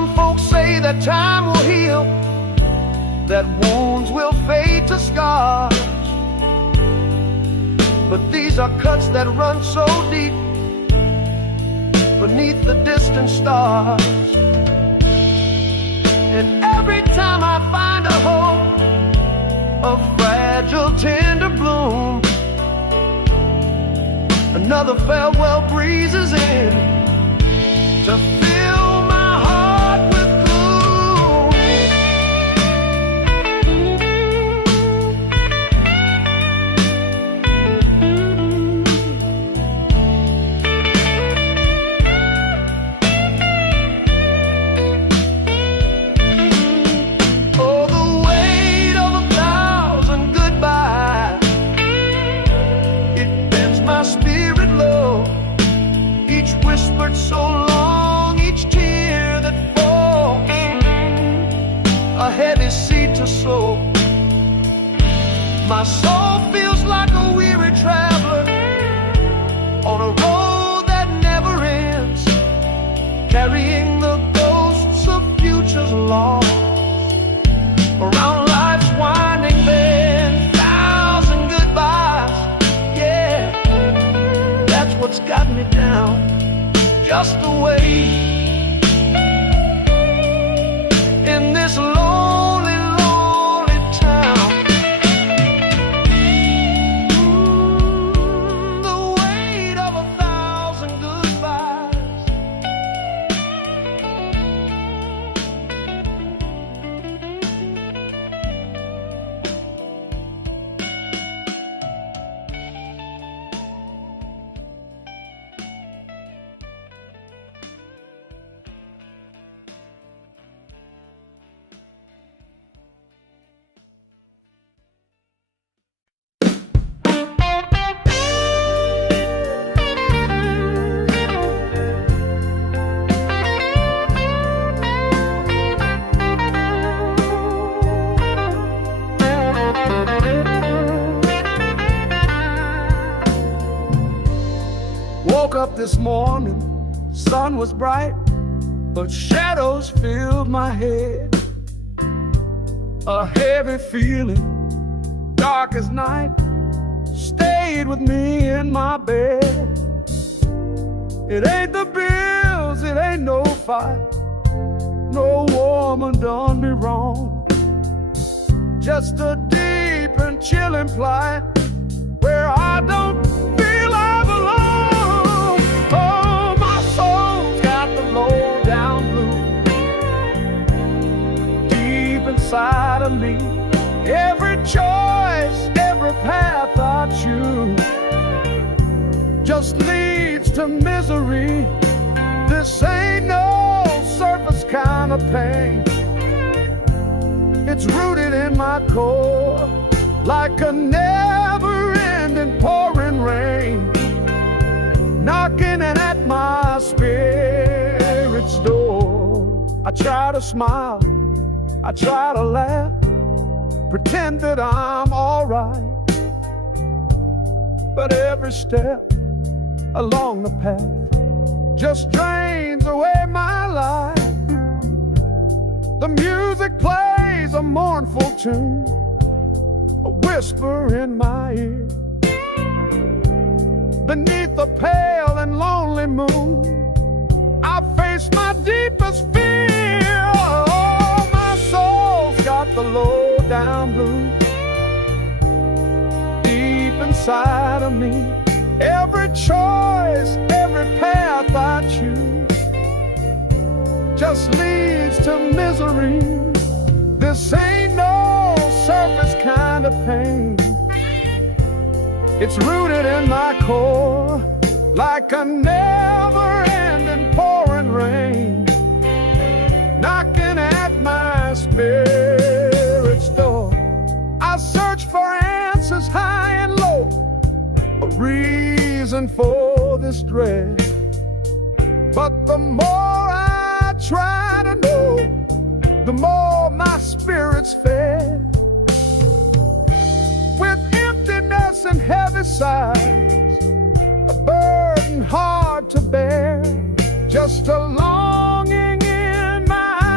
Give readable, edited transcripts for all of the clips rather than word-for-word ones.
Some folks say that time will heal, that wounds will fade to scars, but these are cuts that run so deep beneath the distant stars. And every time I find a hope, a fragile, tender bloom, another farewell breezes in to fill my heart with gloom. Oh, the weight of 1,000 goodbyes, it bends my spirit low. Each whispered so long, each tear that falls, a heavy seed to sow. My soul feels like a weary traveler on a road that never ends, carrying the ghosts of futures lost around life's winding bend. 1,000 goodbyes, yeah, that's what's got me down, just the way in this lonely, lonely town. The weight of 1,000 goodbyes. Woke up this morning, sun was bright, but shadows filled my head. A heavy feeling, dark as night, stayed with me in my bed. It ain't the bills, it ain't no fight, no woman done me wrong. Just a deep and chilling plight where I don't feel I belong. Oh, my soul's got the low down blues deep inside of me. Every choice, every path I choose just leads to misery. This ain't no surface kind of pain. It's rooted in my core like a never-ending pouring rain, knocking at my spirit's door. I try to smile, I try to laugh, pretend that I'm alright, but every step along the path just drains away my life. The music plays a mournful tune, a whisper in my ear. Beneath the pale and lonely moon, I face my deepest fear. Oh, my soul's got the low down blues deep inside of me. Every choice, every path I choose just leads to misery. This ain't no surface kind of pain. It's rooted in my core like a never-ending pouring rain, knocking at my spirit's door. I search for answers high and low, a reason for this dread, but the more I try to know, the more my spirit's fed. With emptiness and heavy sighs, a burden hard to bear, just a longing in my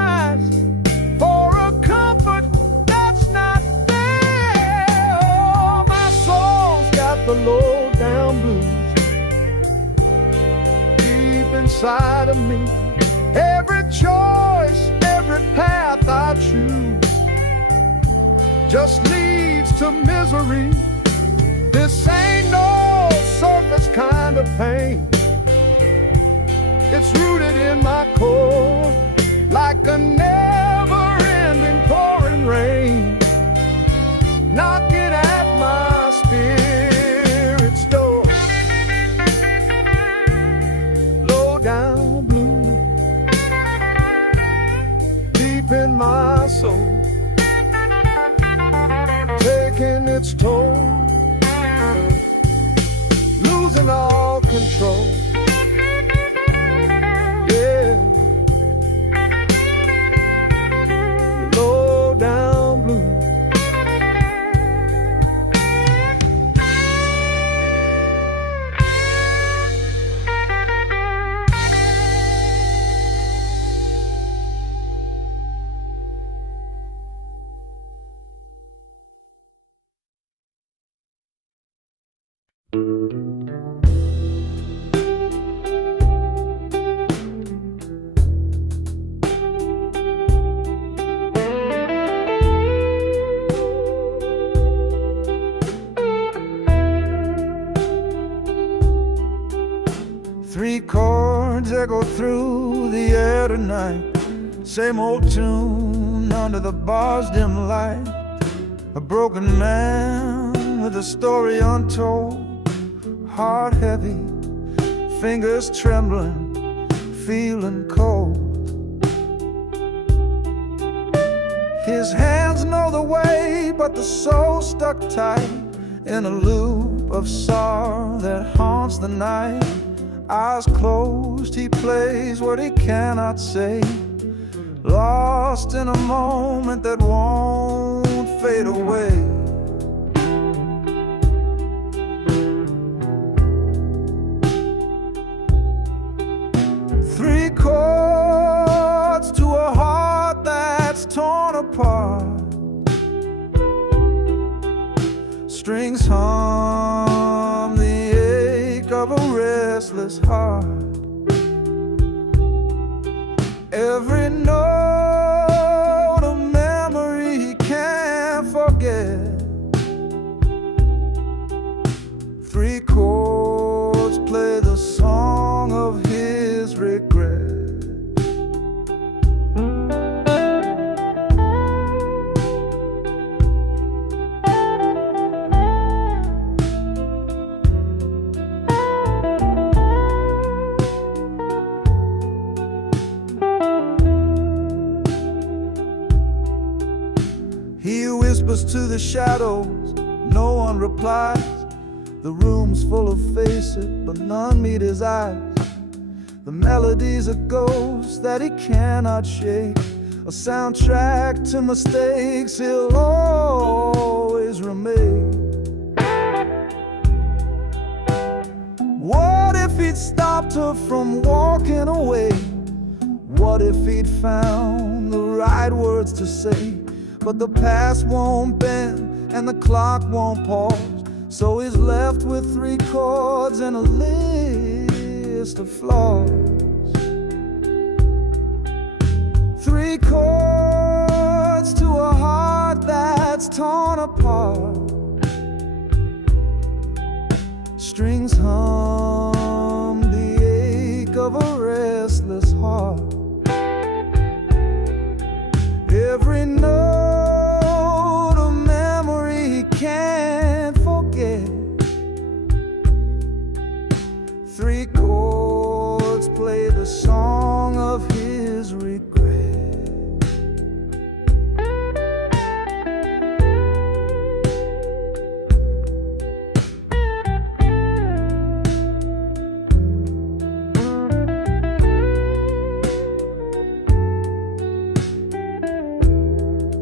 inside of me. Every choice, every path I choose just leads to misery. This ain't no surface kind of pain. It's rooted in my core, like a never-ending pouring rain, knocking at my spirit's door. Low down blue, deep in my soul, taking its toll, losing all control. Yeah, low down blue. Three chords echo through the air tonight. Same old tune under the bar's dim light. A broken man with a story untold. Heart heavy, fingers trembling, feeling cold. His hands know the way, but the soul stuck tight in a loop of sorrow that haunts the night. Eyes closed, he plays what he cannot say, lost in a moment that won't fade away. Three chords to a heart that's torn apart. Strings hum the ache of a restless heart. Every note a memory he can't forget. Three chords play the song of his regret. He whispers to the shadows, no one replies. The room's full of faces, but none meet his eyes. The melody's a ghost that he cannot shake, a soundtrack to mistakes he'll always remake. What if he'd stopped her from walking away? What if he'd found the right words to say? But the past won't bend and the clock won't pause, so he's left with three chords and a list of flaws. Three chords to a heart that's torn apart. Strings hum the ache of a restless heart. Every note a memory he can't forget. Three chords play the song of his regret.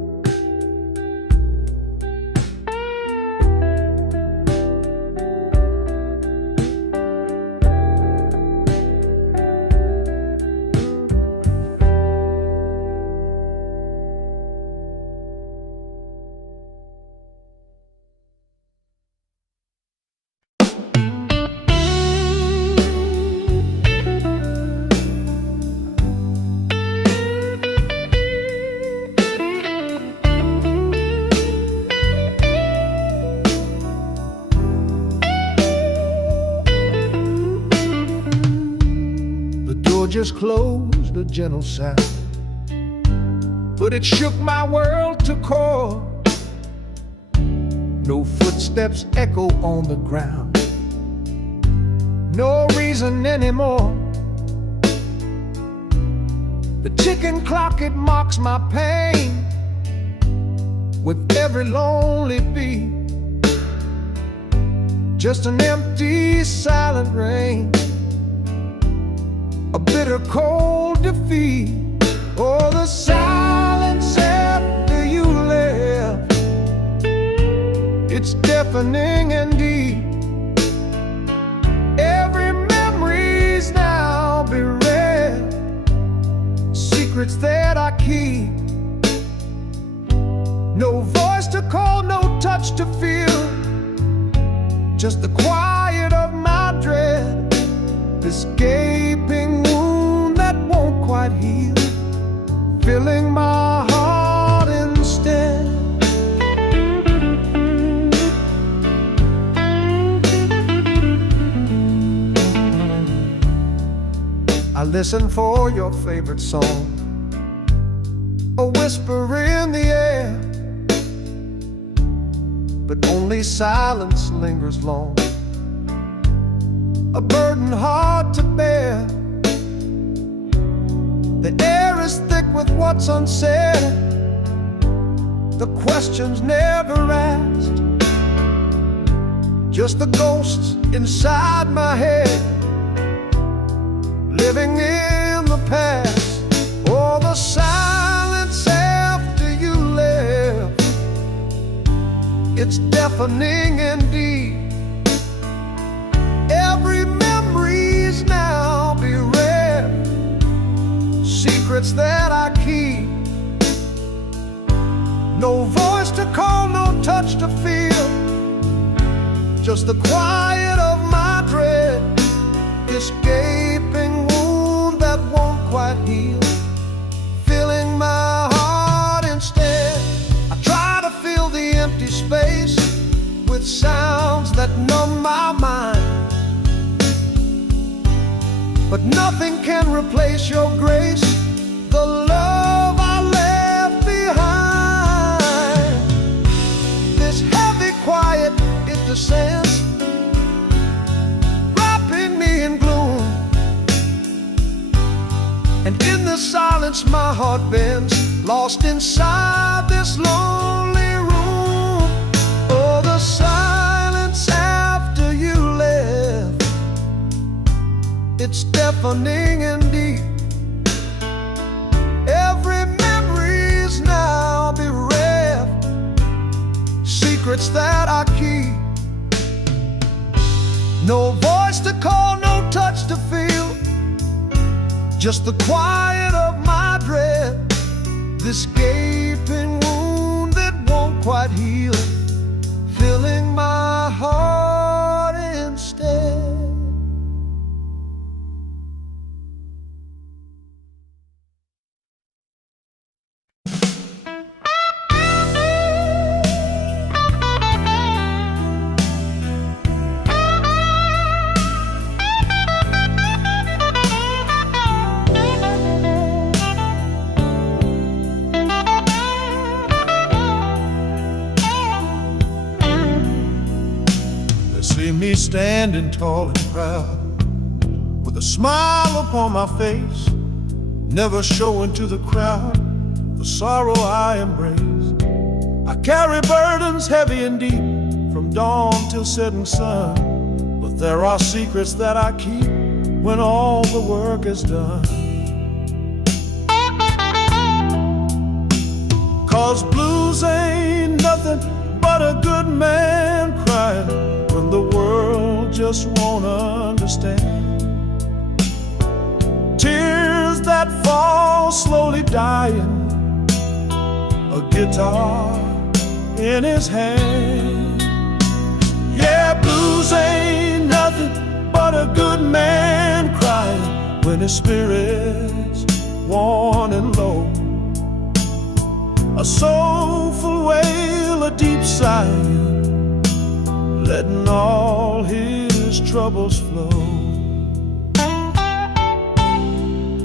just closed, a gentle sound, but it shook my world to core. No footsteps echo on the ground, no reason anymore. The ticking clock, it mocks my pain with every lonely beat. Just an empty, silent rain, a bitter, cold defeat. Oh, the silence after you left, it's deafening and deep. Every memory's now bereft, secrets that I keep. No voice to call, no touch to feel, just the quiet of my dread, this gaping wound that won't quite heal, filling my heart instead. I listen for your favorite song, a whisper in the air, but only silence lingers long, a burden hard to bear. The air is thick with what's unsaid, the questions never asked, just the ghosts inside my head, living in the past. Oh, the silence after you left, it's deafening and deep. Every memory's now bereft, secrets that I keep. No voice to call, no touch to feel, just the quiet of my dread, this gaping wound that won't quite heal, filling my heart instead. I try to fill the empty space with sounds that numb my mind, but nothing can replace your grace, the love I left behind. This heavy quiet, it descends, wrapping me in gloom, and in the silence my heart bends, lost inside this lonely room. Oh, the silence after you left, it's deafening and deep. Every memory's now bereft, secrets that I keep. No voice to call, no touch to feel, just the quiet of my dread, this gaping wound that won't quite heal, filling my heart instead. See me standing tall and proud, with a smile upon my face, never showing to the crowd the sorrow I embrace. I carry burdens heavy and deep, from dawn till setting sun, but there are secrets that I keep when all the work is done. 'Cause blues ain't nothing but a good man crying when the world just won't understand. Tears that fall slowly dying, a guitar in his hand. Yeah, blues ain't nothing but a good man crying when his spirit's worn and low. A soulful wail, a deep sigh, letting all his troubles flow.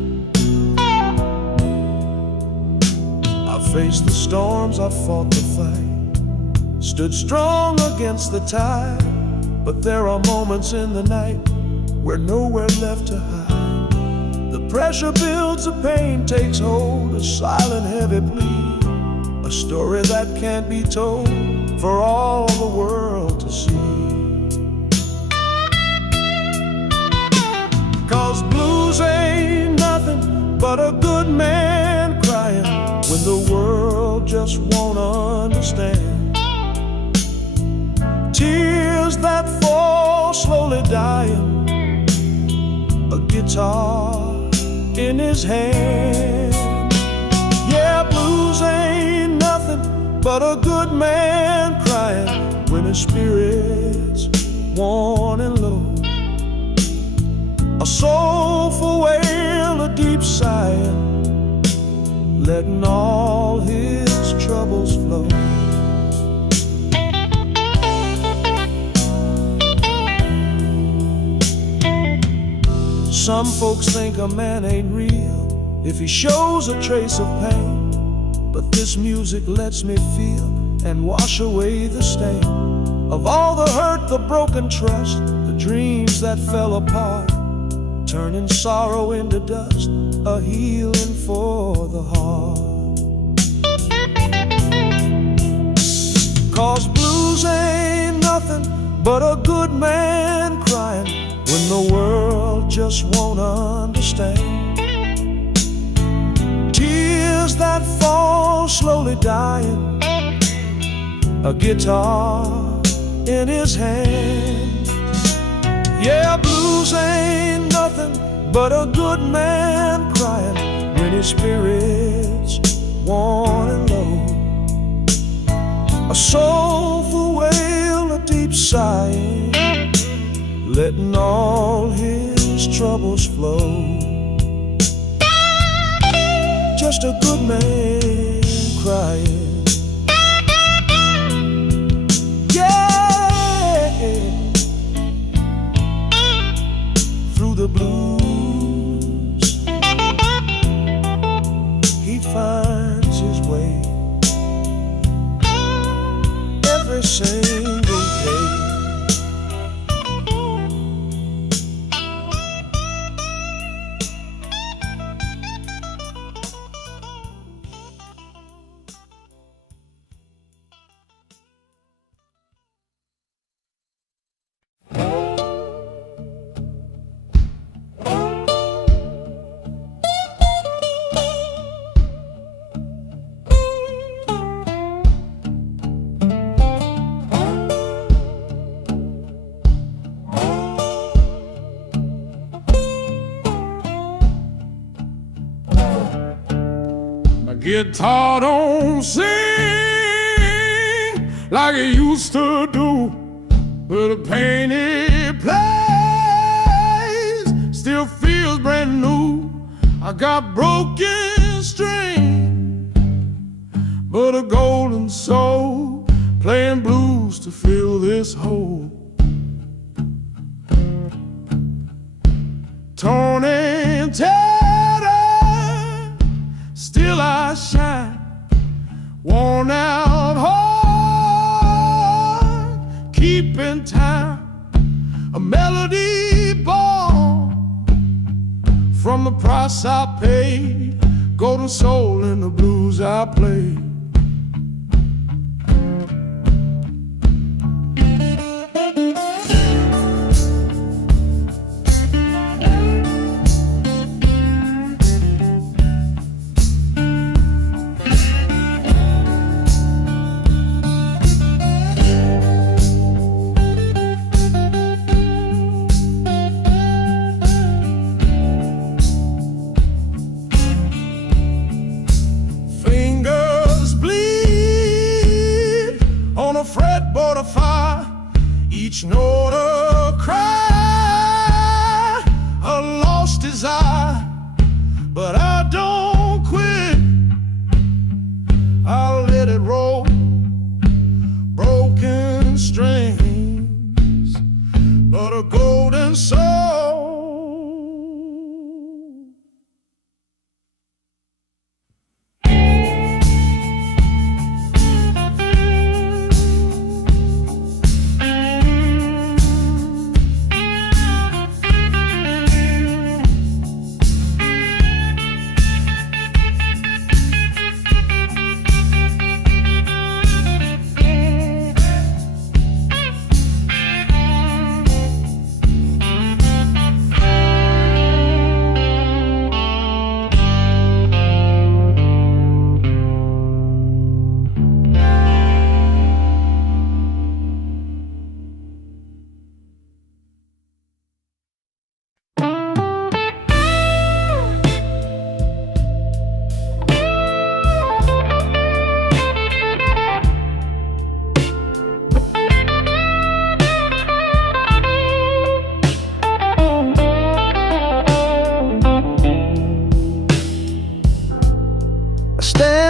Faced the storms, I fought the fight, stood strong against the tide. But there are moments in the night where nowhere left to hide. The pressure builds, the pain takes hold, a silent heavy plea, a story that can't be told for all the world to see. 'Cause blues ain't nothing but a good man crying when the world just won't understand. Tears that fall slowly dying, a guitar in his hand. Yeah, blues ain't nothing but a good man crying when his spirit's worn and low. A soulful wail, a deep sighing, letting all his troubles flow. Some folks think a man ain't real if he shows a trace of pain, but this music lets me feel and wash away the stain of all the hurt, the broken trust, the dreams that fell apart, turning sorrow into dust, a healing for the heart. 'Cause blues ain't nothing but a good man crying when the world just won't understand. Tears that fall slowly dying, a guitar in his hand. Yeah, blues ain't nothing but a good man crying when his spirit's worn and low. A soulful wail, a deep sighing, letting all his troubles flow. Just a good man crying. Yeah, through the blues he finds his way every single day. Guitar don't sing like it used to do, but the pain it plays still feels brand new. I got broken string, but a golden soul playing blues to fill this hole. Torn and tattered, still I shine. Worn out heart, keeping time. A melody born from the price I paid. Golden soul in the blues I played. Fretboard of fire, each note a cry, a lost desire. But I don't quit, I'll let it roll. Broken strings, but a golden soul.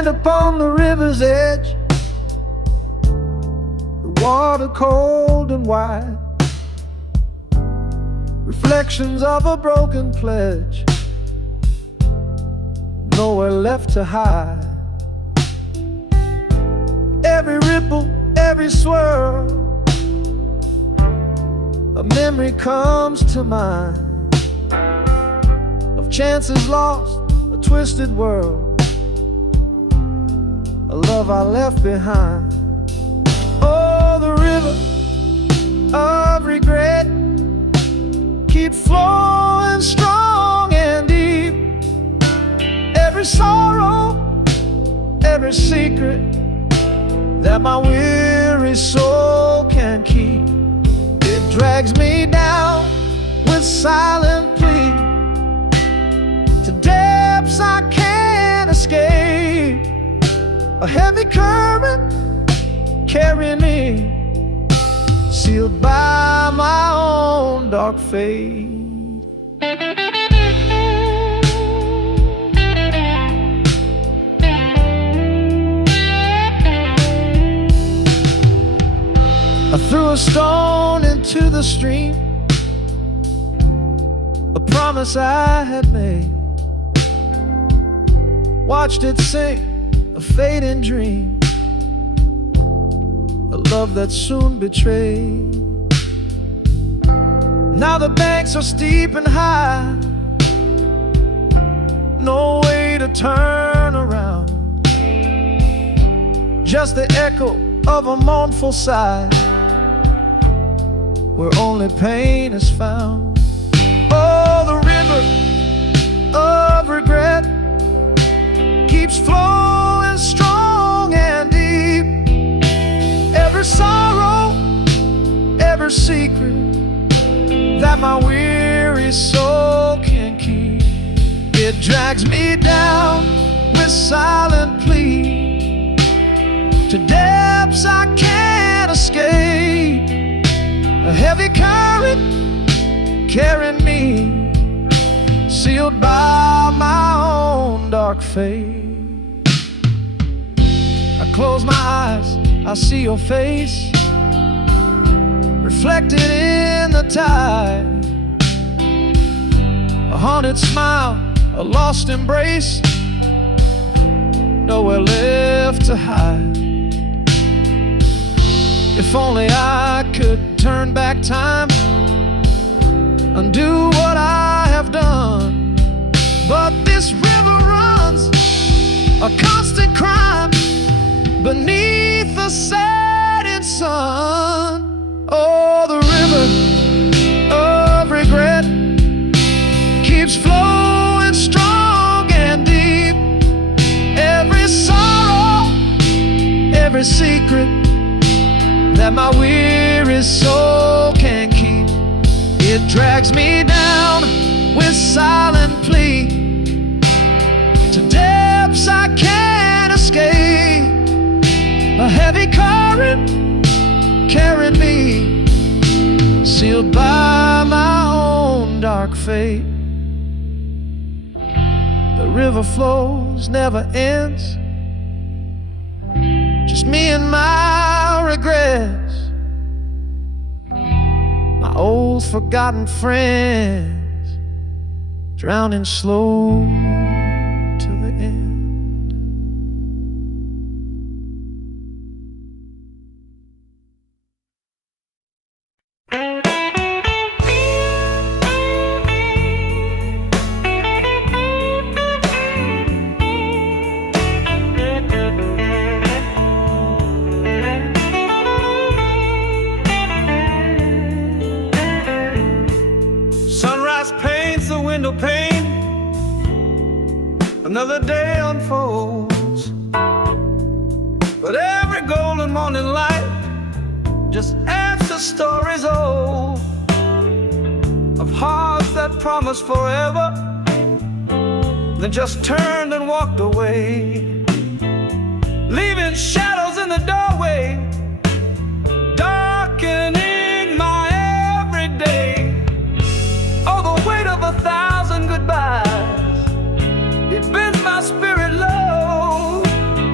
stand upon the river's edge, the water cold and wide, reflections of a broken pledge, nowhere left to hide. Every ripple, every swirl, a memory comes to mind of chances lost, a twisted world, a love I left behind. Oh, the river of regret keeps flowing strong and deep. Every sorrow, every secret that my weary soul can keep, it drags me down with silent plea to depths I can't escape. A heavy current carrying me, sealed by my own dark fate. I threw a stone into the stream, a promise I had made, watched it sink, a fading dream, a love that soon betrayed. Now the banks are steep and high, no way to turn around, just the echo of a mournful sigh, where only pain is found. Oh, the river of regret keeps flowing strong and deep. Every sorrow, every secret that my weary soul can keep, it drags me down with silent plea to depths I can't escape. A heavy current carrying me, sealed by my own dark fate. I close my eyes, I see your face reflected in the tide, a haunted smile, a lost embrace, nowhere left to hide. If only I could turn back time, undo what I have done, but this river runs a constant crime beneath the setting sun. Oh, the river of regret keeps flowing strong and deep. Every sorrow, every secret that my weary soul can keep, it drags me down with silent plea to depths I can't escape. A heavy current carrying me, sealed by my own dark fate. The river flows, never ends, just me and my regrets, my old forgotten friends, drowning slow to the end. Window pane, another day unfolds, but every golden morning light just adds to stories old of hearts that promised forever, then just turned and walked away, leaving shadows in the doorway, darkening my everyday. Oh, the weight of 1,000 goodbyes, it bends my spirit low.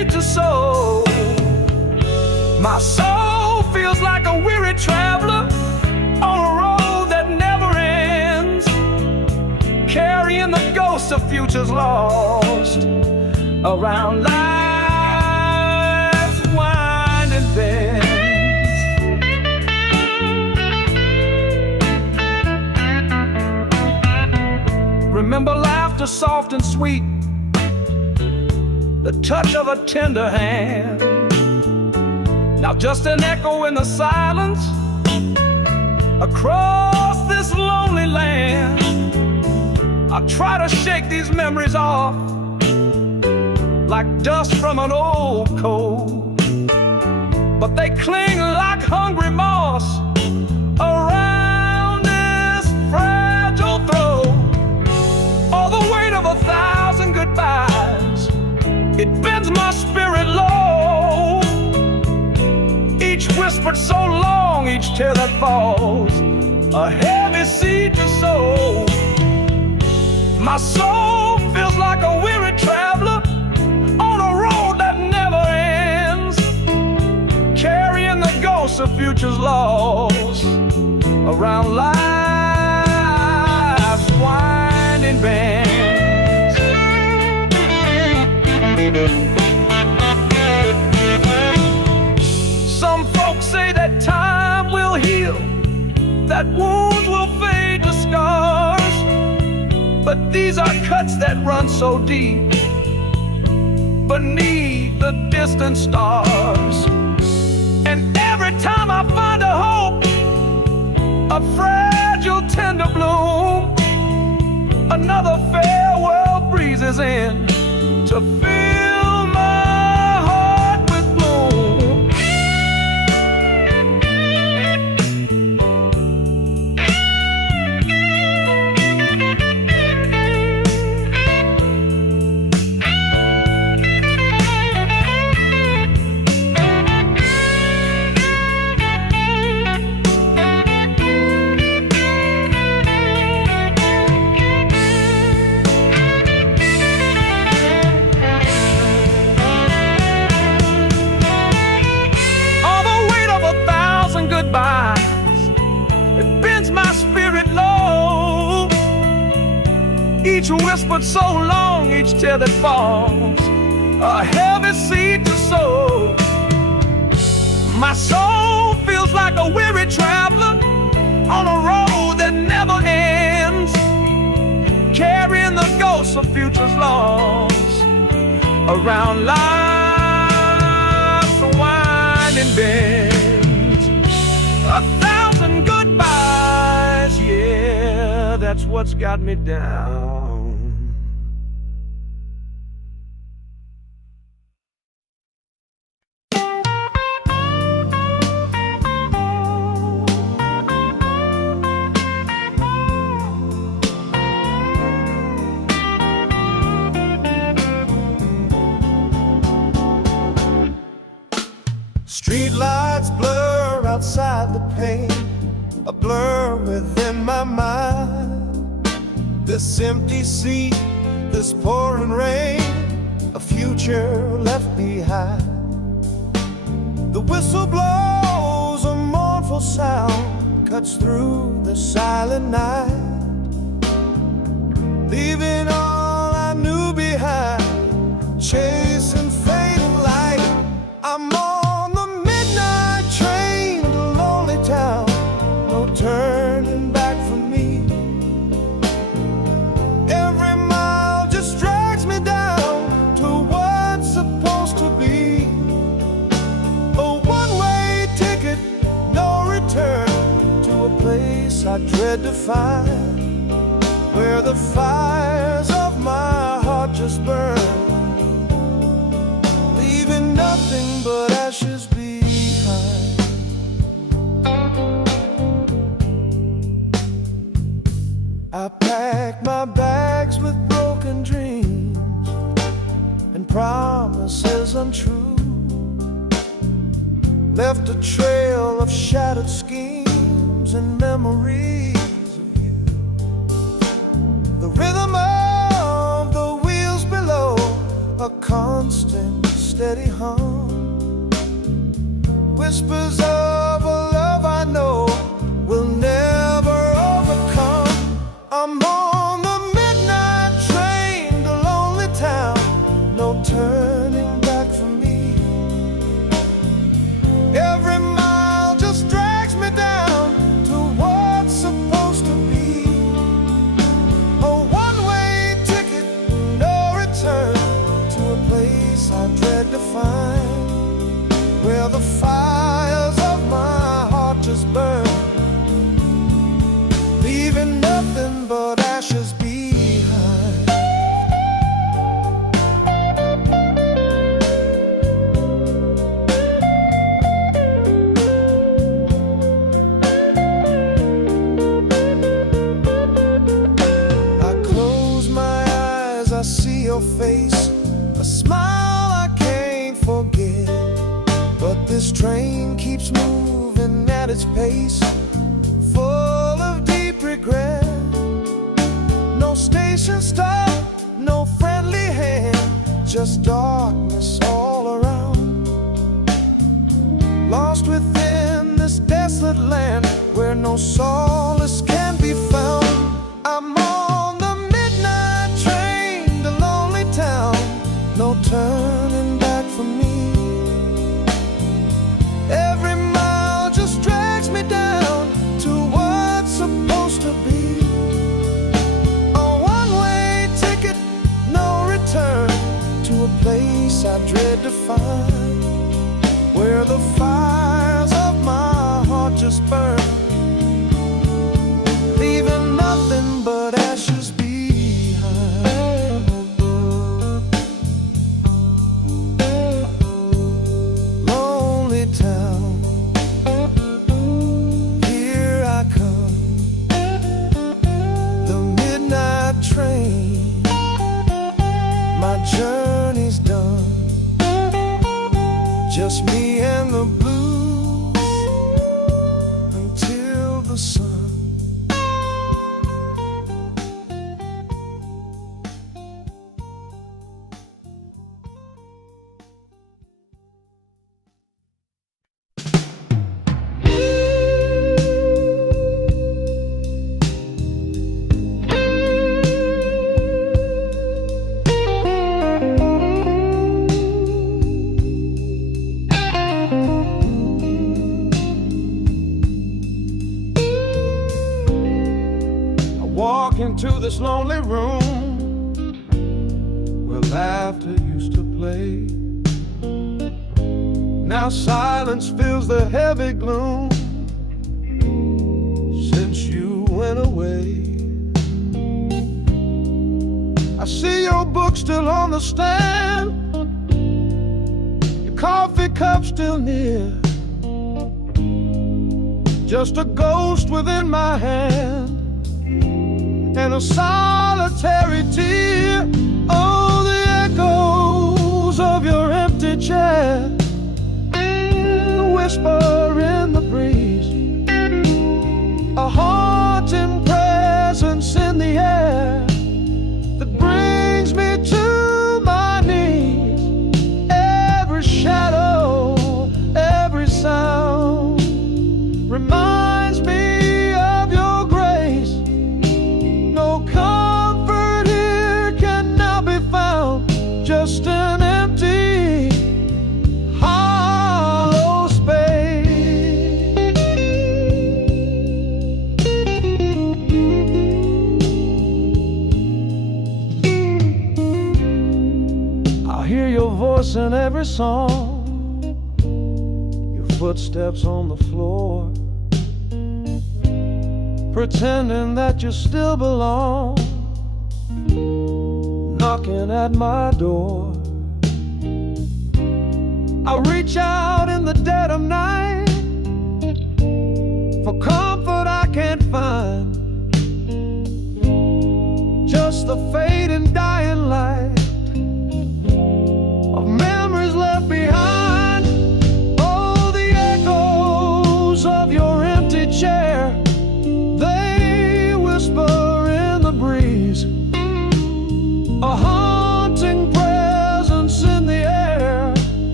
seed to sow. My soul feels like a weary traveler on a road that never ends, carrying the ghosts of futures lost around life's winding bends. Remember laughter soft and sweet, the touch of a tender hand. Now just an echo in the silence across this lonely land. I try to shake these memories off like dust from an old coat, but they cling like hungry moss around this fragile throat. All the weight of 1,000 goodbyes, it bends my spirit low. Each whispered so long, each tear that falls, a heavy seed to sow. My soul feels like a weary traveler on a road that never ends, carrying the ghosts of futures lost around life's winding bends. Some folks say that time will heal, that wounds will fade to scars, but these are cuts that run so deep beneath the distant stars. And every time I find a hope, a fragile tender bloom, another farewell breezes in to fill my heart with gloom. It bends my spirit low. Each whispered so long, each tear that falls, a heavy seed to sow. My soul feels like a weary traveler on a road that never ends, carrying the ghosts of futures lost around life's winding bend. 1,000 goodbyes, yeah, that's what's got me down. Streetlights blur outside the pane, a blur within my mind. This empty seat, this pouring rain, a future left behind. The whistle blows, a mournful sound cuts through the silent night, leaving all I knew behind, chasing fading light. I'm on the midnight train to lonely town, no turning back for me. Every mile just drags me down to what's supposed to be. A one-way ticket, no return, to a place I dread to find, where the fires of my heart just burn, leaving nothing but ashes behind. I packed my bags with broken dreams and promises untrue, left a trail of shattered schemes and memories of you. The rhythm of the wheels below, a constant steady hum, whispers of a love I know will never overcome. I'm on the midnight train to lonely town, no turning back for me. Every mile just drags me down to what's supposed to be a one-way ticket, no return, to a place I dread to find, where the fires of my heart just burn, leaving nothing but ashes behind. I close my eyes, I see your face, a smile I can't forget. But this train keeps moving at its pace, full of deep regret. No station stop, no friendly hand, just darkness all around. Lost within this desolate land where no solace can be found. I'm on the midnight train to lonely town, no turning back for me. Every mile just drags me down to what's supposed to be a one-way ticket, no return, to a place I dread to find, where the fires of my heart just burn, leaving nothing but ashes behind. Lonely town, here I come, the midnight train, my journey's done, just me and the blues until the sun. Walk into this lonely room where laughter used to play. Now silence fills the heavy gloom since you went away. I see your book still on the stand, your coffee cup still near, just a ghost within my hand and a solitary tear. Oh, the echoes of your empty chair, the whisper in the breeze, a haunting presence in the air that brings me to my knees. Every shadow, every sound reminds me of your grace. No comfort here can now be found, just an empty, hollow space. I hear your voice in every song, your footsteps on the floor, pretending that you still belong, knocking at my door. I reach out in the dead of night for comfort I can't find, just the fading dying light of memories left behind. Oh, the echoes of your empty chair, they whisper in the breeze, a haunting presence in the air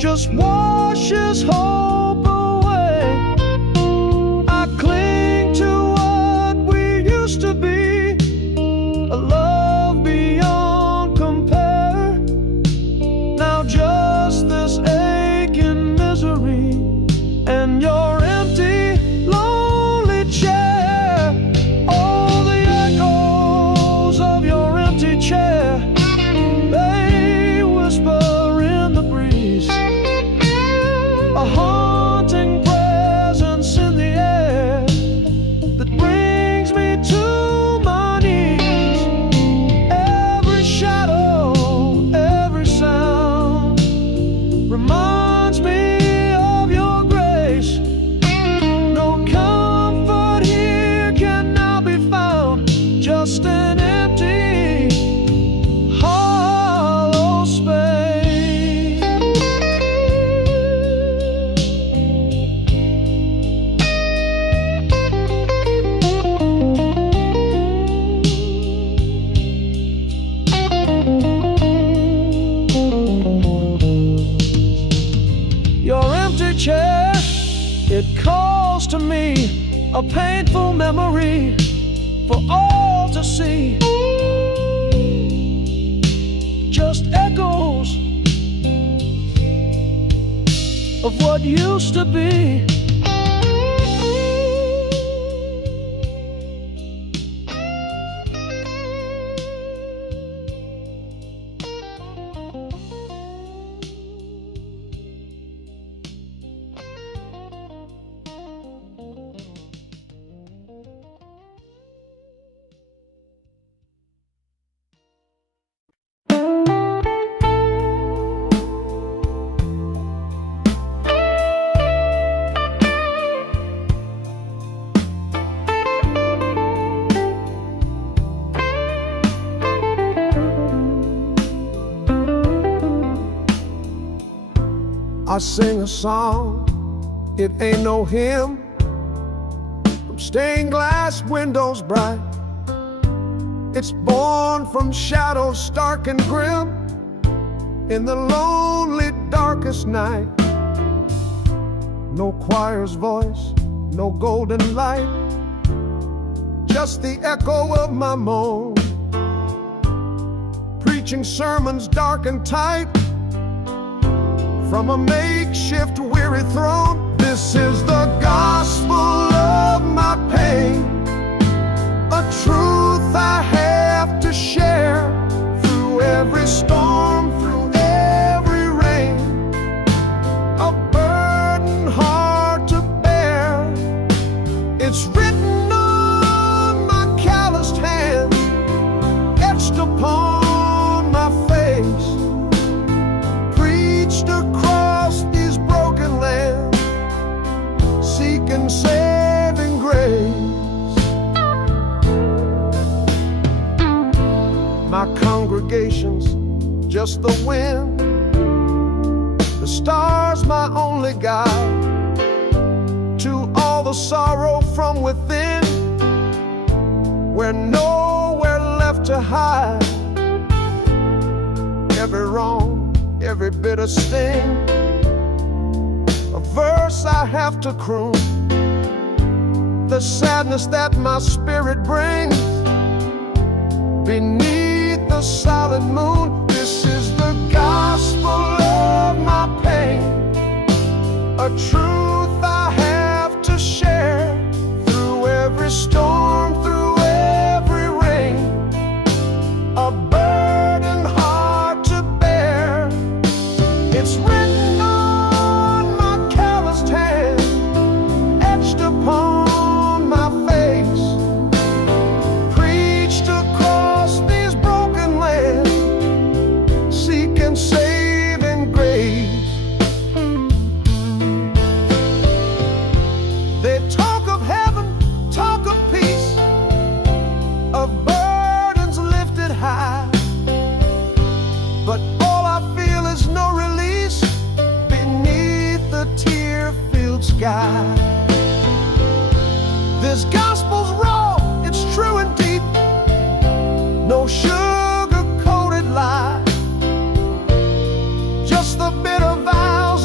just washes hope away. I cling to what we used to be, a love beyond compare. Now just this aching misery and your empty, lonely chair. All the echoes of your empty chair, they whisper in the breeze, a haunting presence in the air that brings me to my knees. Every shadow, every sound reminds me of your grace. No comfort here can now be found, just an empty, hollow space. Your empty chair, it calls to me, a painful memory for all to see. Just echoes of what used to be. I sing a song, it ain't no hymn, from stained glass windows bright. It's born from shadows stark and grim, in the lonely darkest night. No choir's voice, no golden light, just the echo of my moan, preaching sermons dark and tight from a makeshift weary throne. This is the gospel of my pain, a truth I have to share through every storm, through every rain, a burden hard to bear. It's written on my calloused hands, etched upon my face, preached across these broken lands, seeking saving grace. My congregation's just the wind, the stars my only guide to all the sorrow from within, where nowhere left to hide. Every wrong, every bitter sting, a verse I have to croon, the sadness that my spirit brings beneath the silent moon. This is the gospel of my pain, a truth I have to share through every storm, through every rain, a burden hard to bear. It's written on my calloused hand, etched upon my face, preached across these broken lands, seeking saving grace. They talk of heaven, talk of peace, of burdens lifted high, but all I feel is no release beneath the tear-filled sky. This gospel's raw, it's true and deep, no sugar-coated lie, just the bitter vows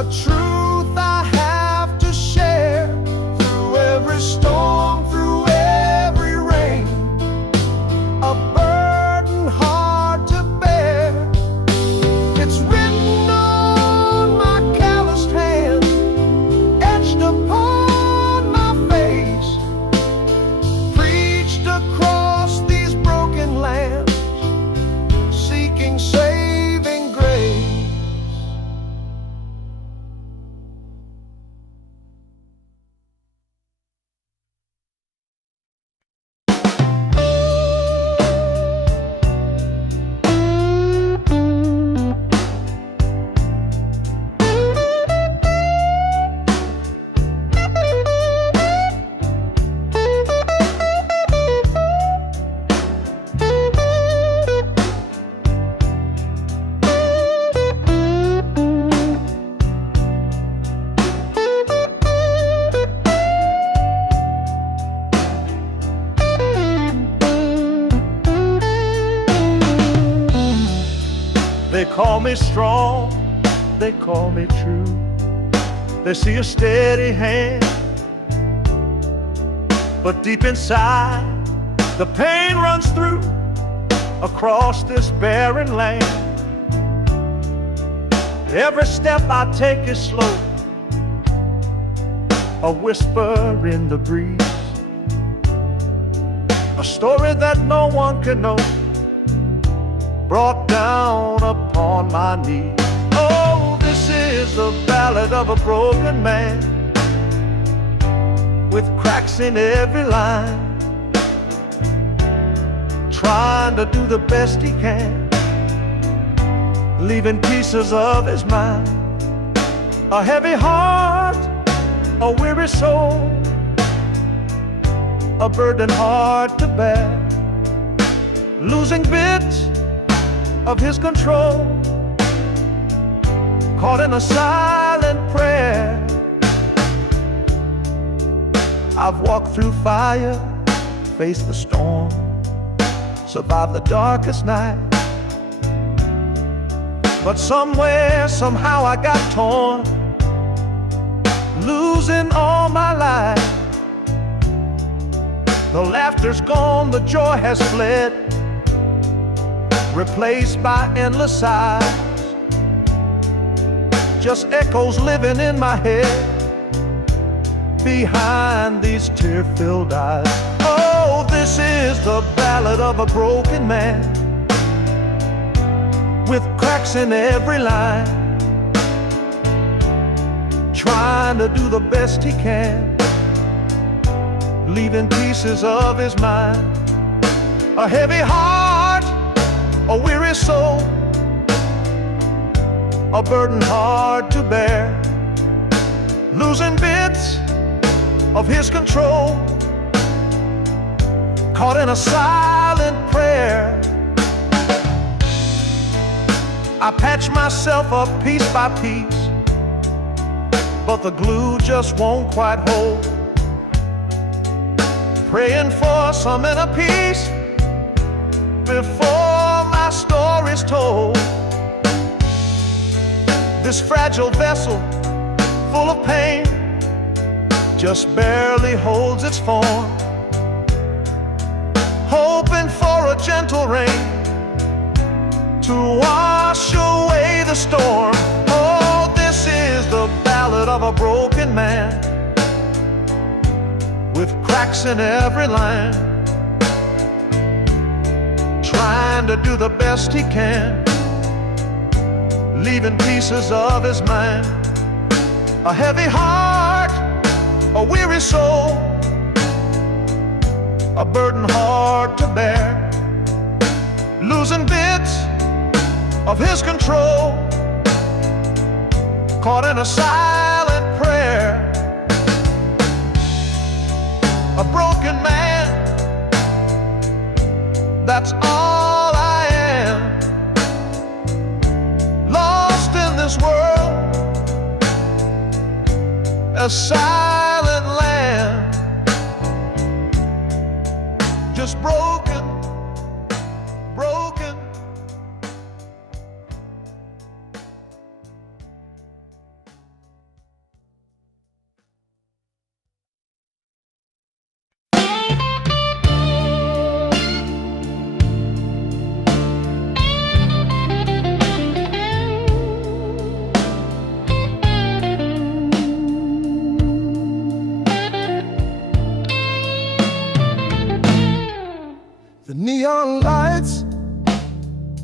a truth I have to share. Through every storm, through every rain, a burden hard to bear. It's written on my calloused hand, etched upon my face, preached across these broken lands, seeking saving grace. They call me strong, they call me true. They see a steady hand, but deep inside the pain runs through across this barren land. Every step I take is slow, a whisper in the breeze, a story that no one can know, brought down upon my knees. Oh, this is the ballad of a broken man, with cracks in every line, trying to do the best he can, leaving pieces of his mind. A heavy heart, a weary soul, a burden hard to bear, losing bits of his control, caught in a silent prayer. I've walked through fire, faced the storm, survived the darkest night, but somewhere, somehow I got torn, losing all my life. The laughter's gone, the joy has fled, replaced by endless sighs, just echoes living in my head behind these tear-filled eyes. Oh, this is the ballad of a broken man, with cracks in every line, trying to do the best he can, leaving pieces of his mind. A heavy heart, a weary soul, a burden hard to bear, losing bits of his control, caught in a silent prayer. I patch myself up piece by piece, but the glue just won't quite hold, praying for some inner peace before my story's told. This fragile vessel, full of pain, just barely holds its form, hoping for a gentle rain to wash away the storm. Oh, this is the ballad of a broken man, with cracks in every line, trying to do the best he can, leaving pieces of his mind. A heavy heart, a weary soul, a burden hard to bear, losing bits of his control, caught in a silent prayer. A broken man, that's all I am, lost in this world, a silent land, just broken, broken.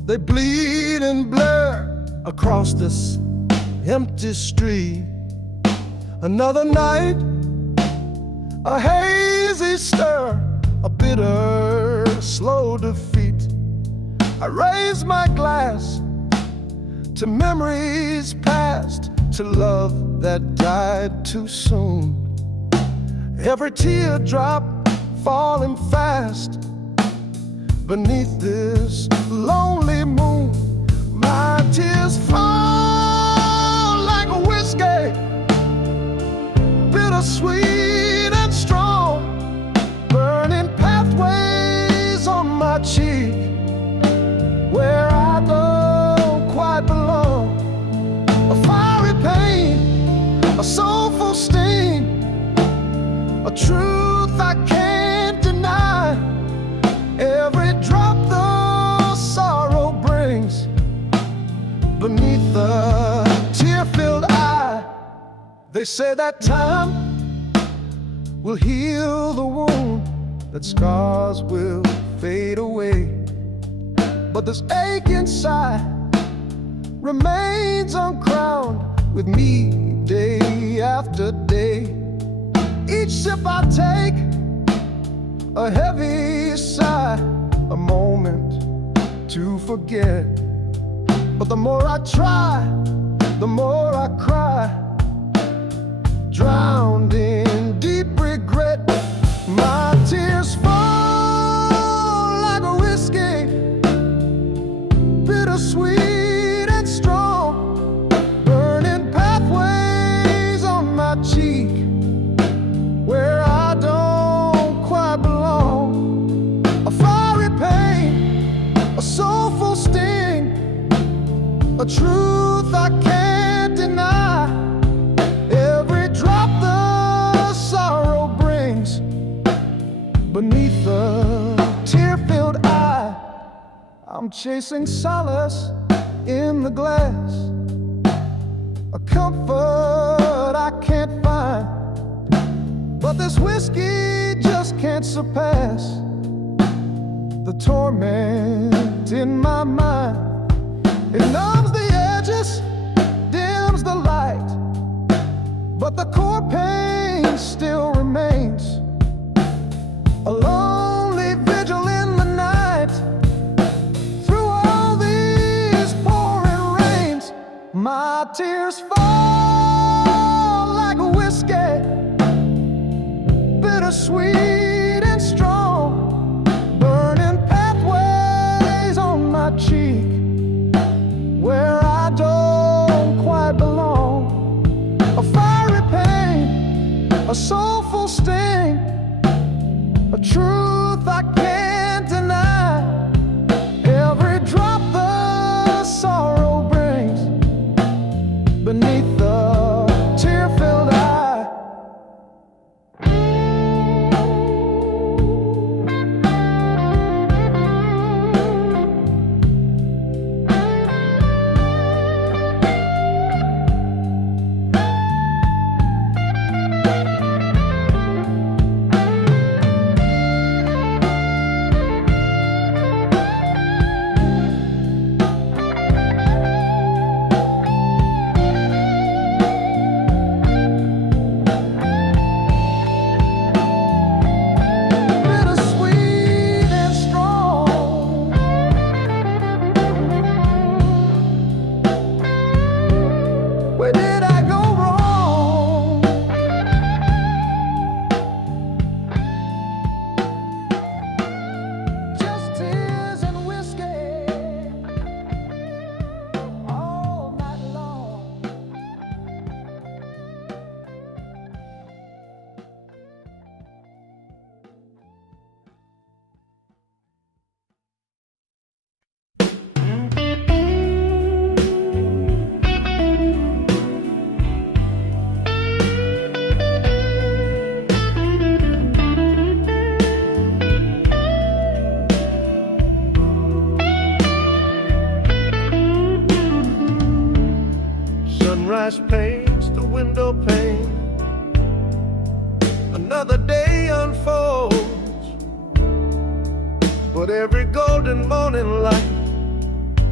They bleed and blur across this empty street. Another night, a hazy stir, a bitter, slow defeat. I raise my glass to memories past, to love that died too soon. Every teardrop falling fast beneath this lonely moon. My tears fall like a whiskey, bittersweet and strong, burning pathways on my cheek, where I don't quite belong. A fiery pain, a soulful sting, a truth I can't deny. Every drop the sorrow brings beneath the tear-filled eye. They say that time will heal the wound, that scars will fade away, but this ache inside remains uncrowned with me day after day. Each sip I take, a heavy sigh, a moment to forget. But the more I try, the more I cry, drowned in deep regret. My tears fall like a whiskey, bittersweet and strong, burning pathways on my cheek, where I don't quite belong. A fiery pain, a soulful sting, a truth I can't deny. Every drop the sorrow brings beneath the tear-filled eye. I'm chasing solace in the glass, a comfort I can't find, but this whiskey just can't surpass the torment in my mind. It numbs the edges, dims the light, but the core pain still remains. A lonely vigil in the night, through all these pouring rains. My tears fall like a whiskey, bittersweet and strong, burning pathways on my cheek, where I don't quite belong. A fiery pain, a soulful sting, a truth I can't deny. Every drop the sorrow brings beneath the tear-filled eye. Sunrise paints the window pane, another day unfolds, but every golden morning light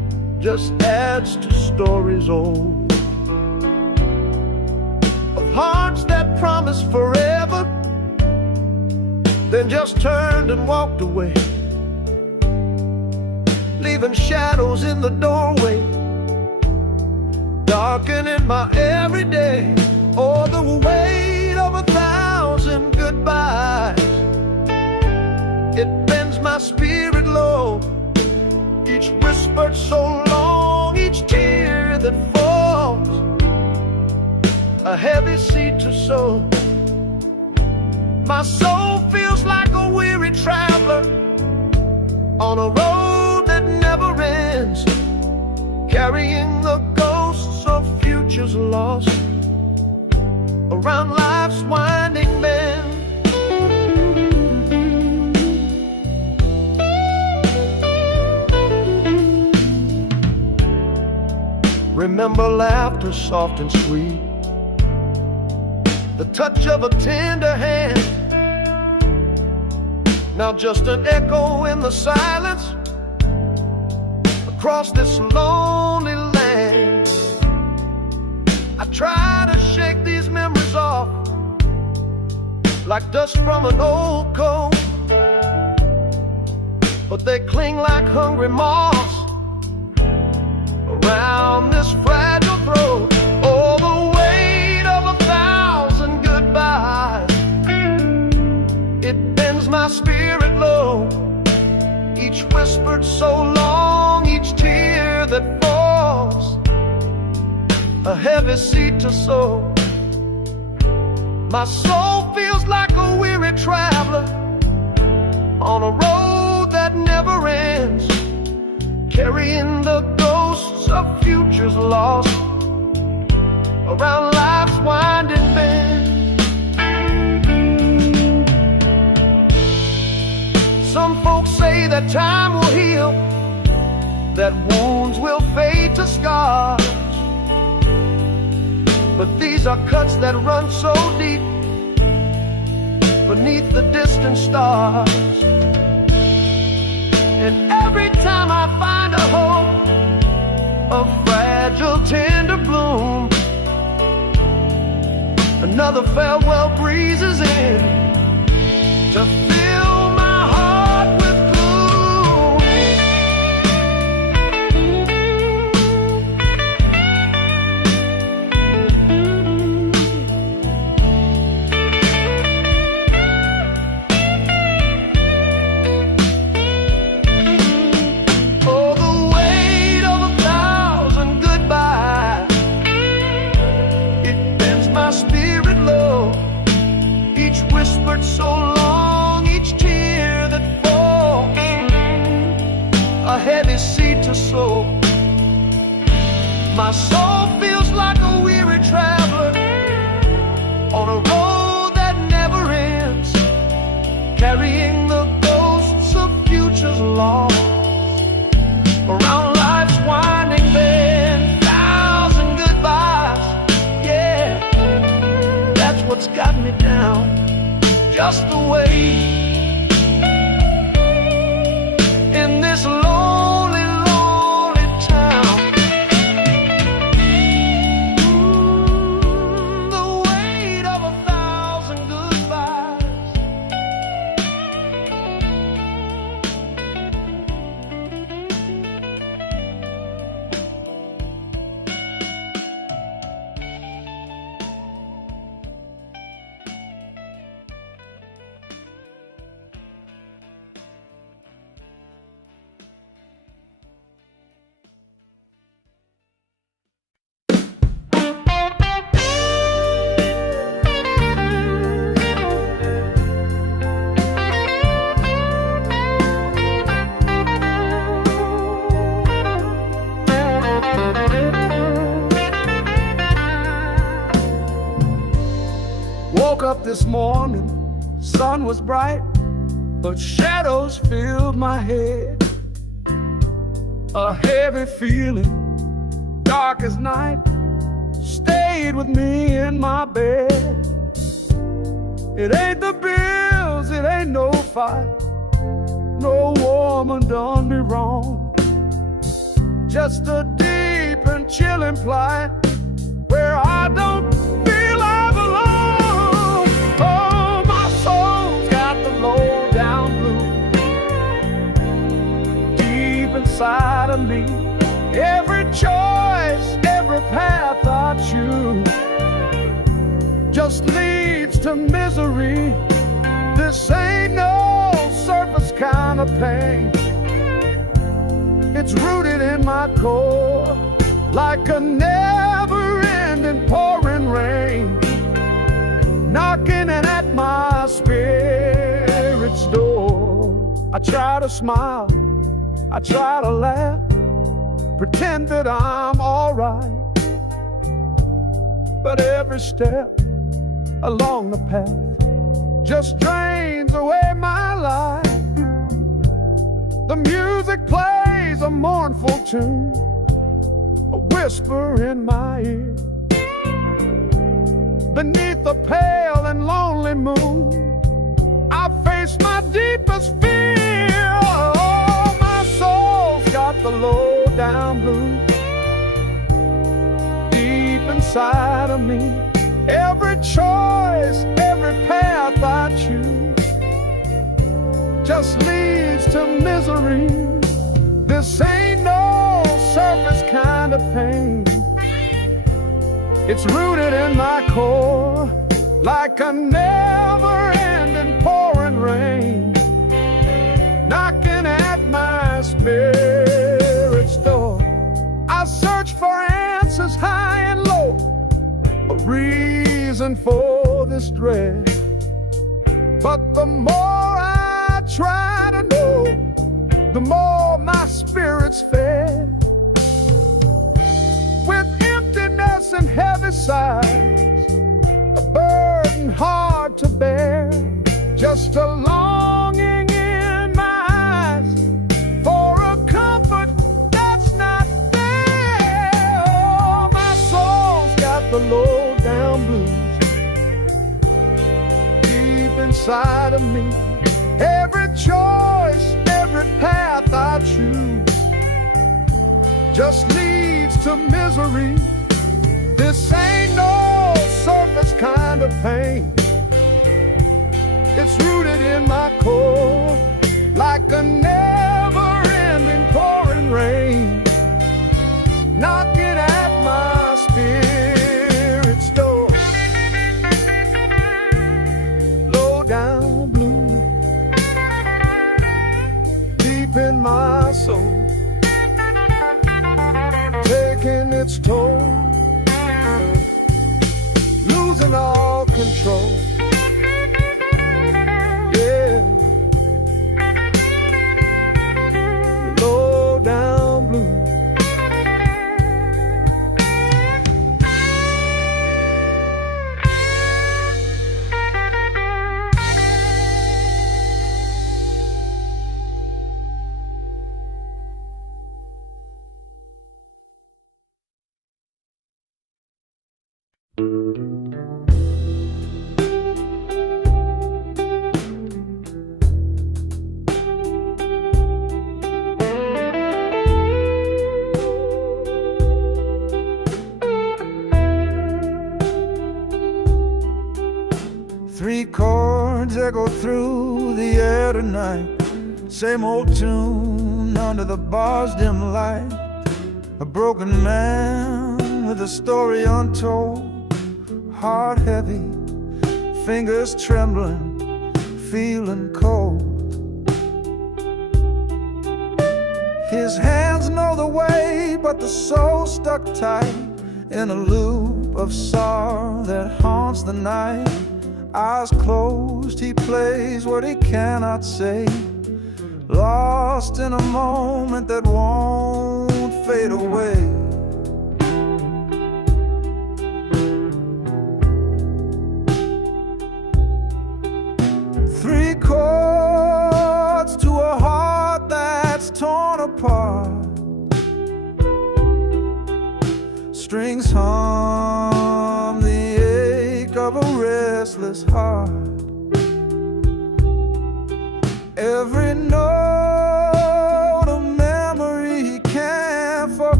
just adds to stories old of hearts that promised forever, then just turned and walked away, leaving shadows in the doorway, darkening my everyday. Oh, the weight of 1,000 goodbyes, it bends my spirit low. Each whispered so long, each tear that falls, a heavy seed to sow. My soul feels like a weary traveler on a road that never ends, carrying the ghosts of futures lost around life's winding bend. Remember laughter soft and sweet, the touch of a tender hand, now just an echo in the silence across this lonely land. I try to shake these memories off like dust from an old coat, but they cling like hungry moths around this fragile throat. Oh, the weight of 1,000 goodbyes, it bends my spirit low. Each whispered so long, each tear that falls, a heavy seed to sow. My soul feels like a weary traveler on a road that never ends, carrying the ghosts of futures lost around life's winding bend. Some folks say that time will heal, that wounds will fade to scars, but these are cuts that run so deep beneath the distant stars. And every time I find a hope, a fragile tender bloom, another farewell breezes in to fill my heart with so long, each tear that falls, a heavy seed to sow. My soul feels like a weary traveler on a road that never ends, carrying the ghosts of futures lost around life's winding bend. 1,000 goodbyes, yeah, that's what's got me down. Just the way in this lonely, lonely town. The weight of 1,000 goodbyes. Woke up this morning, sun was bright, but shadows filled my head. A heavy feeling, dark as night, stayed with me in my bed. It ain't the bills, it ain't no fight, no woman done me wrong. just a deep and chilling plight where I don't feel I belong. Oh, my soul's got the low down blues deep inside of me. Every choice, every path I choose just leads to misery. This ain't no surface kind of pain. It's rooted in my core like a never-ending pouring rain, knocking at my spirit's door. I try to smile, I try to laugh, pretend that I'm alright, but every step along the path just drains away my life. The music plays a mournful tune, a whisper in my ear. Beneath the pale and lonely moon, I face my deepest fear. Oh, my soul's got the low down blues deep inside of me. Every choice, every path I choose just leads to misery. This ain't no surface kind of pain. It's rooted in my core like a never-ending pouring rain, knocking at my spirit's door. I search for answers high and low, a reason for this dread, but the more I try to know, the more my spirit's fed. With emptiness and heavy sighs, a burden hard to bear, just a longing in my eyes for a comfort that's not there. Oh, my soul's got the low down blues deep inside of me. Every choice, every path I choose just leads to misery. This ain't no surface kind of pain. It's rooted in my core like a never-ending pouring rain, knocking at my spirit's door. Low down blue deep in my soul, taking its toll, losing all control. Yeah, low down blue. Three chords echo through the air tonight, same old tune under the bar's dim light. A broken man with a story untold, heart heavy, fingers trembling, feeling cold. His hands know the way, but the soul stuck tight in a loop of sorrow that haunts the night. Eyes closed, he plays what he cannot say, lost in a moment that won't fade away. Three chords to a heart that's torn apart, strings hum the ache of a restless heart. Every note a memory he can't forget.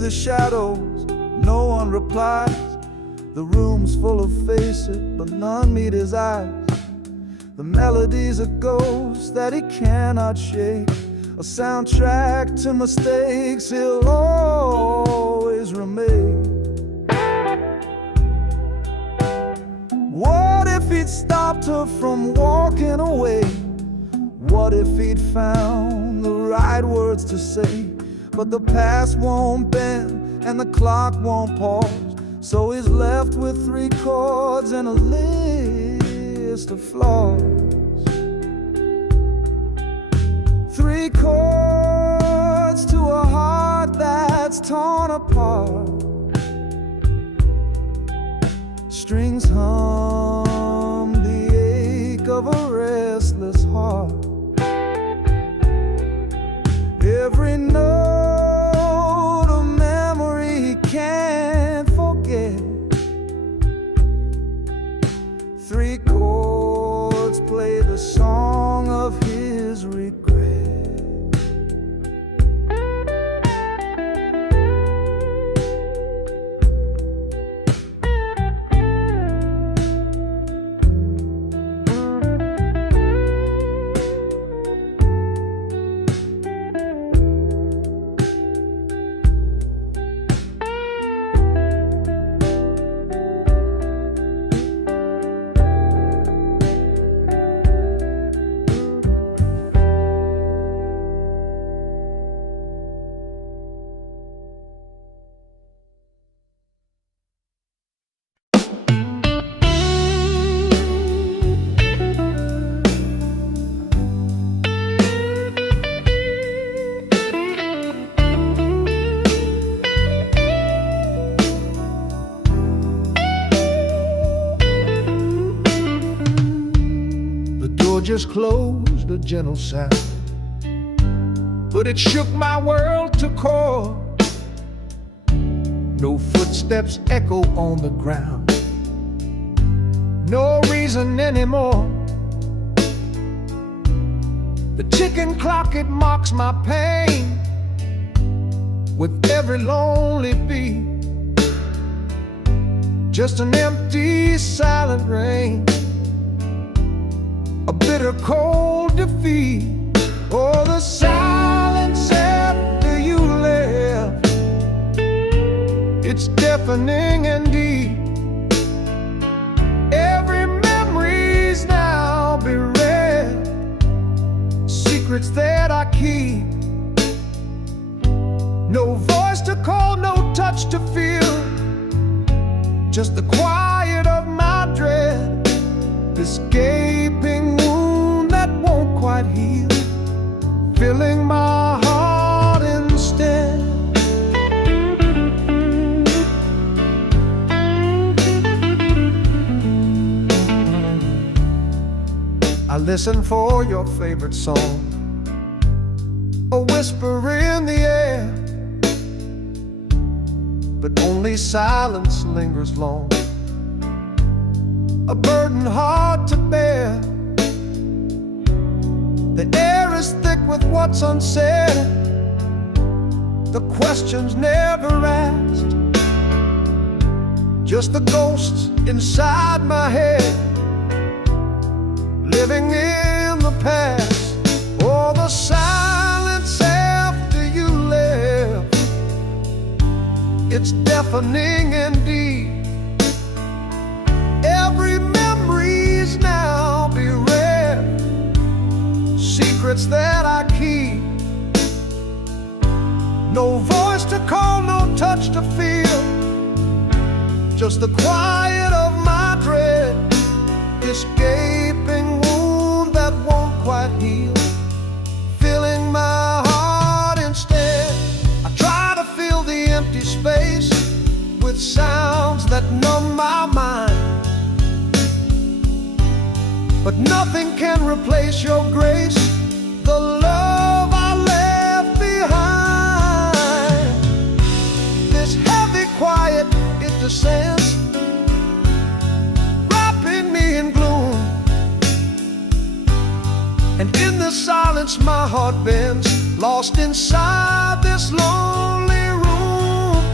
the shadows, no one replies. The room's full of faces, but none meet his eyes. The melody's a ghost that he cannot shake, a soundtrack to mistakes he'll always remake. What if he'd stopped her from walking away? What if he'd found the right words to say? But the past won't bend and the clock won't pause, so he's left with 3 chords and a list of flaws. 3 chords to a heart that's torn apart. Strings hum the ache of a restless heart. Every note of memory he can't forget. 3 chords play the song of his regret. Just closed, a gentle sound, but it shook my world to core. No footsteps echo on the ground, no reason anymore. The ticking clock, it mocks my pain with every lonely beat. Just an empty, silent rain, a bitter cold defeat. Oh, the silence after you left, it's deafening and deep. Every memory's now bereft, secrets that I keep. No voice to call, no touch to feel, just the quiet of my dread. This gaping wound that won't quite heal, filling my heart instead. I listen for your favorite song, a whisper in the air, but only silence lingers long, a burden hard to bear. The air is thick with what's unsaid, the questions never asked, just the ghosts inside my head, living in the past. Oh, the silence after you left, it's deafening indeed. Every memory's now bereft, secrets that I keep. No voice to call, no touch to feel, just the quiet of my dread. This gaping wound that won't quite heal, filling my heart instead. I try to fill the empty space with sounds that numb my mind, but nothing can replace your grace, the love I left behind. This heavy quiet, it descends, wrapping me in gloom, and in the silence my heart bends, lost inside this lonely room.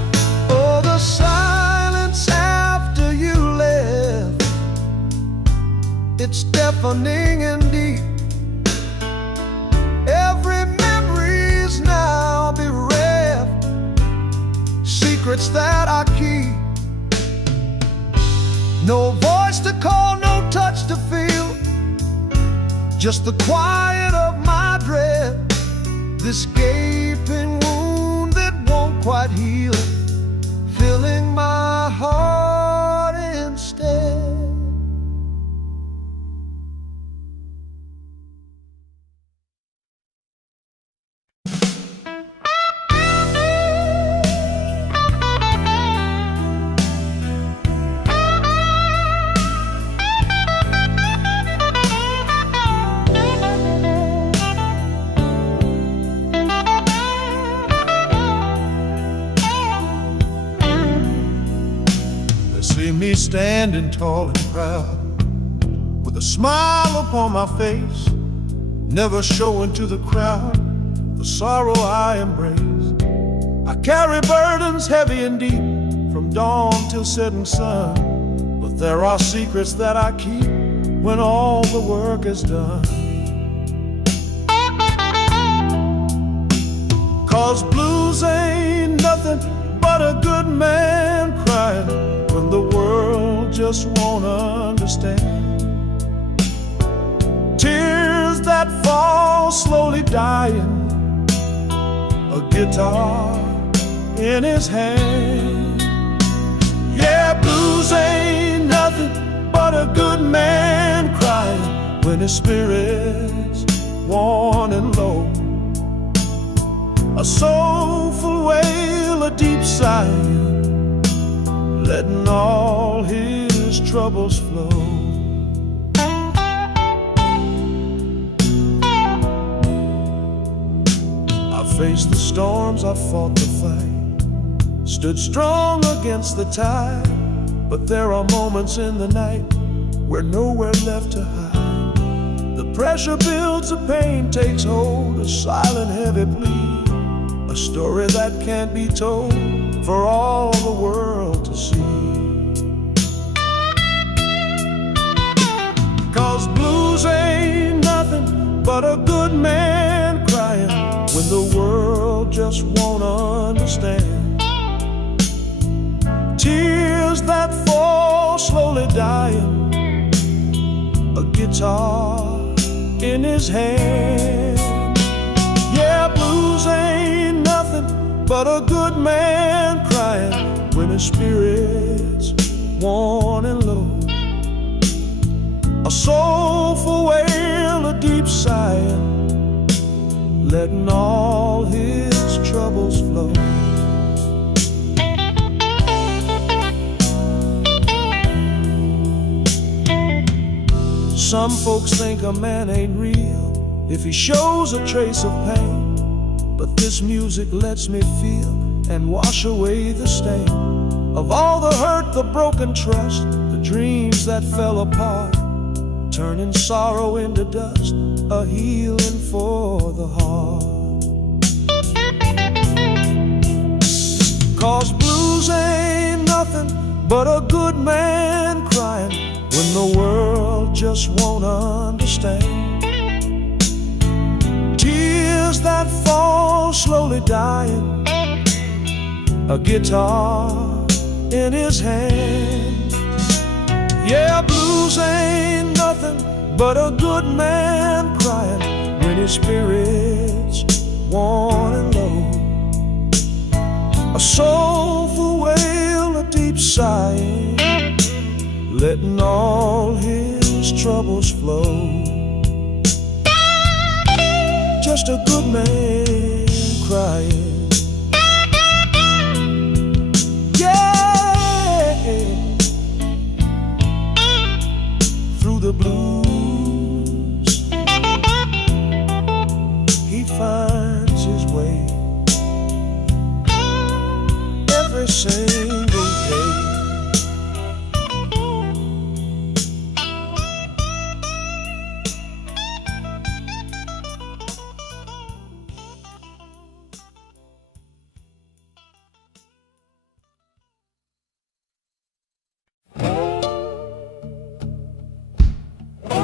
It's deafening and deep. Every memory's now bereft, secrets that I keep. No voice to call, no touch to feel, just the quiet of my breath. This gaping wound that won't quite heal, filling my heart instead. See me standing tall and proud, with a smile upon my face, never showing to the crowd the sorrow I embrace. I carry burdens heavy and deep, from dawn till setting sun, but there are secrets that I keep when all the work is done. 'Cause blues ain't nothing but a good man crying when the world just won't understand. Tears that fall slowly dying, a guitar in his hand. Yeah, blues ain't nothing but a good man crying when his spirit's worn and low. A soulful wail, a deep sigh, letting all his troubles flow. I faced the storms, I fought the fight, stood strong against the tide, but there are moments in the night where nowhere left to hide. The pressure builds, the pain takes hold, a silent heavy plea, a story that can't be told for all the world to see. 'Cause blues ain't nothing but a good man crying when the world just won't understand. Tears that fall slowly dying, a guitar in his hand. Yeah, blues ain't nothing but a good man crying when his spirit's worn and low. A soulful wail, a deep sigh, letting all his troubles flow. Some folks think a man ain't real if he shows a trace of pain, but this music lets me feel and wash away the stain of all the hurt, the broken trust, the dreams that fell apart, turning sorrow into dust, a healing for the heart. 'Cause blues ain't nothing but a good man crying when the world just won't understand. Tears that fall slowly dying, a guitar in his hand. Yeah, blues ain't nothing but a good man crying when his spirit's worn and low. A soulful wail, a deep sigh, letting all his troubles flow. Just a good man crying. Yeah, through the blues he finds his way every single day.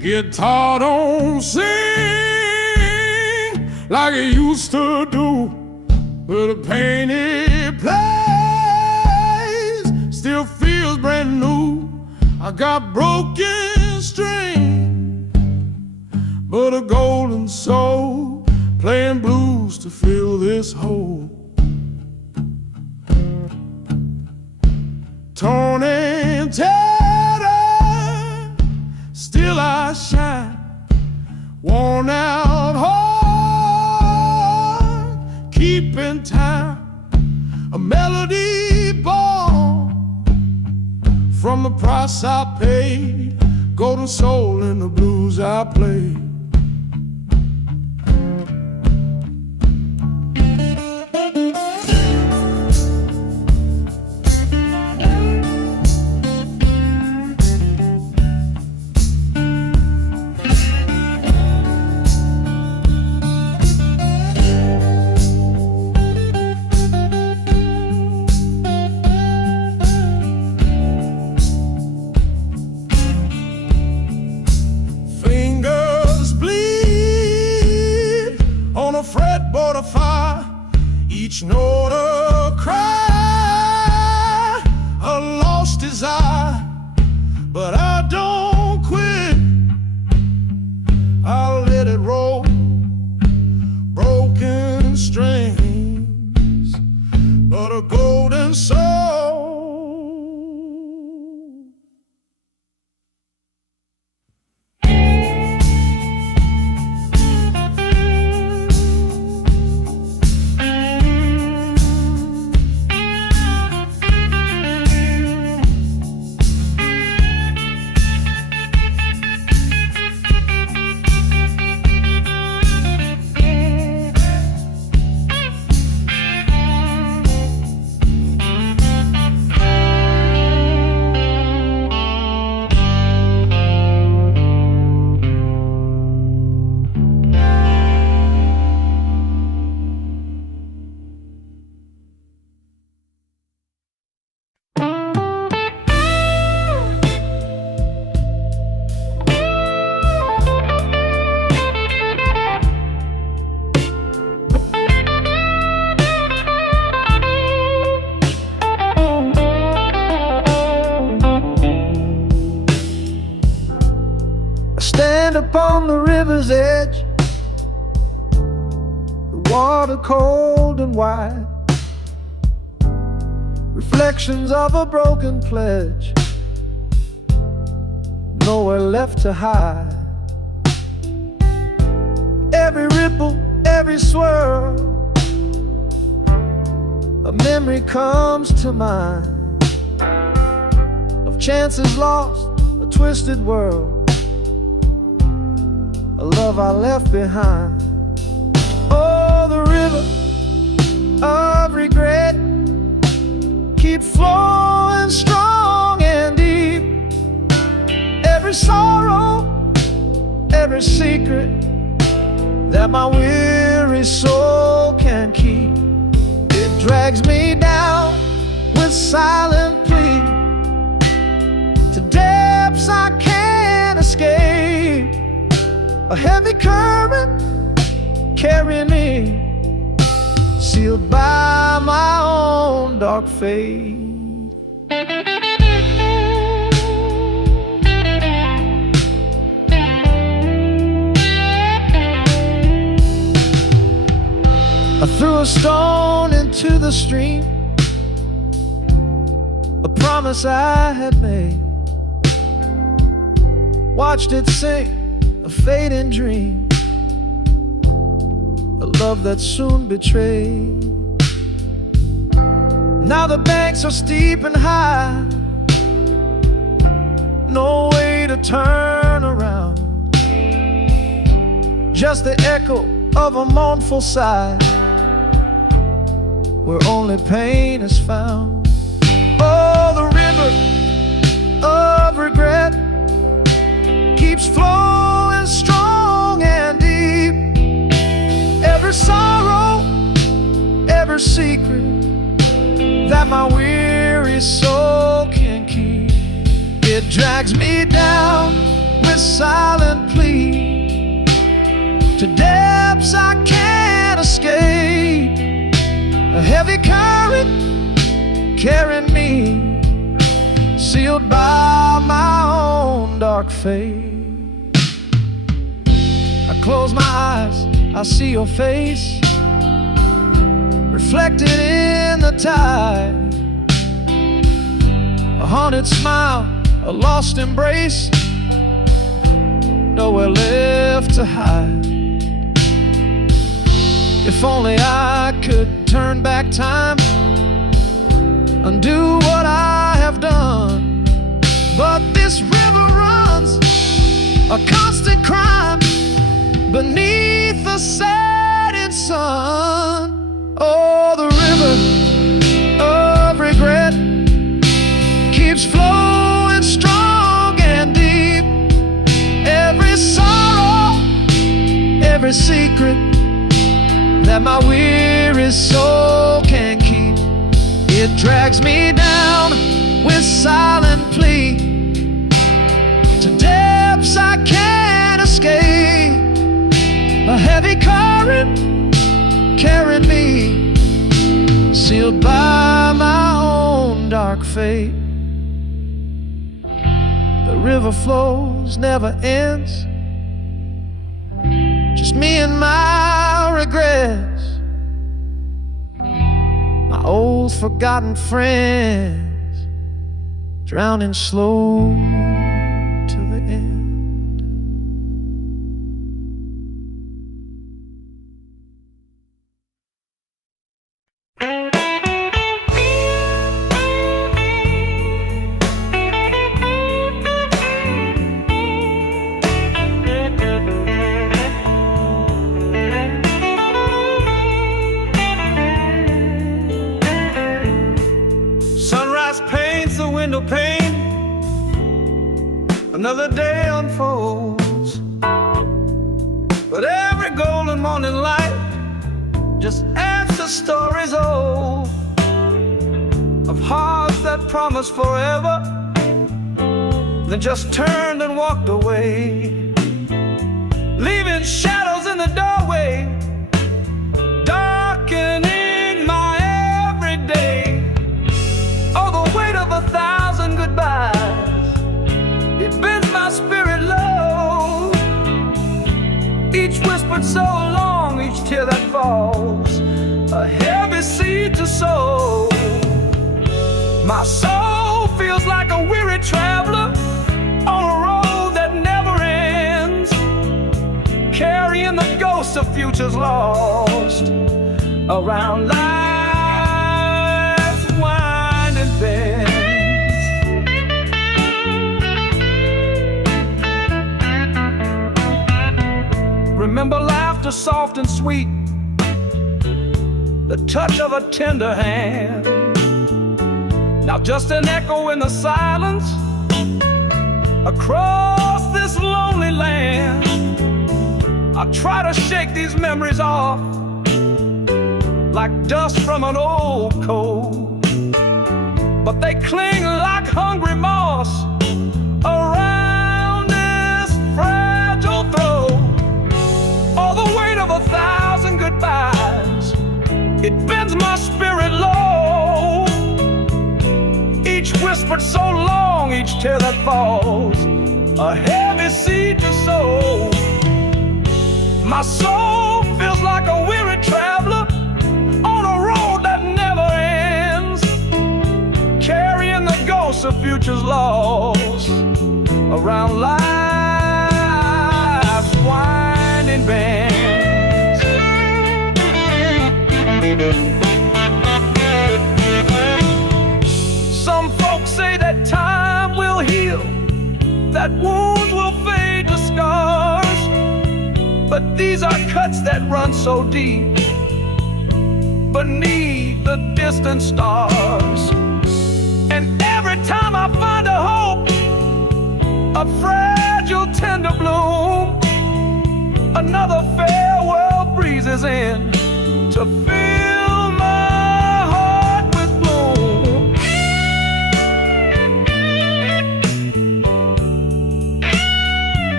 guitar don't sing like it used to do, but the pain it plays still feels brand new. I got broken strings, but a golden soul playing blues to fill this hole. Torn and tattered, still I shine. Worn out heart, keeping time. A melody born from the price I paid. Golden soul in the blues I play. Fretboard of fire, each note a cry, a lost desire. But I don't quit, I'll let it roll. Broken strings, but a golden soul. Stand upon the river's edge, the water cold and wide, reflections of a broken pledge, nowhere left to hide. Every ripple, every swirl, a memory comes to mind of chances lost, a twisted world, a love I left behind. Oh, the river of regret keep flowing strong and deep. Every sorrow, every secret that my weary soul can keep, it drags me down with silent plea to depths I can't escape. A heavy current carrying me, sealed by my own dark fate. I threw a stone into the stream, a promise I had made, watched it sink, a fading dream, a love that soon betrayed. Now the banks are steep and high, no way to turn around, just the echo of a mournful sigh, where only pain is found. Oh, the river of regret keeps flowing strong and deep. Every sorrow, every secret that my weary soul can keep, it drags me down with silent plea to depths I can't escape. A heavy current carrying me, sealed by my own dark fate. I close my eyes, I see your face reflected in the tide. A haunted smile, a lost embrace, nowhere left to hide. If only I could turn back time, undo what I have done. But this river runs a constant crime beneath the setting sun. Oh, the river of regret keeps flowing strong and deep. Every sorrow, every secret that my weary soul can keep, it drags me down with silent plea to depths I can't escape. A heavy current carrying me, sealed by my own dark fate. The river flows, never ends, just me and my regrets, my old forgotten friends, drowning slow to the end. Window pane, another day unfolds, but every golden morning light just adds to stories old of hearts that promised forever, then just turned and walked away, leaving shadows in the doorway, darkening my everyday. Oh, the weight of 1,000 goodbyes, it bends my spirit low. Each whispered so long, each tear that falls, a heavy seed to sow. My soul feels like a weary traveler on a road that never ends, carrying the ghosts of futures lost around life's winding bends. Remember laughter soft and sweet, the touch of a tender hand. Now just an echo in the silence across this lonely land. I try to shake these memories off like dust from an old coat, but they cling like hungry moss around this fragile throat. Oh, the weight of 1,000 goodbyes, it bends my spirit low. Each whispered so long, each tear that falls, a heavy seed to sow. My soul feels like a weary traveler on a road that never ends, carrying the ghosts of futures lost around life's winding bends. Some folks say that time will heal, that wounds will fade to scars, but these are cuts that run so deep beneath the distant stars. And every time I find a hope, a fragile tender bloom, another farewell breezes in to fill my heart with gloom.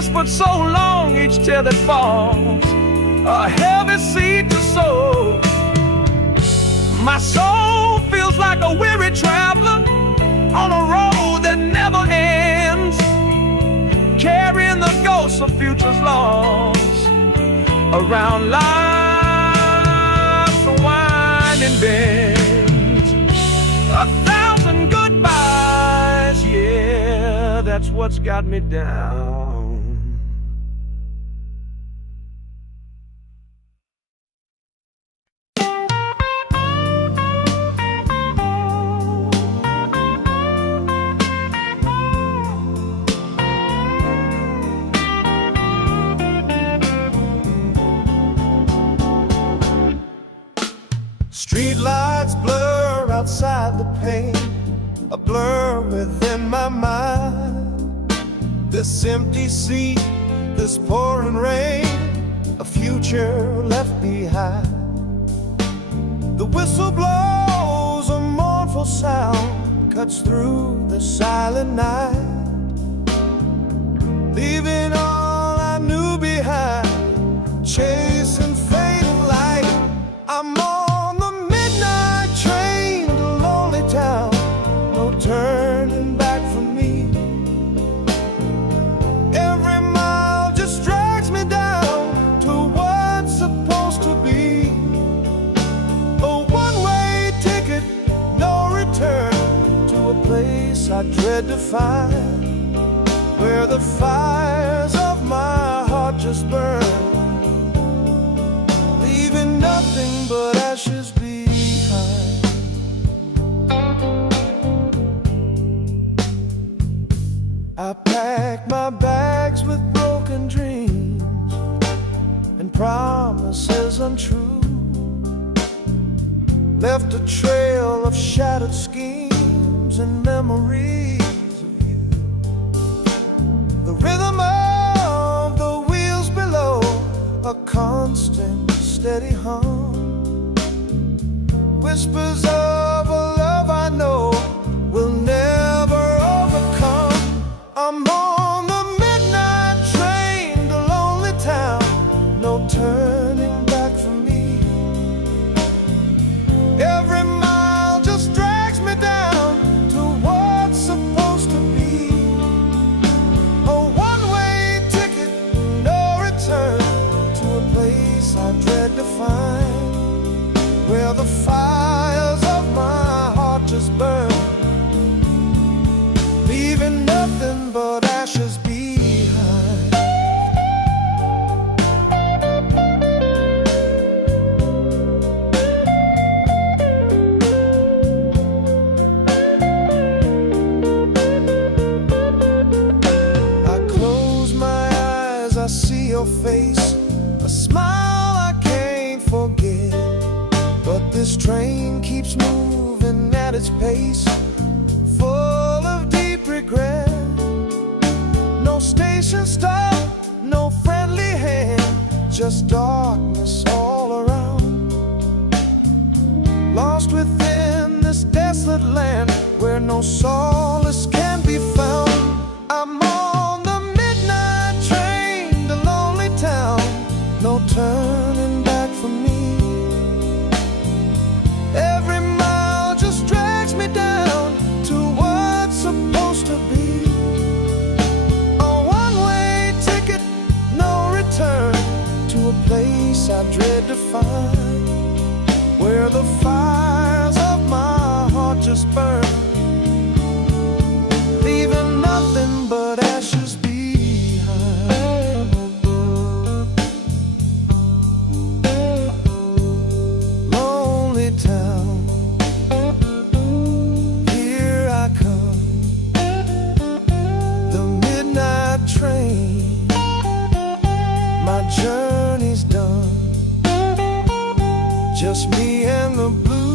whispered so long, each tear that falls, a heavy seed to sow. My soul feels like a weary traveler on a road that never ends, carrying the ghosts of futures lost around life's winding bends. 1,000 goodbyes, yeah, that's what's got me down. Street lights blur outside the pane, a blur within my mind. This empty seat, this pouring rain, a future left behind. The whistle blows, a mournful sound cuts through the silent night, leaving all I knew behind, chasing fading light. I'm on the midnight train to lonely town, no turning back for me. Every mile just drags me down to what's supposed to be. A one-way ticket, no return, to a place I dread to find, where the fires of my heart just burn, leaving nothing but ashes behind. I packed my bags with broken dreams and promises untrue, left a trail of shattered schemes and memories of you. The rhythm of the wheels below, a constant steady hum, whispers of a love I know will never overcome. I'm on the midnight train to lonely town, no turning back for me. Every mile just drags me down to what's supposed to be. A one-way ticket, no return, to a place I dread to find, where the fires of my heart just burn, leaving nothing but ashes behind. I close my eyes, I see your face, a smile I can't forget. But this train keeps moving at its pace, full of deep regret. No station stop, no friendly hand, just darkness all around. Lost within this desolate land, where no solace can be found. I'm on the midnight train to lonely town, no turning back for me. Every mile just drags me down to what's supposed to be. A one-way ticket, no return, to a place I dread to find, where the fires of my heart just burn, leaving nothing but ashes behind. Lonely town, here I come, the midnight train, my journey's done, just me and the blue.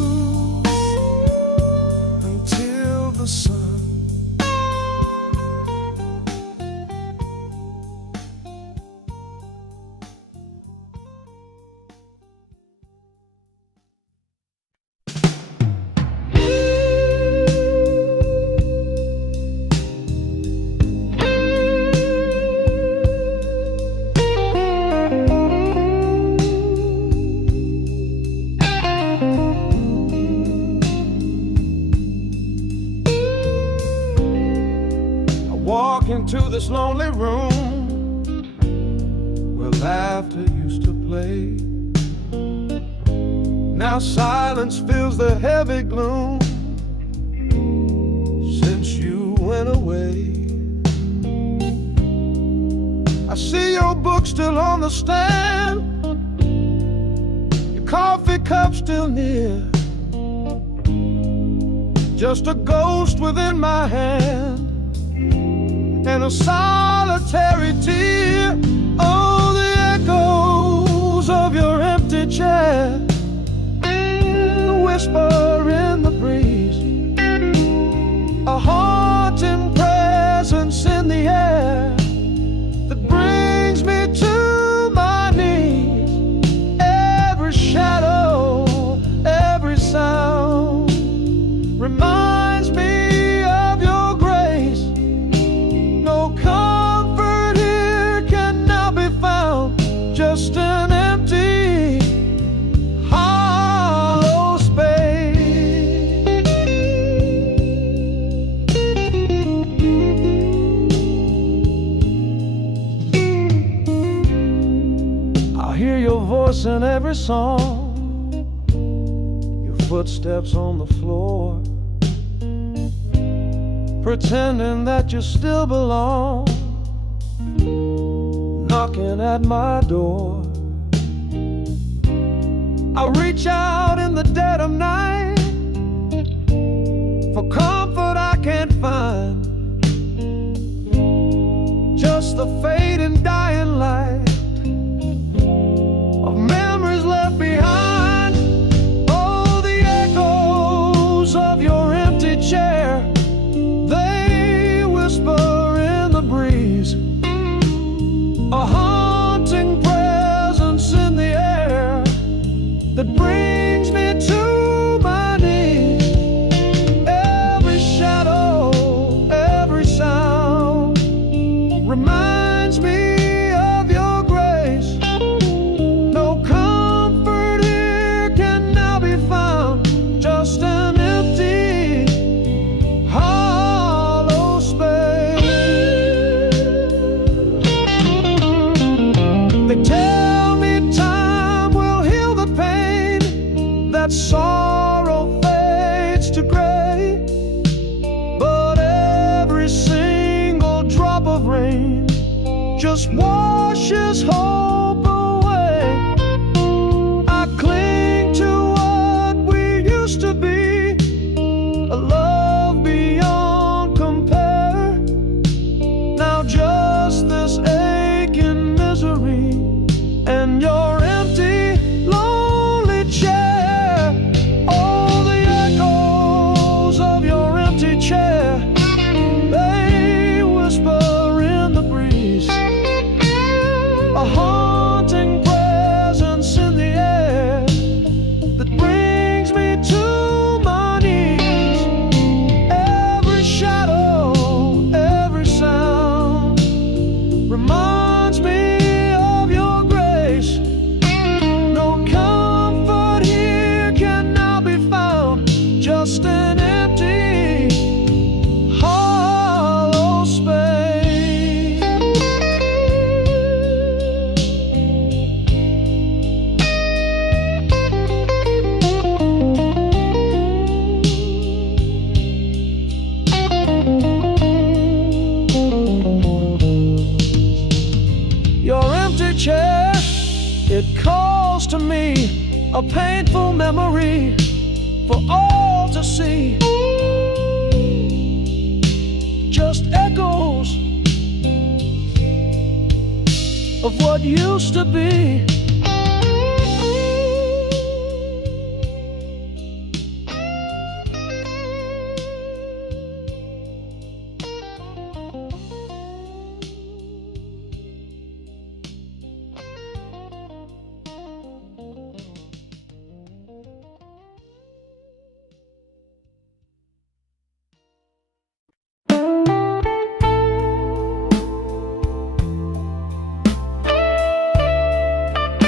walk into this lonely room where laughter used to play. Now silence fills the heavy gloom since you went away. I see your book still on the stand, your coffee cup still near, just a ghost within my hand and a solitary tear. Oh, the echoes of your empty chair, the whisper in the breeze, a haunting presence in the air that brings me to my knees. Every shadow, every sound reminds me of your grace. No comfort here can now be found, just an empty, hollow space. I hear your voice in every song, your footsteps on the floor, pretending that you still belong, knocking at my door. I reach out in the dead of night for comfort I can't find, just the fading dying light of memories left behind. Oh, the echoes of your empty chair, they whisper in the breeze, a haunting presence in the air that brings me to my knees. Every shadow, every sound reminds me of your grace. No comfort here can now be found, just an empty, hollow space. They tell me time will heal the pain, that sorrow fades to gray, but every single drop of rain just washes hope away. I cling to what we used to be, a love beyond compare. Now just this aching misery and your empty, lonely chair. Oh, the echoes of your empty chair, they whisper in the breeze, a haunting presence in the air that brings me to my knees. Every shadow, every sound reminds me of your grace. No comfort here can now be found, just an empty, hollow space. Your empty chair, it calls to me, a painful memory for all to see. Just echoes of what used to be.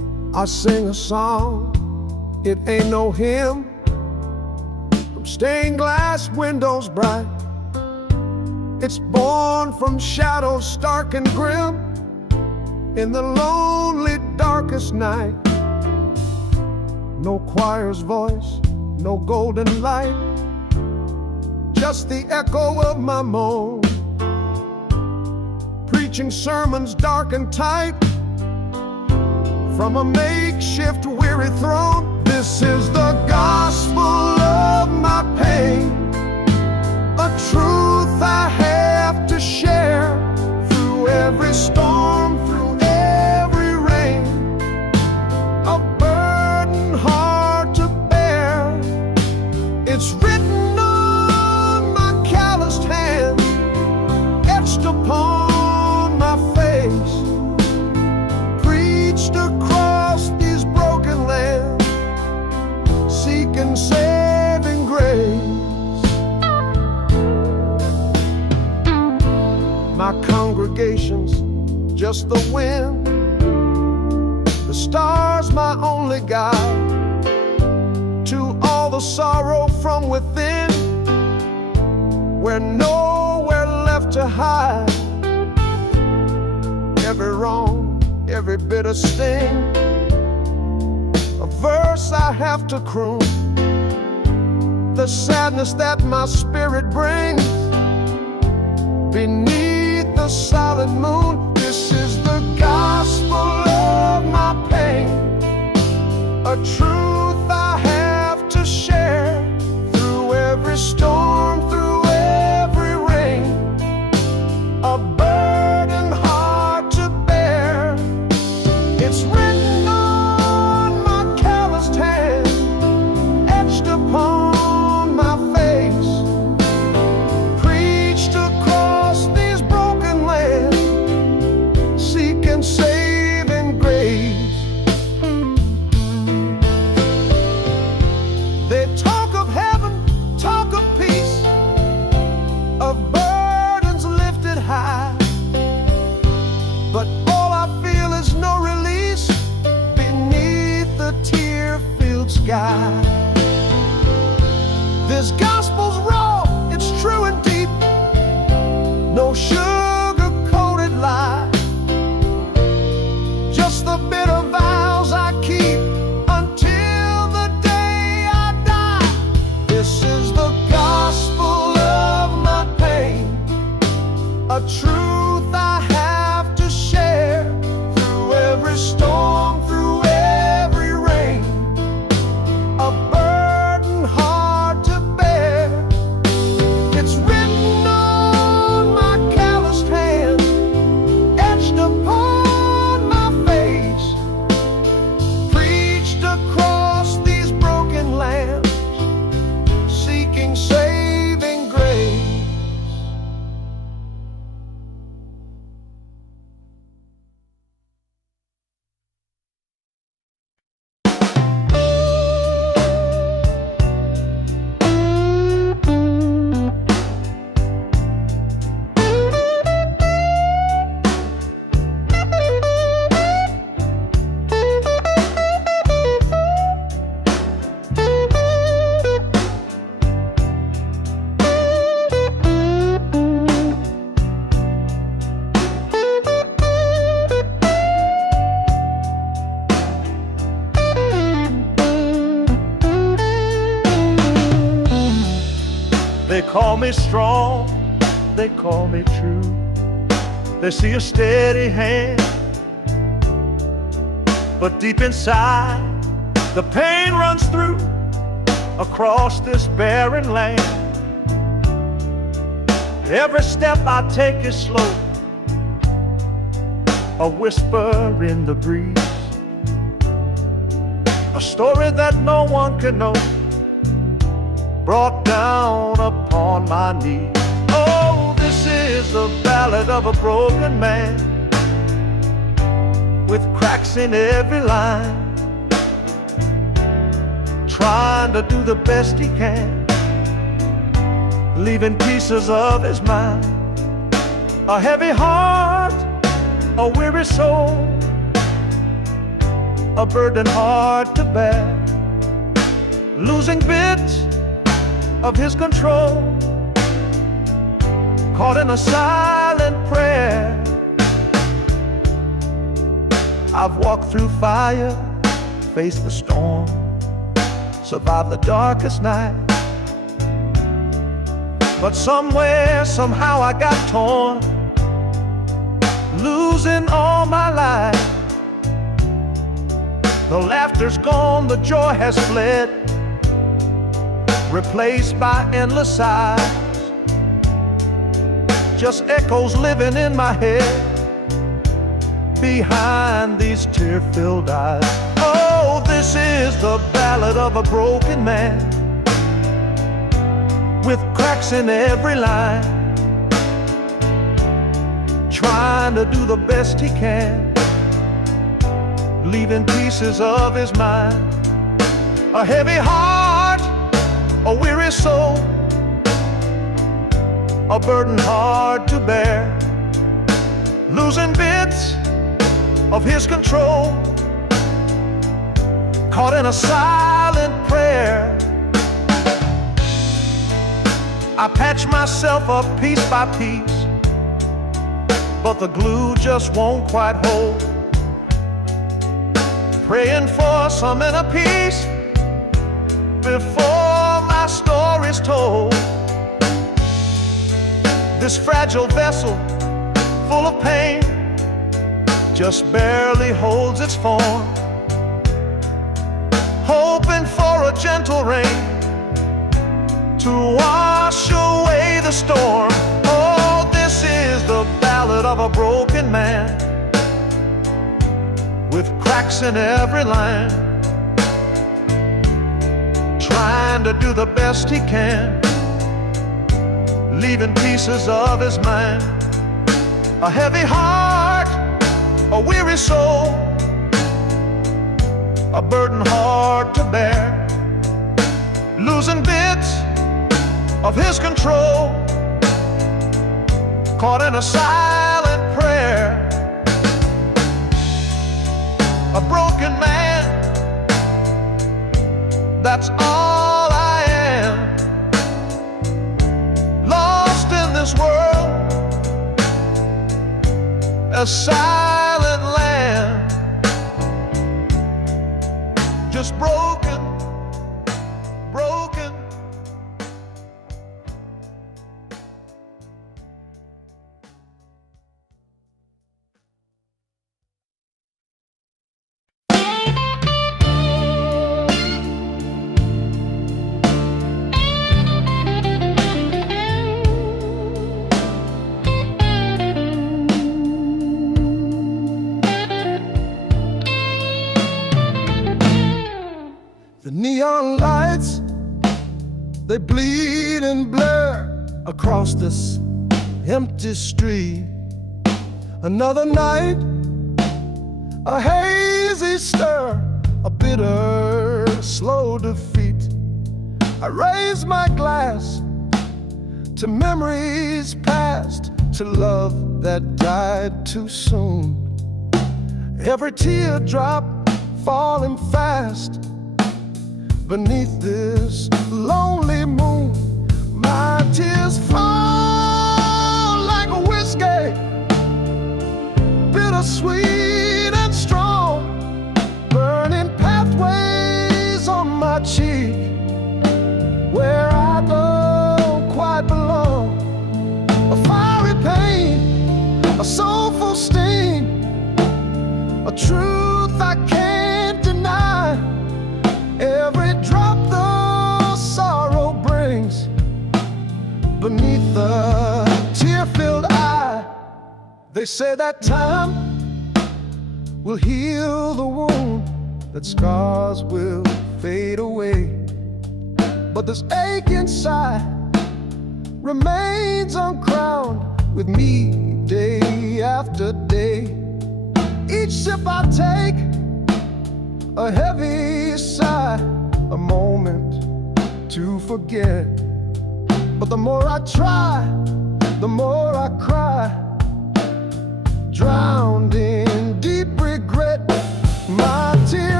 I sing a song, it ain't no hymn, from stained glass windows bright. It's born from shadows stark and grim, in the lonely darkest night. No choir's voice, no golden light, just the echo of my moan, preaching sermons dark and tight from a makeshift weary throne. This is the gospel of my pain, a truth I have to share through every storm, through every rain, a burden hard to bear. It's written on my calloused hand, etched upon my face, preached across these broken lands, seeking saving grace. My congregation's just the wind, the stars my only guide, to all the sorrow from within, we're nowhere left to hide. Every wrong, every bitter sting, a verse I have to croon, the sadness that my spirit brings beneath the solid moon. This is the gospel of my pain, a truth I have to share through every storm, through every rain, a burden hard to bear. It's written on my calloused hand, etched upon my face, preached across these broken lands, seeking saving grace. They talk of heaven, talk of peace, of burdens lifted high, but all I feel is no release beneath the tear-filled sky. This gospel's raw, it's true and deep, no sugar-coated lie, just the bitter vows I keep until the day I die. This is the gospel of my pain, a truth I have to share through every storm, through every rain, a burden hard to bear. It's written on my calloused hand, etched upon my face, preached across these broken lands, seeking saving grace. They call me strong, they call me true. They see a steady hand, but deep inside the pain runs through across this barren land. Every step I take is slow, a whisper in the breeze, a story that no one can know, brought down upon my knees. Oh, this is the ballad of a broken man, with cracks in every line, trying to do the best he can, leaving pieces of his mind, a heavy heart, a weary soul, a burden hard to bear, losing bits of his control, caught in a silent prayer. I've walked through fire, faced the storm, survived the darkest night. But somewhere, somehow I got torn, losing all my life. The laughter's gone, the joy has fled, replaced by endless sighs. Just echoes living in my head, behind these tear-filled eyes. Oh, this is the ballad of a broken man, with cracks in every line, trying to do the best he can, leaving pieces of his mind. A heavy heart, a weary soul, a burden hard to bear, losing bits of his control, caught in a silent prayer. I patch myself up piece by piece, but the glue just won't quite hold. Praying for some inner peace before my story's told. This fragile vessel, full of pain, just barely holds its form, hoping for a gentle rain to wash away the storm. Oh, this is the ballad of a broken man, with cracks in every line, trying to do the best he can, leaving pieces of his mind. A heavy heart, a weary soul, a burden hard to bear, losing bits of his control, caught in a silent prayer. A broken man, that's all I am, lost in this world, a silent land, just broken, broken. The neon lights, they bleed and blur across this empty street. Another night, a hazy stir, a bitter, slow defeat. I raise my glass to memories past, to love that died too soon. Every teardrop falling fast beneath this lonely moon. My tears fall like a whiskey, bittersweet and strong, burning pathways on my cheek where I don't quite belong. A fiery pain, a soulful sting, a truth I can't deny. Every drop the sorrow brings beneath the tear-filled eye. They say that time will heal the wound, that scars will fade away, but this ache inside remains uncrowned with me day after day. Each sip I take, a heavy sigh, a moment to forget. But the more I try, the more I cry, drowned in deep regret. My tears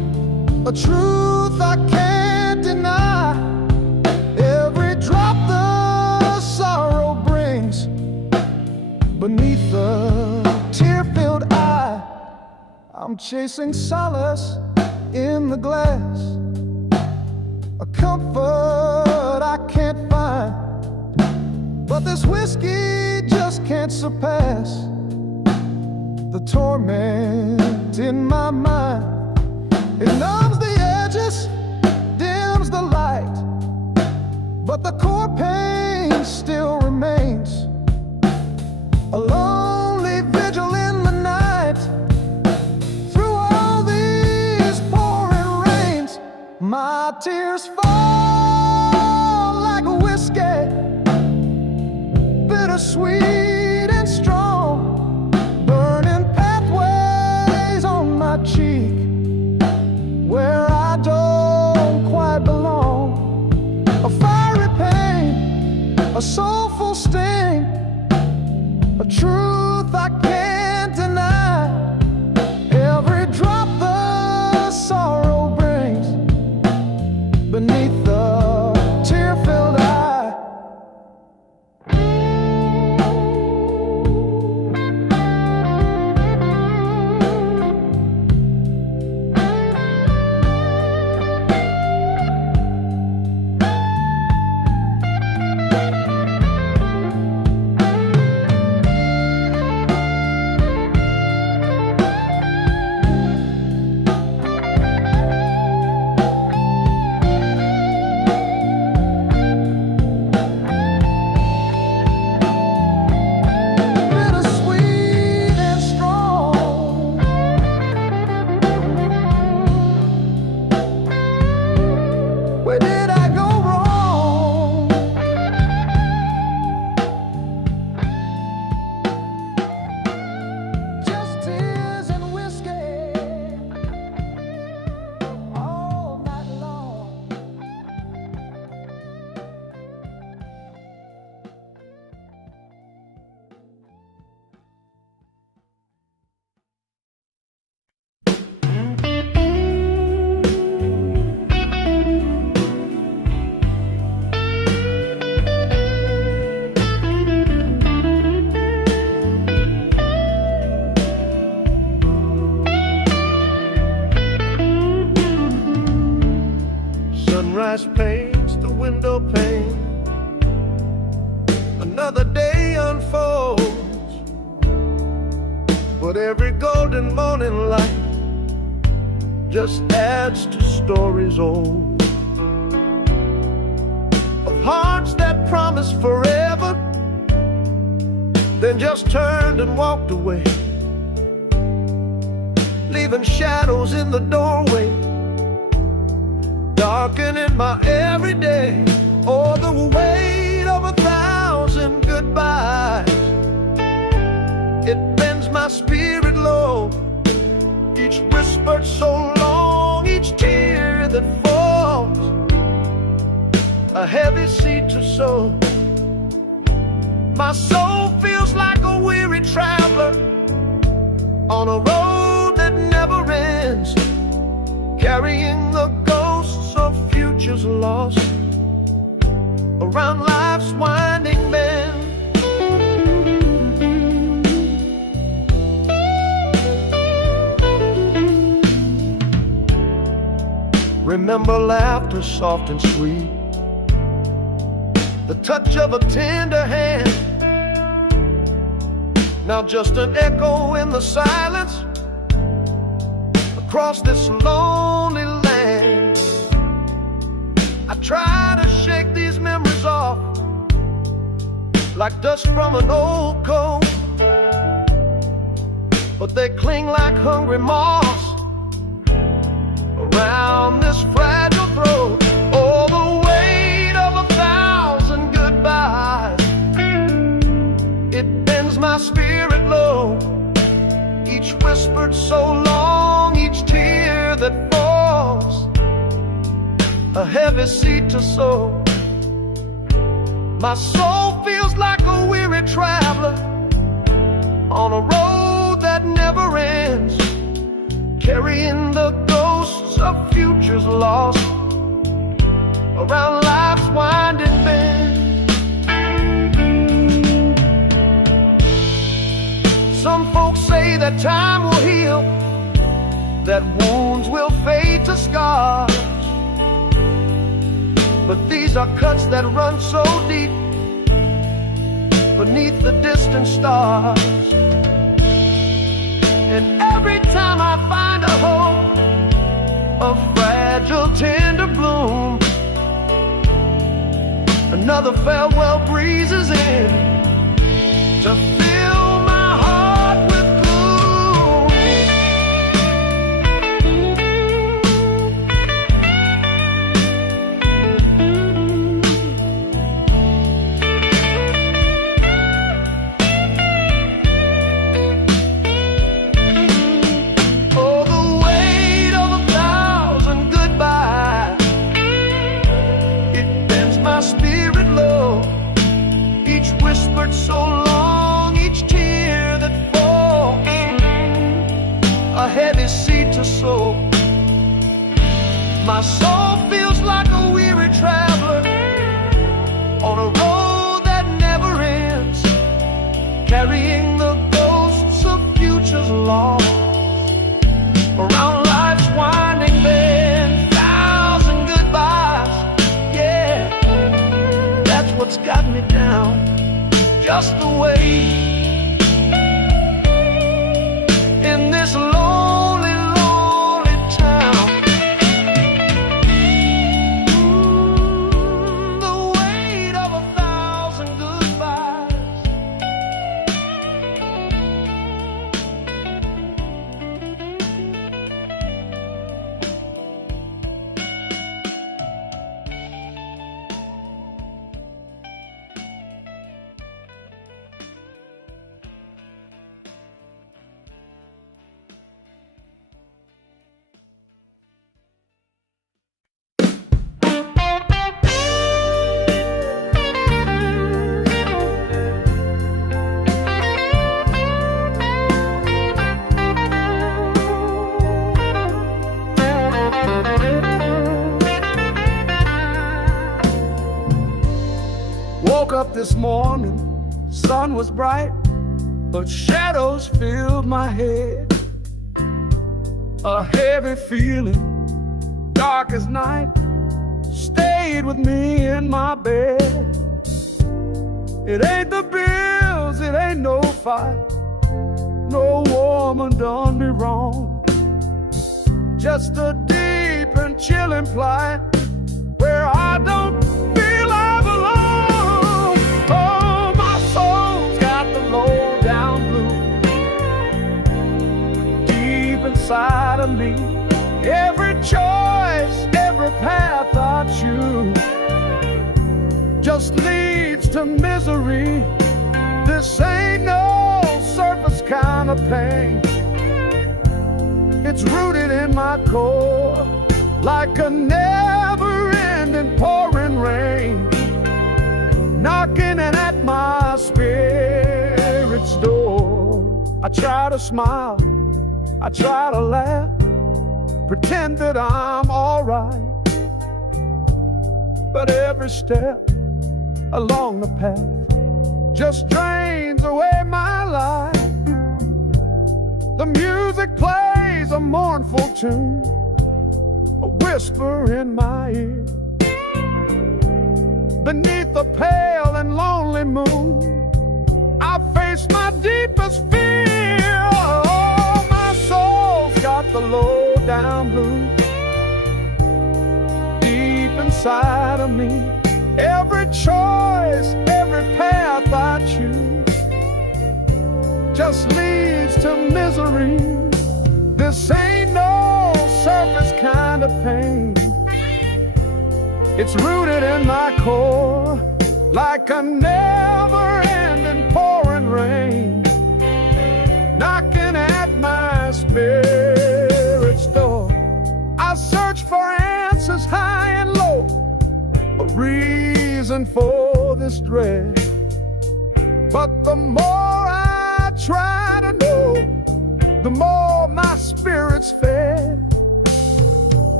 truth I can't deny. Every drop the sorrow brings beneath the tear-filled eye. I'm chasing solace in the glass, a comfort I can't find, but this whiskey just can't surpass the torment in my mind. It numbs the edges, dims the light, but the core pain still remains. A lonely vigil in the night, through all these pouring rains. My tears fall like a whiskey, bittersweet and strong, burning pathways on my cheek where I don't quite belong. A fiery pain, a soulful sting, a truth I can't deny. Every drop the sorrow brings beneath the tear-filled eye. Where did I go wrong? Just tears and whiskey all night long. Sunrise paints the window pane, another day unfolds, but every golden morning light just adds to stories old, of hearts that promised forever, then just turned and walked away, leaving shadows in the doorway, darkening my everyday. Oh, the weight of 1,000 goodbyes, it bends my spirit low. Each whispered so long, each tear that falls, a heavy seed to sow. My soul feels like a weary traveler on a road that never ends, carrying the ghosts of futures lost around life's winding bend. Remember laughter soft and sweet, the touch of a tender hand, now just an echo in the silence across this lonely land. I try to shake these memories off like dust from an old coat, but they cling like hungry moths around this fragile throat. Oh, the weight of 1,000 goodbyes, it bends my spirit low. Each whispered so long, each tear that falls, a heavy seed to sow. My soul feels like a weary traveler on a road that never ends, carrying the ghosts of futures lost around life's winding bend. Some folks say that time will heal, that wounds will fade to scars, but these are cuts that run so deep beneath the distant stars. And every time I find a hope, a fragile, tender bloom, another farewell breezes in to fill my heart with gloom. Oh, the weight of 1,000 goodbyes, it bends my spirit low. Each whispered so long, each tear that falls, a heavy seed to sow. My soul feels like a weary traveler on a road that never ends, carrying the ghosts of futures lost around life's winding bend. 1,000 goodbyes, yeah, that's what's got me down, just the way in this lonely, lonely town. The weight of 1,000 goodbyes. Woke up this morning, sun was bright, but shadows filled my head. A heavy feeling, dark as night, stayed with me in my bed. It ain't the bills, it ain't no fight, no woman done me wrong. Just a deep and chilling plight where I don't feel I belong. Oh, my soul's got the low down blues deep inside of me. Every choice, every path I choose just leads to misery. This ain't no surface kind of pain. It's rooted in my core like a never-ending pouring rain, knocking at my spirit's door. I try to smile, I try to laugh, pretend that I'm alright, but every step along the path just drains away my life. The music plays a mournful tune, a whisper in my ear. Beneath the pale and lonely moon, I face my deepest fear. Oh, my soul's got the low down blues deep inside of me. Every choice, every path I choose just leads to misery. This ain't no surface kind of pain. It's rooted in my core like a never-ending pouring rain, knocking at my spirit's door. I search for answers high and low, a reason for this dread, but the more I try to know, the more my spirit's fed.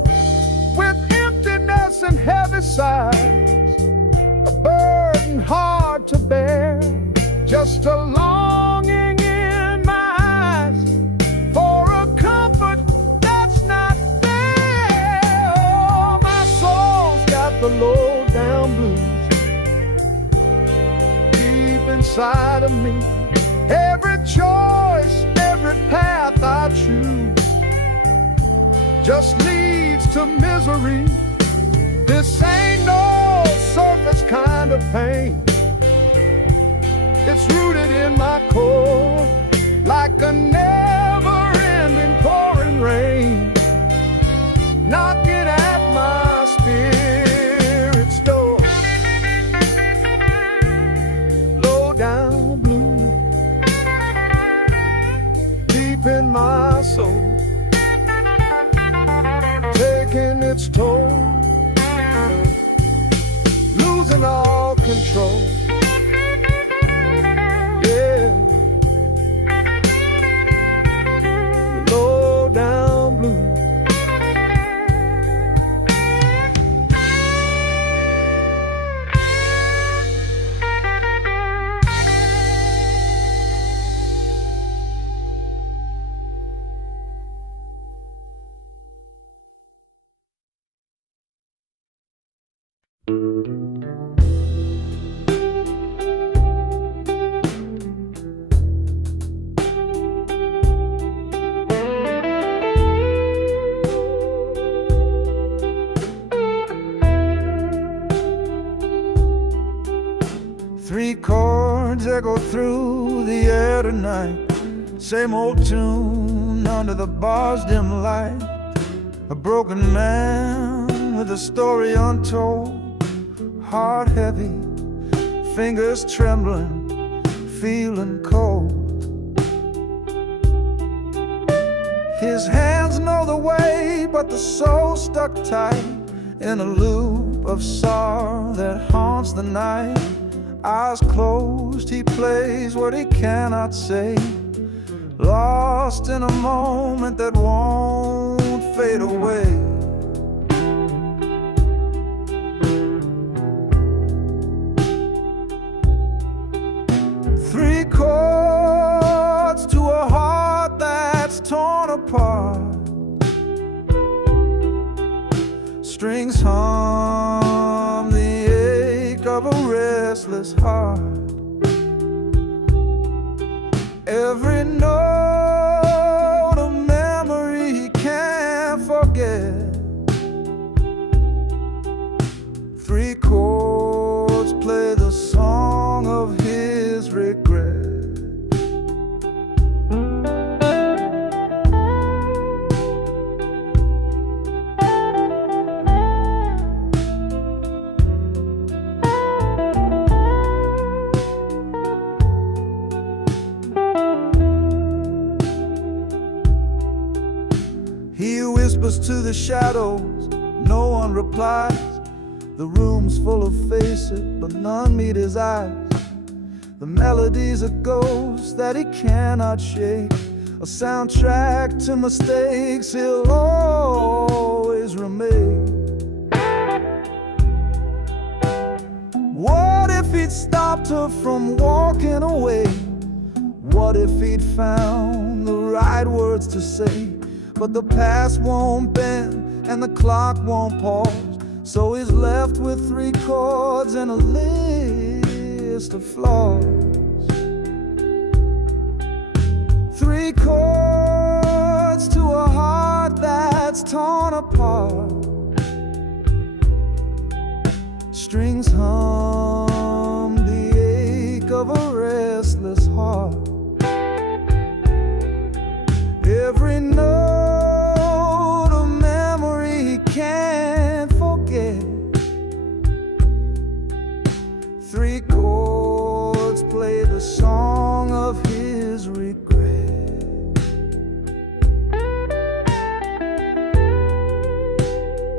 besides, a burden hard to bear, just a longing in my eyes for a comfort that's not there. Oh, my soul's got the low down blues deep inside of me. Every choice, every path I choose just leads to misery. This ain't no surface kind of pain. It's rooted in my core, like a never-ending pouring rain, knocking at my spirit's door. Low down blue, deep in my soul, taking its toll, losing all control. Yeah, low down blue. Three chords echo through the air tonight. Same old tune under the bar's dim light. A broken man with a story untold. Heart heavy, fingers trembling, feeling cold. His hands know the way, but the soul stuck tight in a loop of sorrow that haunts the night. Eyes closed, he plays what he cannot say, lost in a moment that won't fade away. Three chords to a heart that's torn apart. Strings hum the ache of a restless heart. Every note a memory he can't forget. Three chords play the song of his regret. He whispers to the shadows, no one replies. The room's full of faces, but none meet his eyes. The melody's a ghost that he cannot shake, a soundtrack to mistakes he'll always remake. What if he'd stopped her from walking away? What if he'd found the right words to say? But the past won't bend and the clock won't pause, so he's left with three chords and a list of flaws. Three chords to a heart that's torn apart. Strings hum the ache of a restless heart. Every note a memory he can't forget. Three chords play the song of his regret.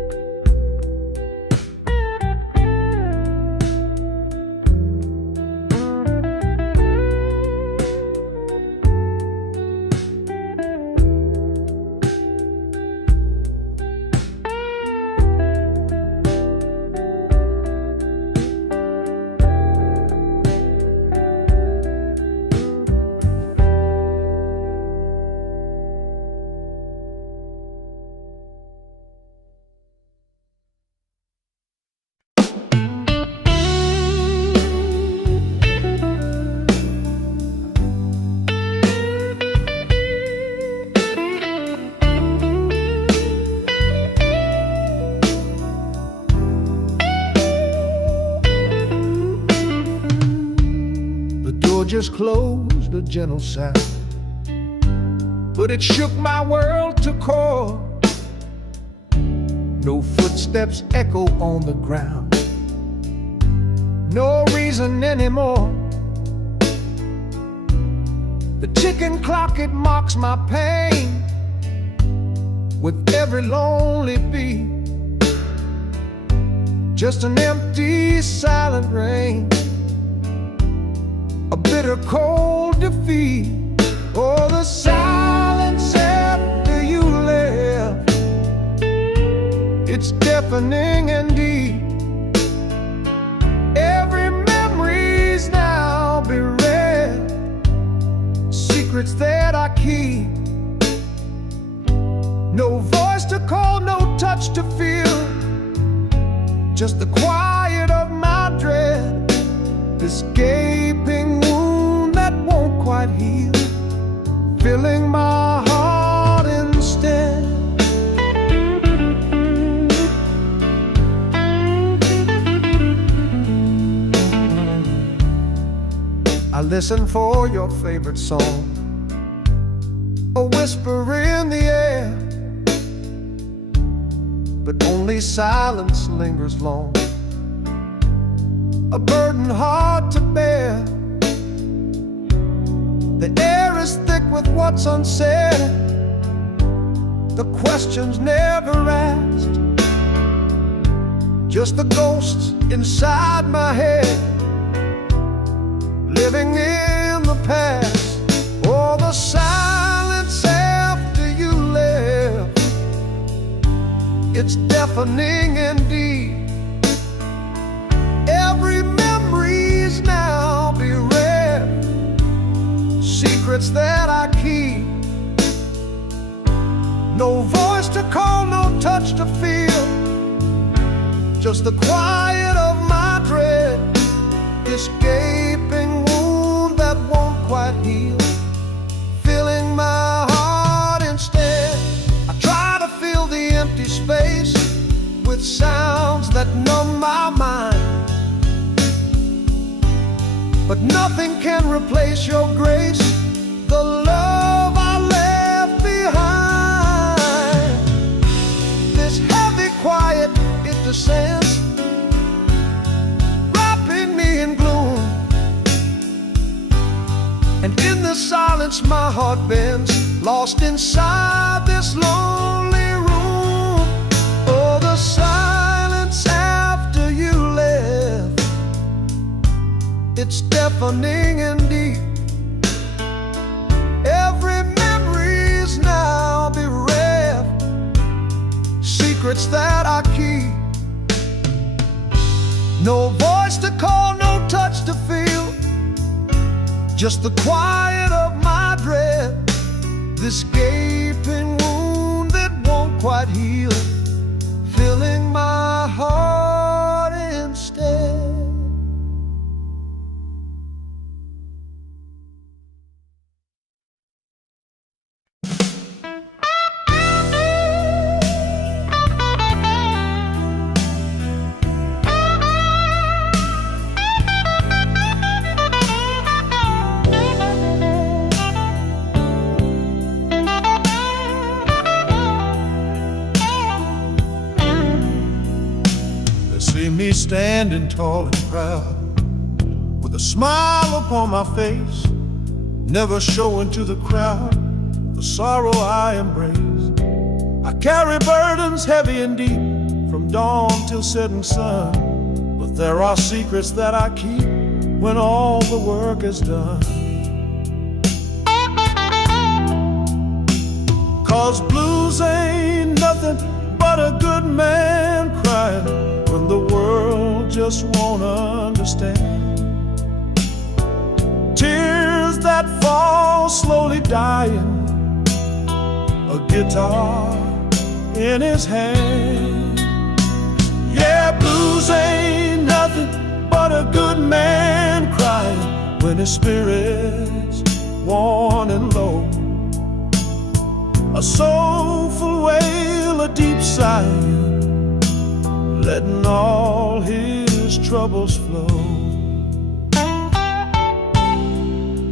just closed, a gentle sound, but it shook my world to core. No footsteps echo on the ground, no reason anymore. The ticking clock, it mocks my pain with every lonely beat. Just an empty, silent rain, a bitter, cold defeat. Oh, the silence after you left, it's deafening and deep. Every memory's now bereft, secrets that I keep. No voice to call, no touch to feel, just the quiet of my dread, this gaping wound that won't quite heal, filling my heart instead. I listen for your favorite song, a whisper in the air, but only silence lingers long, a burden hard to bear. The air is thick with what's unsaid, the questions never asked, just the ghosts inside my head, living in the past. Oh, the silence after you left, it's deafening and deep. Every memory's now bereft, secrets that I keep. No voice to call, no touch to feel, just the quiet of my dread, this gaping wound that won't quite heal, filling my heart instead. I try to fill the empty space with sounds that numb my mind, but nothing can replace your grace, the love I left behind. This heavy quiet, it descends, wrapping me in gloom, and in the silence my heart bends, lost inside this lonely room. Oh, the silence after you left, it's deafening and deep. Every memory's now bereft, secrets that I keep. No voice to call, no touch to feel, just the quiet of my dread, this gaping wound that won't quite heal, filling my heart instead. See me standing tall and proud, with a smile upon my face, never showing to the crowd the sorrow I embrace. I carry burdens heavy and deep, from dawn till setting sun, but there are secrets that I keep when all the work is done. 'Cause blues ain't nothing but a good man crying when the world just won't understand. Tears that fall slowly dying, a guitar in his hand. Yeah, blues ain't nothing but a good man crying when his spirit's worn and low. A soulful wail, a deep sigh, letting all his troubles flow.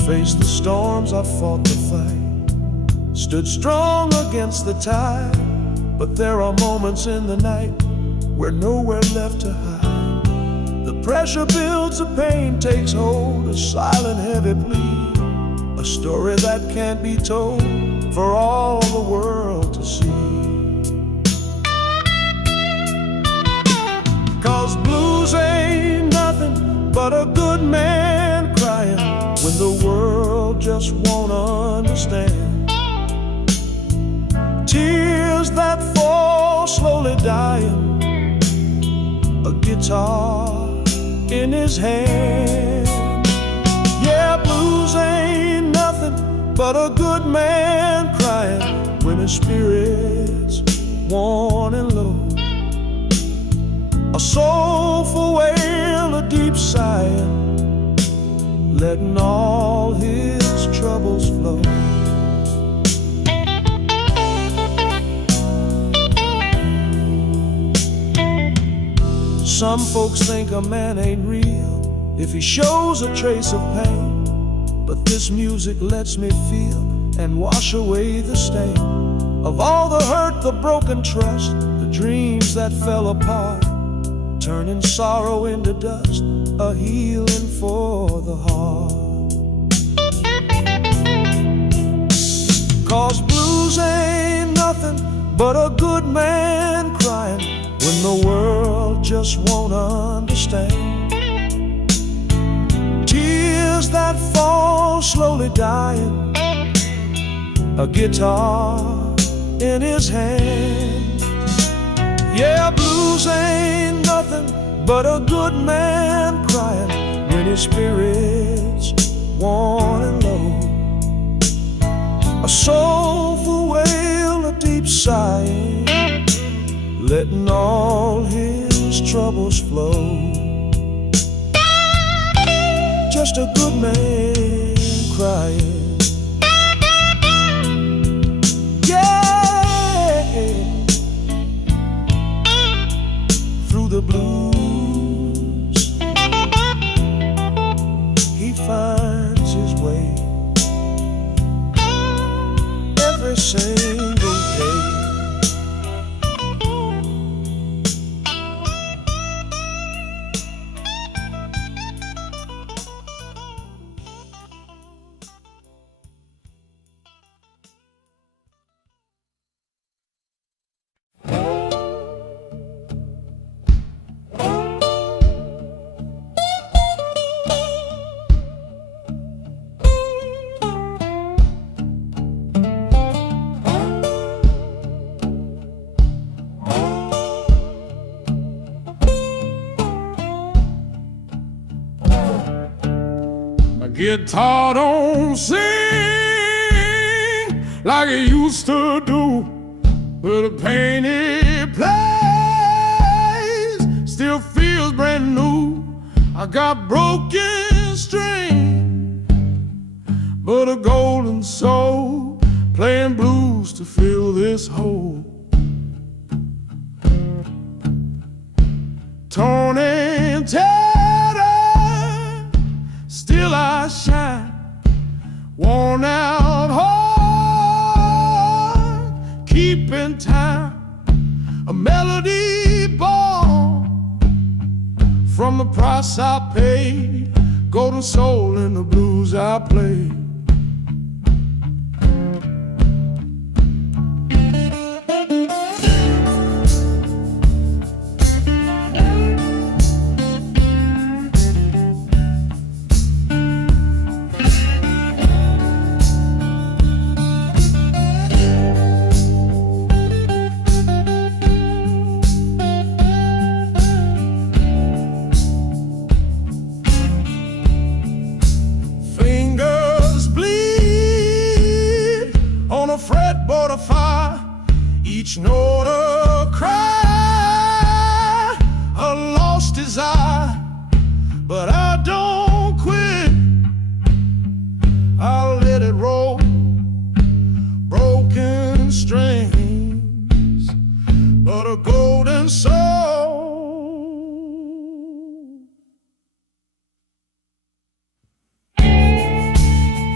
Faced the storms, I fought the fight, stood strong against the tide. But there are moments in the night where nowhere left to hide. The pressure builds, the pain takes hold, a silent heavy plea, a story that can't be told for all the world to see. 'Cause blues ain't nothing but a good man crying when the world just won't understand. Tears that fall slowly dying, a guitar in his hand. Yeah, blues ain't nothing but a good man crying when his spirit's worn and low. A soulful wail, a deep sighing, letting all his troubles flow. Some folks think a man ain't real if he shows a trace of pain, but this music lets me feel and wash away the stain of all the hurt, the broken trust, the dreams that fell apart, turning sorrow into dust, a healing for the heart. 'Cause blues ain't nothing but a good man crying when the world just won't understand. Tears that fall slowly dying, a guitar in his hand. Yeah, blues ain't nothing but a good man crying when his spirit's worn and low. A soulful wail, a deep sighing, letting all his troubles flow. Just a good man crying. Yeah, through the blues he finds his way every single day. Guitar don't sing like it used to do, but the pain it plays still feels brand new. I got broken string, but a golden soul playing blues to fill this hole. Torn and tattered, still I shine. Worn out heart, keeping time. A melody born from the price I paid. Golden soul in the blues I played. Fretboard of fire, each note a cry, a lost desire. But I don't quit, I'll let it roll. Broken strings, but a golden soul.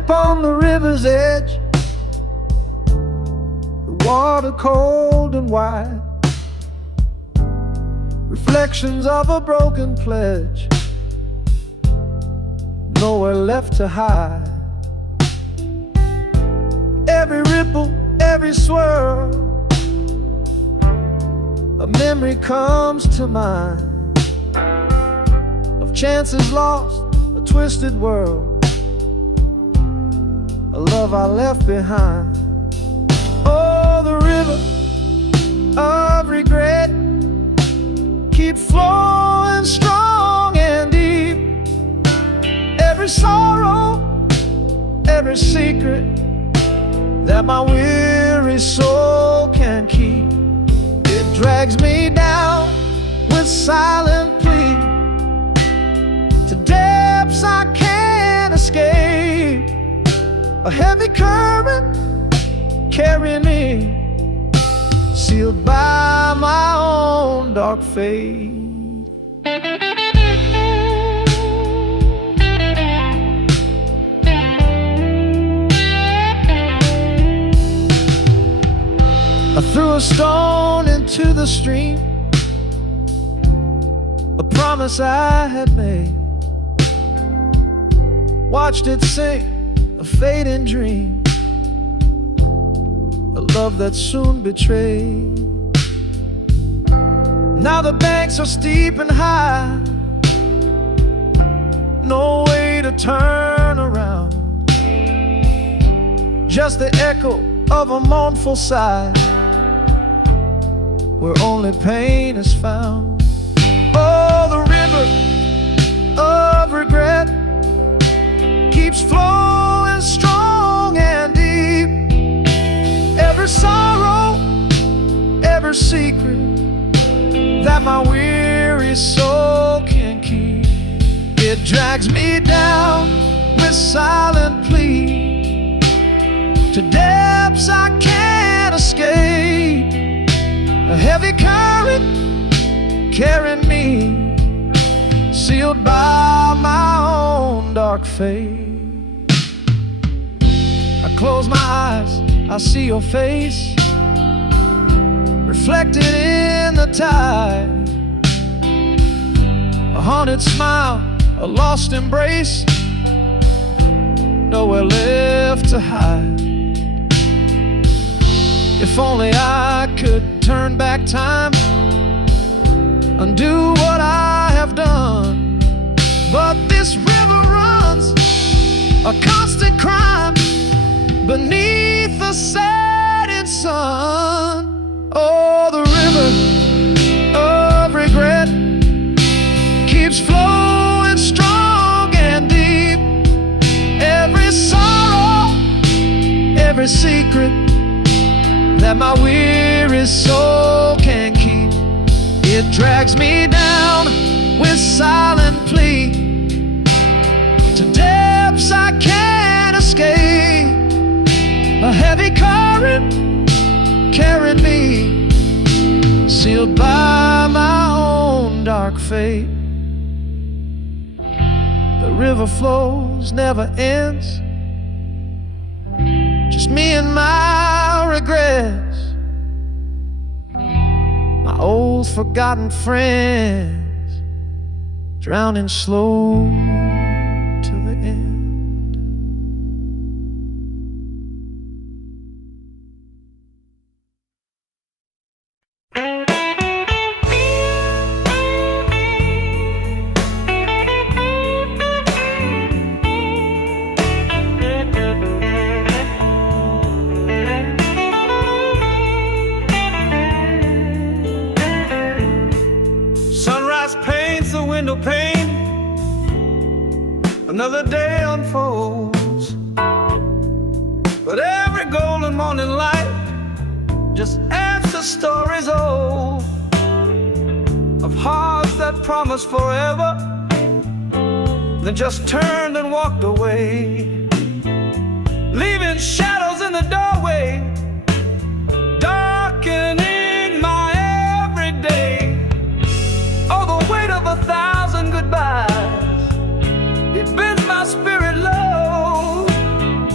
upon the river's edge, the water cold and wide, reflections of a broken pledge, nowhere left to hide. Every ripple, every swirl, a memory comes to mind of chances lost, a twisted world, a love I left behind. Oh, the river of regret keeps flowing strong and deep. Every sorrow, every secret that my weary soul can keep, it drags me down with silent plea to depths I can't escape. A heavy current carrying me, sealed by my own dark fate. I threw a stone into the stream, a promise I had made, watched it sink, a fading dream, a love that soon betrayed. Now the banks are steep and high, no way to turn around, just the echo of a mournful sigh, where only pain is found. Oh, the river of regret keeps flowing strong and deep. Every sorrow, every secret that my weary soul can keep, it drags me down with silent plea to depths I can't escape. A heavy current carrying me, sealed by my own dark fate. I close my eyes, I see your face reflected in the tide, a haunted smile, a lost embrace, nowhere left to hide. If only I could turn back time, undo what I have done, but this river runs a constant crime beneath the setting sun. Oh, the river of regret keeps flowing strong and deep. Every sorrow, every secret that my weary soul can keep, it drags me down with silent plea to depths I can't escape. A heavy current carried me, sealed by my own dark fate. The river flows, never ends, just me and my regrets, my old forgotten friends, drowning slow to the end. Window pane, another day unfolds, but every golden morning light just adds to stories old of hearts that promised forever, then just turned and walked away, leaving shadows in the doorway, darkening my everyday. Oh, the weight of 1,000 goodbyes, it bends my spirit low.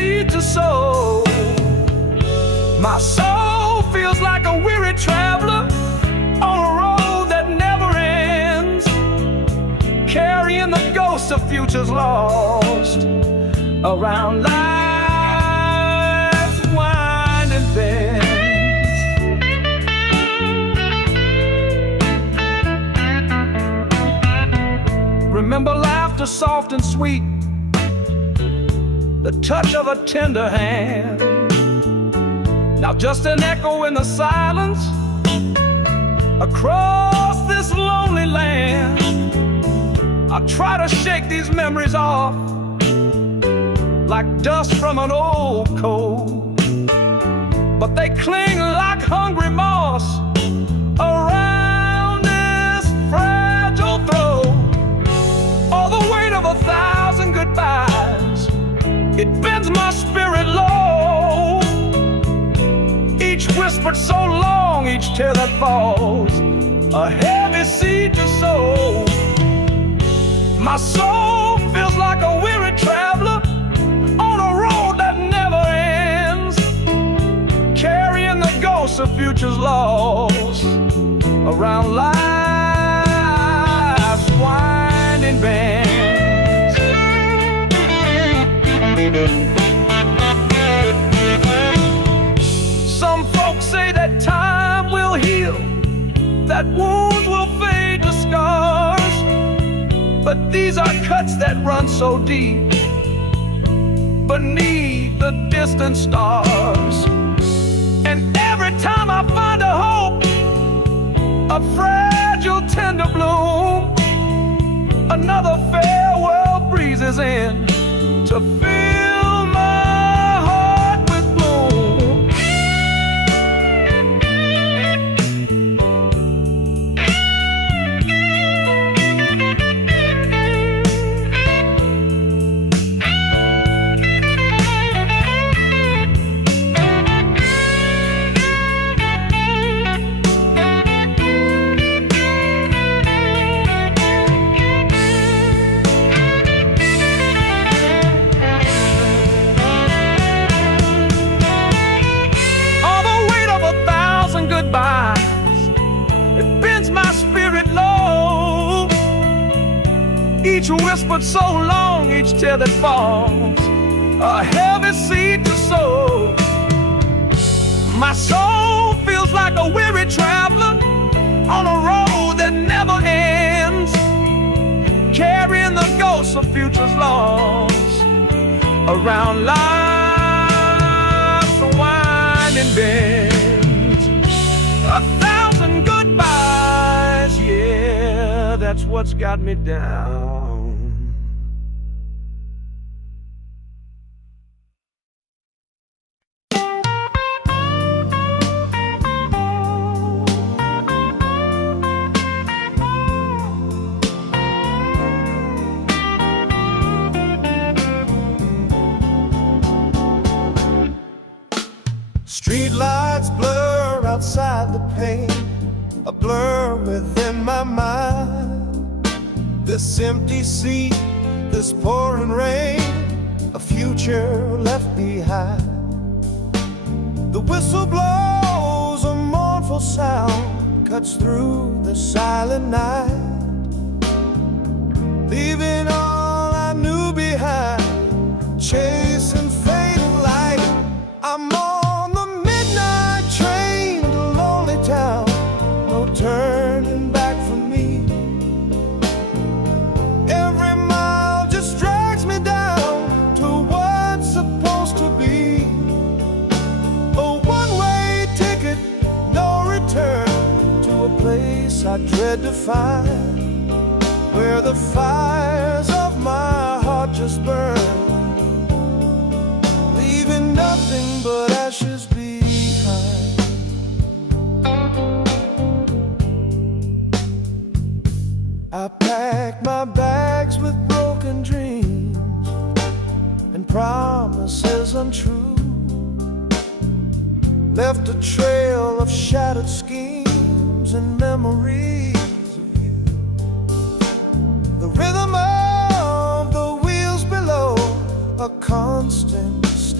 seed to sow. My soul feels like a weary traveler on a road that never ends, carrying the ghosts of futures lost around life's winding bends. Remember laughter soft and sweet, the touch of a tender hand. Now just an echo in the silence across this lonely land. I try to shake these memories off like dust from an old coat, but they cling like hungry moss around this fragile throat. All the weight of 1,000 goodbyes, it bends my spirit low. Each whispered so long, each tear that falls, a heavy seed to sow. My soul feels like a weary traveler on a road that never ends, carrying the ghosts of futures lost around life's winding bends. Some folks say that time will heal, that wounds will fade to scars, but these are cuts that run so deep beneath the distant stars. And every time I find a hope, a fragile tender bloom, another farewell breezes in to fill my heart with gloom. It bends my spirit low. Each whispered so long, each tear that falls, a heavy seed to sow. My soul feels like a weary traveler on a road that never ends, carrying the ghosts of futures lost around life's winding bends. 1,000 goodbyes, yeah, that's what's got me down. Street lights blur outside the pane, a blur within my mind. This empty seat, this pouring rain, a future left behind. The whistle blows, a mournful sound cuts through the silent night, leaving all I knew behind, chasing fading light. I'm on the midnight train to lonely town, no turning back for me. Every mile just drags me down to what's supposed to be. A one-way ticket, no return, to a place I dread to find, where the fires of my heart just burn, leaving nothing but ashes behind. I packed my bags with broken dreams and promises untrue, left a trail of shattered schemes and memories of you. The rhythm of the wheels below, a constant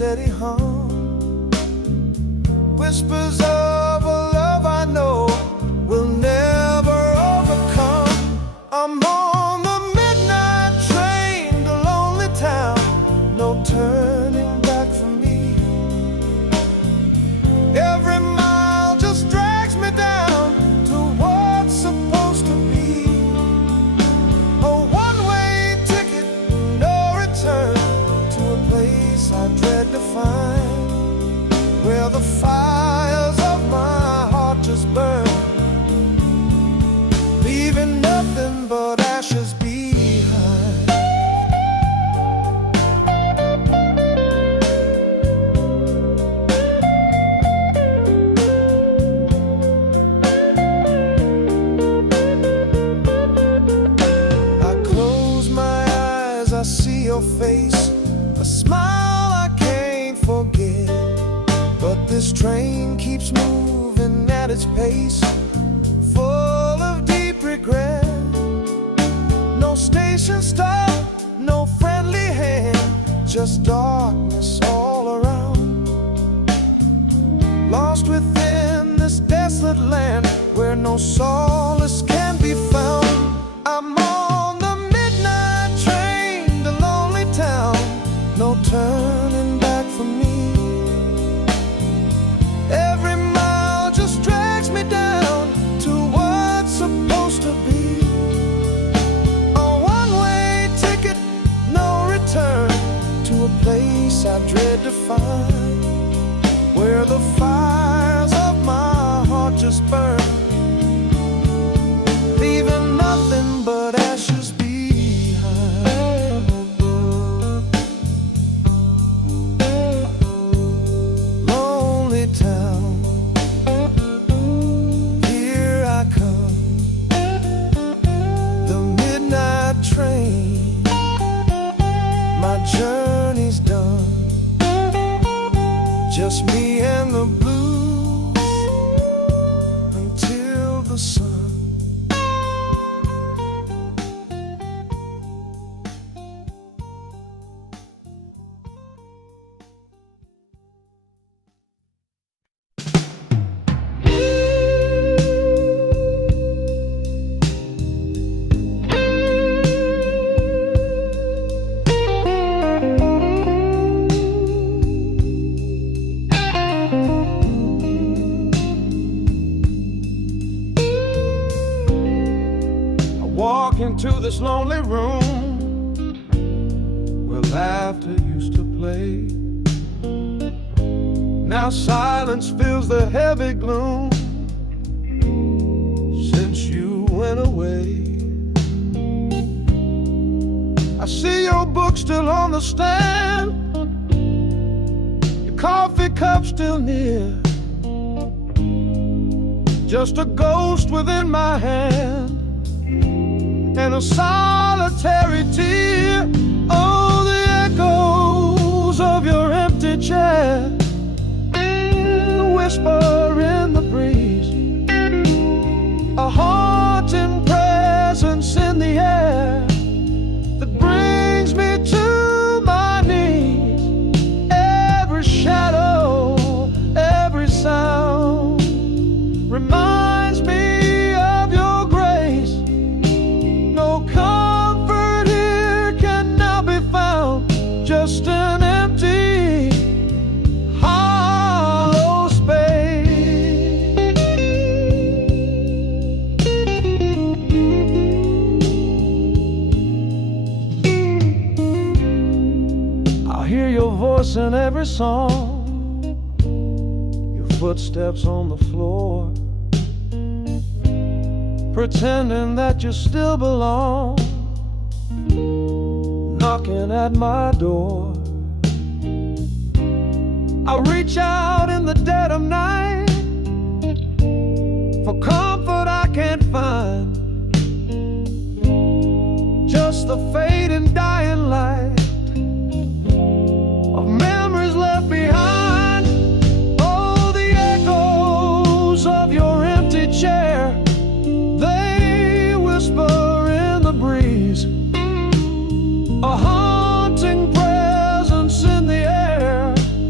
steady hum, whispers of a love I know will never overcome. I'm on the midnight train to lonely town, no turning back for me. Every mile just drags me down to what's supposed to be a one-way ticket, no return, to a place I dread to find, where the fires of my heart just burn, leaving nothing but ashes behind. I close my eyes, I see your face, a smile I can't forget. But this train keeps moving at its pace, full of deep regret. No station stop, no friendly hand, just darkness all around. Lost within this desolate land where no solace can be found. I'm on the midnight train to lonely town, no turning back for me. Every mile just drags me down to what's supposed to be a one-way ticket, no return, to a place I dread to find, where the fires of my heart just burn, leaving nothing but ashes behind. Lonely town, here I come, the midnight train, my journey's done, just me and the blues until the sun. Walk into this lonely room where laughter used to play. Now silence fills the heavy gloom since you went away. I see your book still on the stand, your coffee cup still near, just a ghost within my hand and a solitary tear. Oh, the echoes of your empty chair, the whisper in the breeze, a haunting presence in the air that brings me to my knees. Every shadow, every sound reminds me of your grace. No comfort here can now be found, just an empty, hollow space. I hear your voice in every song, your footsteps on the floor, pretending that you still belong, knocking at my door. I reach out in the dead of night for comfort I can't find, just the fading dying light of memories left behind. Oh, the echoes of your empty chair, they whisper in the breeze, a haunting presence in the air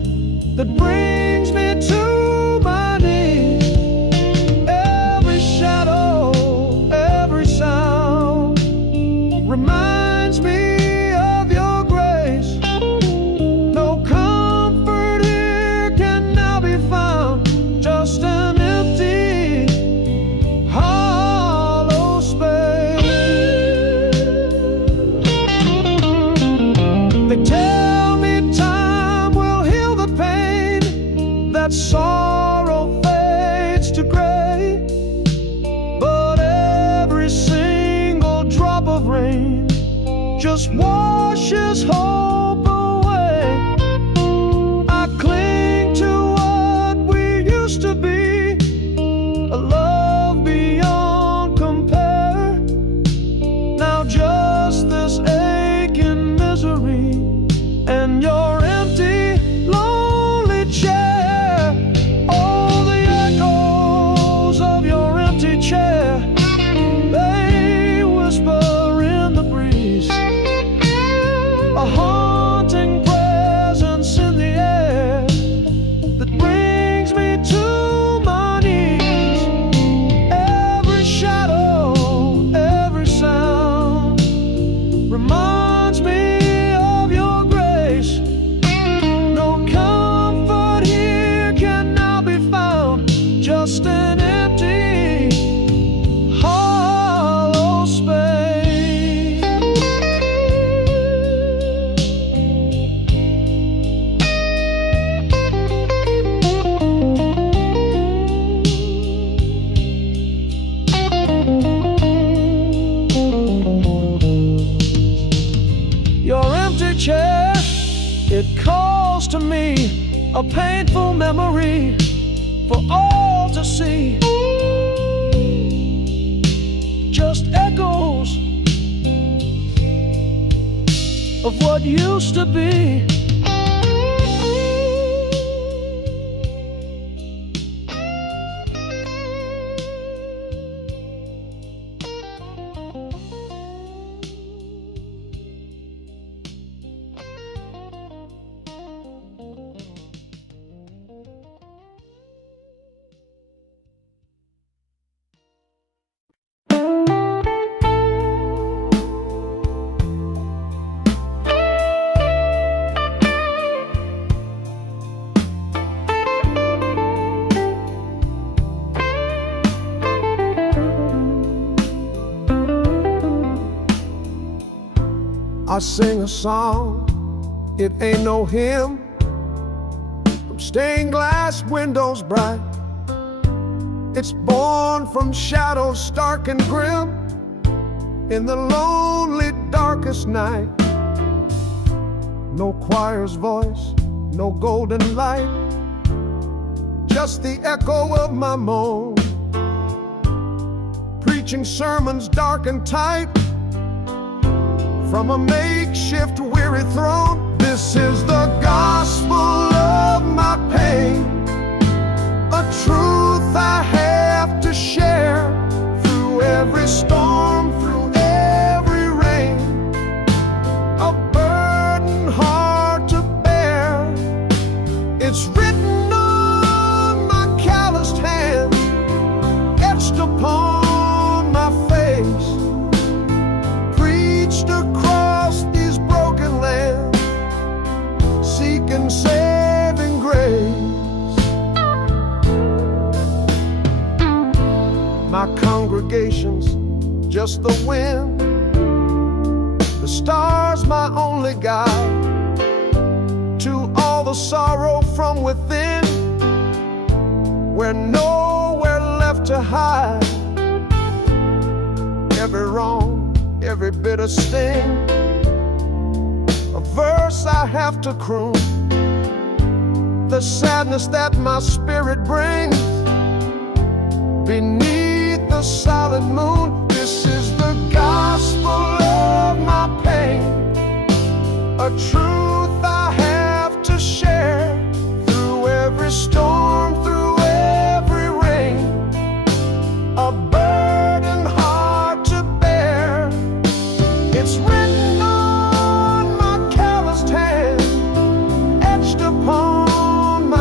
that brings me to my knees. Every shadow, every sound reminds me of your grace. No comfort here can now be found, just an empty, hollow space. They tell me time will heal the pain, that sorrow fades to gray, but every single drop of rain just washes hope away. I cling to what we used to be, a love beyond compare. Now just this aching misery and your empty, lonely chair. All the echoes of your empty chair, they whisper in the breeze, a haunting presence in the air that brings me to my knees. Every shadow, every sound reminds me of your grace. No comfort here can now be found, just an empty, hollow space. Your empty chair, it calls to me, a painful memory for all to see. Just echoes of what used to be. I sing a song, it ain't no hymn, from stained glass windows bright. It's born from shadows stark and grim, in the lonely darkest night. No choir's voice, no golden light, just the echo of my moan, preaching sermons dark and tight from a makeshift weary throne. This is the gospel of my pain, a truth I have to share through every storm, through every rain, a burden hard to bear. It's written on my calloused hands, etched upon my face, preached across these broken lands, seeking saving grace. My congregation's just the wind, the stars my only guide, to all the sorrow from within, where nowhere left to hide. Every wrong, every bitter sting, a verse I have to croon, the sadness that my spirit brings beneath the silent moon. This is the gospel of my pain, a truth I have to share through every storm, through every rain, a burden hard to bear. It's written on my calloused hand, etched upon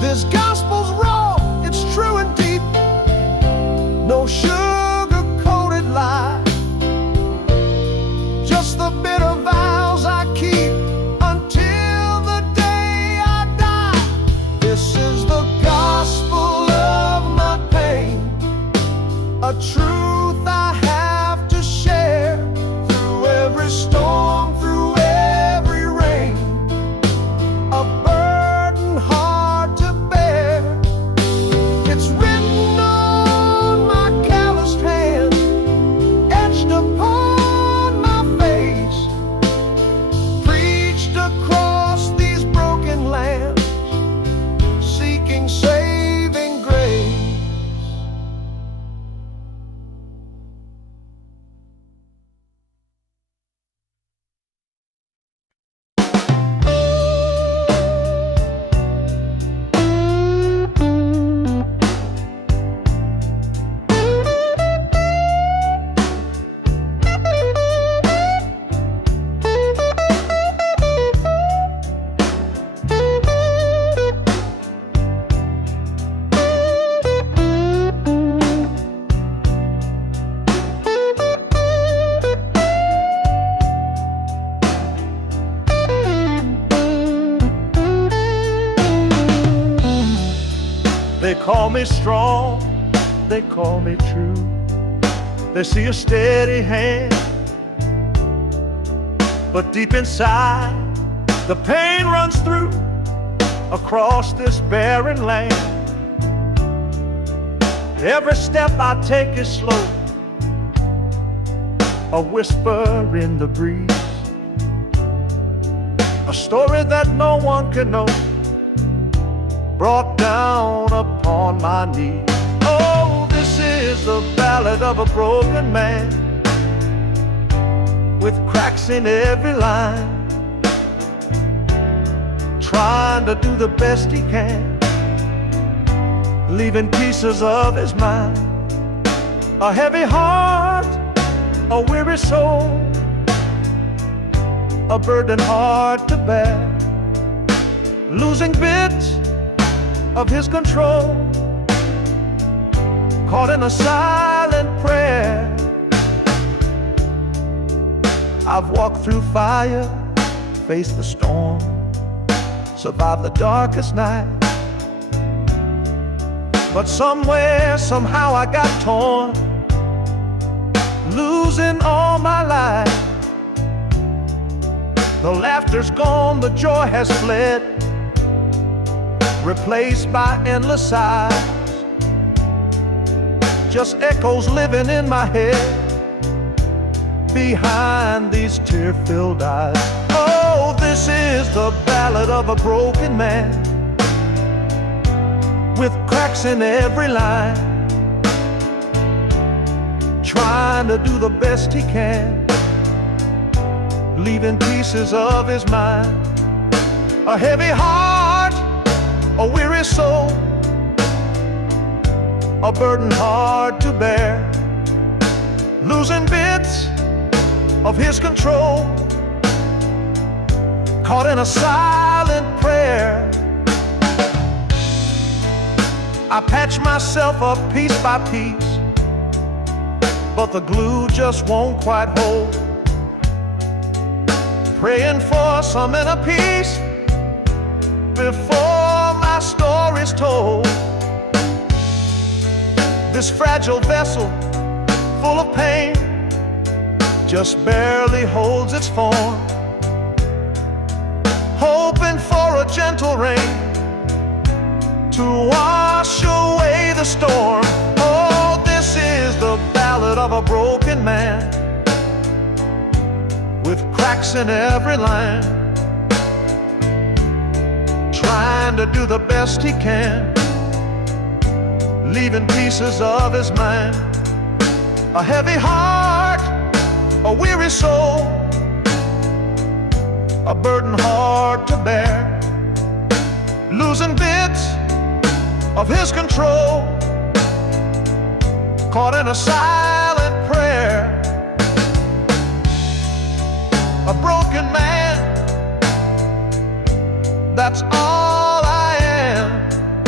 This gospel's raw, it's true and deep. No sugar-coated lie, just the bitter vows I keep until the day I die. This is the gospel of my pain, a truth I have to share. Through every storm, through every rain, a burden hard to bear. It's written on my calloused hand, etched upon my face, preached across these broken lands, seeking saving grace. They call me strong, they call me true. They see a steady hand, but deep inside the pain runs through across this barren land. Every step I take is slow, a whisper in the breeze, a story that no one can know, brought down upon my knees. Oh, this is the ballad of a broken man, with cracks in every line, trying to do the best he can, leaving pieces of his mind. A heavy heart, a weary soul, a burden hard to bear, losing bits of his control, caught in a silent prayer. I've walked through fire, faced the storm, survived the darkest night, but somewhere, somehow I got torn, losing all my life. The laughter's gone, the joy has fled, replaced by endless sighs, just echoes living in my head behind these tear-filled eyes. Oh, this is the ballad of a broken man, with cracks in every line, trying to do the best he can, leaving pieces of his mind. A heavy heart, a weary soul, a burden hard to bear, losing bits of his control, caught in a silent prayer. I patch myself up piece by piece, but the glue just won't quite hold, praying for some inner peace before my story's told. This fragile vessel, full of pain, just barely holds its form, hoping for a gentle rain to wash away the storm. Oh, this is the ballad of a broken man, with cracks in every line, trying to do the best he can, leaving pieces of his mind. A heavy heart, a weary soul, a burden hard to bear, losing bits of his control, caught in a silent prayer. A broken man, that's all I am.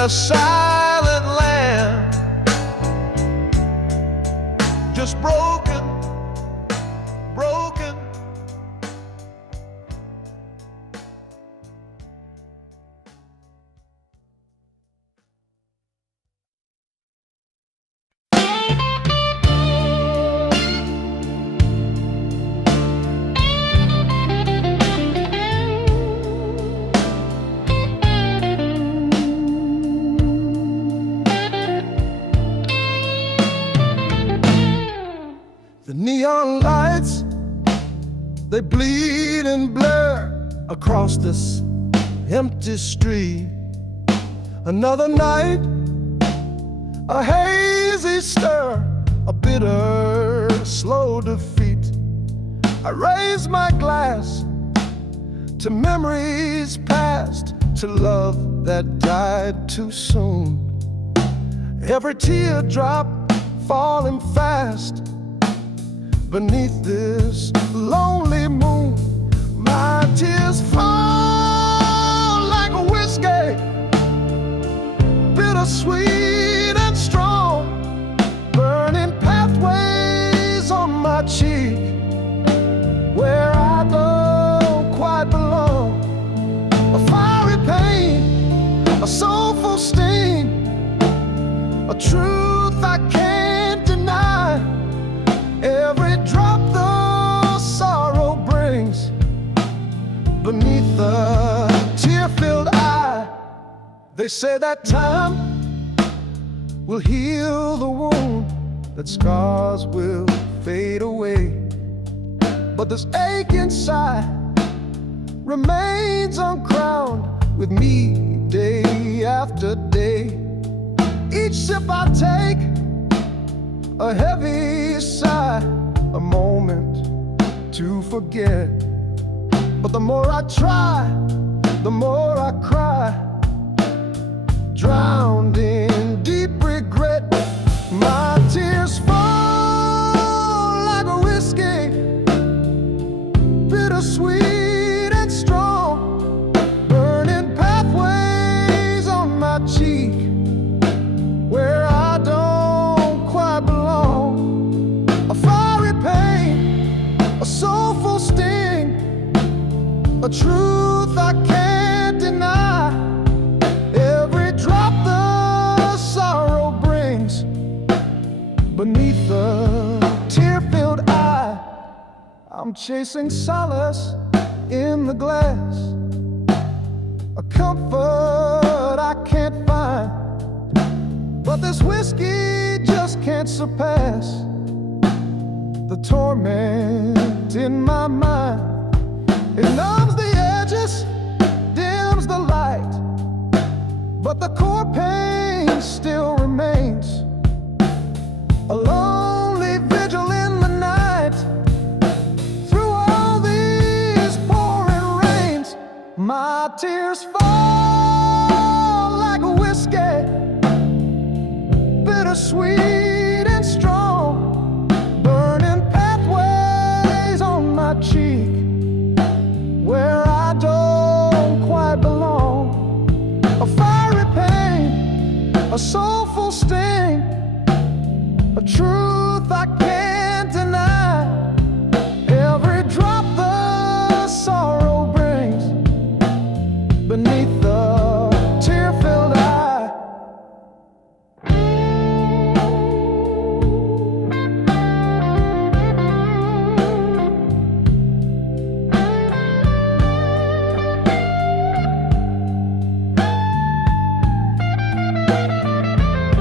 a silent land, just broken, broken. The neon lights, they bleed and blur across this empty street. Another night, a hazy stir, a bitter, slow defeat. I raise my glass to memories past, to love that died too soon. Every teardrop falling fast beneath this lonely moon. My tears fall like a whiskey, bittersweet and strong, burning pathways on my cheek, where I don't quite belong. A fiery pain, a soulful sting, a truth I can't deny. Every drop the sorrow brings beneath the tear-filled eye. They say that time will heal the wound, that scars will fade away, but this ache inside remains uncrowned with me day after day. Each sip I take, a heavy sigh, a moment to forget. But the more I try, the more I cry, drowned in deep regret. My tears fall like a whiskey, bittersweet and strong, burning pathways on my cheek, where I don't quite belong. A fiery pain, a soulful sting, a truth I can't deny. Every drop the sorrow brings beneath the tear-filled eye. I'm chasing solace in the glass, a comfort I can't find, but this whiskey just can't surpass the torment in my mind. It numbs the edges, dims the light, but the core pain still remains. A lonely vigil in the night, through all these pouring rains. My tears fall like a whiskey, bittersweet and strong, burning pathways on my cheek, where I don't quite belong. A fiery pain, a soulful sting, a truth I can't deny. Every drop the sorrow brings beneath the tear-filled eye.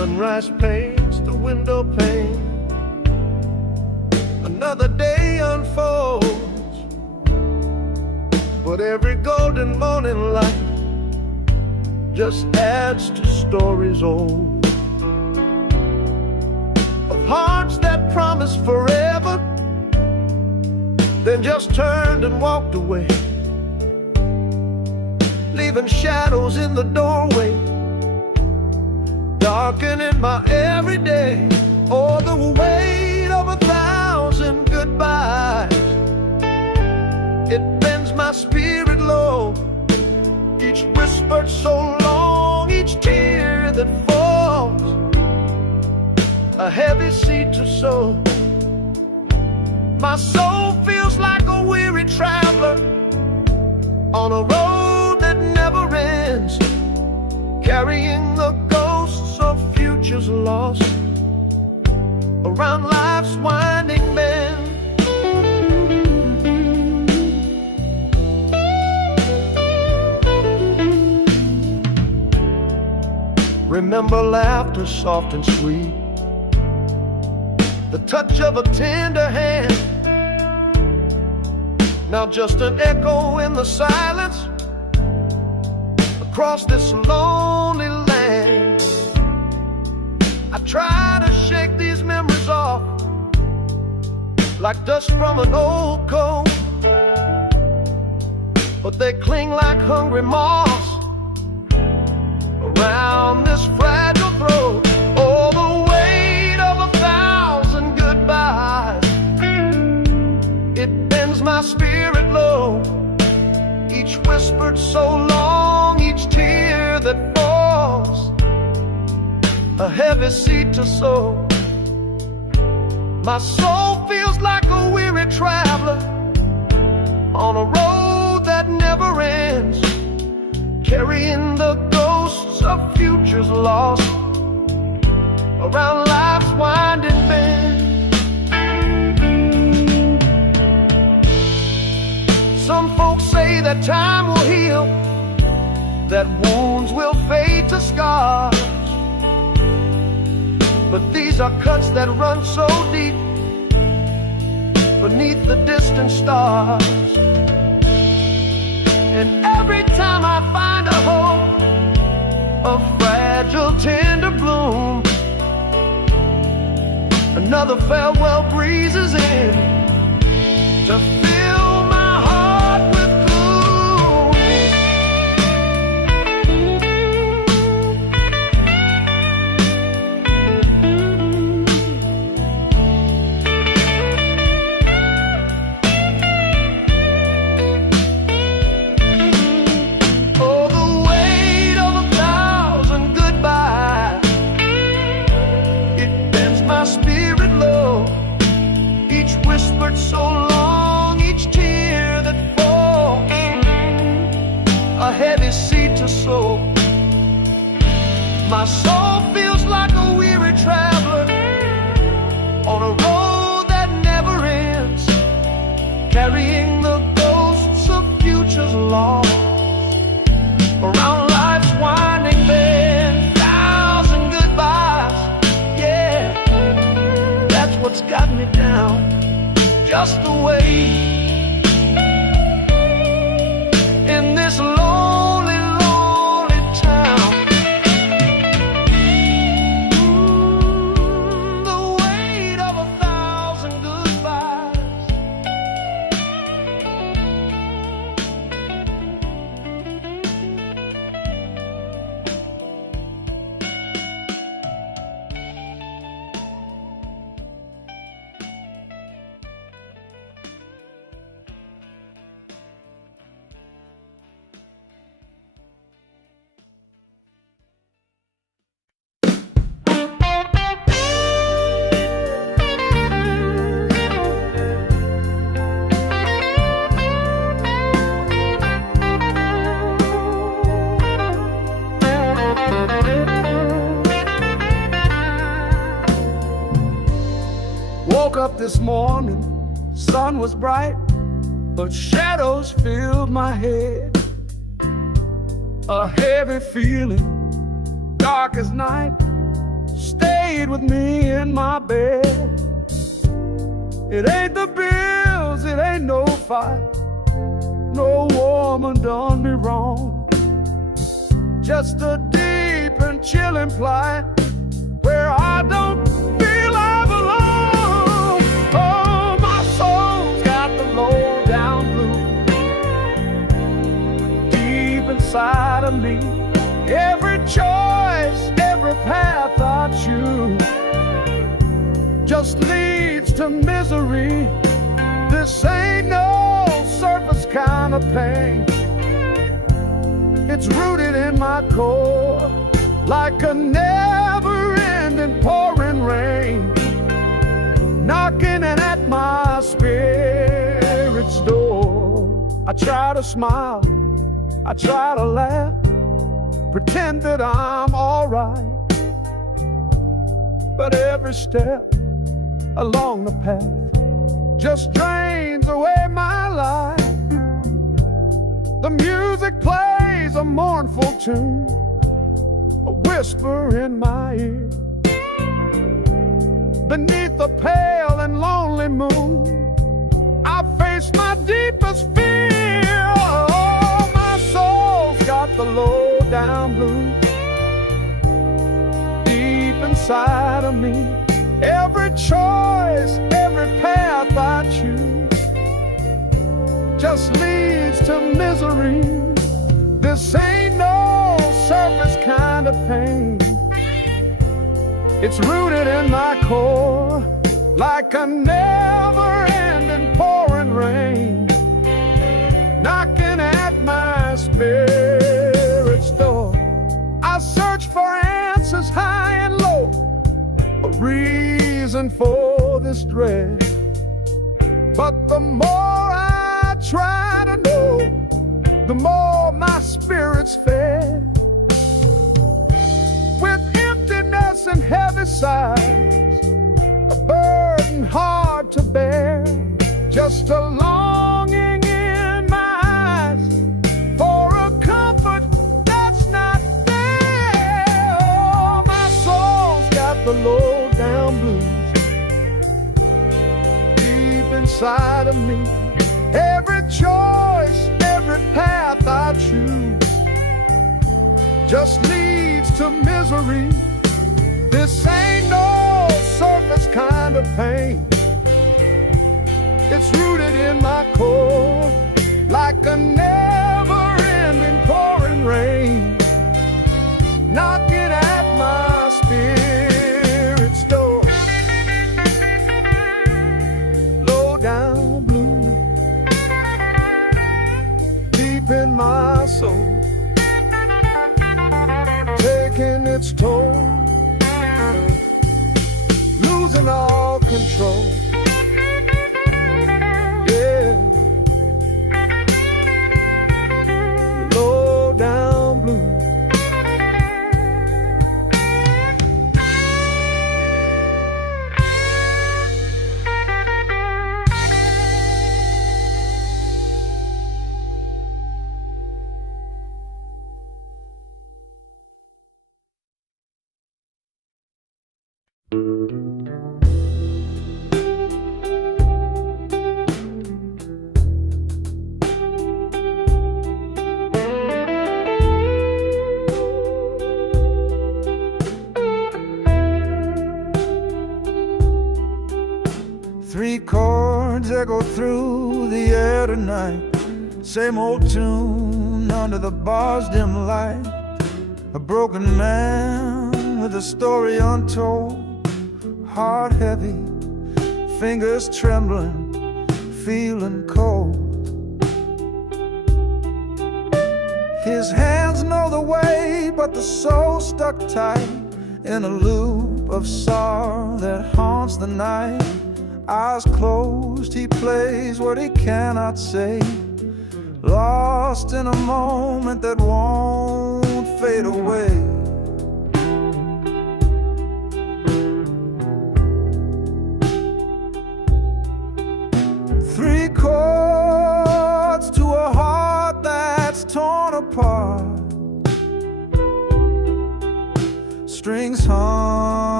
sunrise paints the window pane. Another day unfolds, but every golden morning light just adds to stories old, of hearts that promised forever, then just turned and walked away, leaving shadows in the doorway, darkening my everyday. Oh, the weight of 1,000 goodbyes, it bends my spirit low. Each whispered so long, each tear that falls, a heavy seed to sow. My soul feels like a weary traveler on a road that never ends, carrying the ghosts of futures lost around life's winding bend. Remember laughter soft and sweet, the touch of a tender hand, now just an echo in the silence across this lonely land. I try to shake these memories off like dust from an old coat, but they cling like hungry moths around this fragile throat. Oh, the weight of 1,000 goodbyes, it bends my spirit low. Each whispered so long, each tear that falls, a heavy seed to sow. My soul feels like a weary traveler on a road that never ends, carrying the ghosts of futures lost around life's winding bend. Some folks say that time will heal, that wounds will fade to scars, but these are cuts that run so deep beneath the distant stars. And every time I find a hope, a fragile tender bloom, another farewell breezes in to fill my heart with so long, each tear that falls, a heavy seed to sow. My soul feels like a weary traveler on a road that never ends, carrying the ghosts of futures lost around life's winding bend. 1,000 goodbyes, yeah, that's what's got me down. Just the way in this lonely, lonely town. The weight of 1,000 goodbyes. Woke up this morning, sun was bright, but shadows filled my head. A heavy feeling, dark as night, stayed with me in my bed. It ain't the bills, it ain't no fight, no woman done me wrong. Just a deep and chilling plight where I don't feel I belong. Oh, my soul's got the low down blues deep inside of me. Every choice, every path I choose just leads to misery. This ain't no surface kind of pain. It's rooted in my core like a never-ending pouring rain, knocking at my spirit's door. I try to smile, I try to laugh, pretend that I'm alright, but every step along the path just drains away my life. The music plays a mournful tune, a whisper in my ear. Beneath the pale and lonely moon, I face my deepest fear. Oh, my soul's got the low down blues deep inside of me. Every choice, every path I choose just leads to misery. This ain't no surface kind of pain. It's rooted in my core like a never-ending pouring rain, knocking at my spirit's door. I search for answers high and low, a reason for this dread. But the more I try to know, the more my spirit's fed. With emptiness and heavy sighs, a burden hard to bear, just a longing in my eyes for a comfort that's not there. Oh, my soul's got the low down blues deep inside of me. Every choice, every path I choose just leads to misery. This ain't no surface kind of pain. It's rooted in my core like a never-ending pouring rain, knocking at my spirit's door. Low down blue deep in my soul, taking its toll, losing all control. Yeah, low down blue. Three chords echo through the air tonight, same old tune under the bar's dim light. A broken man with a story untold, heart heavy, fingers trembling, feeling cold. His hands know the way, but the soul stuck tight in a loop of sorrow that haunts the night. Eyes closed, he plays what he cannot say, lost in a moment that won't fade away. Three chords to a heart that's torn apart, strings hung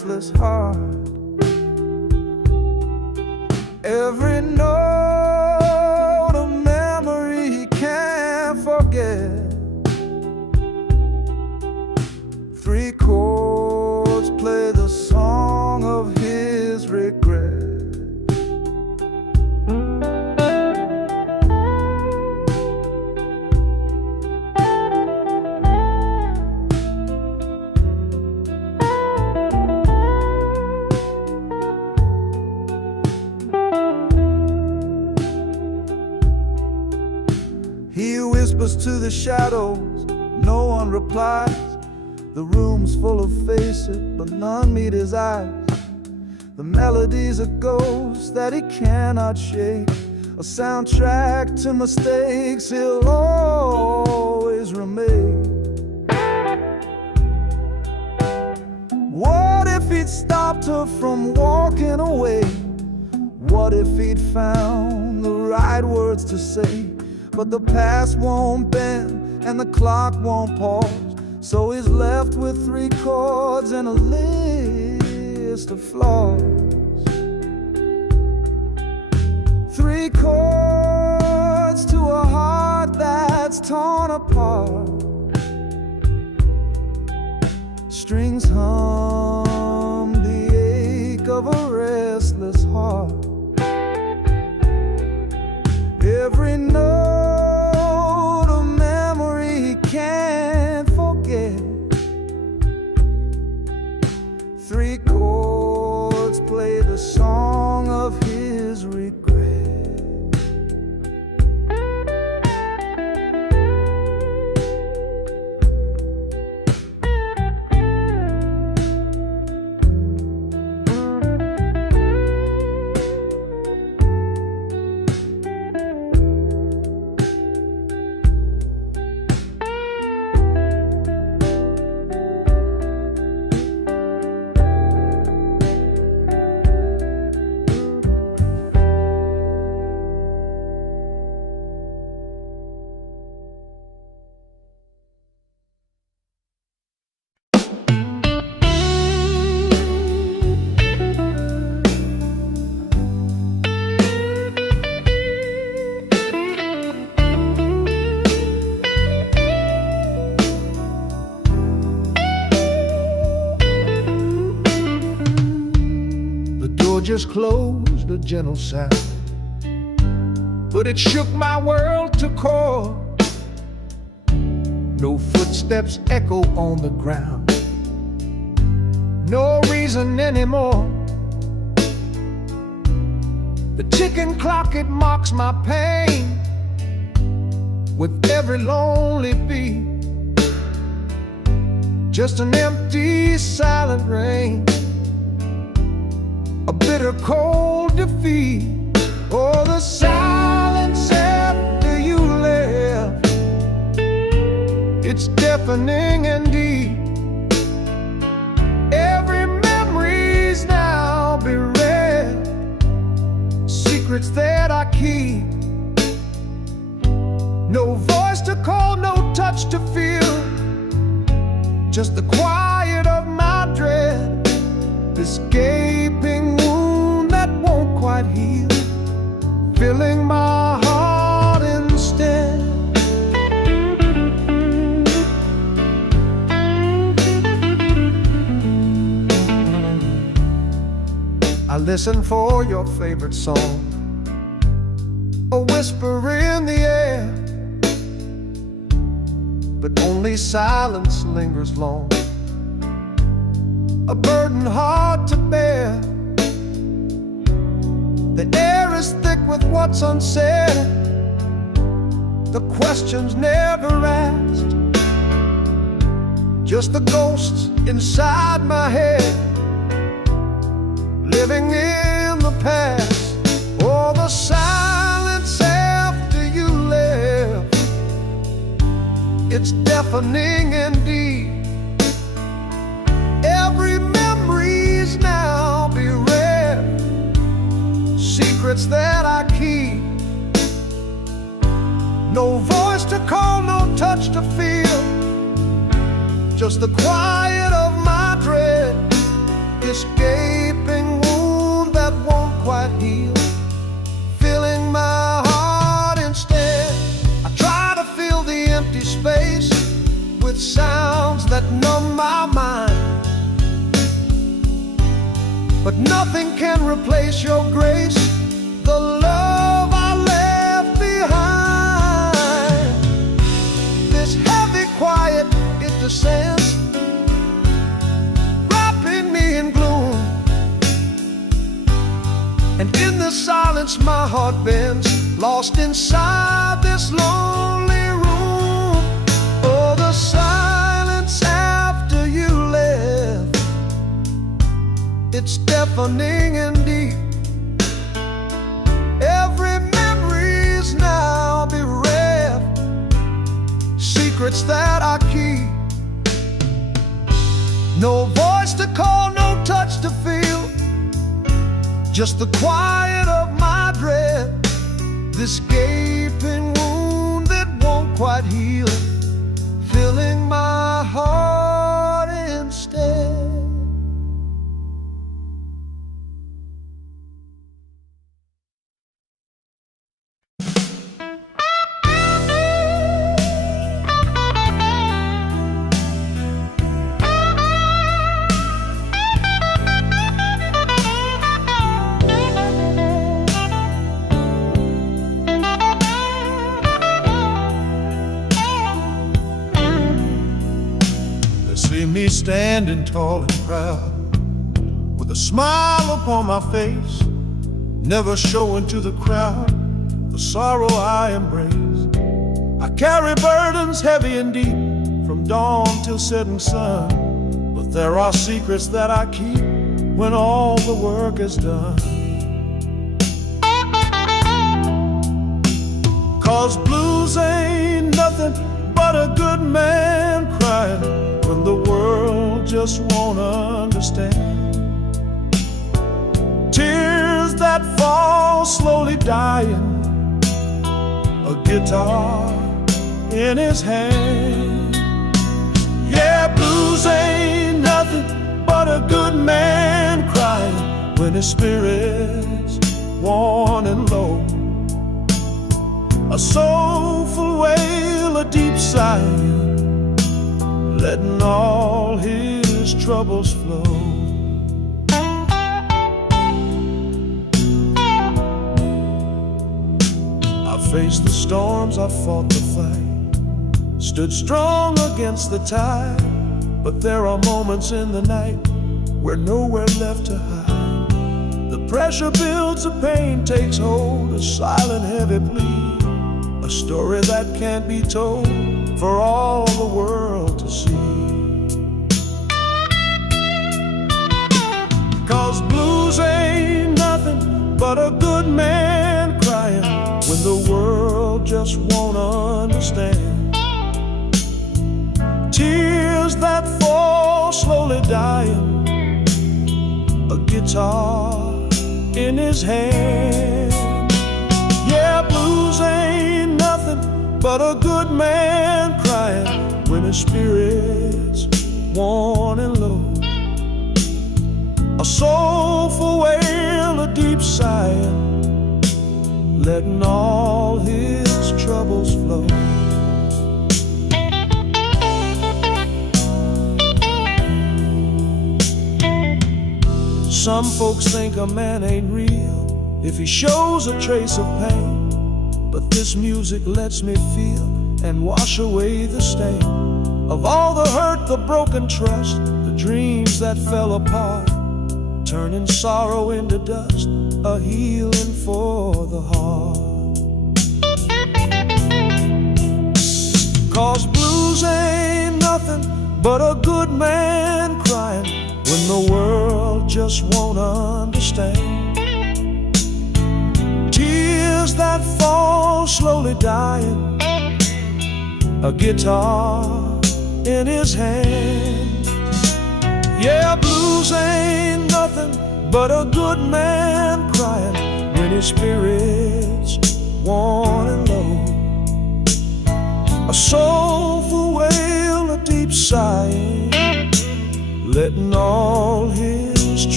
restless heart. Every note of memory he can't forget. 3 chords play the song of his regret. He whispers to the shadows, no one replies. The room's full of faces, but none meet his eyes. The melody's a ghost that he cannot shake, a soundtrack to mistakes he'll always remake. What if he'd stopped her from walking away? What if he'd found the right words to say? But the past won't bend and the clock won't pause, so he's left with 3 chords and a list of flaws. 3 chords to a heart that's torn apart. Strings hum the ache of a restless heart. Every note of memory he can't forget. 3 chords play the song of his regret. Just closed, a gentle sound, but it shook my world to core. No footsteps echo on the ground, no reason anymore. The ticking clock, it mocks my pain with every lonely beat. Just an empty, silent rain, a bitter cold defeat. Oh, the silence after you left, it's deafening indeed. Every memory's now bereft, secrets that I keep. No voice to call, no touch to feel, just the quiet of my dread. This gaping wound that won't quite heal, filling my heart instead. I listen for your favorite song, a whisper in the air, but only silence lingers long, a burden hard to bear. The air is thick with what's unsaid, the questions never asked, just the ghosts inside my head, living in the past. Oh, the silence after you left, it's deafening indeed. Every memory's now bereft, secrets that I keep. No voice to call, no touch to feel, just the quiet of my dread. this gaping wound that won't quite heal, filling my heart instead. I try to fill the empty space with sounds that numb my mind, but nothing can replace your grace, the love I left behind. This heavy quiet, it descends, wrapping me in gloom, and in the silence my heart bends, lost inside this lonely room. Oh, the silence after you left, it's deafening and deep. Every memory's now bereft, secrets that I keep. No voice to call, no touch to feel, just the quiet of my breath. This gaping wound that won't quite heal, filling my heart instead. See me standing tall and proud, with a smile upon my face, never showing to the crowd the sorrow I embrace. I carry burdens heavy and deep, from dawn till setting sun, but there are secrets that I keep when all the work is done. 'Cause blues ain't nothing but a good man crying when the world just won't understand. Tears that fall slowly dying, a guitar in his hand. Yeah, blues ain't nothing but a good man crying when his spirit's worn and low. A soulful wail, a deep sigh, letting all his troubles flow. I faced the storms, I fought the fight, stood strong against the tide, but there are moments in the night where nowhere left to hide. The pressure builds, the pain takes hold, a silent heavy plea, a story that can't be told for all the world to see. 'Cause blues ain't nothing but a good man crying when the world just won't understand. Tears that fall slowly dying, a guitar in his hand. Yeah, blues ain't nothing but a good man crying when his spirit's worn and low. A soulful wail, a deep sigh, letting all his troubles flow. Some folks think a man ain't real if he shows a trace of pain, but this music lets me feel and wash away the stain of all the hurt, the broken trust, the dreams that fell apart, turning sorrow into dust, a healing for the heart. 'Cause blues ain't nothing but a good man crying when the world just won't understand. Tears that fall slowly dying, a guitar in his hand. Yeah, blues ain't nothing but a good man crying when his spirit's worn and low. A soulful wail, a deep sigh, letting all his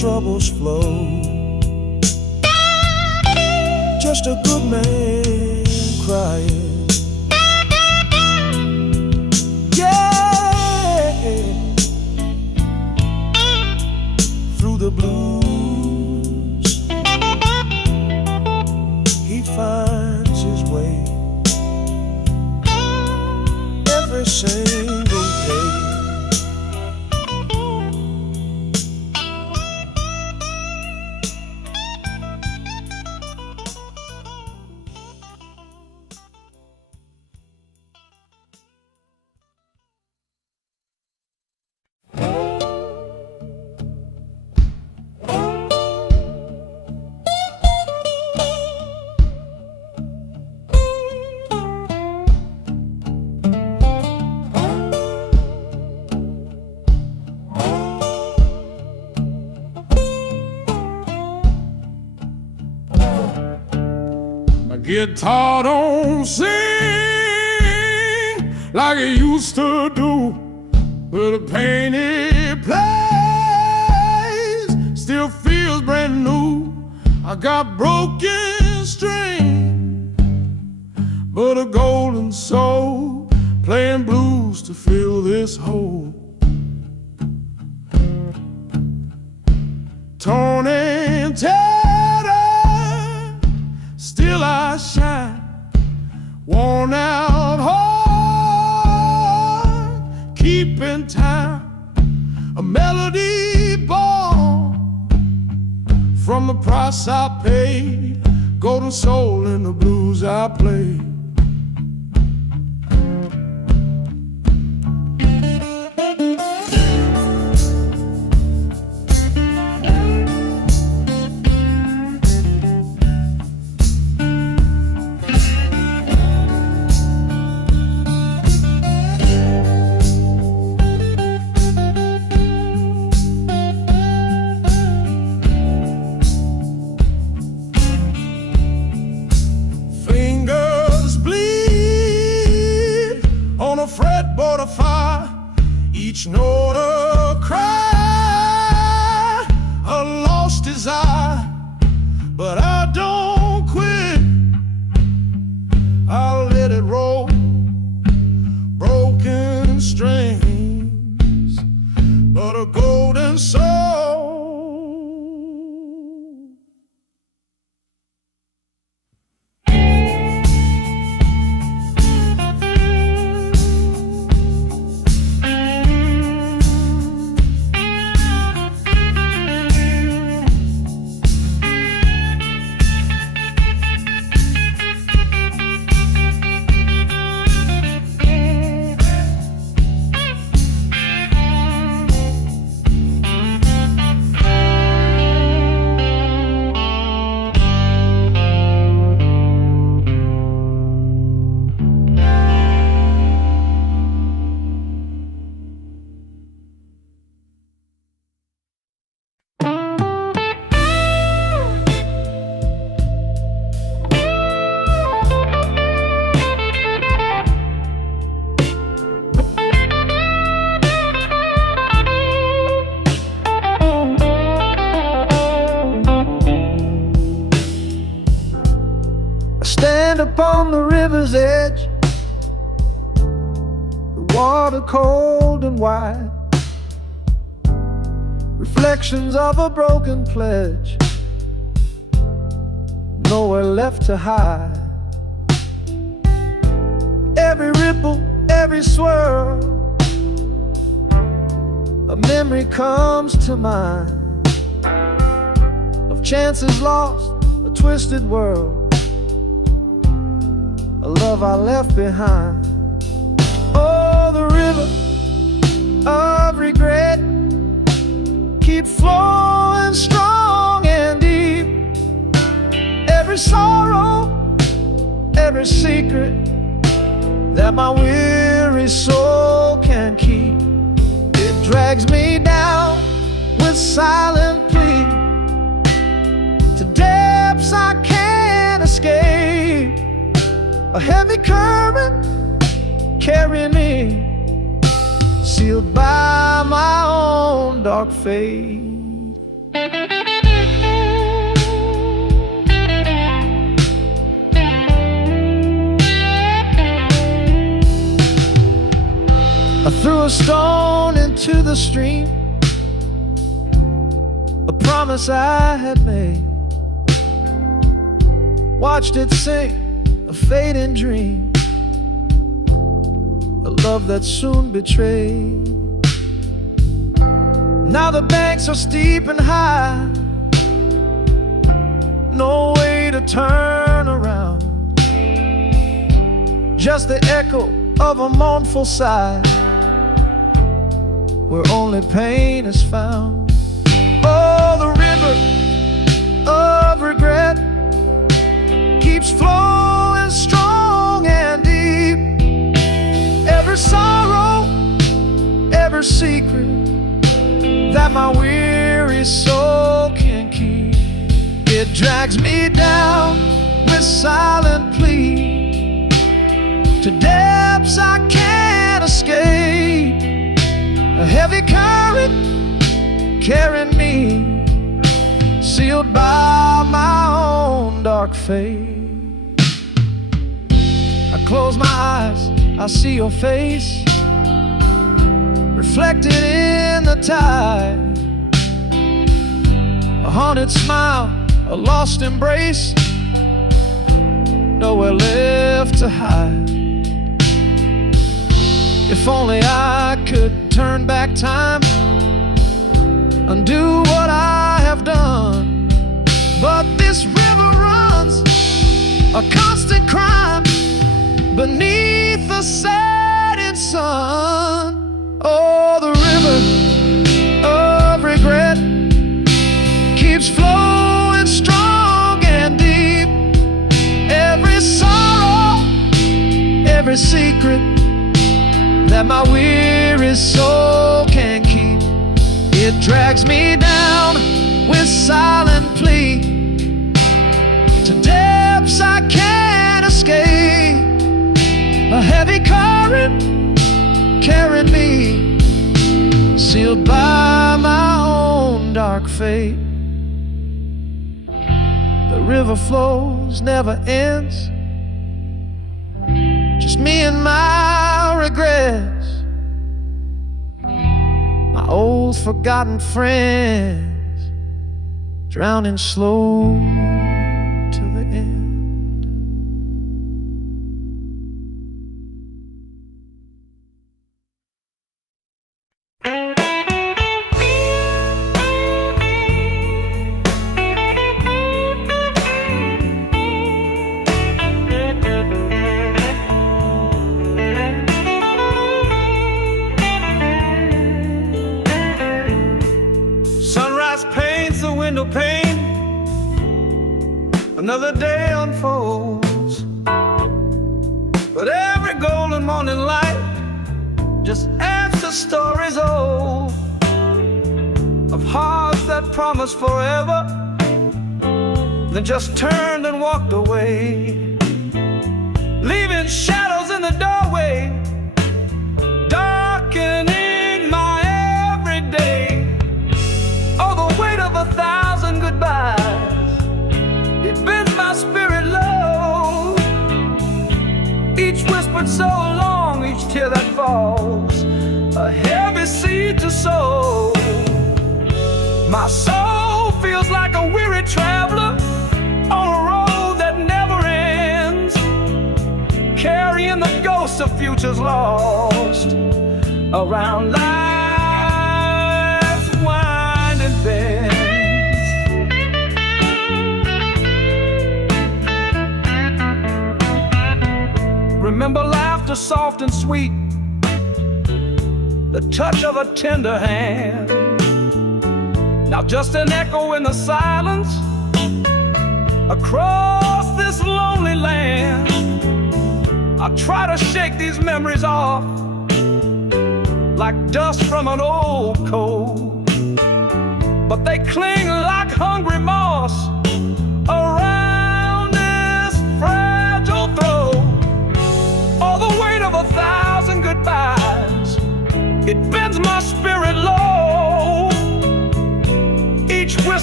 troubles flow. Just a good man crying. Yeah, through the blues he finds his way every single day. Guitar don't sing like it used to do, but the pain it plays still feels brand new. I got broken string, but a golden soul playing blues to fill this hole. Torn and tattered, still I shine, worn out heart, keeping time, a melody born from the price I paid, golden soul in the blues I play. Fretboard of fire, each note a cry, a lost desire, but I don't quit. I'll let it roll, broken strings, but a golden soul. Stand upon the river's edge, the water cold and wide, reflections of a broken pledge, nowhere left to hide. Every ripple, every swirl, a memory comes to mind of chances lost, a twisted world, a love I left behind. Oh, the river of regret, keep flowing strong and deep. Every sorrow, every secret that my weary soul can keep, it drags me down with silent plea to depths I can't escape. A heavy current carrying me, sealed by my own dark fate. I threw a stone into the stream, a promise I had made. Watched it sink, a fading dream, a love that soon betrayed. Now the banks are steep and high, no way to turn around, just the echo of a mournful sigh, where only pain is found. Oh, the river of regret keeps flowing strong and deep. Every sorrow, every secret that my weary soul can keep, it drags me down with silent plea to depths I can't escape. A heavy current carrying me, sealed by my own dark fate. I close my eyes, I see your face reflected in the tide. A haunted smile, a lost embrace, nowhere left to hide. If only I could turn back time, undo what I have done. But this river runs a constant crime beneath the setting sun. Oh, the river of regret keeps flowing strong and deep. Every sorrow, every secret that my weary soul can keep, it drags me down with silent plea to depths I can't escape. A heavy current carrying me, sealed by my own dark fate. The river flows, never ends, just me and my regrets, my old forgotten friends, drowning slow to the end. Window pane, another day unfolds, but every golden morning light just adds to stories old of hearts that promised forever, then just turned and walked away, leaving shadows in the doorway, darkening my everyday. Oh, the weight of 1,000 goodbyes, it bends my spirit low. Each whispered so long, each tear that falls, a heavy seed to sow. My soul feels like a weary traveler on a road that never ends, carrying the ghosts of futures lost around life's winding bends. Remember laughter soft and sweet, the touch of a tender hand. Now just an echo in the silence across this lonely land. I try to shake these memories off like dust from an old coat, but they cling like hungry moss around this fragile throat. Oh, the weight of 1,000 goodbyes, it bends my spirit low. Each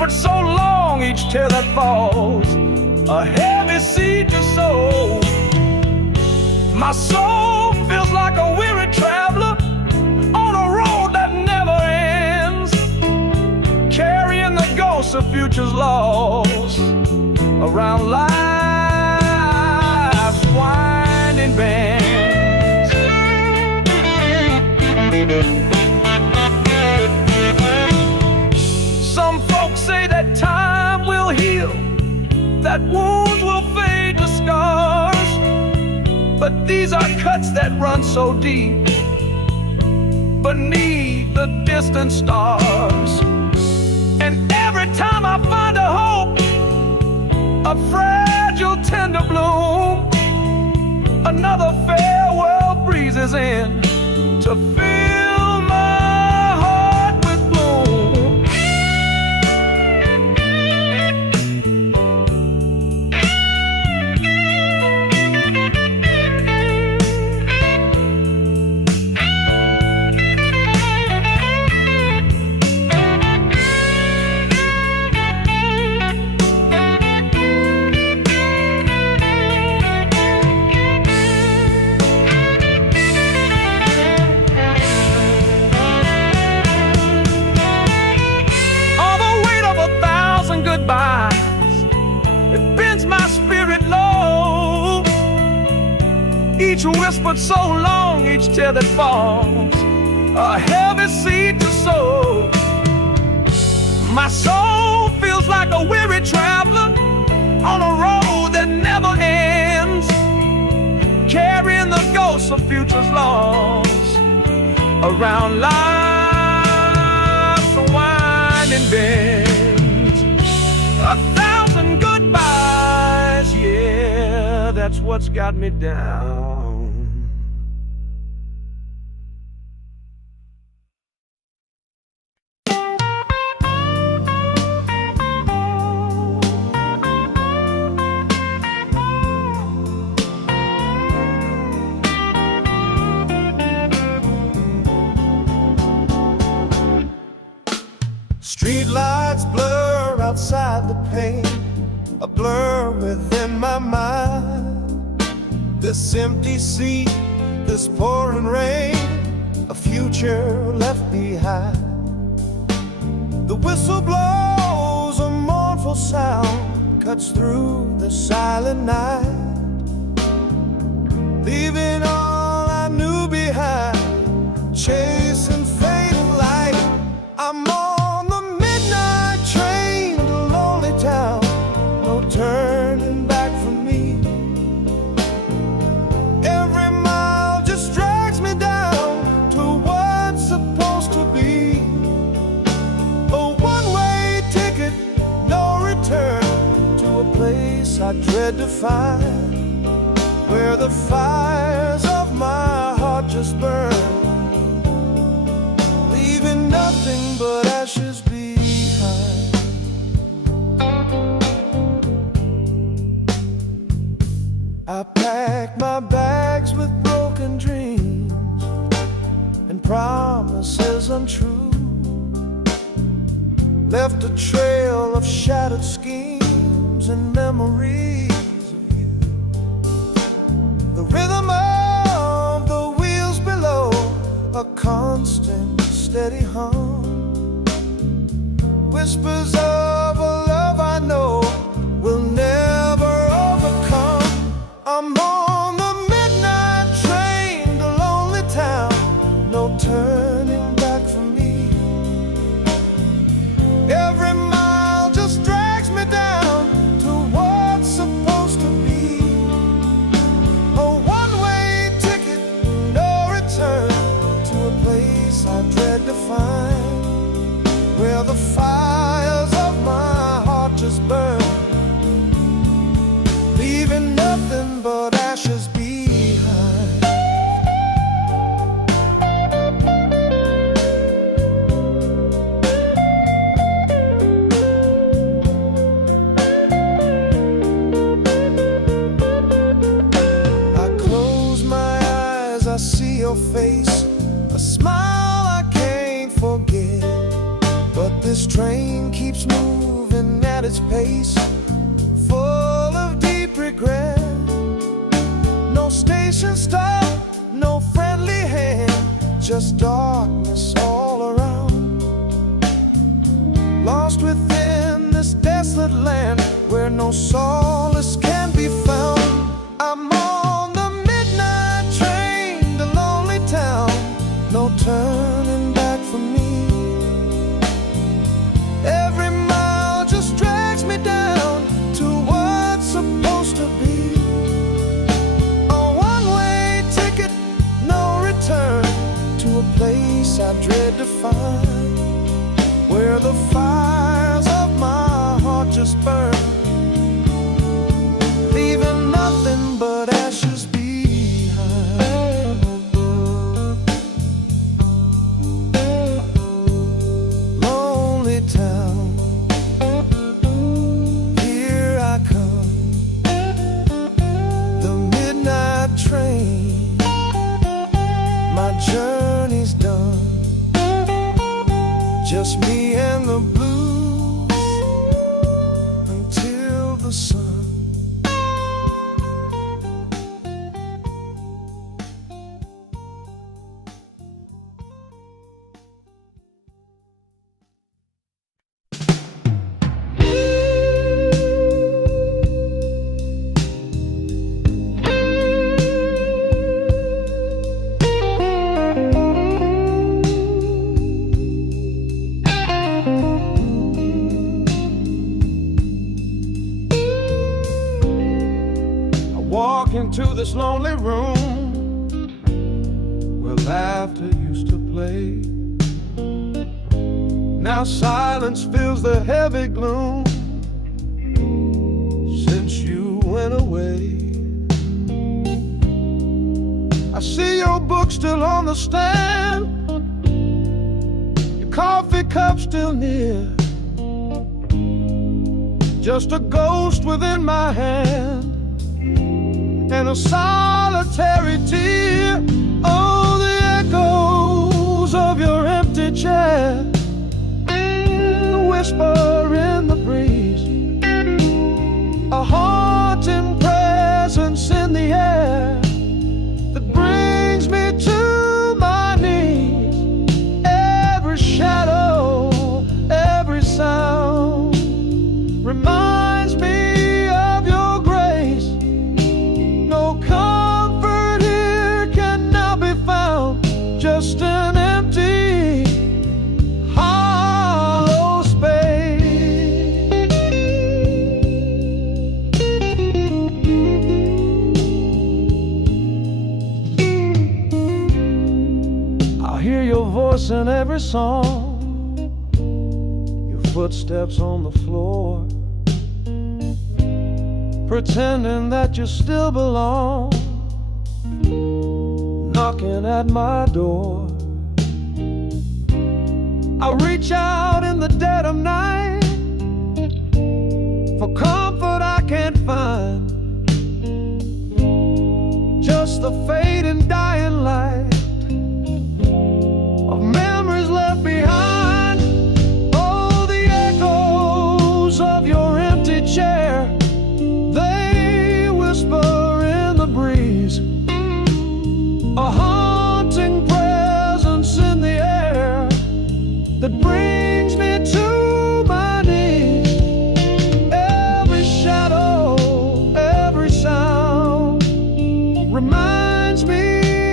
whispered so long, each tear that falls, a heavy seed to sow. My soul feels like a weary traveler on a road that never ends, carrying the ghosts of futures lost around life's winding bends. Some folks say that time will heal, that wounds will fade to scars, but these are cuts that run so deep beneath the distant stars. And every time I find a hope, a fragile tender bloom, another farewell breezes in to fill my heart with gloom. It bends my spirit low, each whispered so long, each tear that falls, a heavy seed to sow. My soul feels like a weary traveler on a road that never ends, carrying the ghosts of futures lost around life's winding bend. 1,000 goodbyes, yeah, that's what's got me down. Streetlights blur outside the pane, a blur within my mind. This empty seat, this pouring rain, a future left behind. The whistle blows, a mournful sound cuts through the silent night, leaving all I knew behind, chasing fading light. I'm on the midnight train to lonely town, no turning back for me. Every mile just drags me down to what's supposed to be. A one-way ticket, no return, to a place I dread to find, where the fires of my heart just burn, leaving nothing but ashes behind. I packed my bags with broken dreams and promises untrue, left a trail of shattered schemes and memories of you. The rhythm of the wheels below, a constant steady hum, whispers of a love I know will never overcome. I'm on the midnight train to lonely town, no turning back for me. Every mile just drags me down to what's supposed to be. A one-way ticket, no return, to a place I dread to find, where the fires of my heart just burn, leaving nothing but ashes behind. I close my eyes, I see your face, a smile I can't forget, but This train keeps moving at its pace, full of deep regret. No station stop, no friendly hand, just darkness all around. Lost within this desolate land where no solace can be found. I'm on the midnight train to lonely town, no turning back for me. Every mile just drags me down to what's supposed to be. A one-way ticket, no return, to a place I dread to find, where the fires of my heart just burn, leaving nothing but ashes behind. Lonely town, here I come, the midnight train, my journey's done, just me and the blues until the sun. Walk into this lonely room where laughter used to play. Now silence fills the heavy gloom since you went away. I see your book still on the stand, your coffee cup still near, just a ghost within my hand and a solitary tear. Oh, the echoes of your empty chair, the whisper in the breeze, a haunting presence in the air that brings me to my knees. Every shadow, every sound reminds me of your grace. No comfort here can now be found, just an empty, hollow space. I hear your voice in every song, your footsteps on the floor, pretending that you still belong, knocking at my door. I reach out in the dead of night for comfort I can't find, just the fading dying light of memories left behind. Oh, the echoes of your empty chair, they whisper in the breeze, a haunting presence in the air that brings me to my knees. Every shadow, every sound reminds me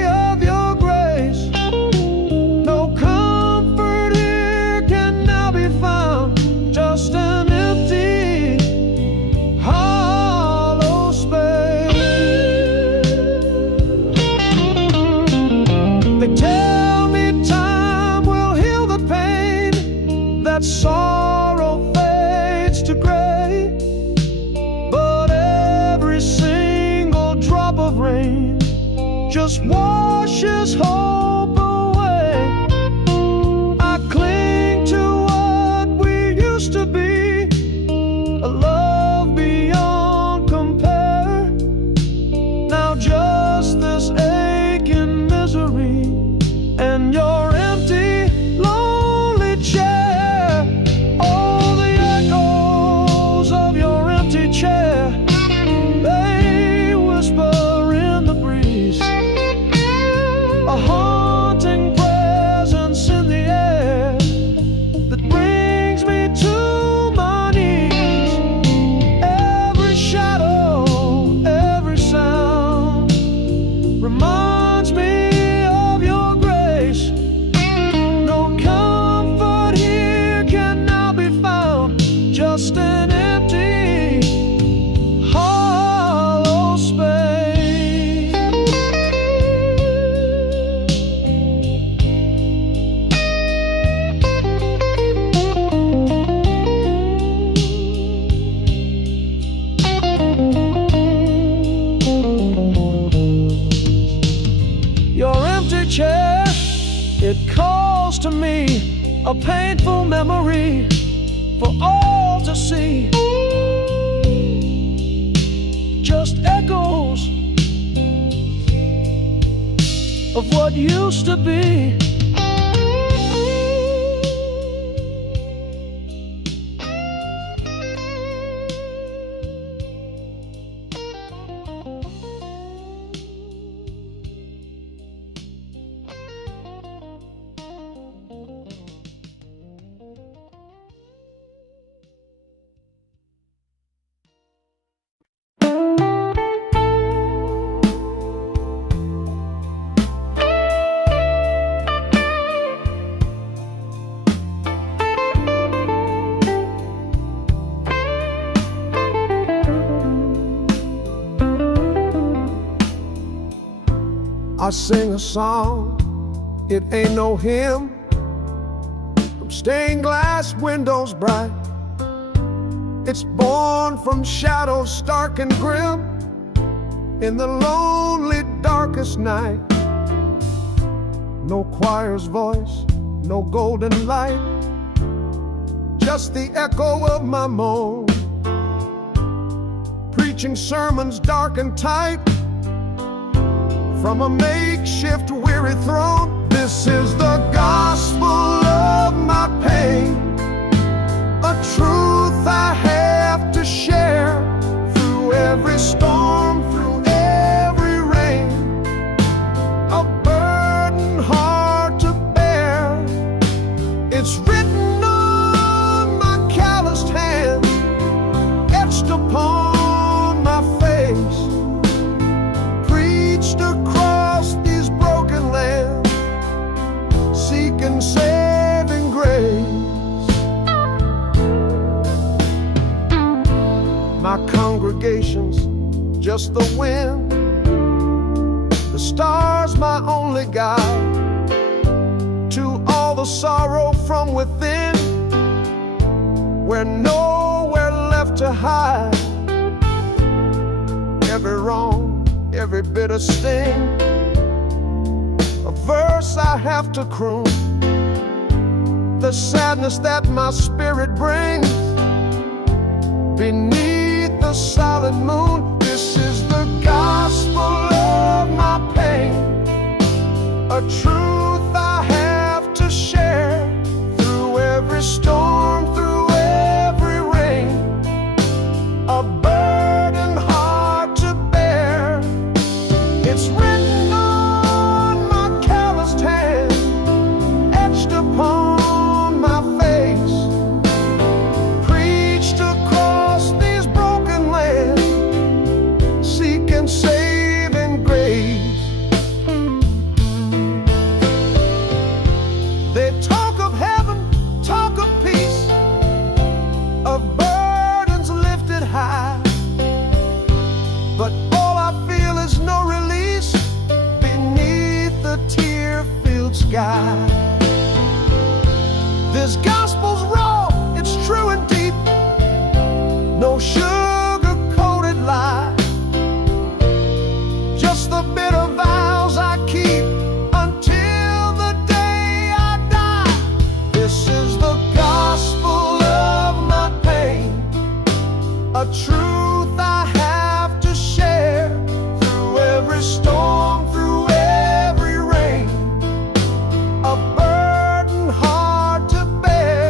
It calls to me a painful memory for all to see. Just echoes of what used to be. I sing a song, it ain't no hymn, from stained glass windows bright. It's born from shadows stark and grim, in the lonely darkest night. No choir's voice, no golden light, just the echo of my moan, preaching sermons dark and tight from a makeshift weary throne. This is the gospel of my pain, a truth I have to share through every storm, through every rain, a burden hard to bear. It's written on my calloused hands, etched upon my face, preached across these broken lands, seeking saving grace. My congregation's just the wind, the stars my only guide, to all the sorrow from within, where nowhere left to hide. Every wrong, every bitter sting, a verse I have to croon, the sadness that my spirit brings beneath the solid moon. This is the gospel of my pain, a truth I have to share through every storm, through every rain, a burden hard to bear. It's written on my calloused hand, etched upon my face, preached across these broken lands, seeking saving grace. They talk of heaven, talk of peace, of burdens lifted high, but all I feel is no release beneath the tear-filled sky. This gospel's raw, it's true and deep, no sugar-coated lie, just the bitter vows I keep until the day I die. This is the gospel of my pain, a truth I have to share through every storm, through every rain, a burden hard to bear.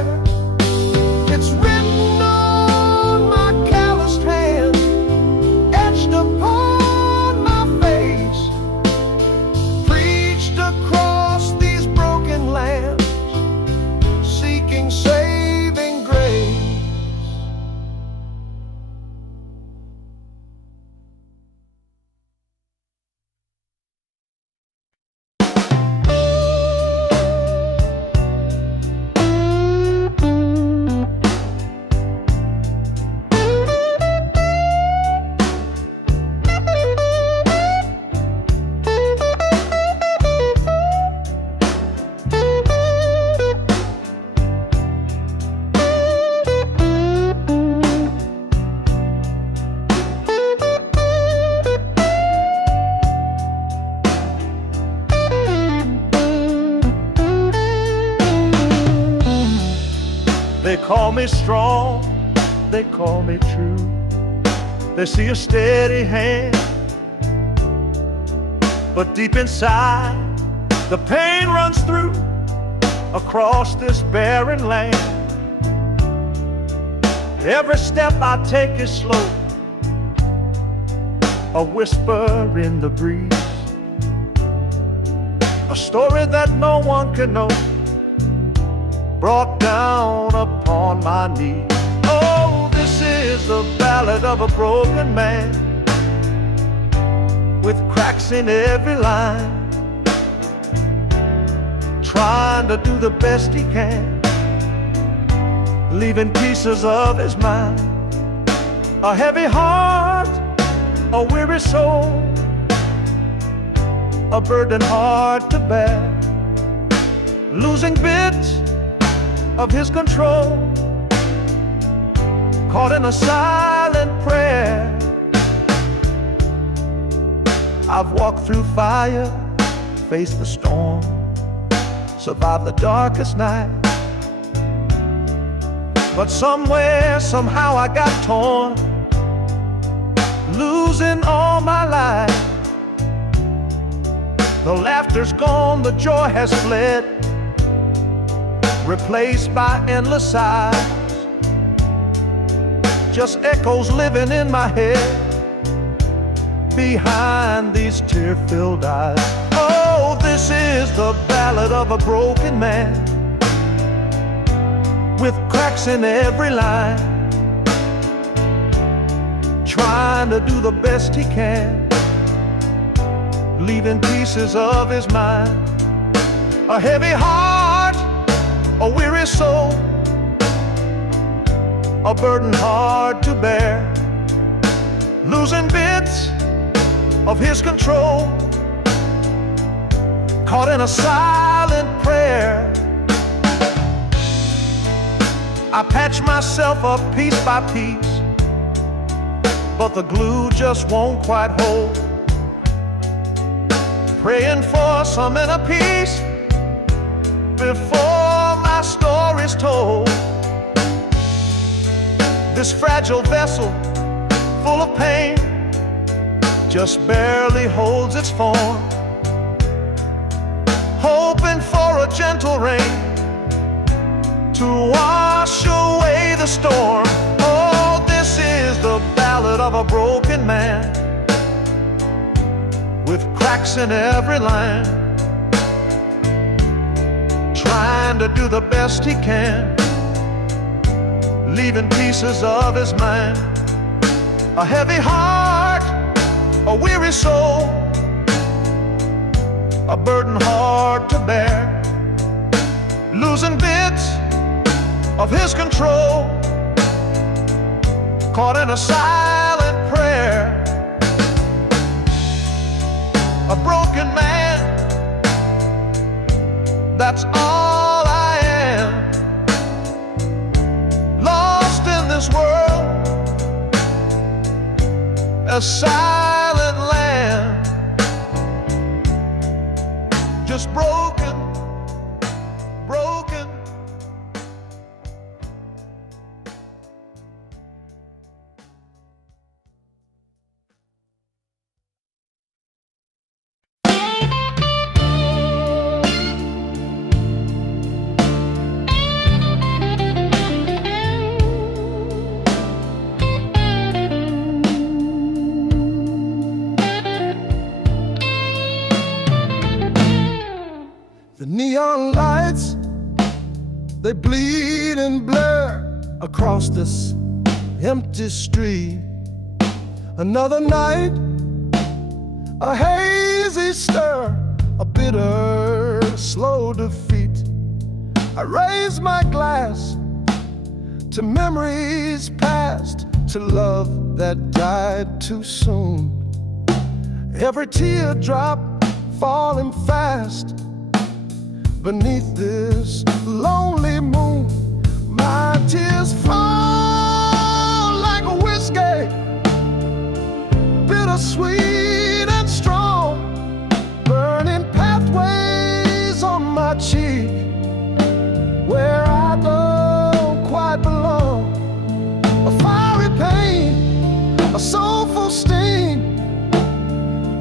They call me strong, they call me true. They see a steady hand, but deep inside the pain runs through across this barren land. Every step I take is slow, a whisper in the breeze, a story that no one can know, brought down upon my knees. Oh, this is the ballad of a broken man, with cracks in every line, trying to do the best he can, leaving pieces of his mind. A heavy heart, a weary soul, a burden hard to bear, losing bits of his control, caught in a silent prayer. I've walked through fire, faced the storm, survived the darkest night, but somewhere, somehow I got torn, losing all my life. The laughter's gone, the joy has fled, replaced by endless sighs, just echoes living in my head behind these tear-filled eyes. Oh, this is the ballad of a broken man, with cracks in every line, trying to do the best he can, leaving pieces of his mind. A heavy heart, a weary soul, a burden hard to bear, losing bits of his control, caught in a silent prayer. I patch myself up piece by piece, but the glue just won't quite hold, praying for some inner peace before my story's told. This fragile vessel, full of pain, just barely holds its form, hoping for a gentle rain to wash away the storm. Oh, this is the ballad of a broken man, with cracks in every line, trying to do the best he can, leaving pieces of his mind. A heavy heart, a weary soul, a burden hard to bear, losing bits of his control, caught in a silent prayer. A broken man, that's all I am, lost in this world, a silent land, just broken, broken. The neon lights, they bleed and blur across this empty street. Another night, a hazy stir, a bitter, slow defeat. I raise my glass to memories past, to love that died too soon. Every teardrop falling fast beneath this lonely moon. My tears fall like a whiskey, bittersweet and strong, burning pathways on my cheek where I don't quite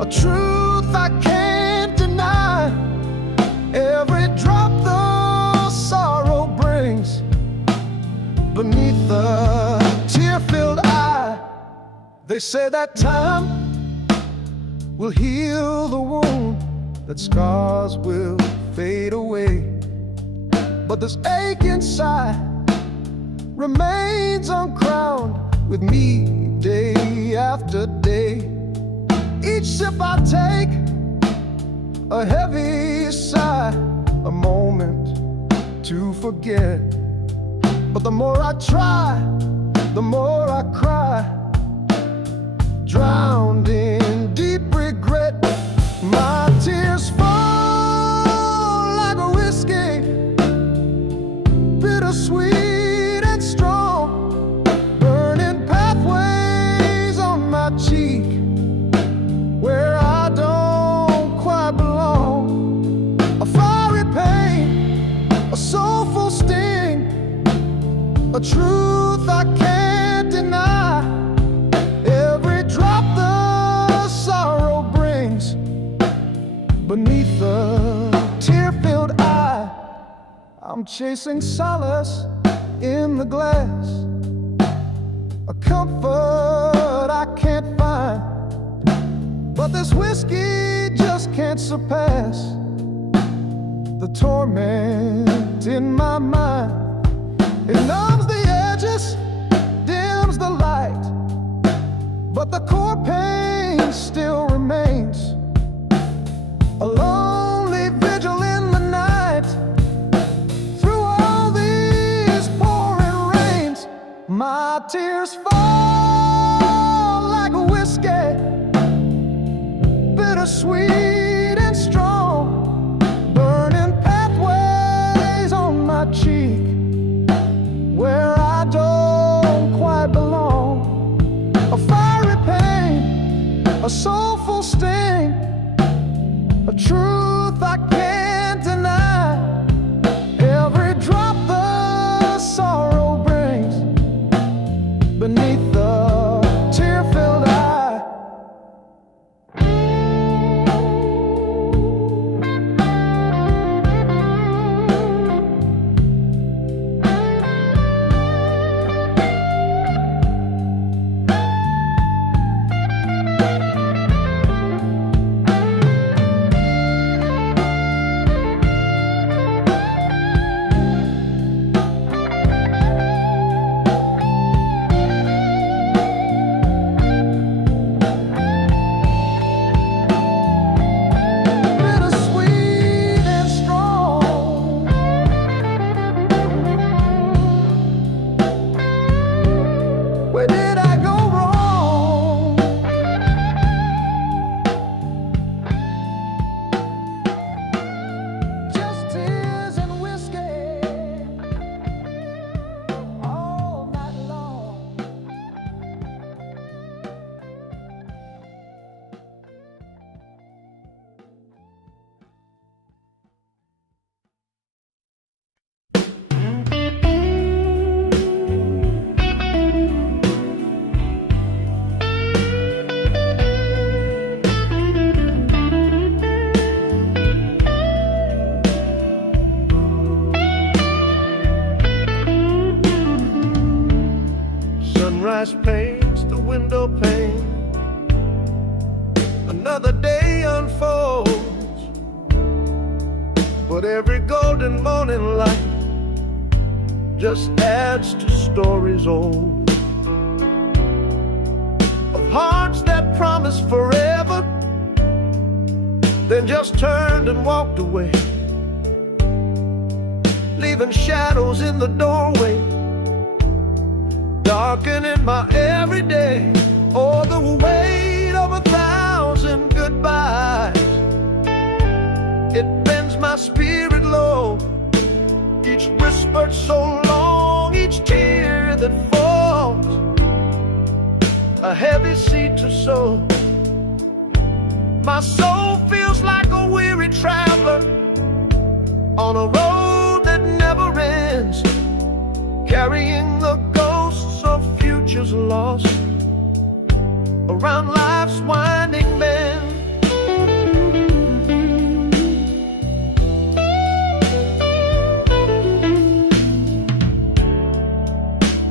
truth I can't deny. Every drop the sorrow brings beneath the tear-filled eye. They say that time will heal the wound, that scars will fade away, but this ache inside remains uncrowned with me day after day. Each sip I take, a heavy sigh, a moment to forget. But the more I try, the more I cry, drowned in deep regret. My tears fall like a whiskey, bittersweet and strong, burning pathways on my cheek where I don't quite belong. A fiery pain, a soulful sting, a truth I can't deny. Every drop the sorrow brings beneath the tear-filled eye. I'm chasing solace in the glass, a comfort I can't find, but this whiskey just can't surpass the torment in my mind. It numbs the edges, dims the light, but the core pain still remains. A lonely vigil in the night, through all these pouring rains. My tears fall like a whiskey, bittersweet and strong, burning pathways on my cheek where I don't quite belong. A fiery pain, a soulful sting, a truth I can't deny. Every drop the sorrow brings beneath the tear-filled eye. Where did I go wrong? Just tears and whiskey all night long. Sunrise paints the window pane, another day unfolds, but every golden morning light just adds to stories old, of hearts that promised forever, then just turned and walked away, leaving shadows in the doorway, darkening my everyday. Oh, the weight of 1,000 goodbyes, it bends my spirit low. Each whispered so long, each tear that falls, a heavy seed to sow. My soul feels like a weary traveler on a road that never ends, carrying the ghosts of futures lost around life's winding bend.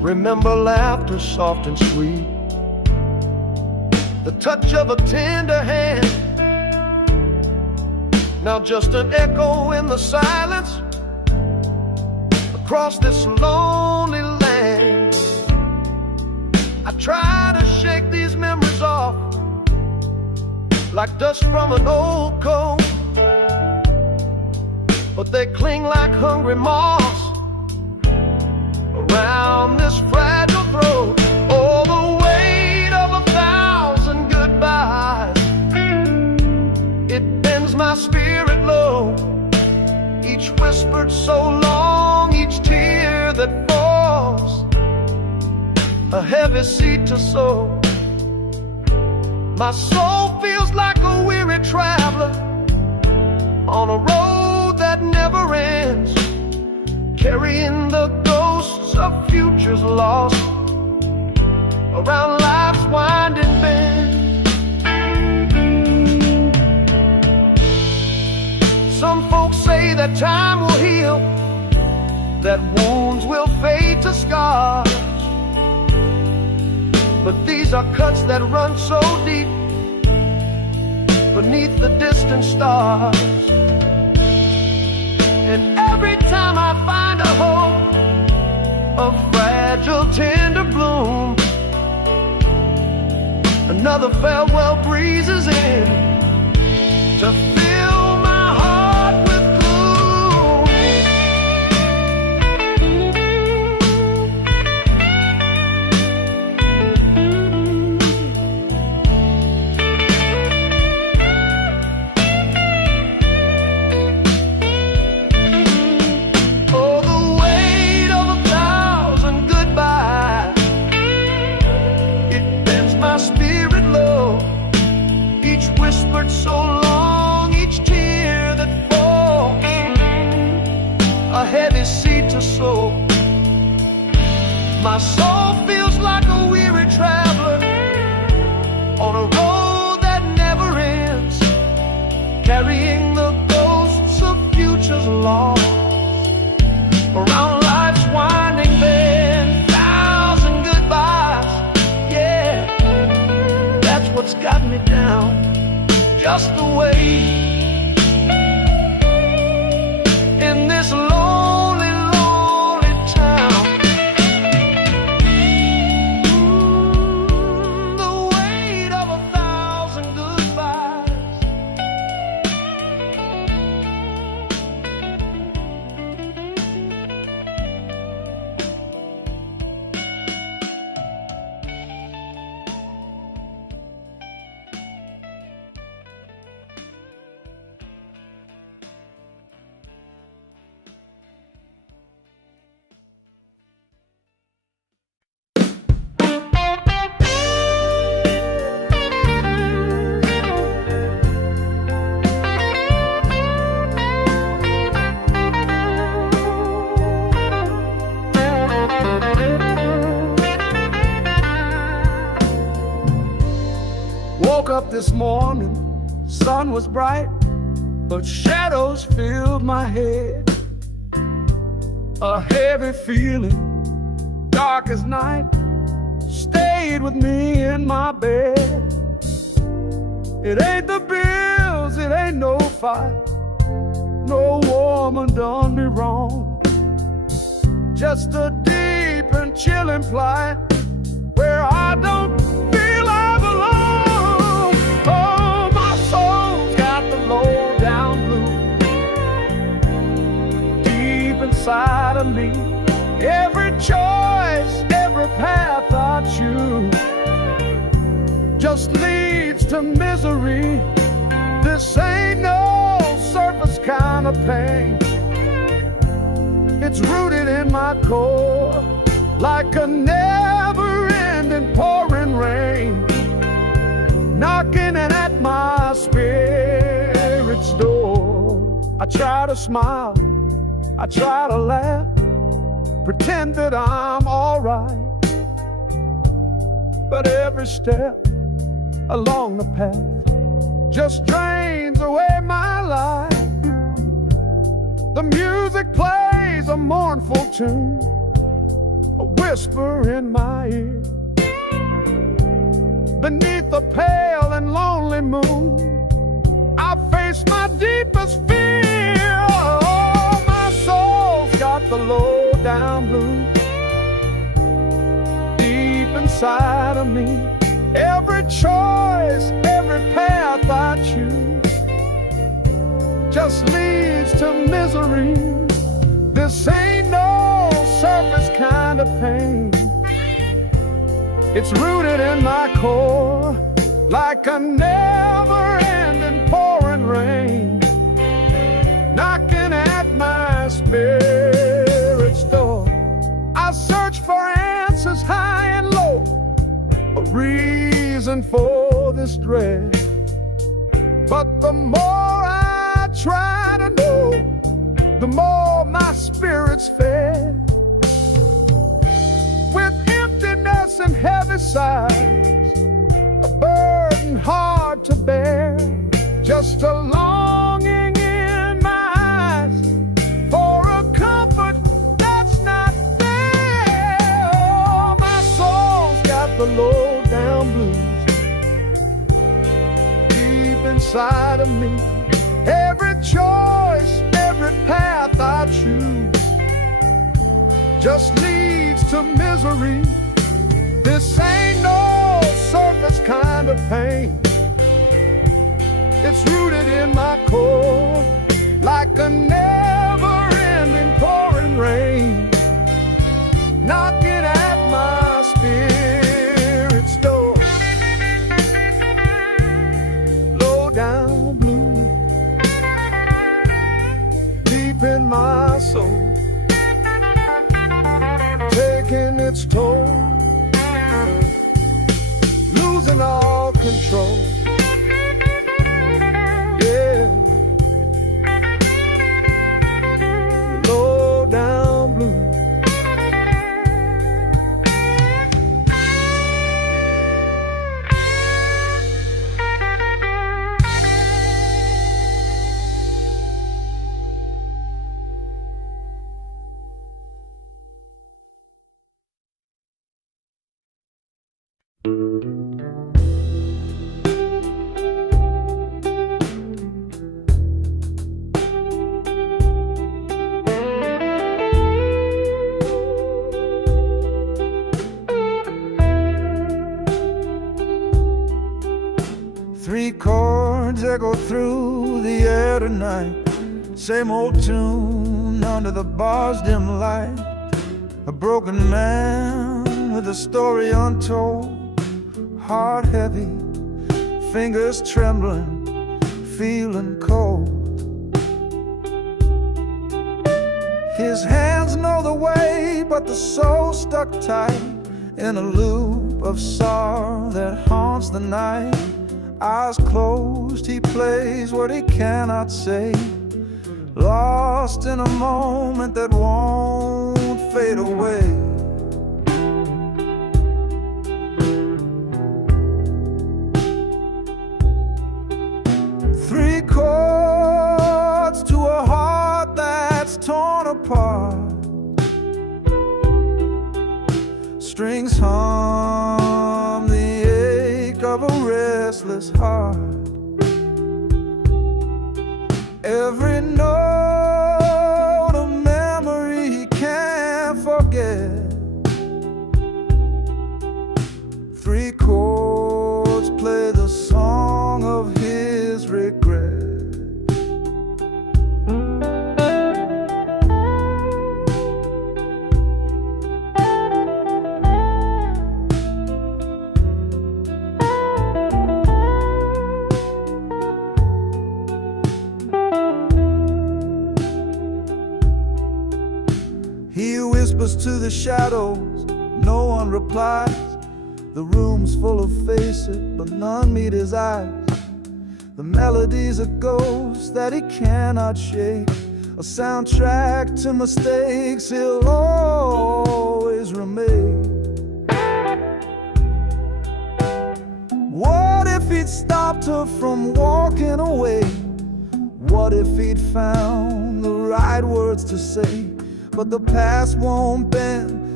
Remember laughter soft and sweet, the touch of a tender hand. Now just an echo in the silence across this lonely land. I try to shake these memories off like dust from an old coat, but they cling like hungry moths around this fragile throat. Oh, the weight of 1,000 goodbyes, it bends my spirit low. Each whispered so long, each tear that falls, a heavy seed to sow. My soul feels like a weary traveler on a road that never ends, carrying the ghosts of futures lost around life's winding bend. Some folks say that time will heal, that wounds will fade to scars, but these are cuts that run so deep beneath the distant stars. And every time I find a hope, a fragile tender bloom, another farewell breezes in to fill my heart with gloom. Oh, the weight of 1,000 goodbyes, it bends my spirit low. Each whispered so long, each tear that falls, a heavy seed to sow. My soul feels like a weary traveler on a road that never ends, carrying the ghosts of futures lost around life's winding bend. 1,000 goodbyes, yeah, that's what's got me down, just the way in this lonely, lonely town. The weight of 1,000 goodbyes. Woke up this morning, sun was bright, but shadows filled my head. A heavy feeling, dark as night, stayed with me in my bed. It ain't the bills, it ain't no fight, no woman done me wrong. Just a deep and chilling plight where I don't feel I belong. Oh, my soul's got the low down blues deep inside of me. Every choice, every path I choose just leads to misery. This ain't no surface kind of pain. It's rooted in my core like a never-ending pouring rain, knocking at my spirit's door. I try to smile, I try to laugh, pretend that I'm alright, but every step along the path just drains away my life. The music plays a mournful tune, a whisper in my ear. Beneath the pale and lonely moon, I face my deepest fear. Oh, my soul's got the low down blues deep inside of me. Every choice, every path I choose just leads to misery. This ain't no surface kind of pain. It's rooted in my core like a never-ending pouring rain, knocking at my spirit's door. I search for answers high and low, a reason for this dread. But the more I try to know, the more my spirit's fed. With emptiness and heavy sighs, a burden hard to bear, just a longing in my eyes for a comfort that's not there. Oh, my soul's got the low down blues deep inside of me. Every choice, every path I choose just leads to misery. This ain't no surface kind of pain. It's rooted in my core like a never-ending pouring rain, knocking at my spirit's door. Low down blue, deep in my soul, taking its toll, losing all control. Yeah, low down blue. Three chords echo through the air tonight. Same old tune under the bar's dim light. A broken man with a story untold. Heart heavy, fingers trembling, feeling cold. His hands know the way, but the soul stuck tight in a loop of sorrow that haunts the night. Eyes closed, he plays what he cannot say, lost in a moment that won't fade away. Three chords to a heart that's torn apart. Strings hum the ache of a restless heart. Every note a memory he can't forget. Three chords play the song of his regret. He whispers to the shadows, no one replies. The room's full of faces, but none meet his eyes. The melody's a ghost that he cannot shake, a soundtrack to mistakes he'll always remake. What if he'd stopped her from walking away? What if he'd found the right words to say? But the past won't bend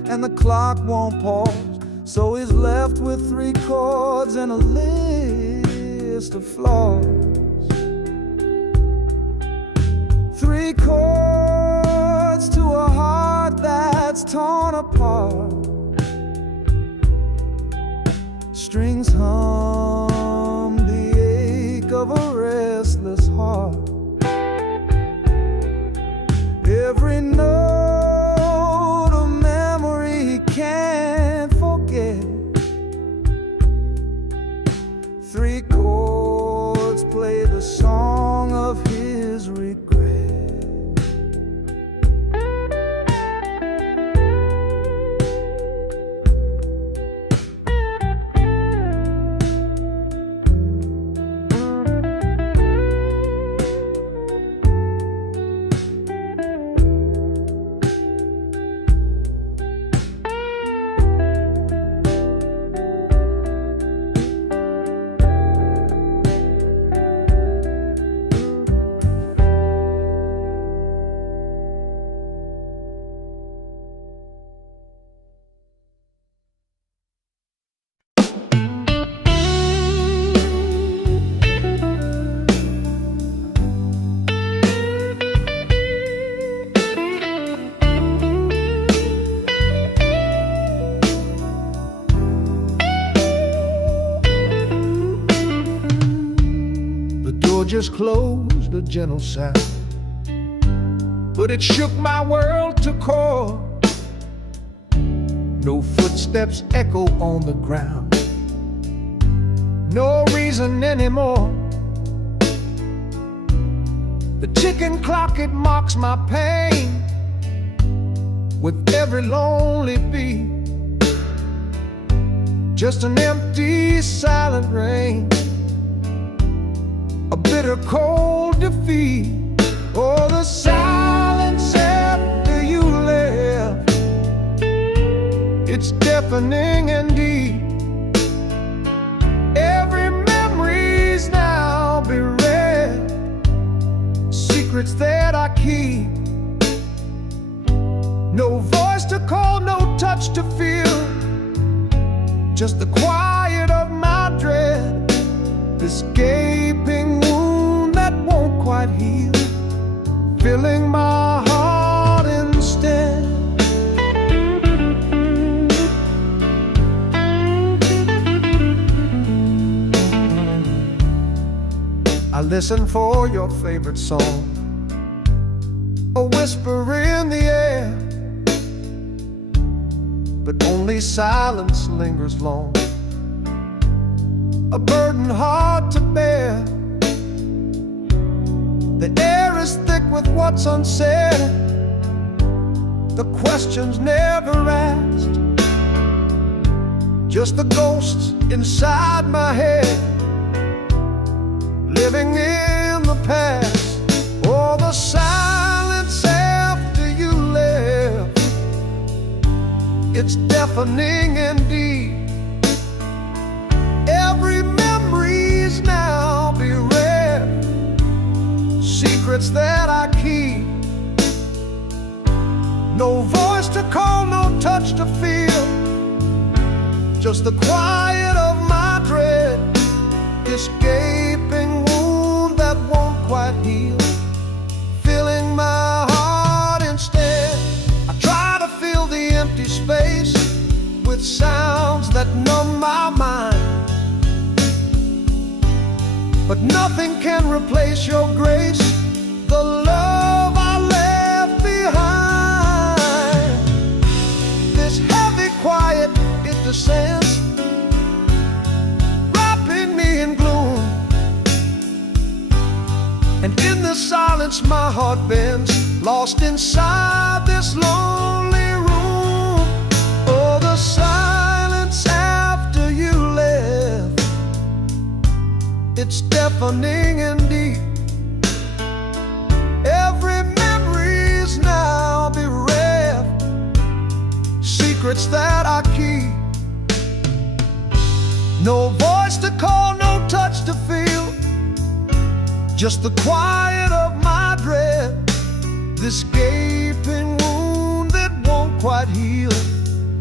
and the clock won't pause. So he's left with 3 chords and a list of flaws. 3 chords to a heart that's torn apart. Strings hum the ache of a restless heart. Every note a memory he can't forget. 3 chords play the song of his regret. Just closed, a gentle sound, but it shook my world to core. No footsteps echo on the ground, no reason anymore. The ticking clock, it mocks my pain with every lonely beat. Just an empty, silent rain, a bitter cold defeat. Oh, the silence after you left, it's deafening and deep. Every memory's now bereft, secrets that I keep. No voice to call, no touch to feel, just the quiet of my dread. This gaping wound that won't quite heal, filling my heart instead. I listen for your favorite song, a whisper in the air, but only silence lingers long, a burden hard to bear. The air is thick with what's unsaid, the questions never asked, just the ghosts inside my head, living in the past. Oh, the silence after you left, it's deafening indeed. Every memory's now bereft, secrets that I keep. No voice to call, no touch to feel, just the quiet of my dread. This gaping wound that won't quite heal, filling my heart instead. I try to fill the empty space with sounds that numb my mind, but nothing can replace your grace, the love I left behind. This heavy quiet, it descends, wrapping me in gloom, and in the silence my heart bends, lost inside this lonely room. Oh, the silence after you left, it's deafening and deep. Every memory's now bereft, secrets that I keep. No voice to call, no touch to feel, just the quiet of my dread. This gaping wound that won't quite heal,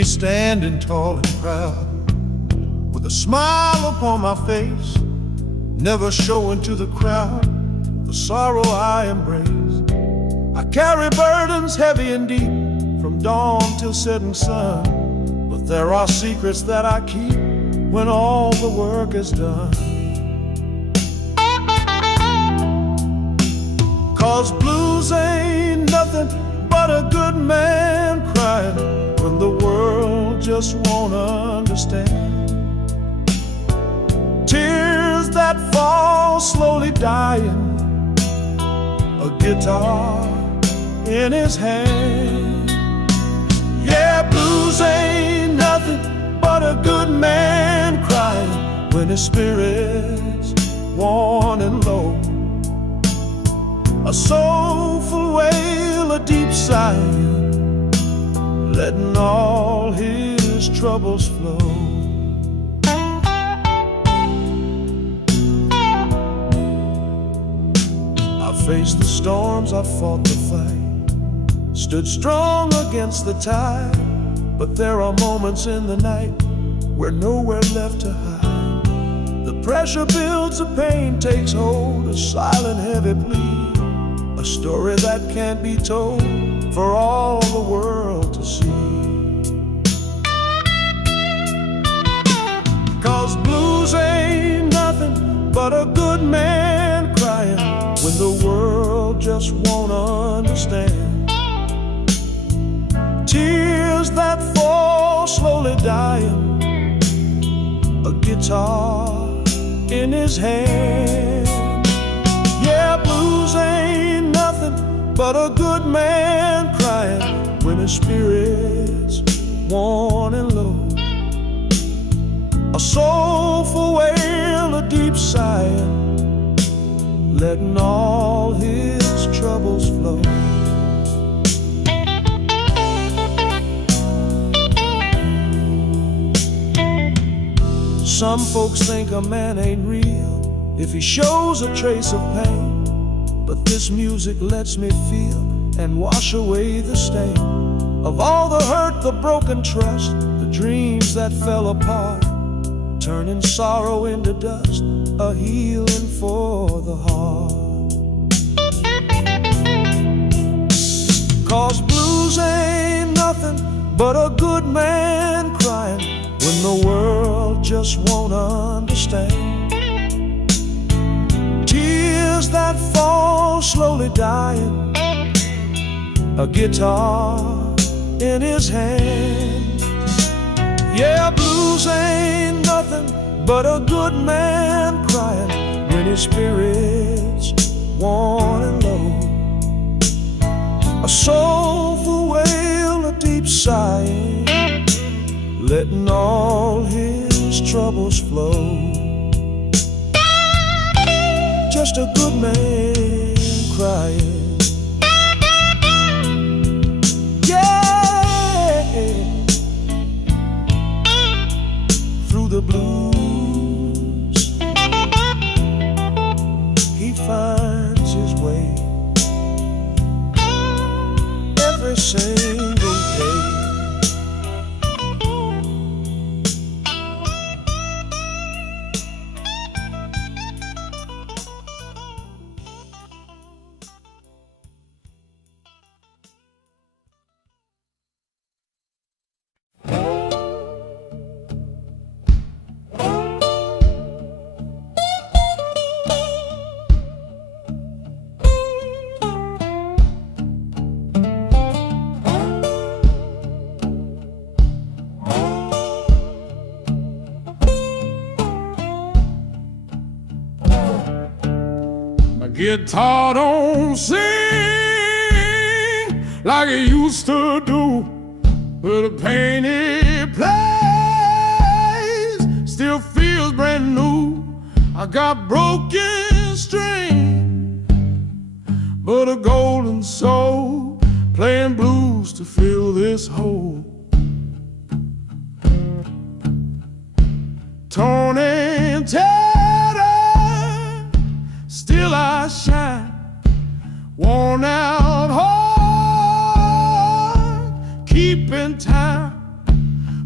me standing tall and proud, with a smile upon my face, never showing to the crowd the sorrow I embrace. I carry burdens heavy and deep, from dawn till setting sun, but there are secrets that I keep when all the work is done. 'Cause blues ain't nothing but a good man crying when the world just won't understand. Tears that fall slowly dying, a guitar in his hand. Yeah, blues ain't nothing but a good man crying when his spirit's worn and low. A soulful wail, a deep sigh, letting all his troubles flow. I faced the storms, I fought the fight, stood strong against the tide, but there are moments in the night where nowhere left to hide. The pressure builds, the pain takes hold, a silent heavy plea, a story that can't be told for all the world to see. 'Cause blues ain't nothing but a good man crying when the world just won't understand. Tears that fall slowly dying, a guitar in his hand. Yeah, blues ain't nothing but a good man crying when his spirit's worn and low. A soulful wail, a deep sigh, letting all his troubles flow. Some folks think a man ain't real if he shows a trace of pain, but this music lets me feel and wash away the stain of all the hurt, the broken trust, the dreams that fell apart, turning sorrow into dust, a healing for the heart. 'Cause blues ain't nothing but a good man crying when the world just won't understand. Tears that fall slowly dying, a guitar in his hand. Yeah, blues ain't nothing but a good man crying when his spirit's worn and low. A soulful wail, a deep sigh, letting all his troubles flow. Just a good man crying. Yeah, through the blues he finds his way every single day. Guitar don't sing like it used to do, but the pain it plays still feels brand new. I got broken string, but a golden soul playing blues to fill this hole. Torn and tattered, still I shine. Worn out heart, keeping time.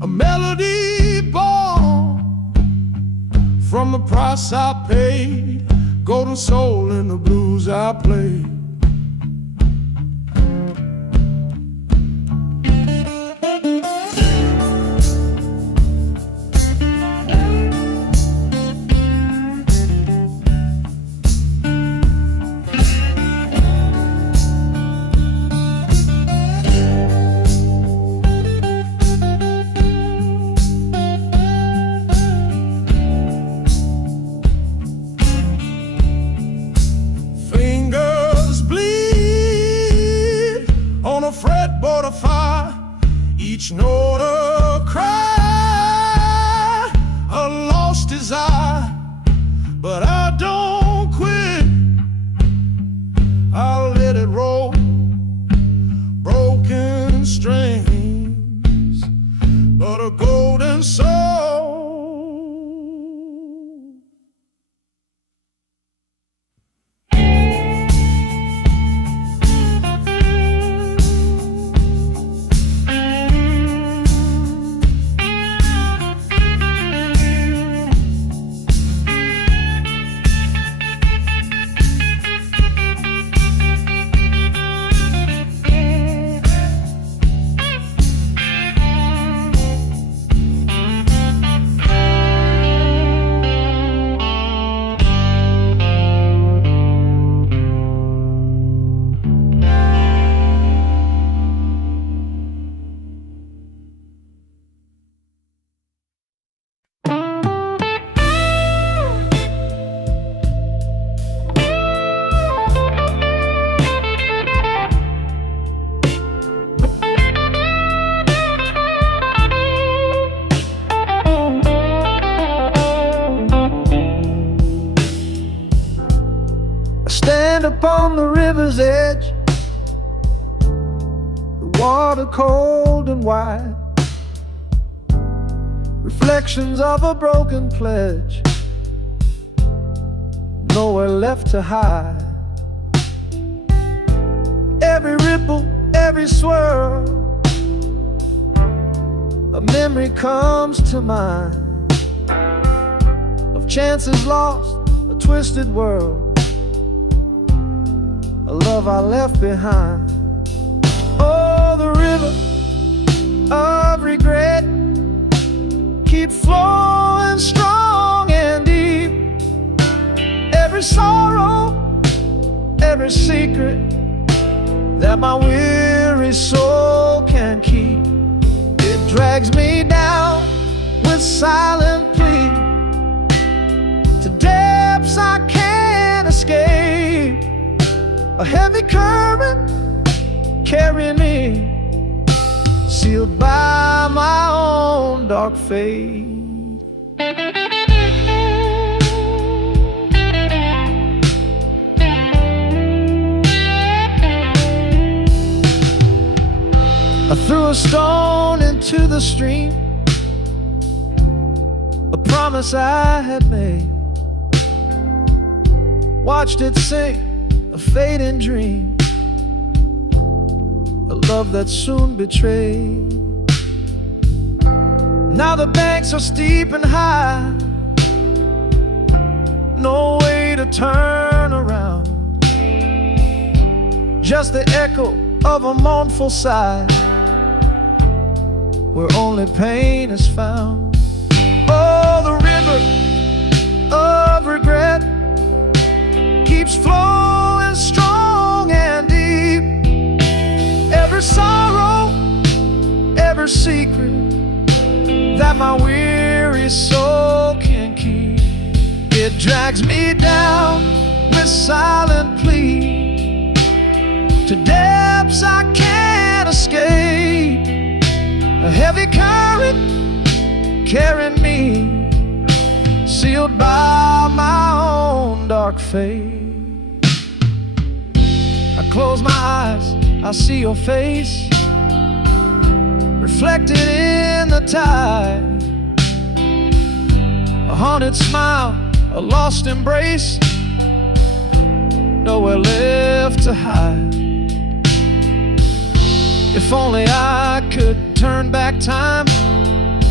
a melody born from the price I paid, golden soul in the blues I played. Fretboard of fire, each note a cry, a lost desire, but I don't quit. I'll let it roll, broken strings, but a golden soul. Upon the river's edge, the water cold and wide, reflections of a broken pledge, nowhere left to hide. Every ripple, every swirl, a memory comes to mind of chances lost, a twisted world, a love I left behind. Oh, the river of regret keeps flowing strong and deep. Every sorrow, every secret that my weary soul can keep, it drags me down with silent plea to depths I can't escape. A heavy current carrying me, sealed by my own dark fate. I threw a stone into the stream, a promise I had made, watched it sink, a fading dream, a love that soon betrayed. Now the banks are steep and high, no way to turn around, just the echo of a mournful sigh, where only pain is found. Oh, the river of regret keeps flowing strong and deep. Every sorrow, every secret that my weary soul can keep, it drags me down with silent plea to depths I can't escape. A heavy current carrying me, sealed by my own dark fate. I close my eyes, I see your face reflected in the tide, a haunted smile, a lost embrace, nowhere left to hide. If only I could turn back time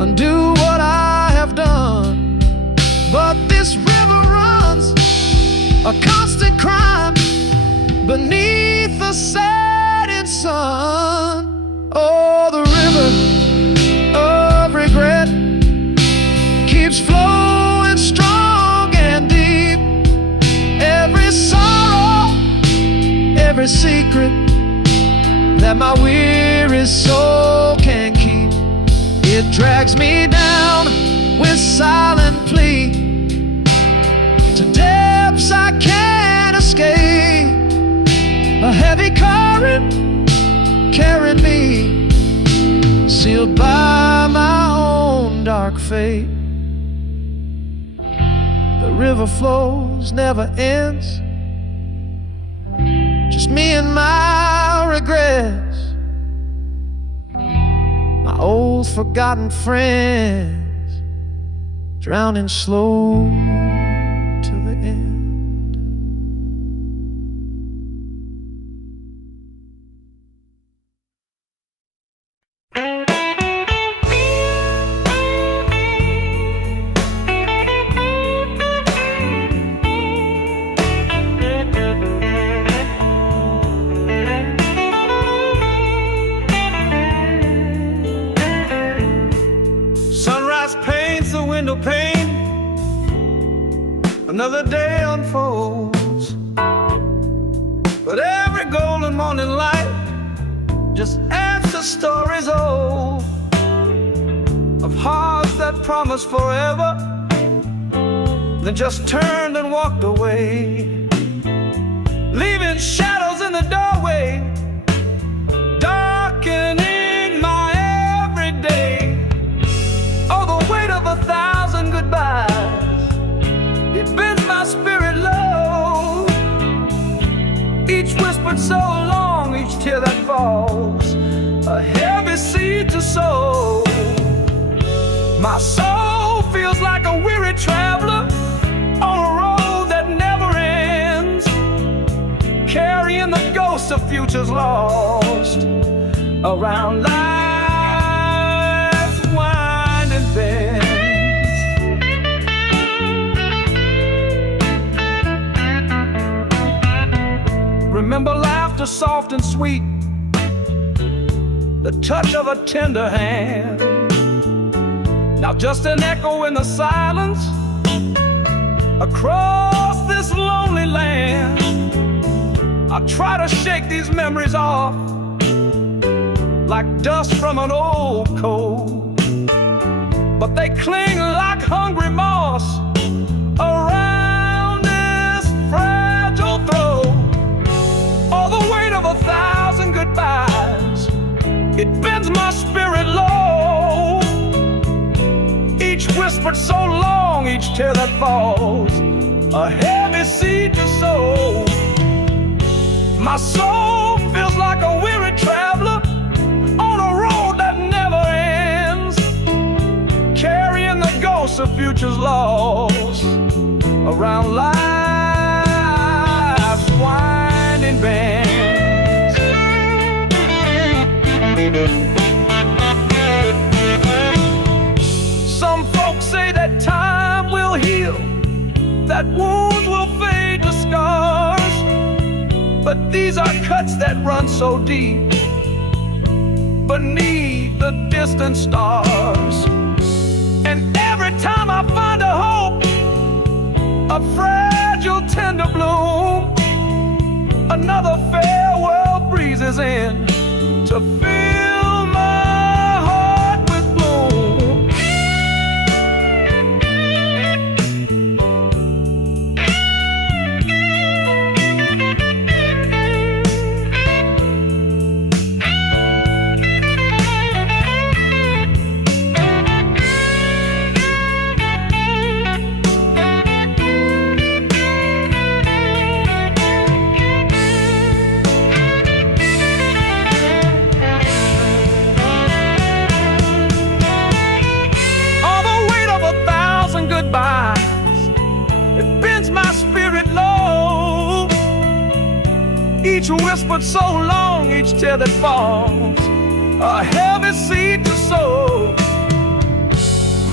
undo what I have done. But this river runs a constant crime beneath the setting sun. Oh, the river of regret keeps flowing strong and deep. Every sorrow, every secret that my weary soul can keep, it drags me down with silent plea to depths I can't escape. A heavy current carried me, sealed by my own dark fate. The river flows, never ends, just me and my regrets, my old forgotten friends, drowning slow to the end. Sunrise paints the window pane, another day unfolds. But every golden morning light just adds to stories old, of hearts that promised forever, then just turned and walked away, leaving shadows in the doorway, darkening my everyday. Oh, the weight of 1,000 goodbyes, it bends my spirit low. Each whispered so long, each tear that falls, a heavy seed to sow. My soul feels like a weary traveler on a road that never ends, carrying the ghosts of futures lost around life's winding bends. Remember laughter soft and sweet, the touch of a tender hand. Now just an echo in the silence across this lonely land. I try to shake these memories off like dust from an old coat, but they cling like hungry moss around this fragile throat. All the weight of 1,000 goodbyes, it bends my spirit low. Each whispered so long, each tear that falls, a heavy seed to sow. My soul feels like a weary traveler on a road that never ends, carrying the ghosts of futures lost around life's winding bends. Some folks say that time will heal, that wounds will fade to scars, but these are cuts that run so deep beneath the distant stars. And every time I find a hope, a fragile tender bloom, another farewell breezes in to fill my heart with gloom. It bends my spirit low. Each whispered so long, each tear that falls, a heavy seed to sow.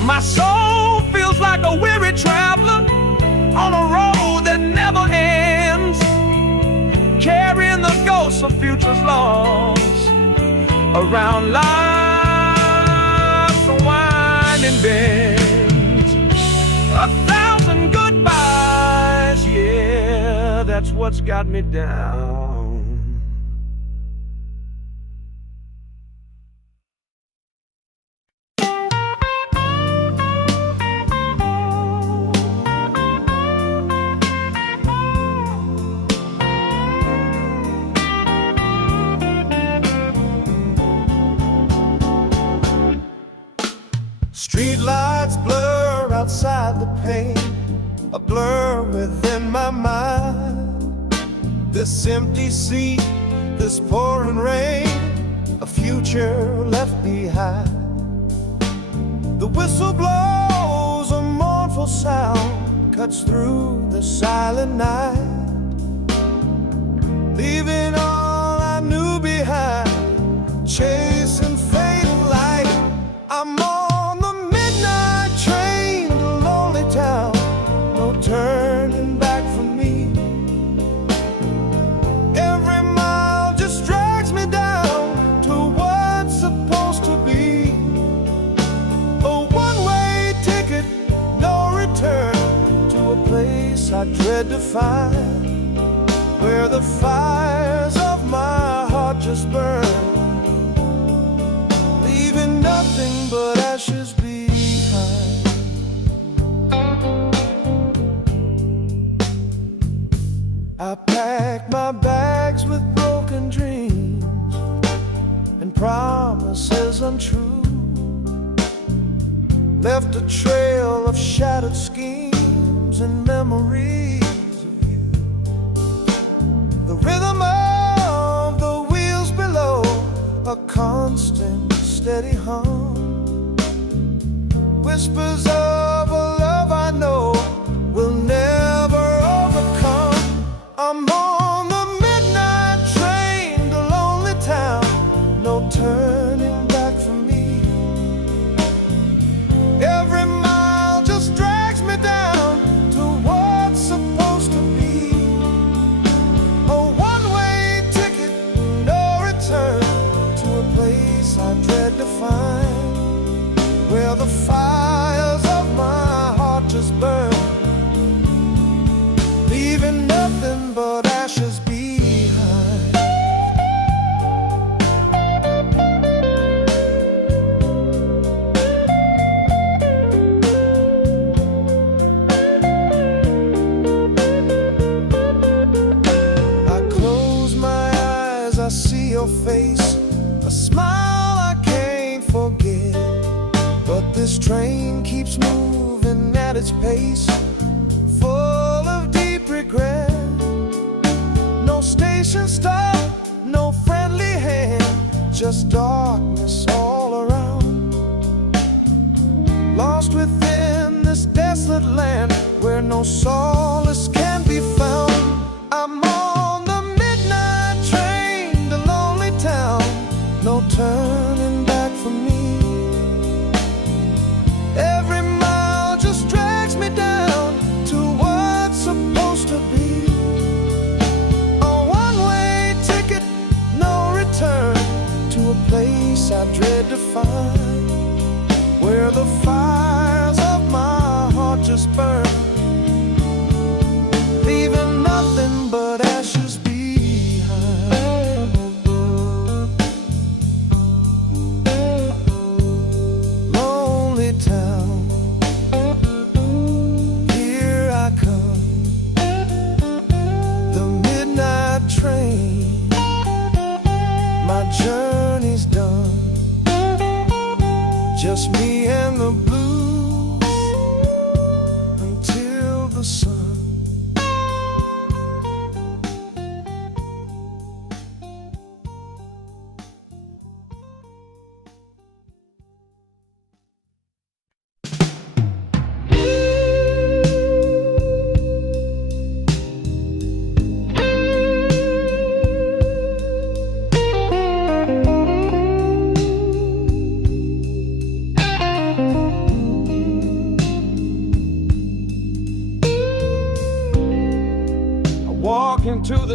My soul feels like a weary traveler on a road that never ends, carrying the ghosts of futures lost around life's winding bends. 1,000 goodbyes, yeah, that's what's got me down. Street lights blur outside the pane, a blur within my mind. This empty seat, this pouring rain, a future left behind. The whistle blows, a mournful sound cuts through the silent night, leaving all I knew behind, chasing fading light. I'm on the midnight train to lonely town, no turning back for me. Every mile just drags me down to what's supposed to be. A one-way ticket, no return, to a place I dread to find, where the fires of my heart just burn, leaving nothing but ashes behind. I packed my bags with broken dreams and promises untrue, left a trail of shattered schemes and memories of you. The rhythm of the wheels below, a constant steady hum, whispers of a love I know will never overcome. I'm on the midnight train to lonely town, no turning back for me. Every mile just drags me down to what's supposed to be. A one-way ticket, no return, to a place I dread to find, where the fires of my heart just burn, leaving nothing but ashes behind. I close my eyes, I see your face, a smile I can't forget. But this train keeps moving at its pace, full of deep regret. No station stop, no friendly hand, just darkness all around. Lost within this desolate land where no solace can be found. I'm on the midnight train to lonely town, no turning back for me. Every mile just drags me down to what's supposed to be. A one-way ticket, no return, to a place I dread to find, where the fires of my heart just burn, leaving nothing but ashes behind. Lonely town, here I come, the midnight train, my journey's done, just me and the blues,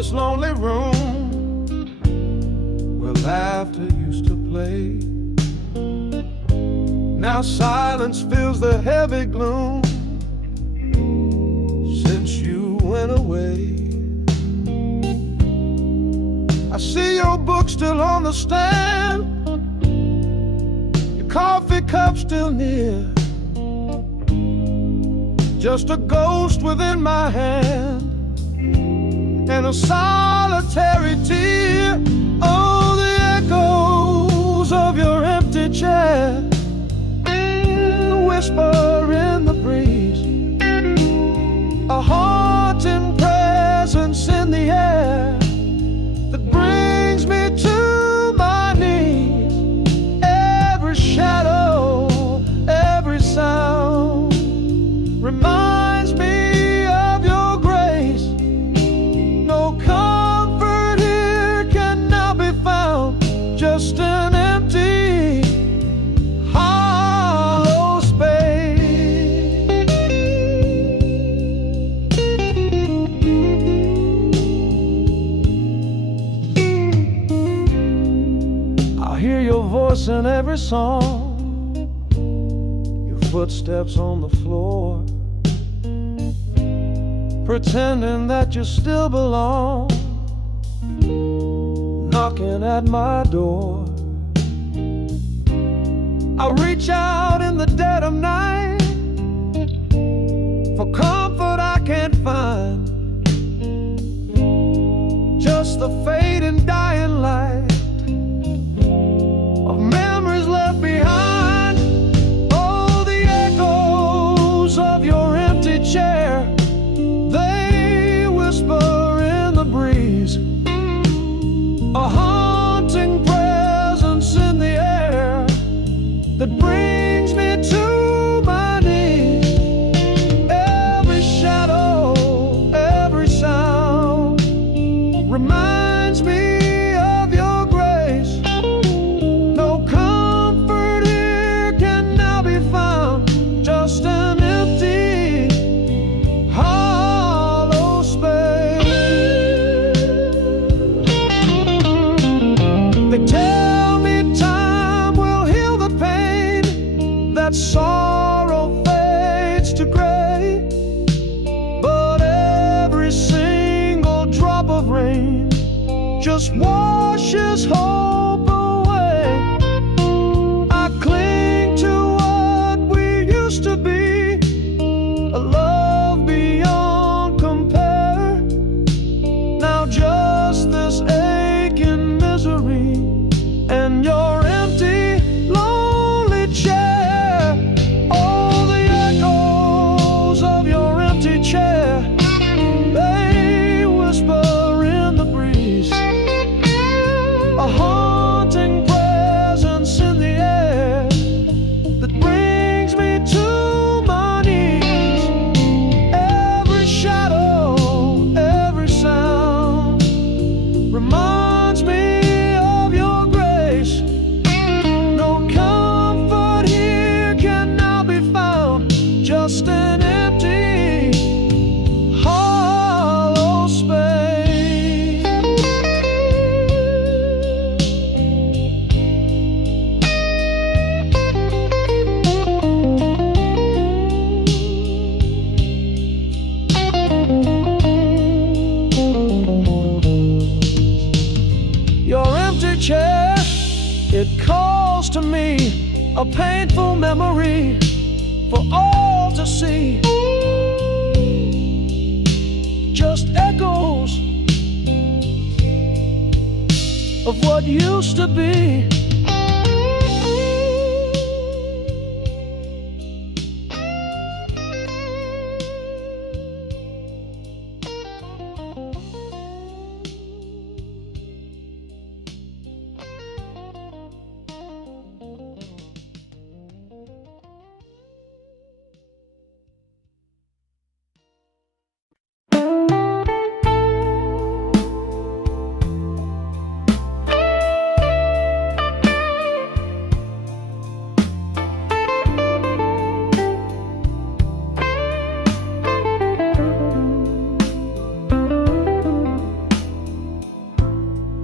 this lonely room where laughter used to play. Now silence fills the heavy gloom since you went away. I see your book still on the stand, your coffee cup still near, just a ghost within my hand and a solitary tear. Oh, the echoes of your empty chair, the whisper in the breeze, a haunting presence in the air that brings me to my knees. Every shadow, every sound reminds me of your grace. No comfort here can now be found, just an empty, hollow space. I hear your voice in every song, your footsteps on the floor, pretending that you still belong, knocking at my door. I reach out in the dead of night for comfort I can't find, just the fading dying light of memories left behind. Oh, the echoes of your empty chair, they whisper in the breeze, a haunting presence in the air that brings me to my knees. Every shadow, every sound reminds me of your grace. No comfort here can now be found, just an empty, hollow space. They tell me time will heal the pain, that sorrow fades to gray, but every single drop of rain just washes hope away. I cling to what we used to be, a love beyond compare. Now just this aching misery and your empty, lonely chair. Oh, the echoes of your empty chair, they whisper in the breeze, a haunting presence in the air that brings me to my knees. Every shadow, every sound reminds me of your grace. No comfort here can now be found, just an empty, hollow space. Your empty chair, it calls to me, a painful memory for all to see. Just echoes of what used to be.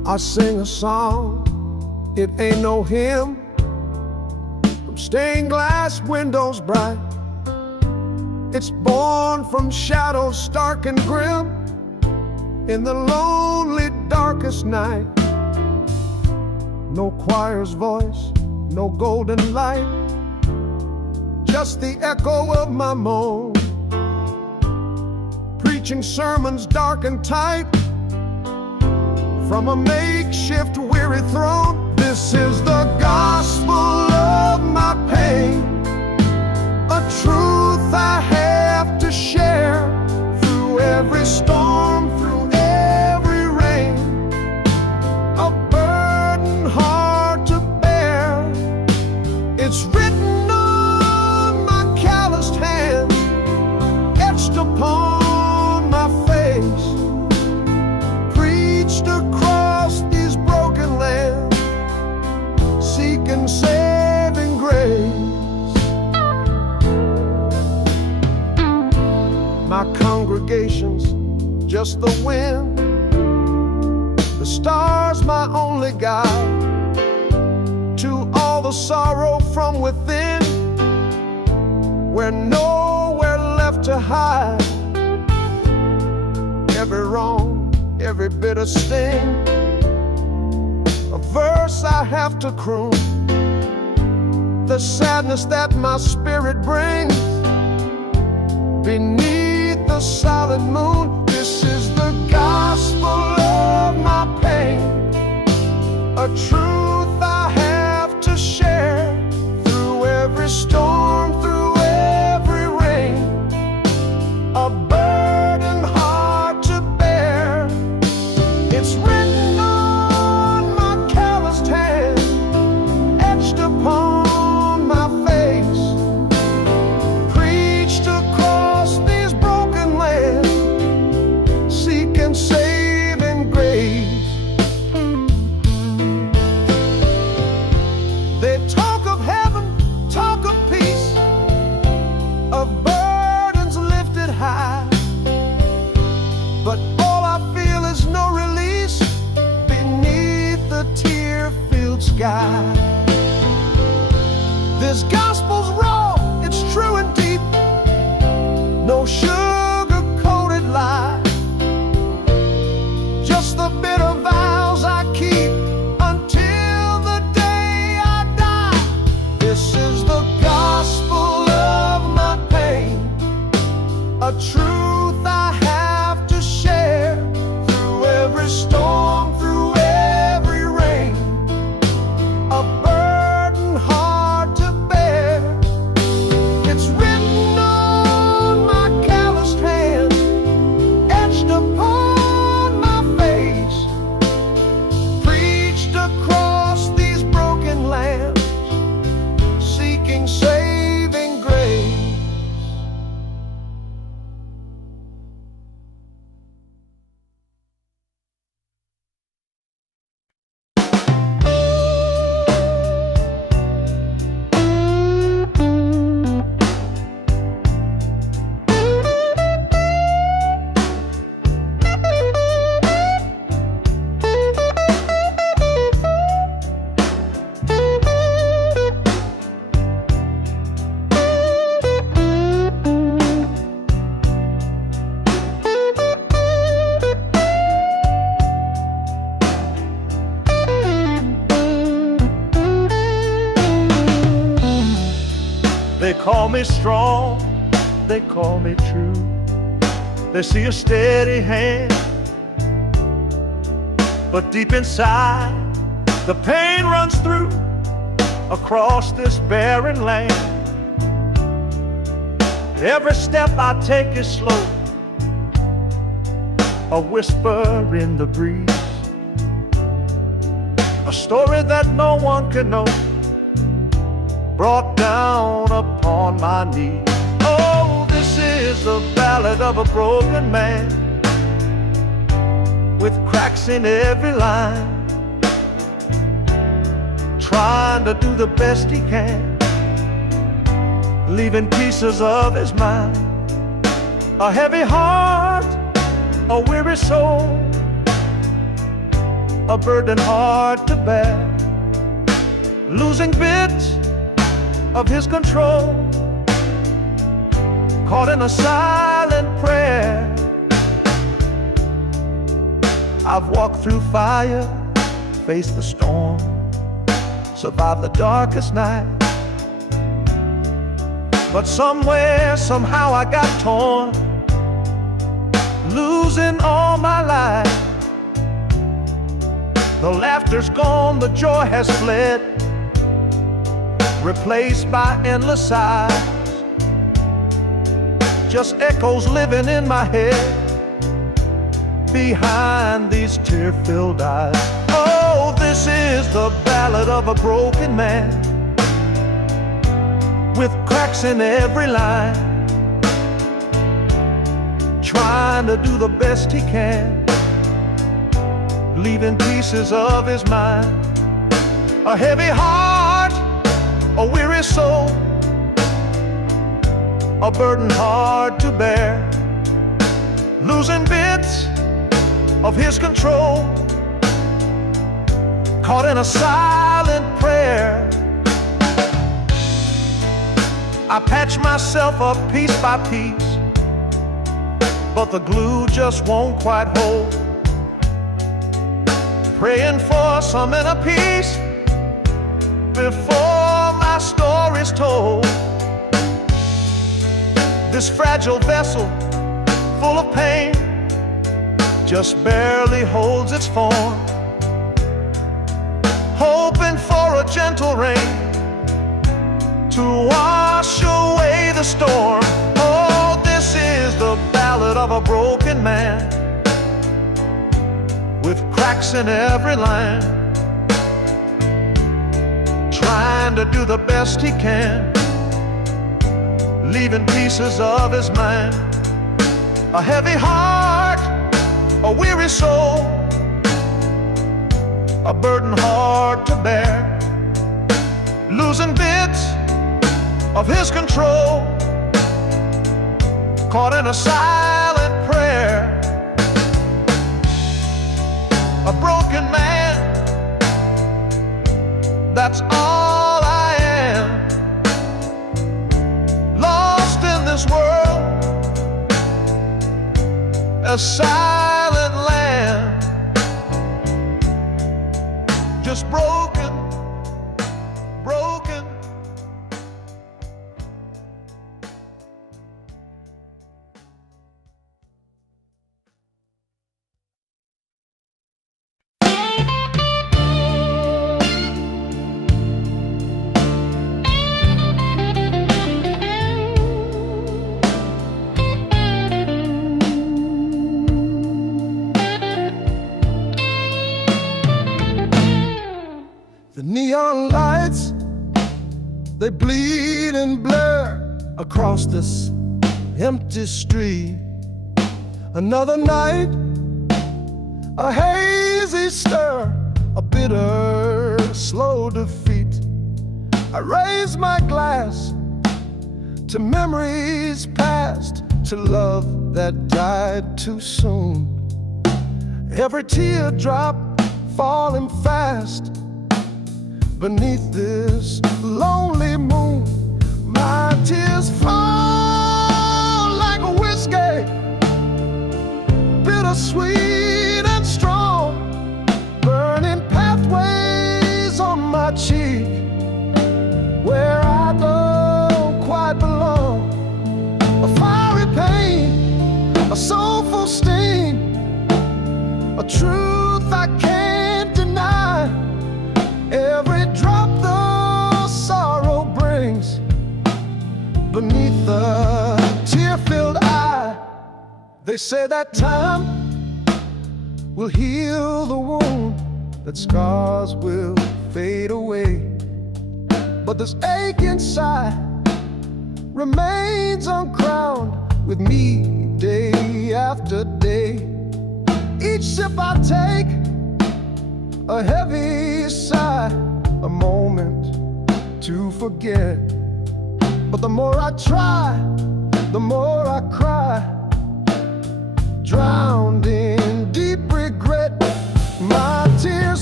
I sing a song, it ain't no hymn, from stained glass windows bright. It's born from shadows stark and grim, in the lonely darkest night. No choir's voice, no golden light, just the echo of my moan, preaching sermons dark and tight from a makeshift weary throne. This is the gospel of my pain, a truth I have to share through every storm, through every rain, a burden hard to bear. It's written on my calloused hands, etched upon my face, preached across these broken lands, seeking saving grace. My congregation's just the wind, the stars my only guide to all the sorrow from within, where nowhere left to hide. Every wrong, every bitter sting, a verse I have to croon, the sadness that my spirit brings beneath the silent moon. This is the gospel of my pain, a truth I have to share through every storm, through every rain, a burden hard to bear. It's written on my calloused hand, etched upon my face, preached across these broken lands, seeking saving grace. They talk of heaven, talk of peace, of burdens lifted high, but all I feel is no release beneath the tear-filled sky. This gospel's raw, it's true and deep, no sugar-coated lie, just the bitter vows I keep until the day I die. This is the gospel of my pain, a truth I have to share through every storm, through every rain, a burden hard to bear. It's written on my calloused hand, etched upon my face, preached across these broken lands, seeking saving grace. They call me strong, they call me true. They see a steady hand, but deep inside the pain runs through across this barren land. Every step I take is slow, a whisper in the breeze, a story that no one can know, brought down upon my knees. Oh, this is the ballad of a broken man, with cracks in every line, trying to do the best he can, leaving pieces of his mind, a heavy heart, a weary soul, a burden hard to bear, losing bits of his control, caught in a silent prayer. I've walked through fire, faced the storm, survived the darkest night. But somewhere, somehow I got torn, losing all my life. The laughter's gone, the joy has fled, replaced by endless sighs. Just echoes living in my head, behind these tear-filled eyes. Oh, this is the ballad of a broken man, with cracks in every line, trying to do the best he can, leaving pieces of his mind. A heavy heart, a weary soul, a burden hard to bear, losing bits of his control, caught in a silent prayer. I patch myself up piece by piece, but the glue just won't quite hold. Praying for some inner peace before my story's told. This fragile vessel, full of pain, just barely holds its form, hoping for a gentle rain to wash away the storm. Oh, this is the ballad of a broken man, with cracks in every line, trying to do the best he can, leaving pieces of his mind. A heavy heart, a weary soul, a burden hard to bear, losing bits of his control, caught in a silent prayer. A broken man, that's all I am, lost in this world, a silent land, just broken, broken. The neon lights, they bleed and blur across this empty street. Another night, a hazy stir, a bitter, slow defeat. I raise my glass to memories past, to love that died too soon. Every teardrop falling fast beneath this lonely moon. My tears fall like a whiskey, bittersweet and strong, burning pathways on my cheek, where I don't quite belong. A fiery pain, a soulful sting, a truth I can't deny. Every drop the sorrow brings beneath the tear-filled eye. They say that time will heal the wound, that scars will fade away, but this ache inside remains uncrowned with me day after day. Each sip I take, a heavy sigh, a moment to forget. But the more I try, the more I cry, drowned in deep regret. My tears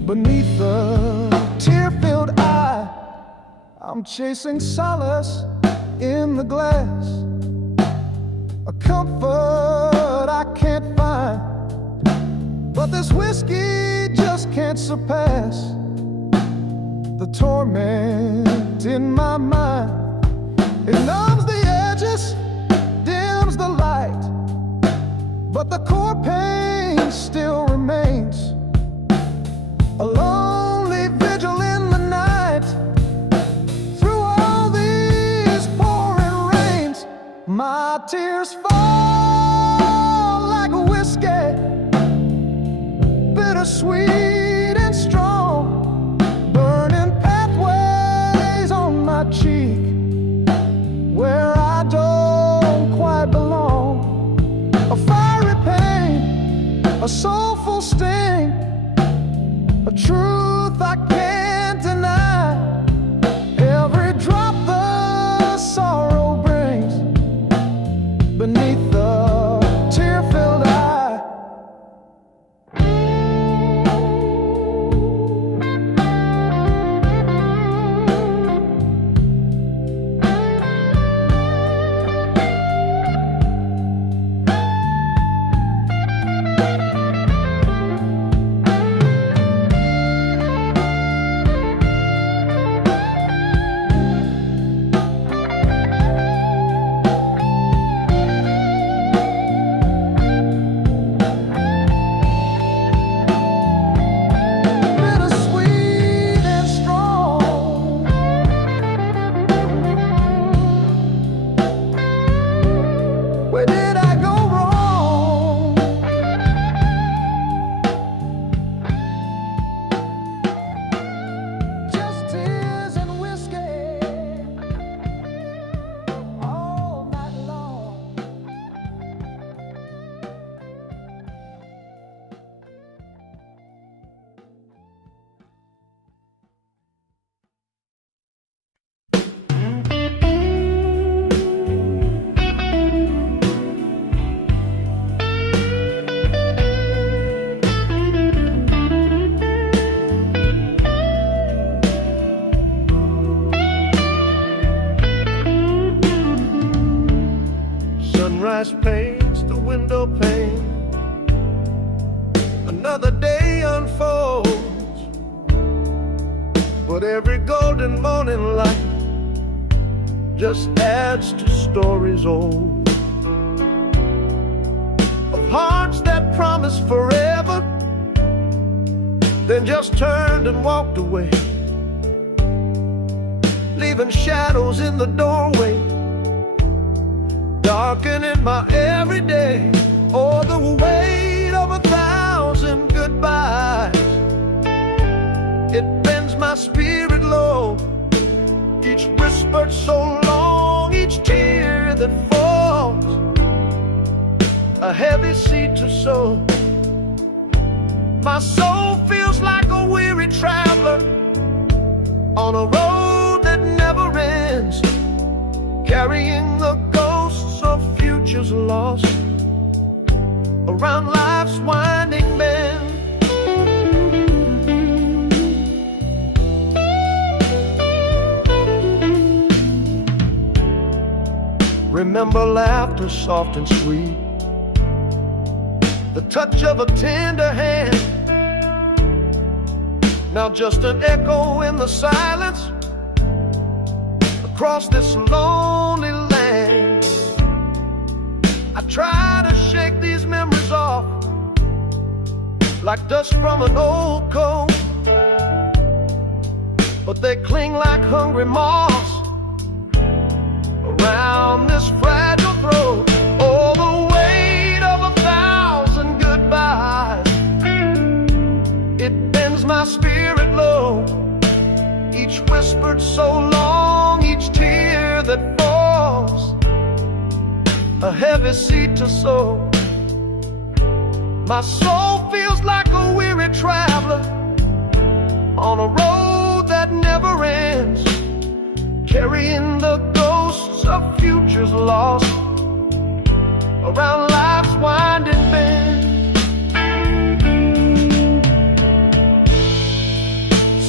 Beneath the tear-filled eye, I'm chasing solace in the glass, a comfort I can't find, but this whiskey just can't surpass the torment in my mind. It numbs the edges, dims the light, but the core pain still remains. A lonely vigil in the night. Through all these pouring rains, my tears fall like a whiskey, bittersweet and strong, burning pathways on my cheek where I don't quite belong. A fiery pain, a soulful sting, a truth I can't deny. Every drop the sorrow brings beneath the tear-filled eye. Where did I go wrong? Just tears and whiskey all night long. Sunrise paints the window pane. Another day unfolds, but every golden morning light just adds to stories old of hearts that promised forever, then just turned and walked away, leaving shadows in the doorway, darkening my everyday. Oh, the weight of 1,000 goodbyes, it bends my spirit low. Each whispered so long, each tear that falls, a heavy seed to sow. My soul feels like a weary traveler on a road that never ends, carrying the ghosts of futures lost around life's winding bend. Remember laughter soft and sweet, the touch of a tender hand, now just an echo in the silence across this lonely land. I try to shake these memories off like dust from an old coat, but they cling like hungry moths around this fragile throat. Oh, the weight of 1,000 goodbyes, it bends my spirit low. Each whispered so long, each tear that falls, a heavy seed to sow. My soul feels like a weary traveler on a road that never ends, carrying the ghosts of futures lost around life's winding bend.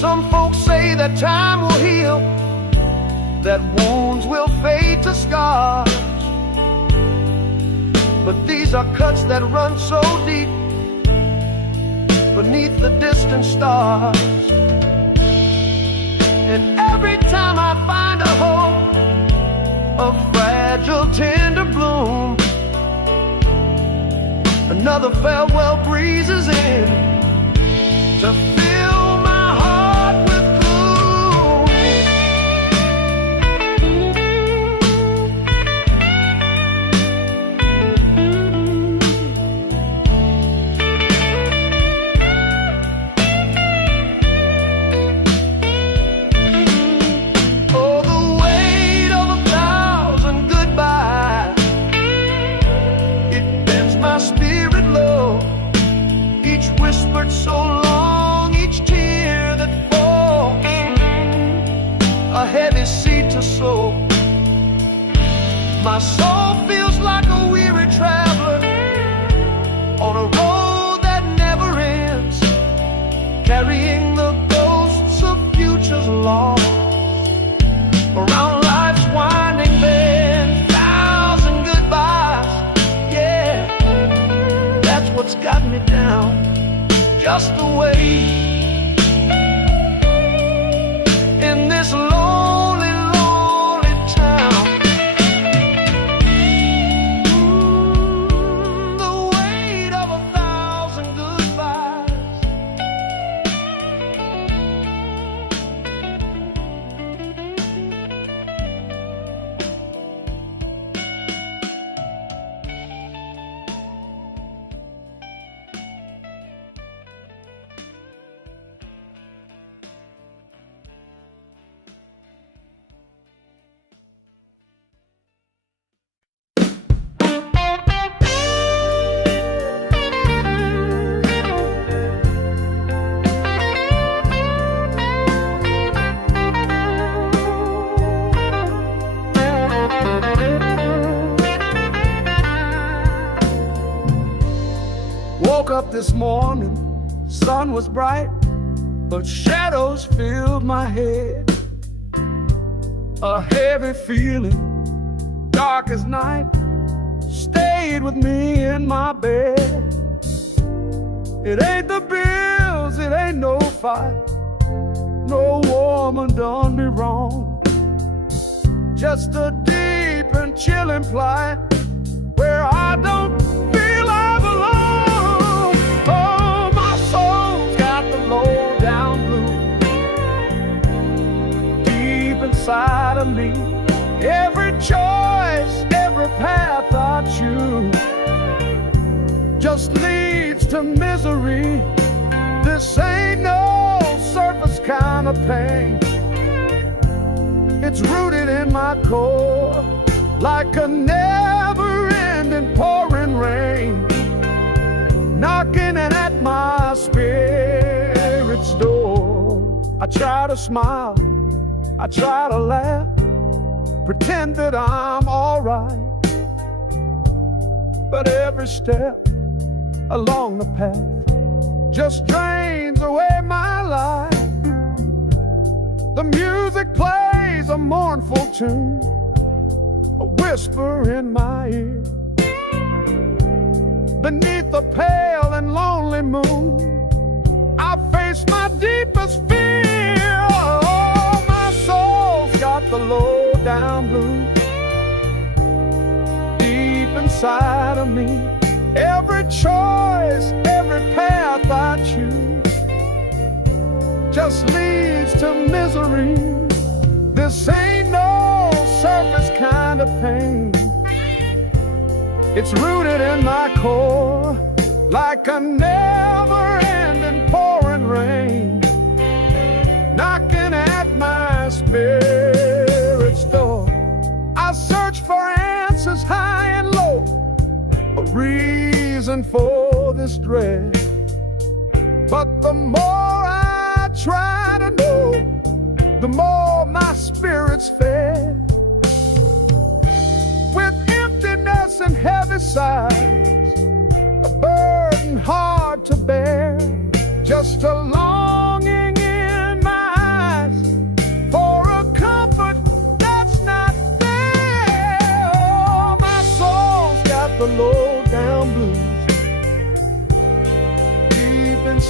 Some folks say that time will heal, that wounds will fade to scars, but these are cuts that run so deep beneath the distant stars. And every time I find a hope, a fragile, tender bloom, another farewell breezes in to fill my heart with gloom. Oh, the weight of 1,000 goodbyes, it bends my spirit low. Each whispered so long, each tear that falls, a heavy seed to sow. My soul feels like a weary traveler on a road that never ends, carrying the ghosts of futures lost around life's winding bend. 1,000 goodbyes, yeah, that's what's got me down. Just the way in this lonely, lonely town. The weight of 1,000 goodbyes. Woke up this morning, sun was bright, but shadows filled my head. A heavy feeling, dark as night, stayed with me in my bed. It ain't the bills, it ain't no fight, no woman done me wrong. Just a deep and chilling plight where I don't feel I belong. Oh, my soul's got the low down blues deep inside of me. Every choice, every path I choose just leads to misery. This ain't no surface kind of pain. It's rooted in my core like a never-ending pouring rain, knocking at my spirit's door. I try to smile, I try to laugh, pretend that I'm alright, but every step along the path just drains away my life. The music plays a mournful tune, a whisper in my ear. Beneath the pale and lonely moon, I face my deepest fear. Oh, my soul's got the low down blues deep inside of me. Every choice, every path I choose just leads to misery. This ain't no surface kind of pain. It's rooted in my core like a never-ending pouring rain, knocking at my spirit's door. I search for answers high and low, a reason for this dread, but the more I try to know, the more my spirit's fed. With emptiness and heavy sighs, a burden hard to bear, just a longing in my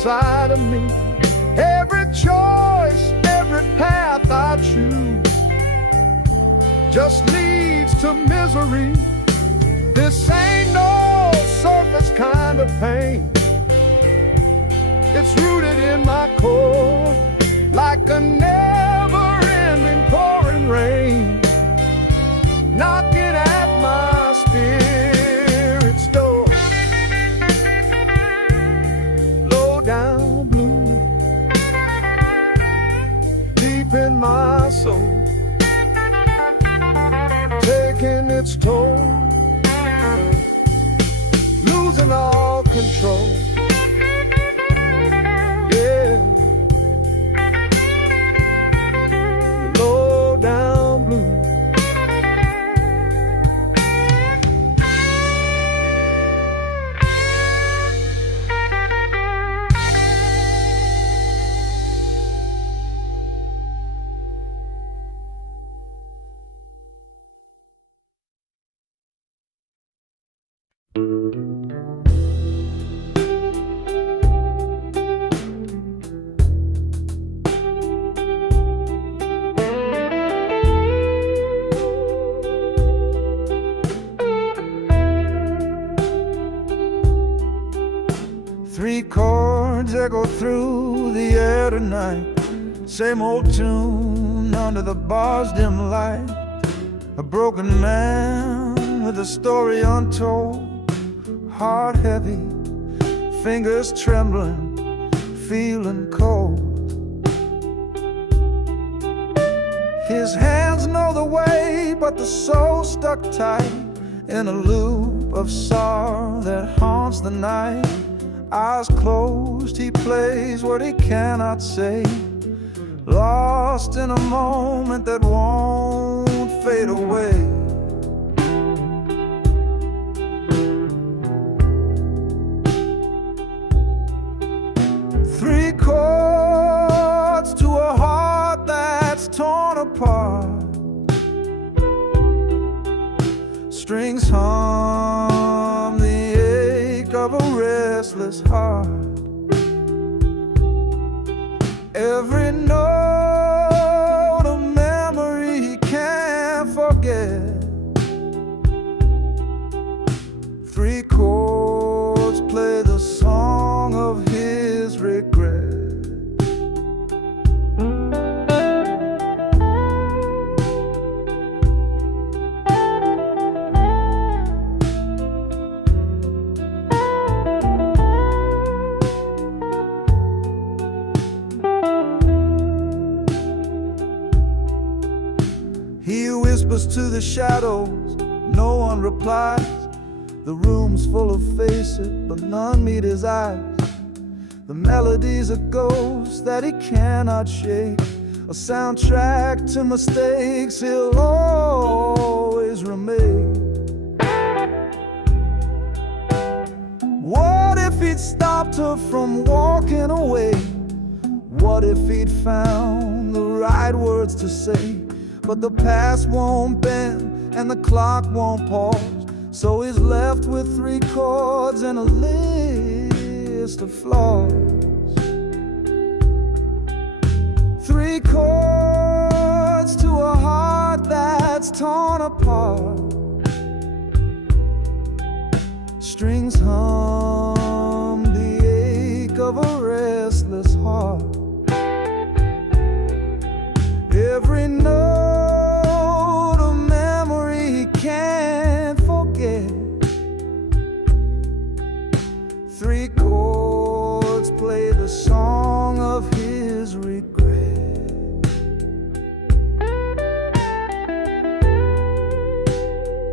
inside of me. Every choice, every path I choose just leads to misery. This ain't no surface kind of pain. It's rooted in my core, like a never-ending pouring rain, knocking at my spirit's door. Low down blue, deep in my soul, taking its toll, losing all control. Yeah, low down blue. Three chords echo through the air tonight. Same old tune under the bar's dim light. A broken man with a story untold. Heart heavy, fingers trembling, feeling cold. His hands know the way, but the soul stuck tight in a loop of sorrow that haunts the night. Eyes closed, he plays what he cannot say, lost in a moment that won't fade away. Three chords to a heart that's torn apart. Strings hum the ache of a restless heart. Every note a memory he can't forget. Three chords play the song of his regret. He whispers to the shadows, no one replies. The room's full of faces, but none meet his eyes. The melody's a ghost that he cannot shake, a soundtrack to mistakes he'll always remake. What if he'd stopped her from walking away? What if he'd found the right words to say? But the past won't bend and the clock won't pause, so he's left with three chords and a list of flaws. Three chords to a heart that's torn apart. Strings hum the ache of a restless heart. Every note a memory he can't forget. Three chords play the song of his regret.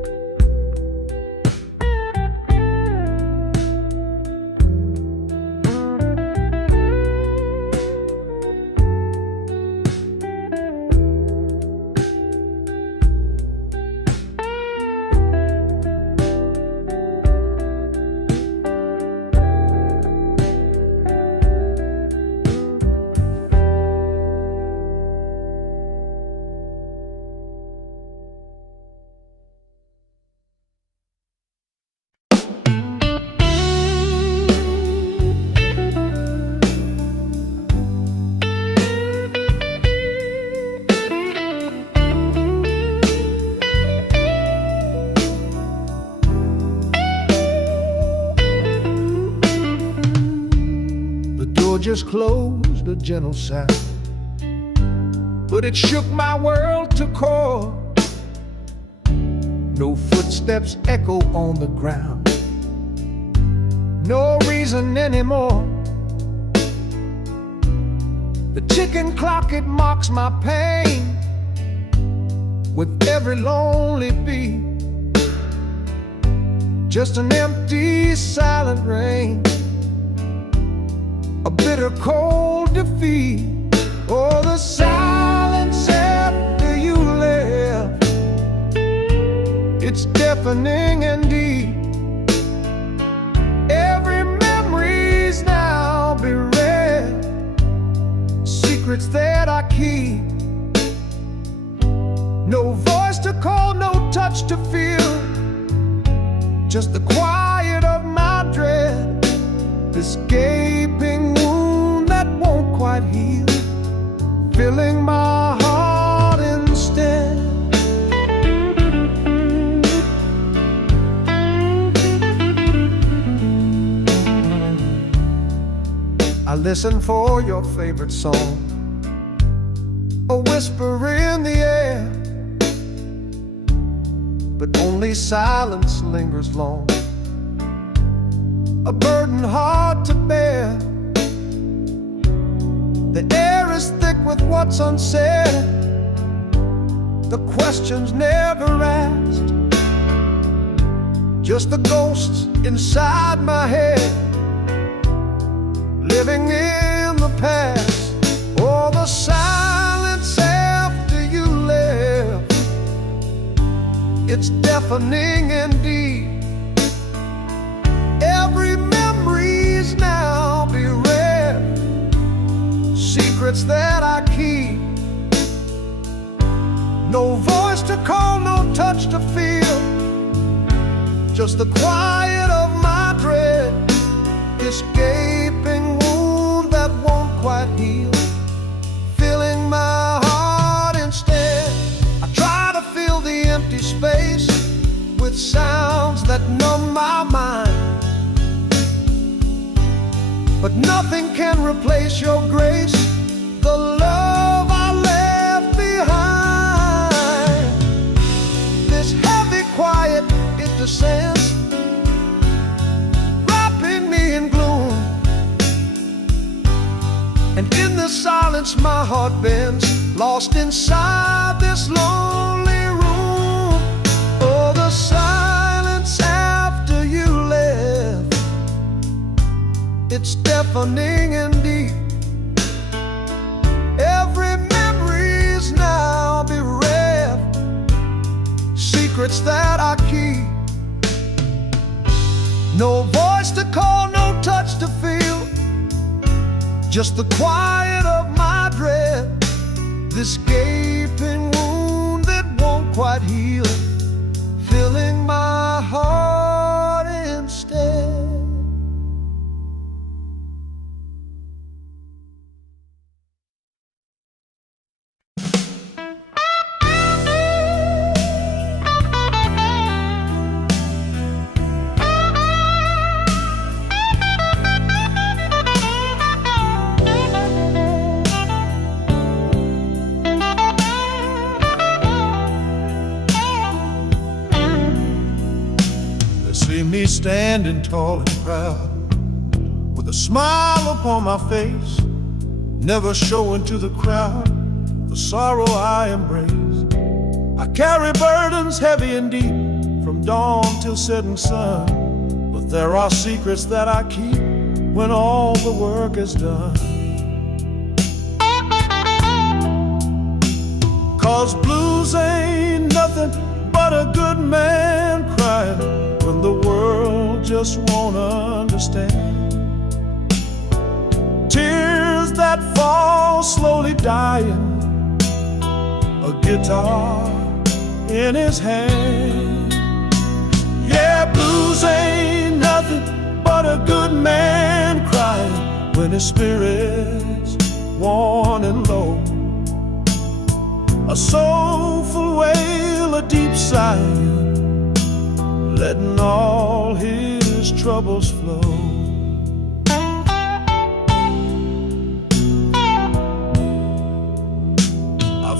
fingers closed, a gentle sound, but it shook my world to core. No footsteps echo on the ground, no reason anymore. The ticking clock, it mocks my pain with every lonely beat. Just an empty, silent rain, a bitter, cold defeat. Oh, the silence after you left, it's deafening indeed. Every memory's now bereft, secrets that I keep. No voice to call, no touch to feel, just the quiet of my dread, this gaping wound that won't quite heal, filling my heart instead. I listen for your favorite song, a whisper in the air, but only silence lingers long, a burden hard to bear. The air is thick with what's unsaid, the questions never asked, just the ghosts inside my head, living in the past. Oh, the silence after you left, it's deafening indeed. Every memory's now bereft, secrets that I keep. No voice to call, no touch to feel, just the quiet of my dread, this gaping wound that won't quite heal, filling my heart instead. I try to fill the empty space with sounds that numb my mind, but nothing can replace your grace, the love I left behind. This heavy quiet, it descends, wrapping me in gloom, and in the silence my heart bends, lost inside this lonely room. Oh, the silence after you left, it's deafening indeed. Every memory's now bereft, secrets that I keep. No voice to call, no touch to feel, just the quiet of my dread, this gaping wound that won't quite heal, filling my heart instead. See me standing tall and proud, with a smile upon my face, never showing to the crowd the sorrow I embrace. I carry burdens heavy and deep, from dawn till setting sun, but there are secrets that I keep when all the work is done. 'Cause blues ain't nothing but a good man crying when the world just won't understand. Tears that fall slowly dying, a guitar in his hand. Yeah, blues ain't nothing but a good man crying when his spirit's worn and low. A soulful wail, a deep sigh, letting all his troubles flow.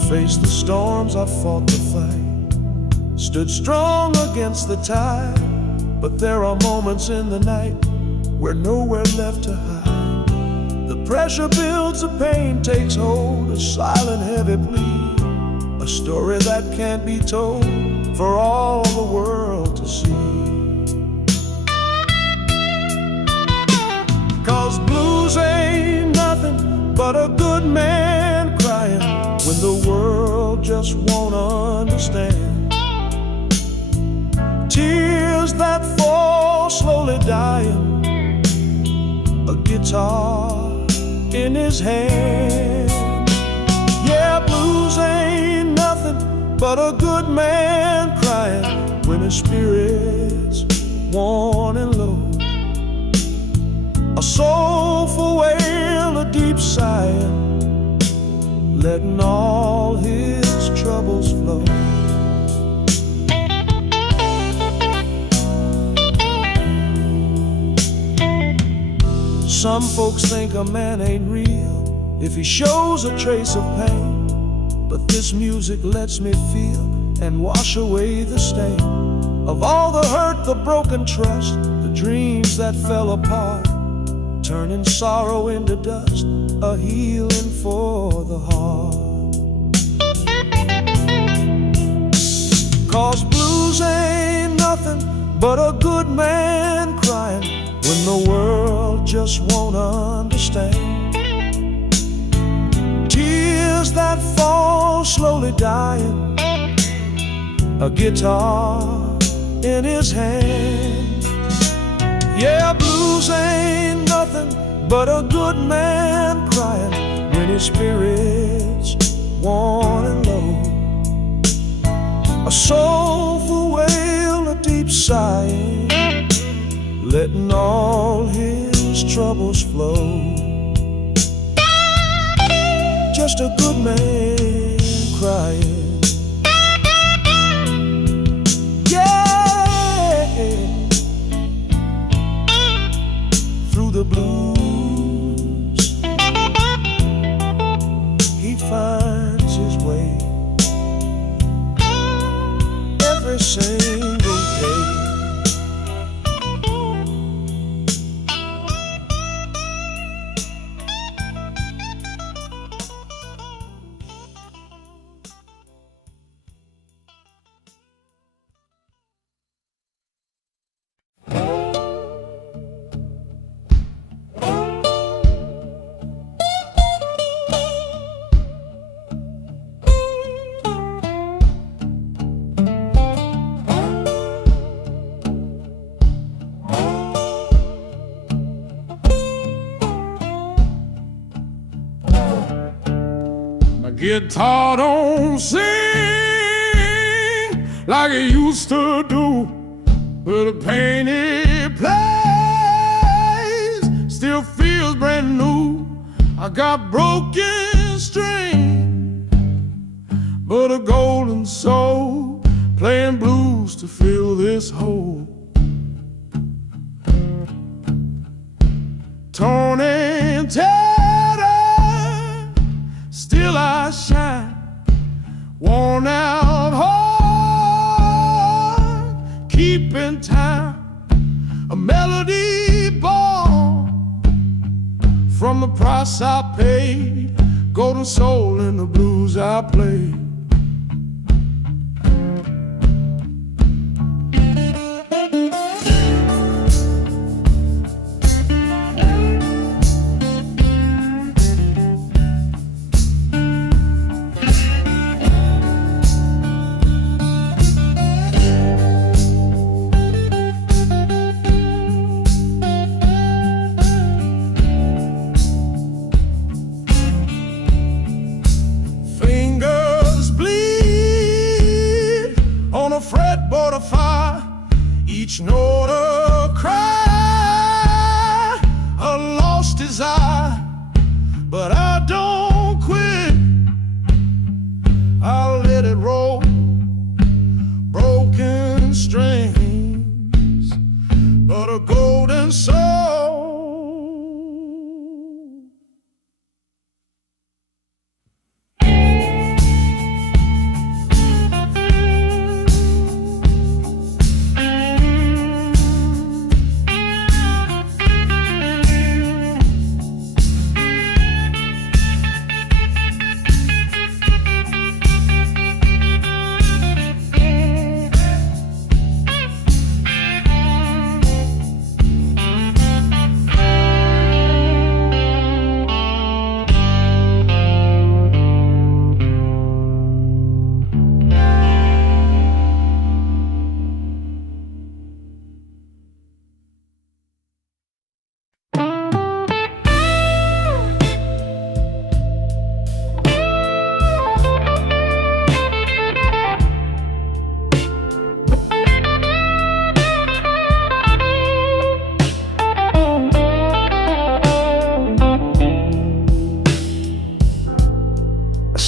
Faced the storms, I fought the fight, stood strong against the tide. But there are moments in the night where nowhere left to hide. The pressure builds, the pain takes hold, a silent heavy plea, a story that can't be told for all the world to see. 'Cause blues ain't nothing but a good man crying when the world just won't understand. Tears that fall slowly dying, a guitar in his hand. Yeah, blues ain't nothing but a good man crying when his spirit's worn and low. A soulful wail, a deep sighing, letting all his troubles flow. Some folks think a man ain't real if he shows a trace of pain, but this music lets me feel and wash away the stain of all the hurt, the broken trust, the dreams that fell apart, turning sorrow into dust, a healing for the heart. 'Cause blues ain't nothing but a good man crying when the world just won't understand. Tears that fall slowly dying, a guitar in his hand. Yeah, blues ain't nothing but a good man crying when his spirit's worn and low. A soulful wail, a deep sighing, letting all his troubles flow. Just a good man crying. Yeah, through the blues he finds his way every single day. Guitar don't sing like it used to do, but the pain it plays still feels brand new. I got broken string, but a golden soul playing blues to fill this hole. Torn and tattered, still I shine, worn out heart, keeping time, a melody born from the price I paid, golden soul in the blues I played. Fretboard of fire, each note a cry, a lost desire, but I don't quit. I'll let it roll, broken strings, but a golden soul.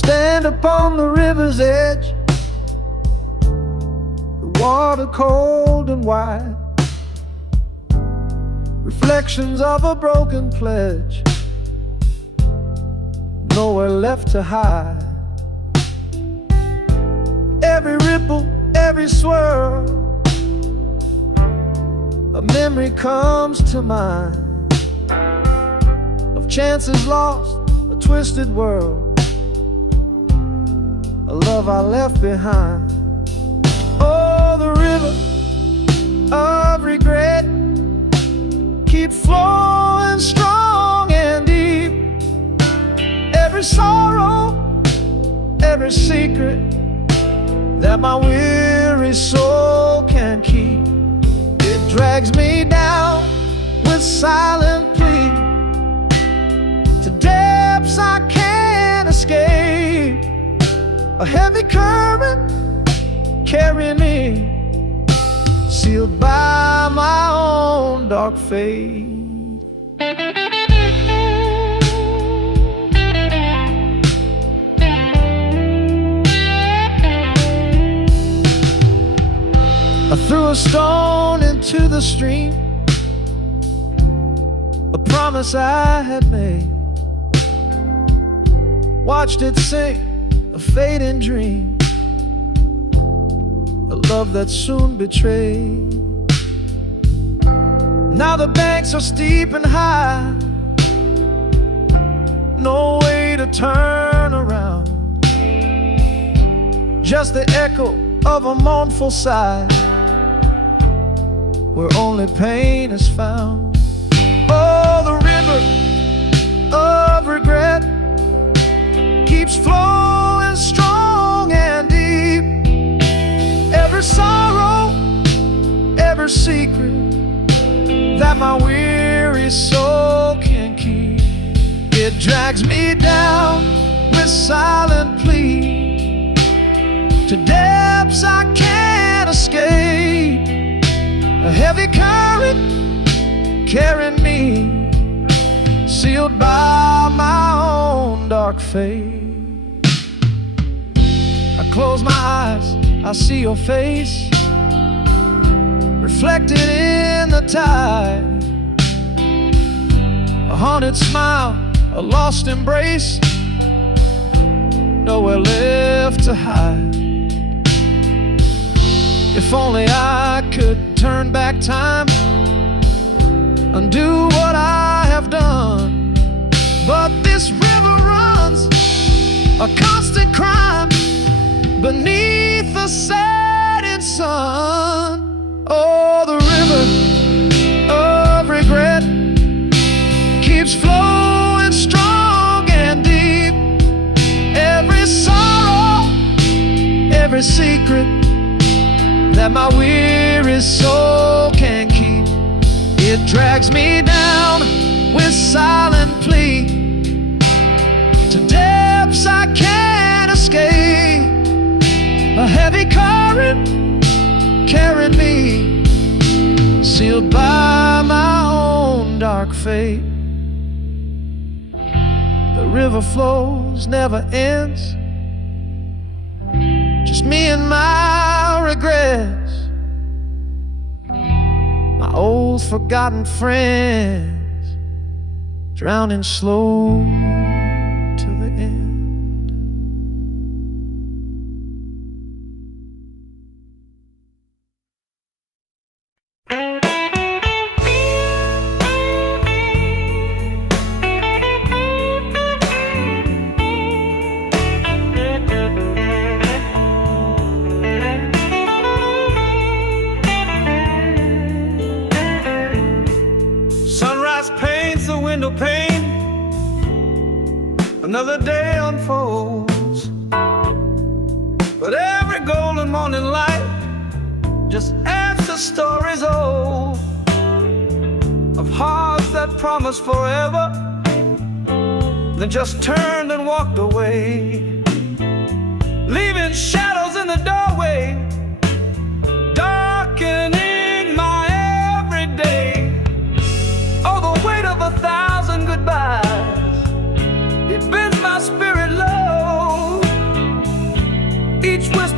stand upon the river's edge, the water cold and wide, reflections of a broken pledge, nowhere left to hide. Every ripple, every swirl, a memory comes to mind of chances lost, a twisted world, a love I left behind. Oh, the river of regret keep flowing strong and deep. Every sorrow, every secret that my weary soul can keep, it drags me down with silent plea to depths I can't escape. A heavy current carrying me, sealed by my own dark fate. I threw a stone into the stream, a promise I had made, watched it sink, a fading dream, a love that soon betrayed. Now the banks are steep and high, no way to turn around, just the echo of a mournful sigh, where only pain is found. Oh, the river of regret keeps flowing strong and deep. Every sorrow, every secret that my weary soul can keep, it drags me down with silent plea to depths I can't escape. A heavy current carrying me, sealed by my own dark fate. I close my eyes, I see your face reflected in the tide, a haunted smile, a lost embrace, nowhere left to hide. If only I could turn back time, undo what I have done, but this river runs a constant crime beneath the setting sun. Oh, the river of regret keeps flowing strong and deep. Every sorrow, every secret that my weary soul can keep, it drags me down with silent plea to depths I can't escape. A heavy current carrying me, sealed by my own dark fate. The river flows, never ends, just me and my regrets, my old forgotten friends, drowning slow to the end. Window pane, another day unfolds, but every golden morning light just adds to stories old of hearts that promised forever, then just turned and walked away, leaving shadows in the doorway, darkening my everyday. Oh, the weight of 1,000 goodbyes, it bends my spirit low.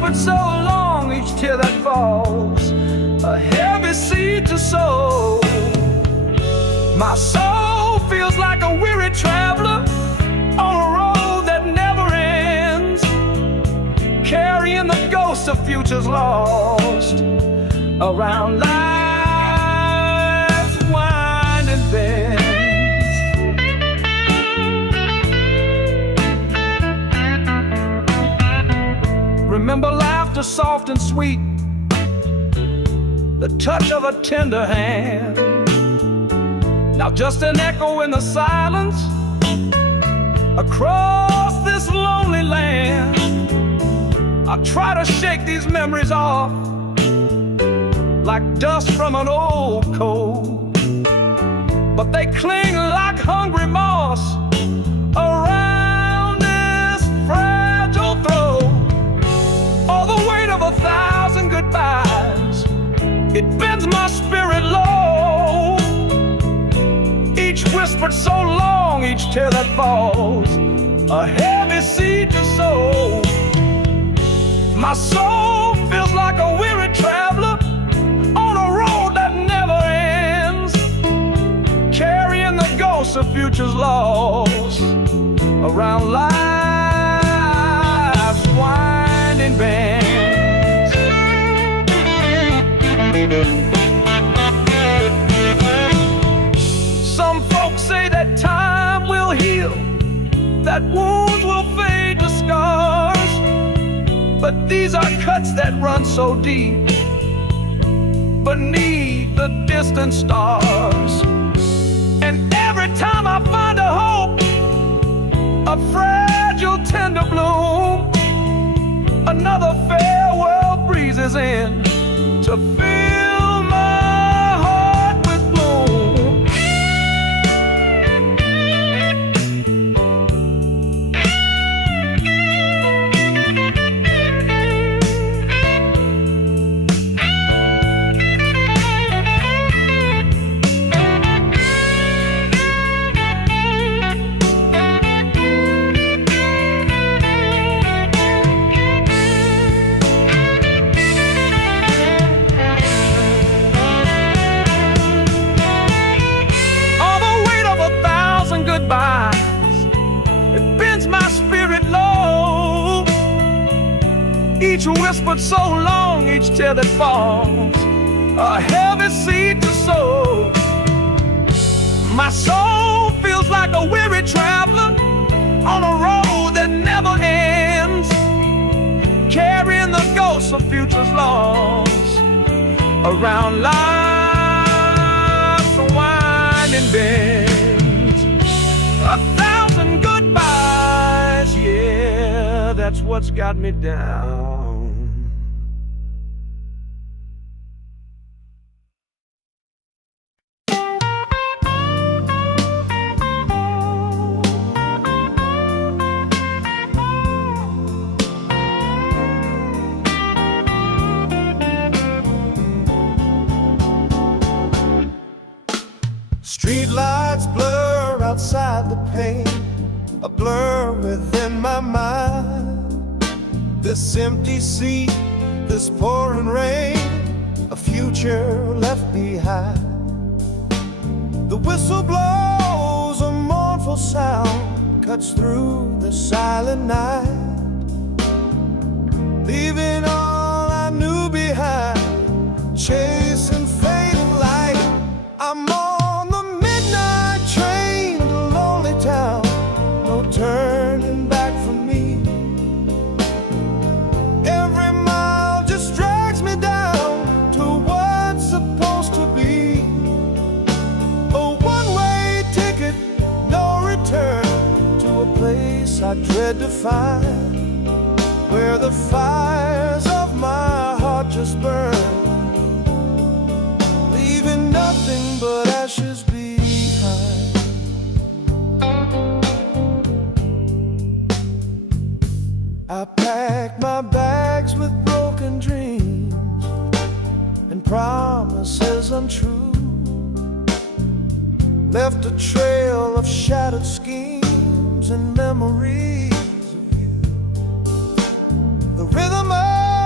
whispered so long, each tear that falls, a heavy seed to sow. My soul feels like a weary traveler on a road that never ends, carrying the ghosts of futures lost around life's winding bends. Remember laughter soft and sweet, the touch of a tender hand. Now just an echo in the silence across this lonely land. I try to shake these memories off like dust from an old coat, but they cling like hungry moss around this fragile throat. Oh, the weight of 1,000 goodbyes, it bends my spirit low. Each whispered so long, each tear that falls, a heavy seed to sow. My soul feels like a weary traveler on a road that never ends, carrying the ghosts of futures lost around life's winding bends. Some folks say that time will heal, that wounds will fade to scars, but these are cuts that run so deep beneath the distant stars. And every time I find a hope, a fragile tender bloom, another farewell breezes in to fill my heart with gloom. It bends my spirit low. Each whispered so long, each tear that falls, a heavy seed to sow. My soul feels like a weary traveler on a road that never ends, carrying the ghosts of futures lost around life's winding bend. 1,000 goodbyes, yeah, that's what's got me down. Street lights blur outside the pane, a blur within my mind. This empty seat, this pouring rain, a future left behind. The whistle blows, a mournful sound cuts through the silent night, leaving all I knew behind, chasing fading light. I'm on the midnight train to lonely town, no turning back for me. Every mile just drags me down to what's supposed to be. A one-way ticket, no return, to a place I dread to find, where the fires of my heart just burn, leaving nothing but ashes behind. I packed my bags with broken dreams and promises untrue, left a trail of shattered schemes and memories of you. The rhythm of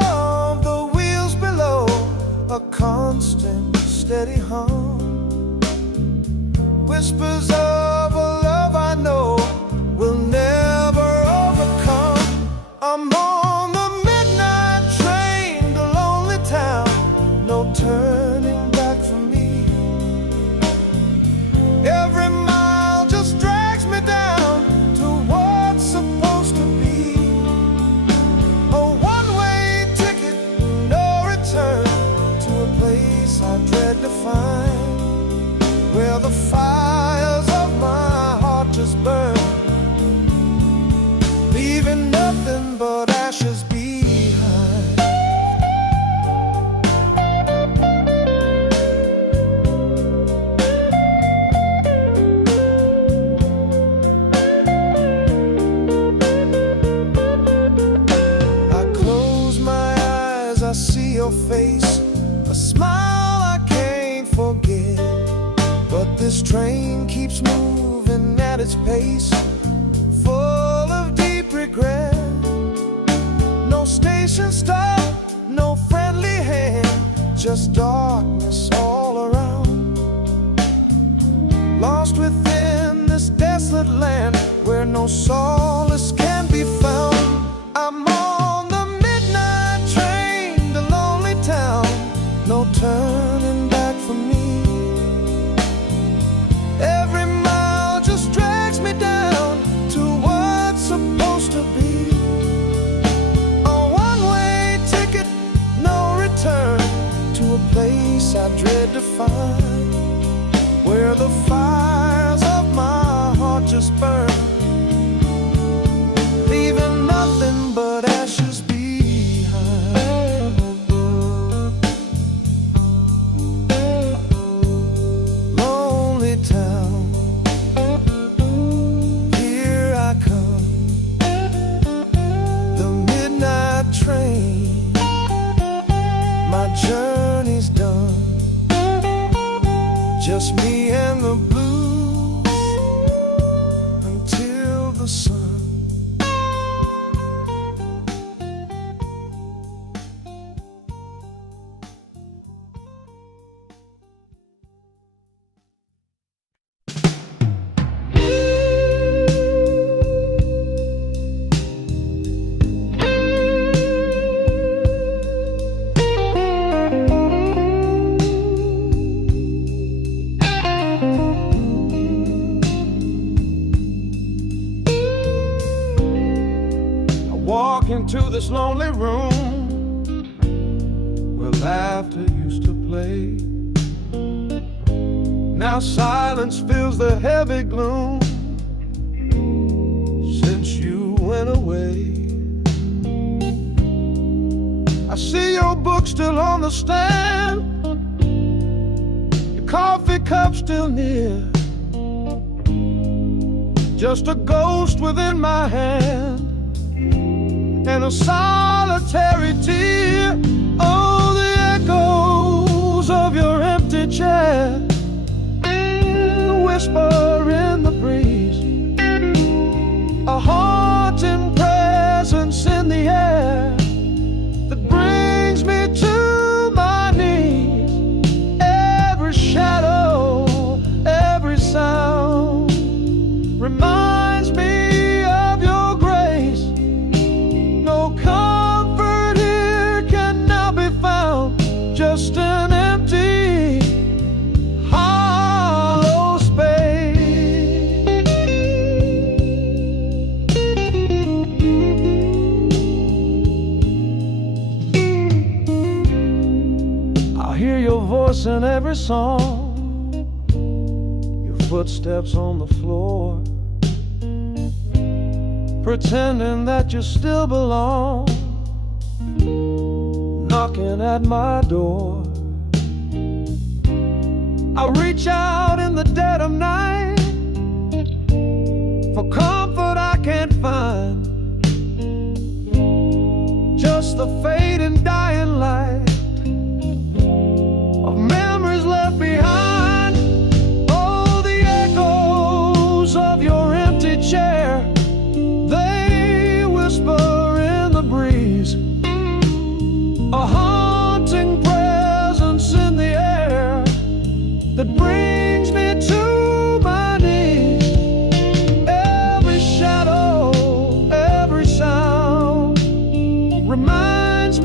nothing but ashes behind. I close my eyes, I see your face, a smile I can't forget. But this train keeps moving at its pace, full of deep regret. No station stop, no friendly hand, just darkness all around. Lost within this desolate land where no solace can be found. I'm on the midnight train to lonely town, no turning back for me. Every mile just drags me down to what's supposed to be. A one-way ticket, no return, to a place I dread to find, where the fires of my heart just burn, leaving nothing but ashes behind. Lonely town, here I come, the midnight train, my journey's done, just me and the blues until the sun. Walk into this lonely room where laughter used to play. Now silence fills the heavy gloom since you went away. I see your book still on the stand, your coffee cup still near, just a ghost within my hand and a solitary tear. Oh, the echoes of your empty chair, the whisper in the breeze, a haunting presence in the air that brings me to my knees. Every shadow, every sound reminds me of your grace. No comfort here can now be found, just an empty, hollow space. I hear your voice in every song, your footsteps on the floor, pretending that you still belong, knocking at my door. I reach out in the dead of night for comfort I can't find, just the fading dying light of memories left behind. Oh, the echoes of your empty chair, they whisper in the breeze, a haunting presence in the air that brings me to my knees. Every shadow, every sound reminds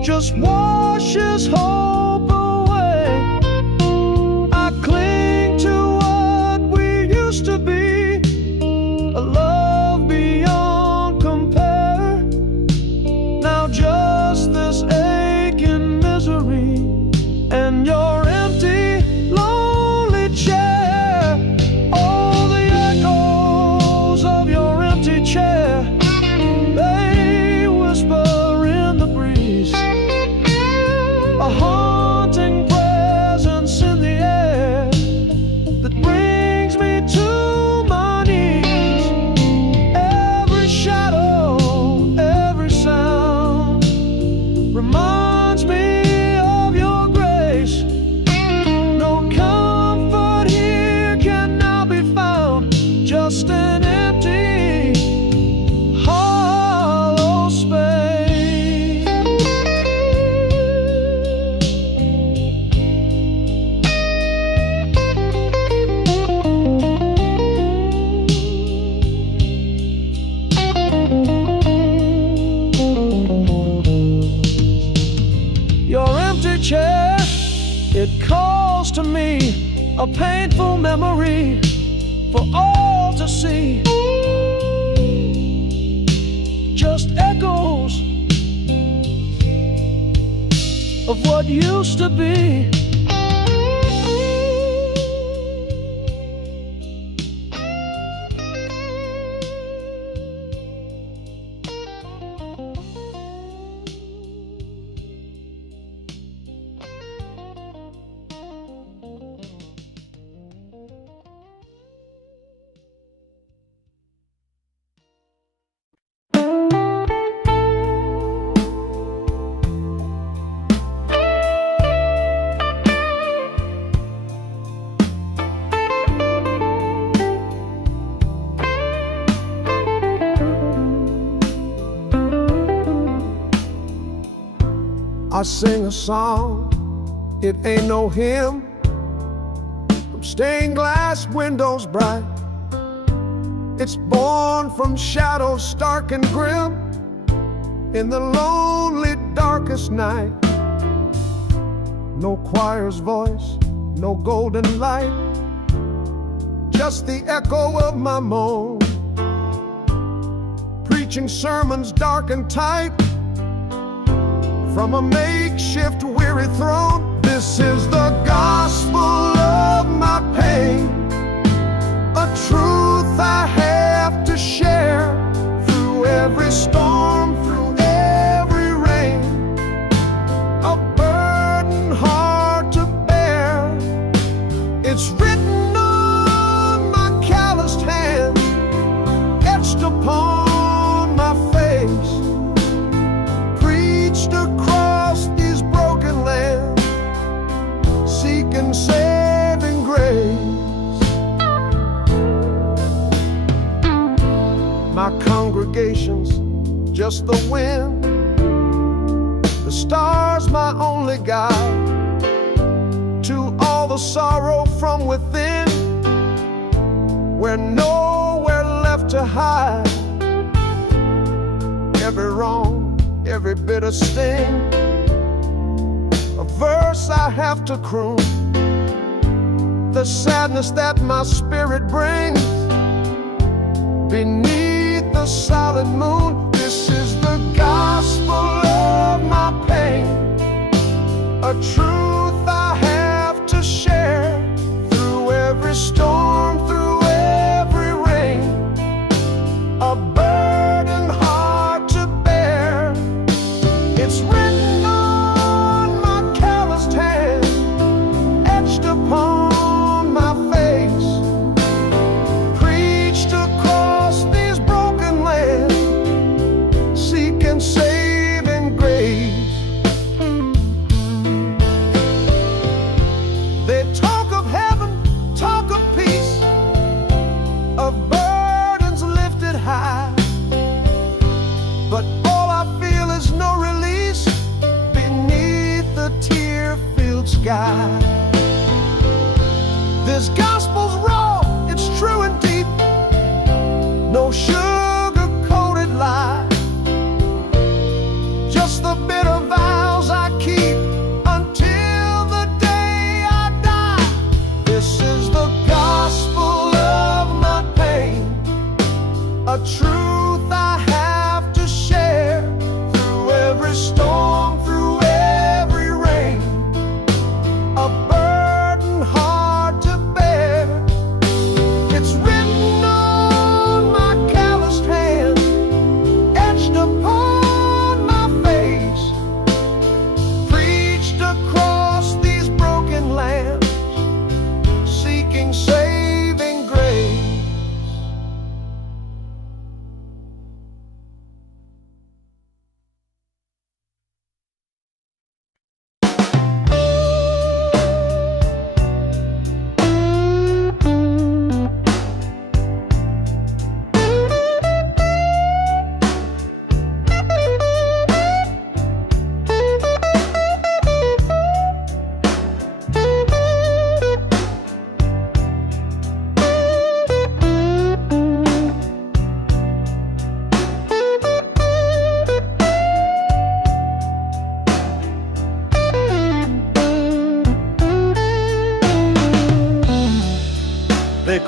just washes hope away. I cling to what we used to be, a love beyond compare. Now just this aching misery and your empty, lonely chair. Oh, the echoes of your empty chair, they whisper in the breeze, a haunting presence in the air that brings me to my knees. Every shadow, every sound reminds me of your grace. No comfort here can now be found, just an empty, hollow space. Your empty chair, it calls to me, a painful memory for all to see. Just echoes of what used to be. I sing a song, it ain't no hymn, from stained glass windows bright. It's born from shadows stark and grim, in the lonely darkest night. No choir's voice, no golden light, just the echo of my moan, preaching sermons dark and tight from a makeshift weary throne. This is the gospel of my pain, a truth I have to share through every storm, through every rain, a burden hard to bear. It's written on my calloused hand, etched upon my face, preached across these broken lands, seeking saving grace. My congregation's just the wind, the stars my only guide, to all the sorrow from within, we're nowhere left to hide. Every wrong, every bitter sting, a verse I have to croon, the sadness that my spirit brings beneath the solid moon. This is the gospel of my pain, a truth I have to share through every storm, through every rain, a burden hard to bear. It's written on my calloused hand, etched upon my face, preached across these broken lands, seeking saving grace. They talk of heaven, talk of peace, of burdens lifted high, but all I feel is no release beneath the tear-filled sky. This gospel's raw, it's true and deep, no sugar-coated lie, just the bitter vows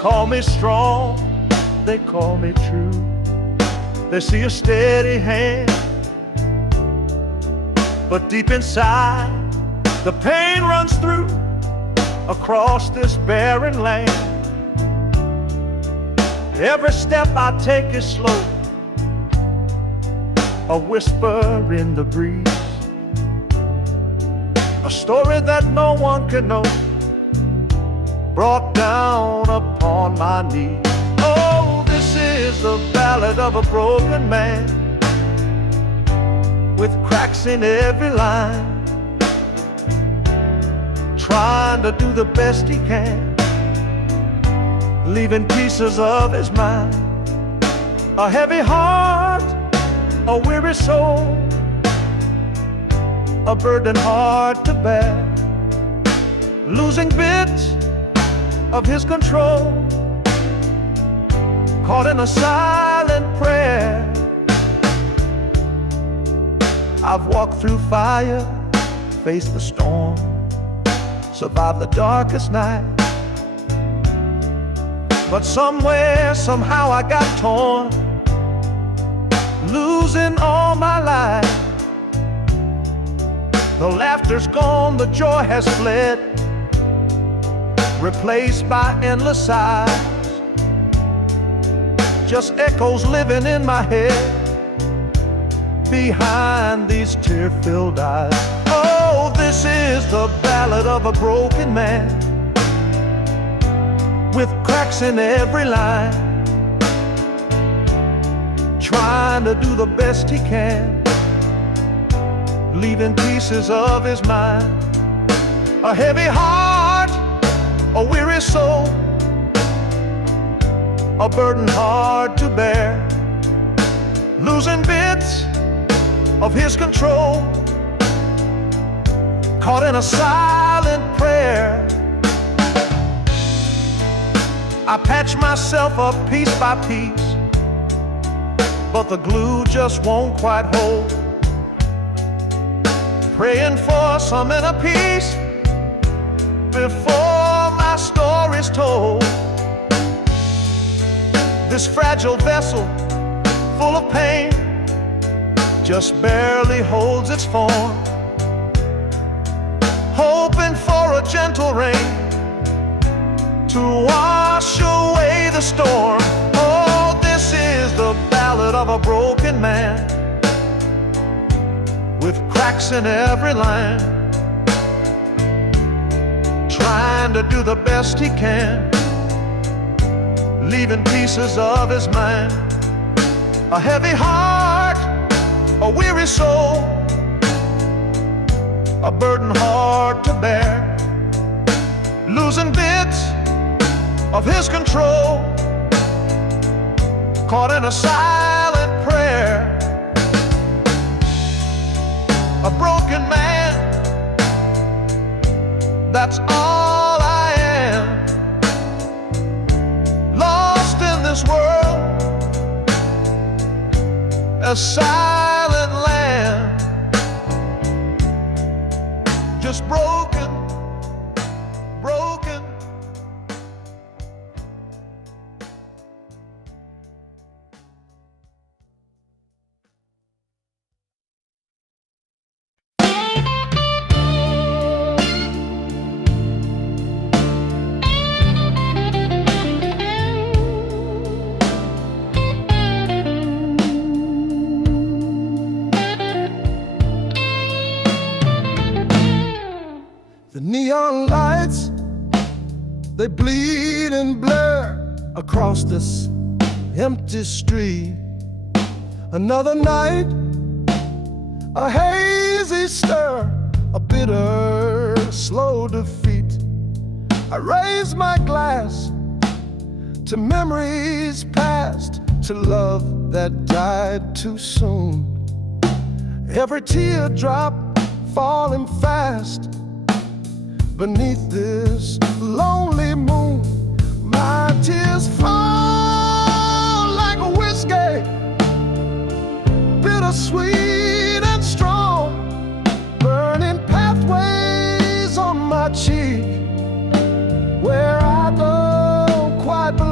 call me strong, they call me true. They see a steady hand, but deep inside the pain runs through across this barren land. Every step I take is slow, a whisper in the breeze, a story that no one can know, brought down upon my knees. Oh, this is the ballad of a broken man, with cracks in every line, trying to do the best he can, leaving pieces of his mind. A heavy heart, a weary soul, a burden hard to bear, losing bits of his control, caught in a silent prayer. I've walked through fire, faced the storm, survived the darkest night, but somewhere, somehow I got torn, losing all my life. The laughter's gone, the joy has fled, replaced by endless sighs, just echoes living in my head behind these tear-filled eyes. Oh, this is the ballad of a broken man, with cracks in every line, trying to do the best he can, leaving pieces of his mind. A heavy heart, a weary soul, a burden hard to bear, losing bits of his control, caught in a silent prayer. I patch myself up piece by piece, but the glue just won't quite hold, praying for some inner peace before my story's told. This fragile vessel, full of pain, just barely holds its form, hoping for a gentle rain to wash away the storm. Oh, this is the ballad of a broken man, with cracks in every line, trying to do the best he can, leaving pieces of his mind. A heavy heart, a weary soul, a burden hard to bear, losing bits of his control, caught in a silent prayer. A broken man, that's all I am, lost in this world, a silent land, just broken, broken. The neon lights, they bleed and blur across this empty street. Another night, a hazy stir, a bitter, slow defeat. I raise my glass to memories past, to love that died too soon. Every teardrop falling fast beneath this lonely moon. My tears fall like a whiskey, bittersweet and strong, burning pathways on my cheek, where I don't quite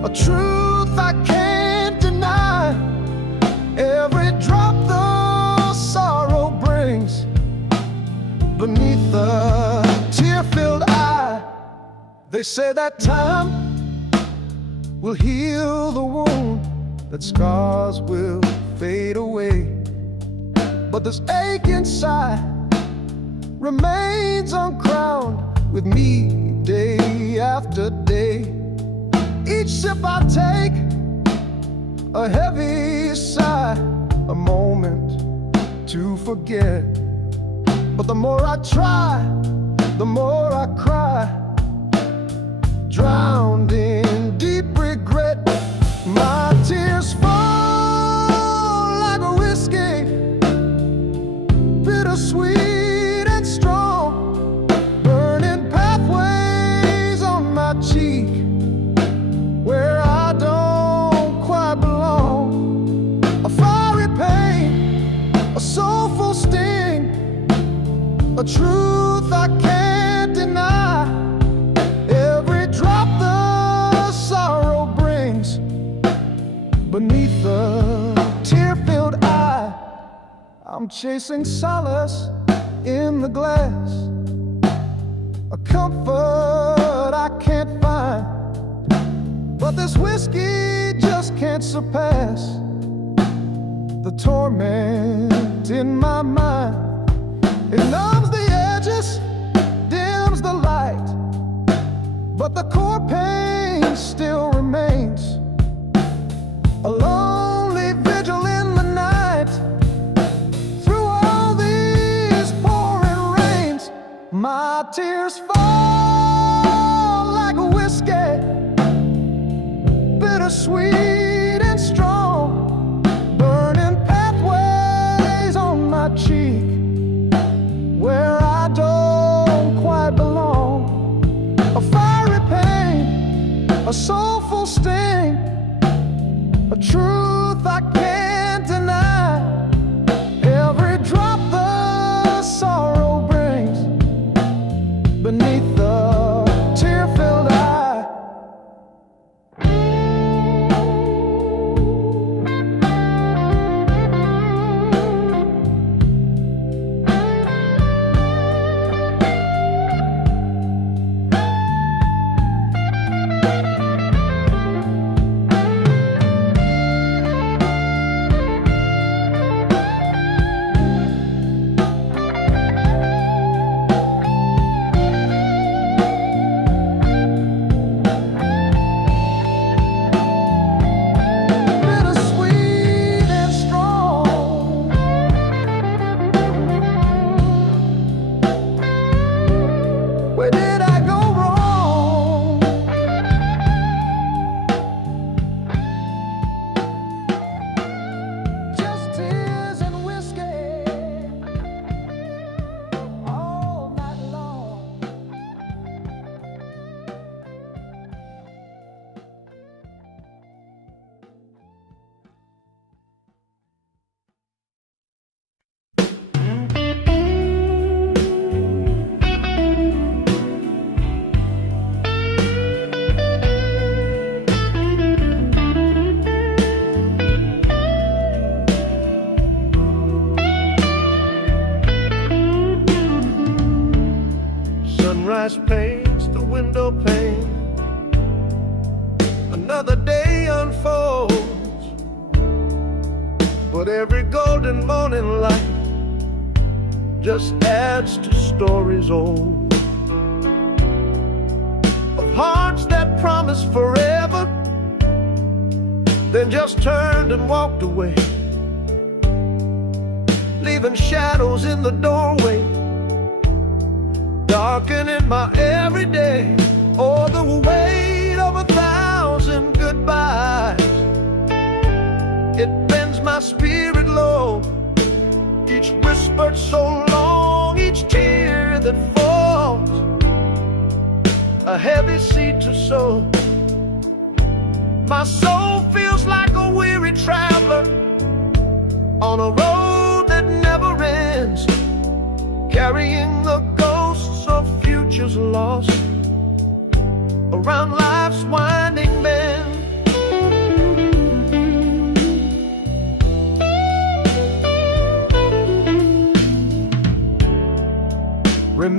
a truth I can't deny. Every drop the sorrow brings beneath the tear-filled eye. They say that time will heal the wound, that scars will fade away, but this ache inside remains uncrowned with me day after day. Each sip I take, a heavy sigh, a moment to forget. But the more I try, the more I cry, drowned in deep regret. My tears fall like a whiskey, bittersweet and strong, burning pathways on my cheek where I don't quite belong. A fiery pain, a soulful sting, a truth I can't deny. Every drop the sorrow brings beneath the tear-filled eye. I'm chasing solace in the glass, a comfort I can't find, but this whiskey just can't surpass the torment in my mind. It numbs the edges, dims the light, but the core pain still remains. A lonely vigil in the night, through all these pouring rains. My tears fall like a whiskey, bittersweet and strong, burning pathways on my cheek where I don't quite belong. A fiery pain, a soulful sting, a truth I can't deny. Every drop the sorrow brings beneath the tear-filled eye. Where did I go wrong? Just tears and whiskey all night long. Sunrise paints the window pane, another day unfolds, but every golden morning light just adds to stories old, of hearts that promised forever, then just turned and walked away, leaving shadows in the doorway, darkening my everyday. Oh, the weight of 1,000 goodbyes, it bends my spirit low. Each whispered so long, each tear that falls, a heavy seed to sow. My soul feels like a weary traveler on a road that never ends, carrying the ghosts of futures lost around life's winding bend.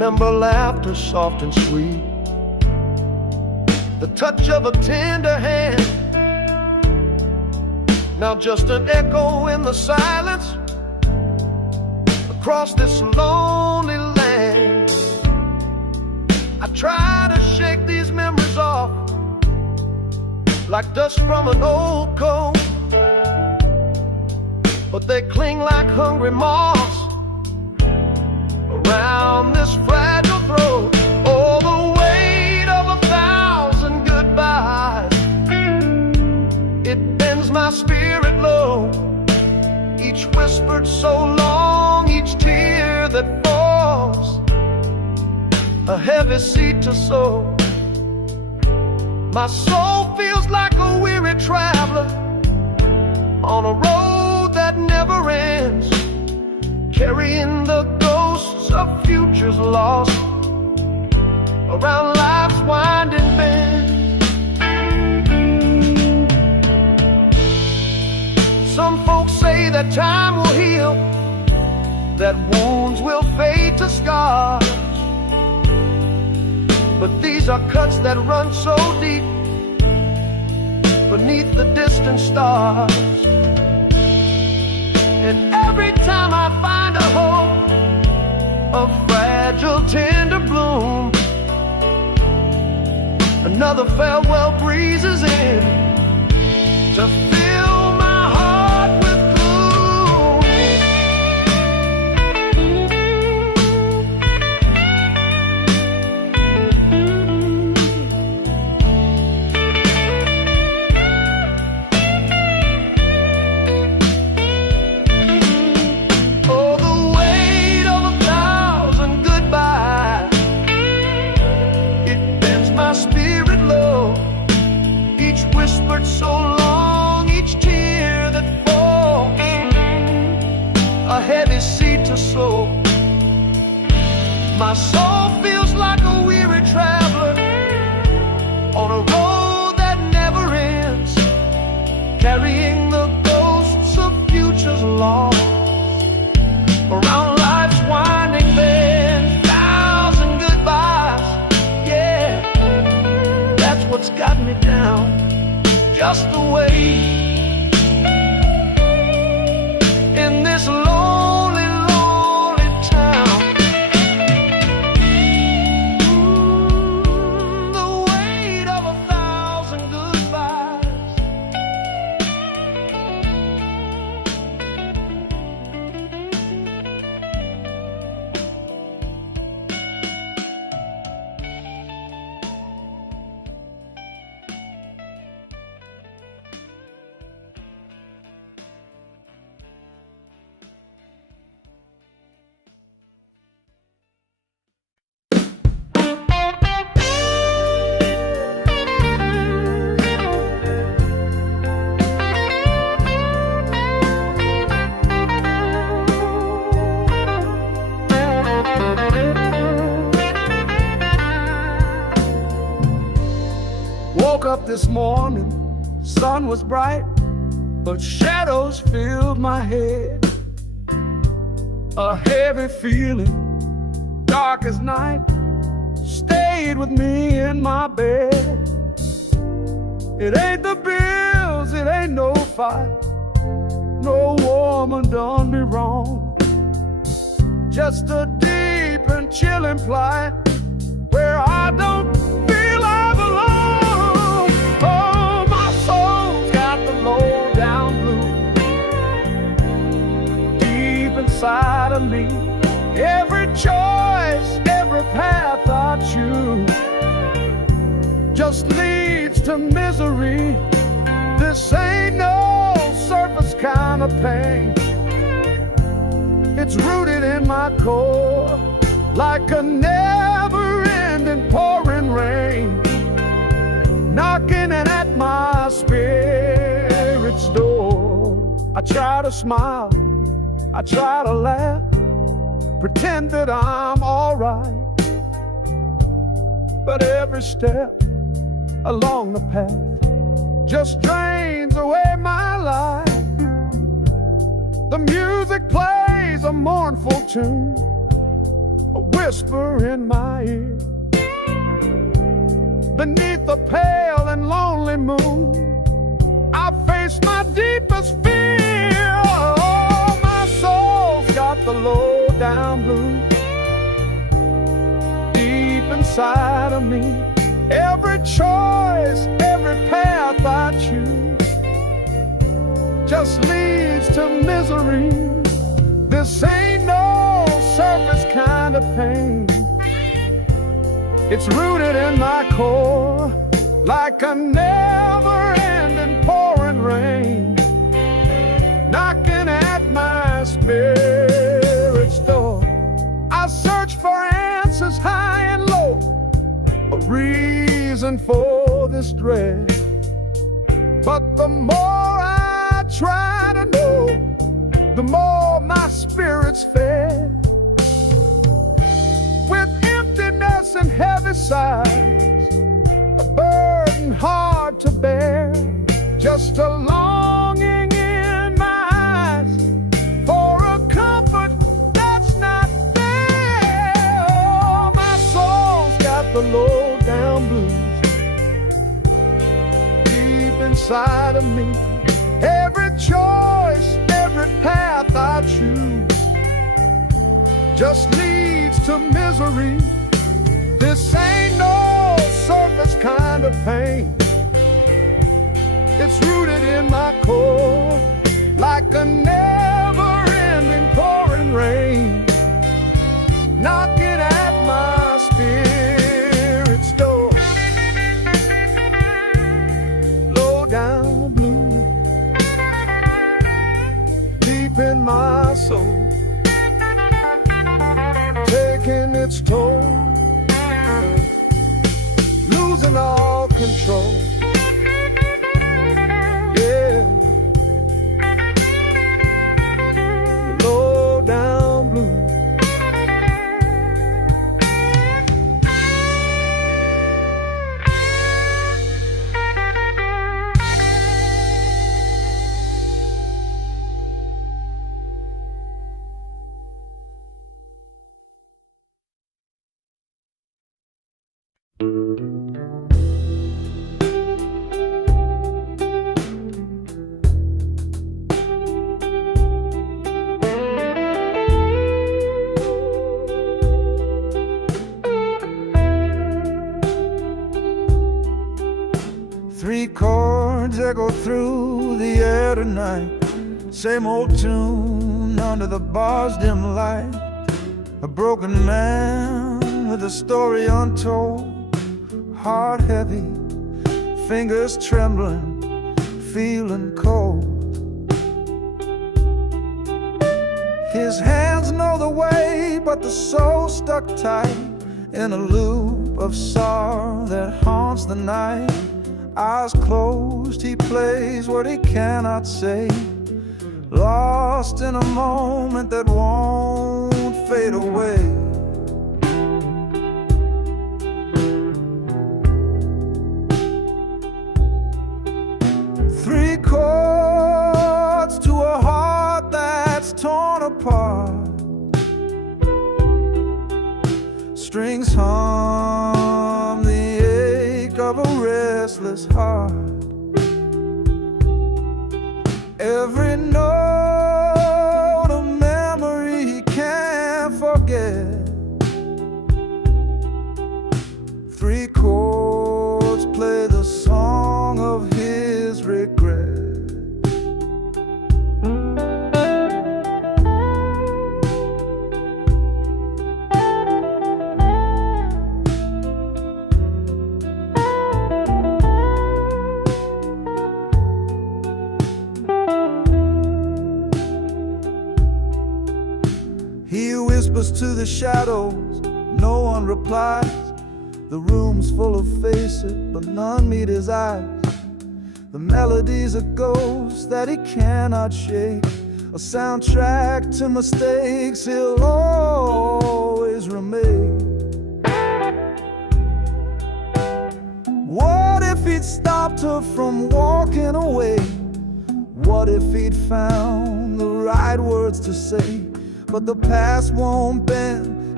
remember laughter soft and sweet, the touch of a tender hand. Now just an echo in the silence across this lonely land. I try to shake these memories off like dust from an old coat, but they cling like hungry moths around this fragile throat. Oh, the weight of 1,000 goodbyes, it bends my spirit low. Each whispered so long, each tear that falls, a heavy seed to sow. My soul feels like a weary traveler on a road that never ends, carrying the ghosts of futures lost around life's winding bend. Some folks say that time will heal, that wounds will fade to scars, but these are cuts that run so deep beneath the distant stars. And every time I find a hope, a fragile tender bloom, another farewell breezes in to fill my heart with so long, each tear that falls, a heavy seed to sow. My soul feels like a weary traveler on a road that never ends, carrying the ghosts of futures lost around life's winding bend. 1,000 goodbyes, yeah, that's what's got me down. Just the way in this lonely, lonely town. The weight of 1,000 goodbyes. Woke up this morning, sun was bright, but shadows filled my head. A heavy feeling, dark as night, stayed with me in my bed. It ain't the bills, it ain't no fight, no woman done me wrong. Just a deep and chilling plight where I don't feel I belong. Oh, my soul's got the low down blues deep inside of me. Every choice, every path I choose just leads to misery. This ain't no surface kind of pain. It's rooted in my core like a never-ending pouring rain, knocking in at my spirit's door. I try to smile, I try to laugh, pretend that I'm alright, but every step along the path just drains away my life. The music plays a mournful tune, a whisper in my ear. Beneath the pale and lonely moon, I face my deepest fear. Oh, my soul's got the low down blues deep inside of me. Every choice, every path I choose just leads to misery. This ain't no surface kind of pain. It's rooted in my core, like a never-ending pouring rain, knocking at my spirit's door. I search for answers high and low, a reason for this dread. But the more I try to know, the more my spirit's fed. With emptiness and heavy sighs, a burden hard to bear, just a longing in my eyes for a comfort that's not there. Oh, my soul's got the low down blues deep inside of me. Every choice, every path I choose just leads to misery. This ain't no surface kind of pain. It's rooted in my core, like a never-ending pouring rain, knocking at my spirit's door. Low down blue, deep in my soul, taking its toll, losing all control. Yeah, low down blue. Three chords echo through the air tonight, same old tune under the bar's dim light. A broken man with a story untold, heart heavy, fingers trembling, feeling cold. His hands know the way, but the soul stuck tight in a loop of sorrow that haunts the night. Eyes closed, he plays what he cannot say, lost in a moment that won't fade away. Three chords to a heart that's torn apart, strings hum the ache of a restless heart. Every note a memory he can't forget. Three chords play the song of his regret. He whispers to the shadows, no one replies. The room's full of faces, but none meet his eyes. The melody's a ghost that he cannot shake, a soundtrack to mistakes he'll always remain. What if he'd stopped her from walking away? What if he'd found the right words to say? But the past won't bend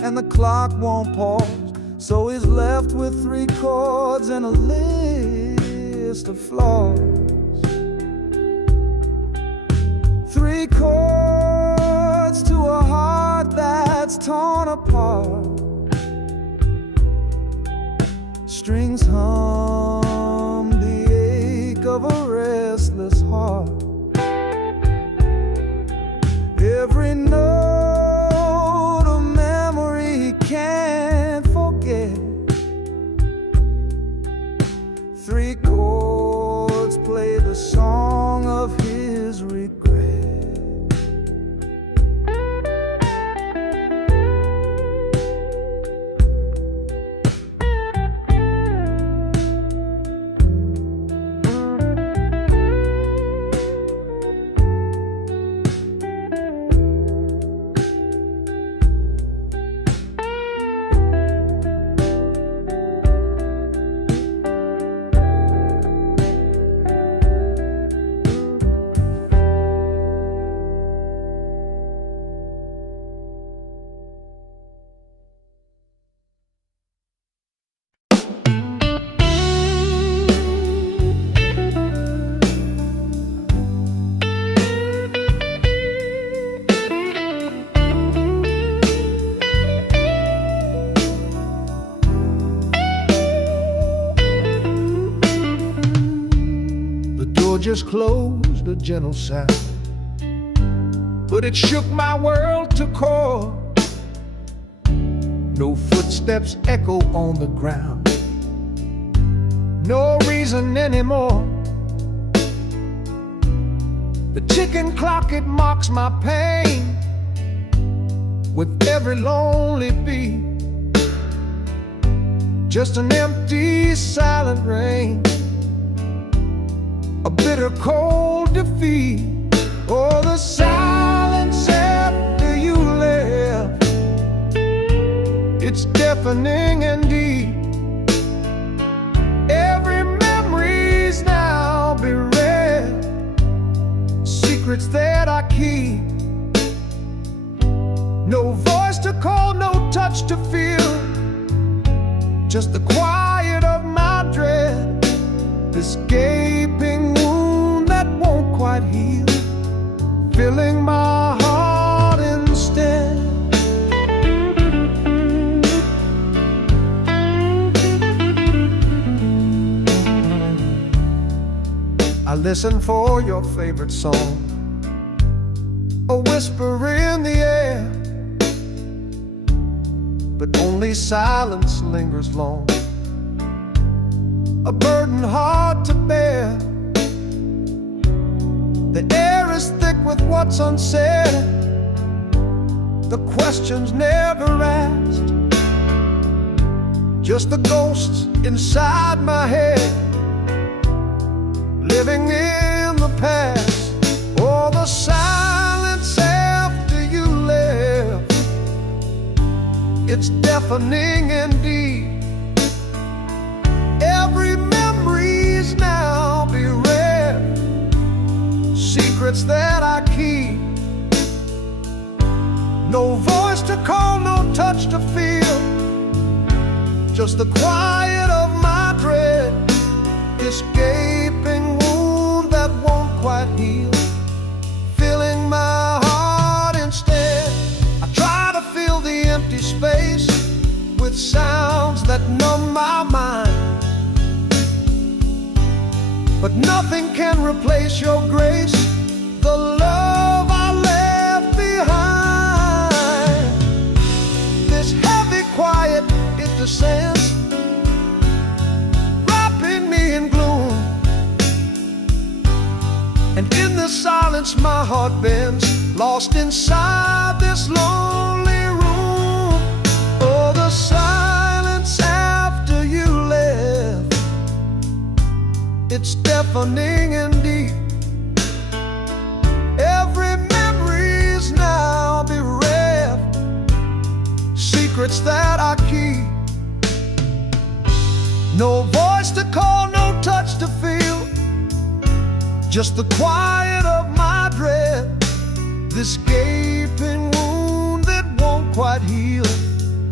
and the clock won't pause. So he's left with 3 chords and a list of flaws. 3 chords to a heart that's torn apart. Strings hum the ache of a restless heart. Every note a memory he can't forget. 3 chords play the song of his regret. Just closed, a gentle sound, but it shook my world to core. No footsteps echo on the ground, no reason anymore. The ticking clock, it mocks my pain with every lonely beat. Just an empty, silent rain, a bitter cold defeat. Oh, the silence after you left, it's deafening and deep. Every memory's now bereft, secrets that I keep. No voice to call, no touch to feel, just the quiet of my dread. This gaping wound that won't quite heal, filling my heart instead. I listen for your favorite song, a whisper in the air, but only silence lingers long, a burden hard to bear. The air is thick with what's unsaid, the questions never asked, just the ghosts inside my head, living in the past. Oh, the silence after you left, it's deafening and deep. Every memory's now bereft, secrets that I keep. No voice to call, no touch to feel, just the quiet of my dread. This gaping wound that won't quite heal, filling my heart instead. I try to fill the empty space with sounds that numb my mind, but nothing can replace your grace, the love I left behind. This heavy quiet, it descends, wrapping me in gloom, and in the silence my heart bends, lost inside this lonely room. Oh, the silence after you left, it's deafening and deep. Every memory's now bereft, secrets that I keep. No voice to call, no touch to feel, just the quiet of my dread. This gaping wound that won't quite heal,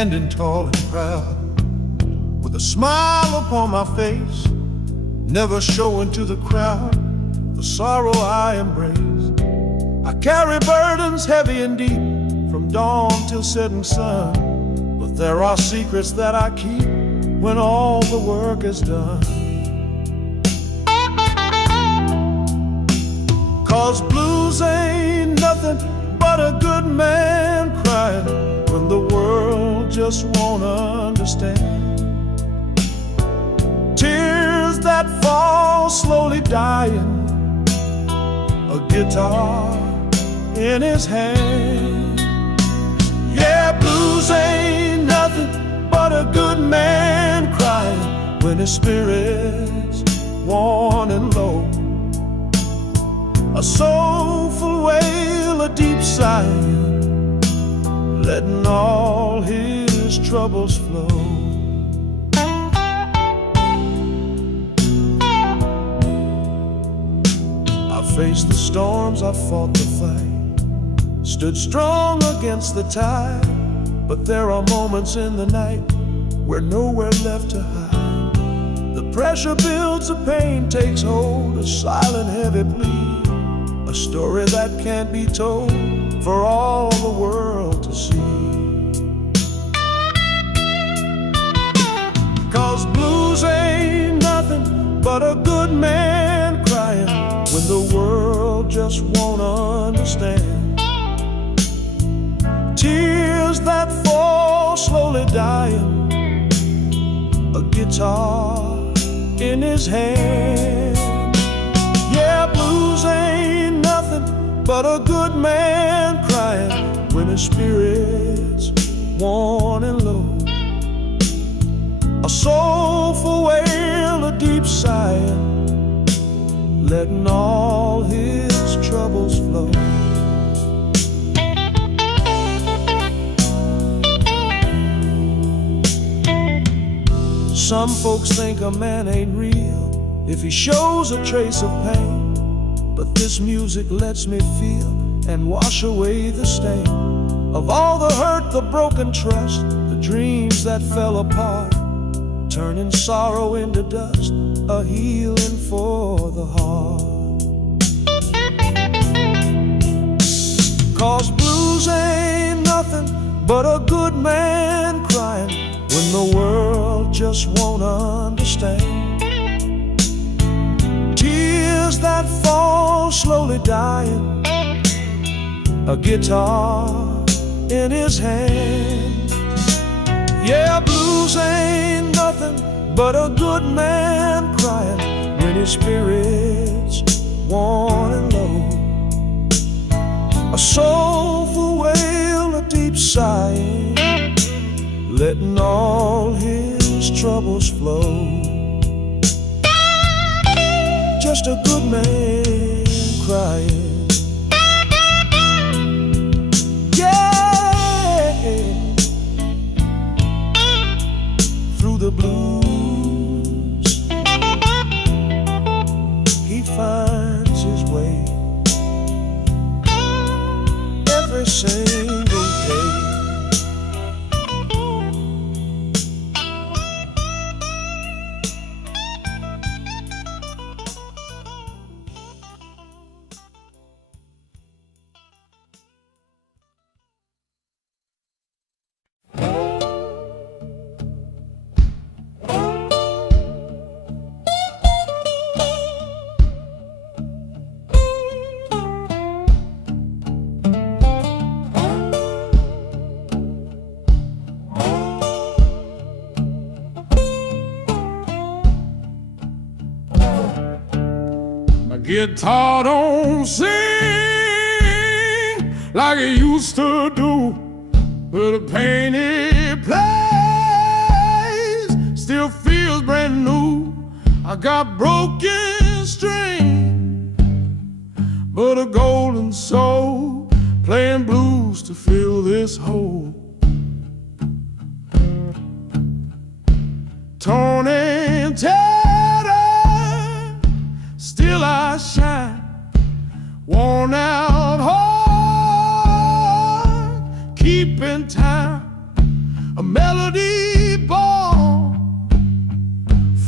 standing tall and proud, with a smile upon my face, never showing to the crowd the sorrow I embrace. I carry burdens heavy and deep, from dawn till setting sun, but there are secrets that I keep when all the work is done. 'Cause blues ain't nothing but a good man crying when the world just won't understand. Tears that fall slowly dying, a guitar in his hand. Yeah, blues ain't nothing but a good man crying when his spirit's worn and low. A soulful wail, a deep sigh, letting all his troubles flow. I faced the storms, I fought the fight, stood strong against the tide, but there are moments in the night where nowhere left to hide. The pressure builds, the pain takes hold, a silent heavy plea, a story that can't be told for all the world to see. 'Cause blues ain't nothing but a good man crying when the world just won't understand. Tears that fall slowly dying, a guitar in his hand. Yeah, blues ain't nothing but a good man crying when his spirit's worn and low. A soulful wail, a deep sigh, letting all his troubles flow. Some folks think a man ain't real if he shows a trace of pain, but this music lets me feel and wash away the stain of all the hurt, the broken trust, the dreams that fell apart, turning sorrow into dust, a healing for the heart. 'Cause blues ain't nothing but a good man crying when the world just won't understand. Tears that fall slowly dying, a guitar in his hand. Yeah, blues ain't nothing but a good man crying when his spirit's worn and low. A soulful wail, a deep sigh, letting all his troubles flow. Just a good man crying. Yeah, through the blues he finds his way every single day. Guitar don't sing like it used to do, but the pain it plays still feels brand new. I got broken string, but a golden soul playing blues to fill this hole. Torn and tattered, still I shine. Worn out heart, keeping time.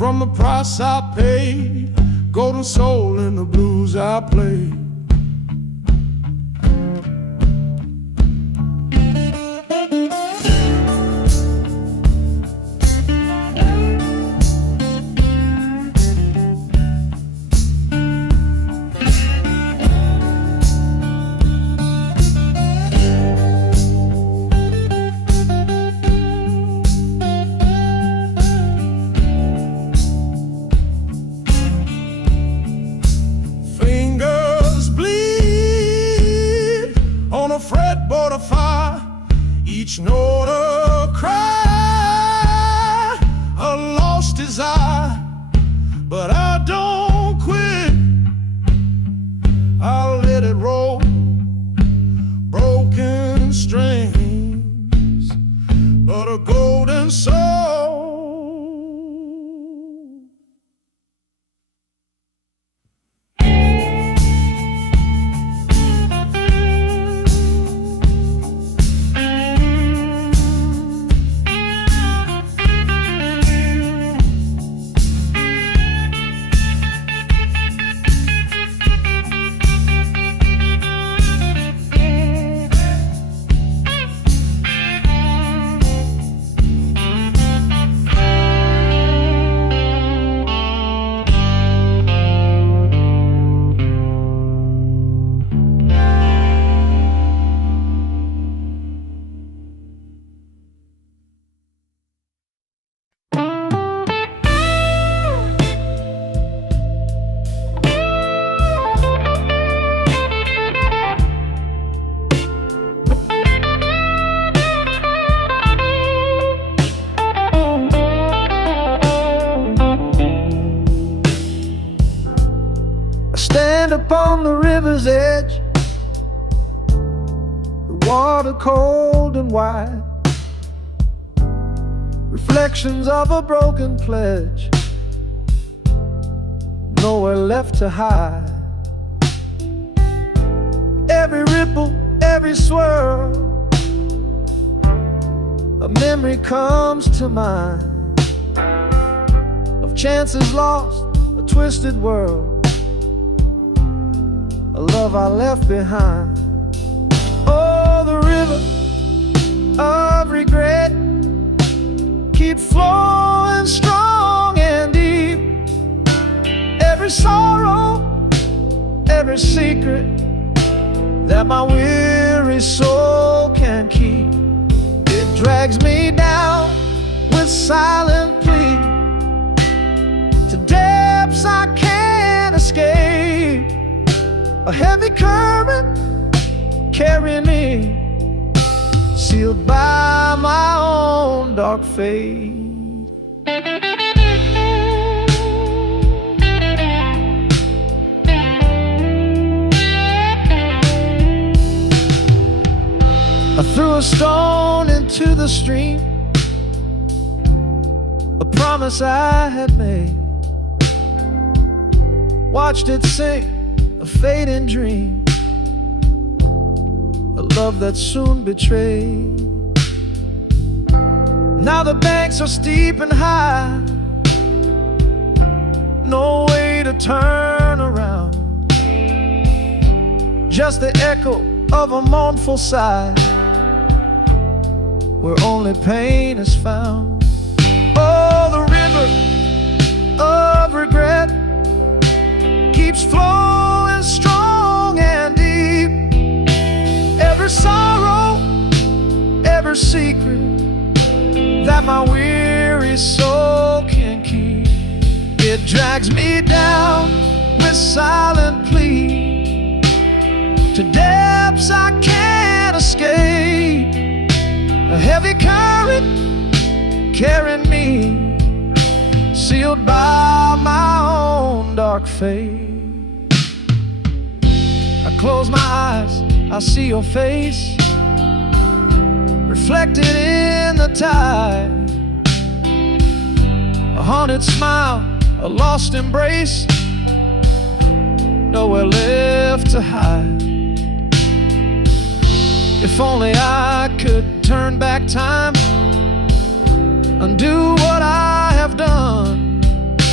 from the price I paid, golden soul in the blues I played. Fretboard of fire, each note a cry, a lost desire, but I don't quit. I'll let it roll, broken strings, but a golden soul. Upon the river's edge, the water cold and wide, reflections of a broken pledge, nowhere left to hide. Every ripple, every swirl, a memory comes to mind of chances lost, a twisted world, a love I left behind. Oh, the river of regret keeps flowing strong and deep. Every sorrow, every secret that my weary soul can keep, it drags me down with silent plea to depths I can't escape. A heavy current carrying me, sealed by my own dark fate. I threw a stone into the stream, a promise I had made, watched it sink, a fading dream, a love that soon betrayed. Now the banks are steep and high, no way to turn around, just the echo of a mournful sigh, where only pain is found. Oh, the river of regret keeps flowing strong and deep. Every sorrow, every secret that my weary soul can keep, it drags me down with silent plea to depths I can't escape. A heavy current carrying me, sealed by my own dark fate. I close my eyes, I see your face reflected in the tide, a haunted smile, a lost embrace, nowhere left to hide. If only I could turn back time, undo what I have done,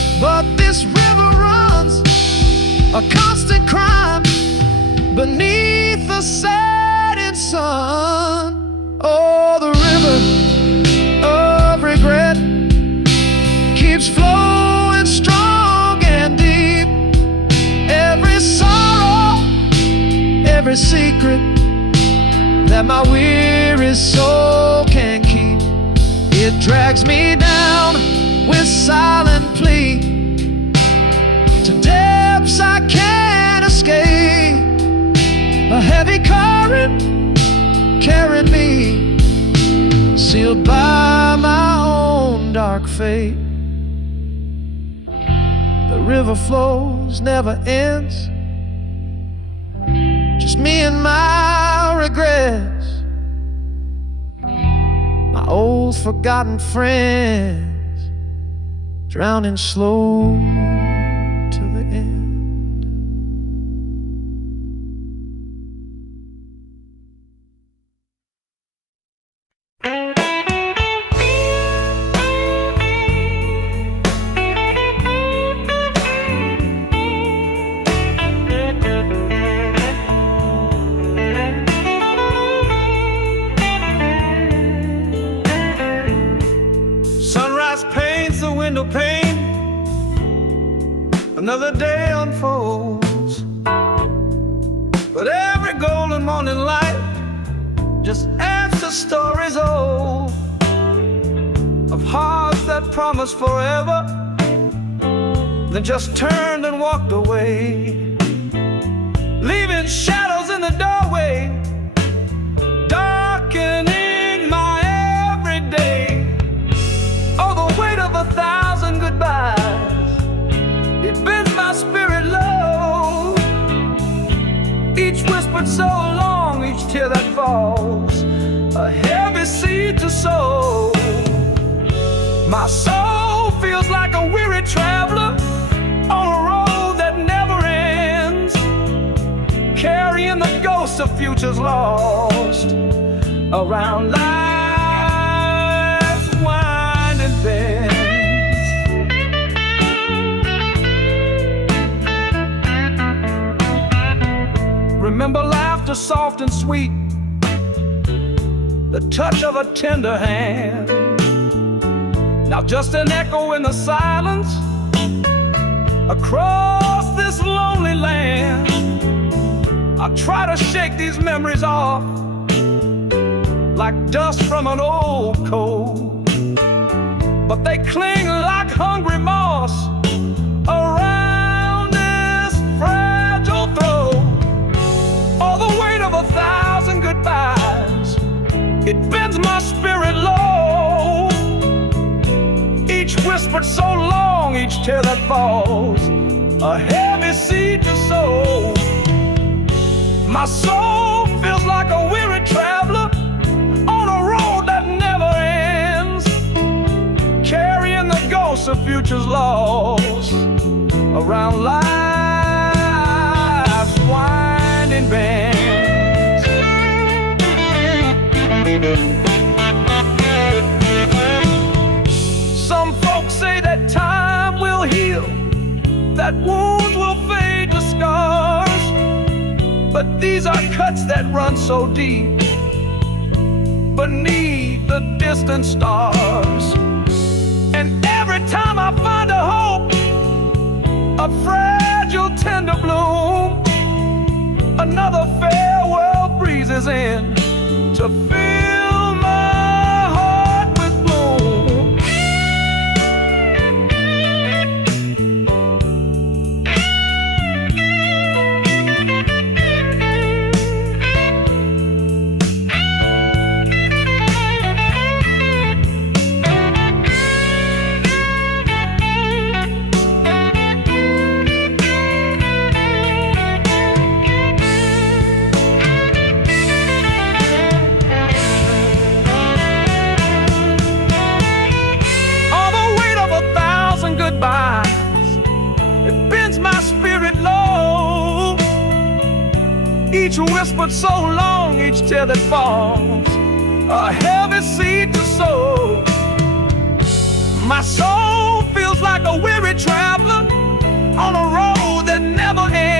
a constant crime beneath the setting sun. Oh, the river of regret keeps flowing strong and deep. Every sorrow, every secret that my weary soul can keep, it drags me down with silent plea to depths I can't escape. A heavy current carrying me, sealed by my own dark fate. The river flows, never ends, just me and my regrets, my old forgotten friends, drowning slow to the end. Sunrise paints the window pane, another day unfolds, but every golden morning light just adds to stories old, of hearts that promised forever, then just turned and walked away, leaving shadows in the doorway, darkening my everyday. Oh, the weight of 1,000 goodbyes, it bends my spirit low. Each whispered so long, each tear that falls, a heavy seed to sow. My soul feels like a weary traveler on a road that never ends, carrying the ghosts of futures lost around life's winding bends. Remember laughter soft and sweet, the touch of a tender hand. Now just an echo in the silence across this lonely land. I try to shake these memories off like dust from an old coat, but they cling like hungry moss around this fragile throat. All the weight of 1,000 goodbyes, it bends my spirit low. Each whispered so long, each tear that falls, a heavy seed to sow. My soul feels like a weary traveler on a road that never ends, carrying the ghosts of futures lost around life's winding bends. Some folks say that time will heal, that wounds will fade to scars, but these are cuts that run so deep beneath the distant stars. And every time I find a hope, a fragile tender bloom, another farewell breezes in to fill my heart with gloom. It bends my spirit low. Each whispered so long, each tear that falls, a heavy seed to sow. My soul feels like a weary traveler on a road that never ends.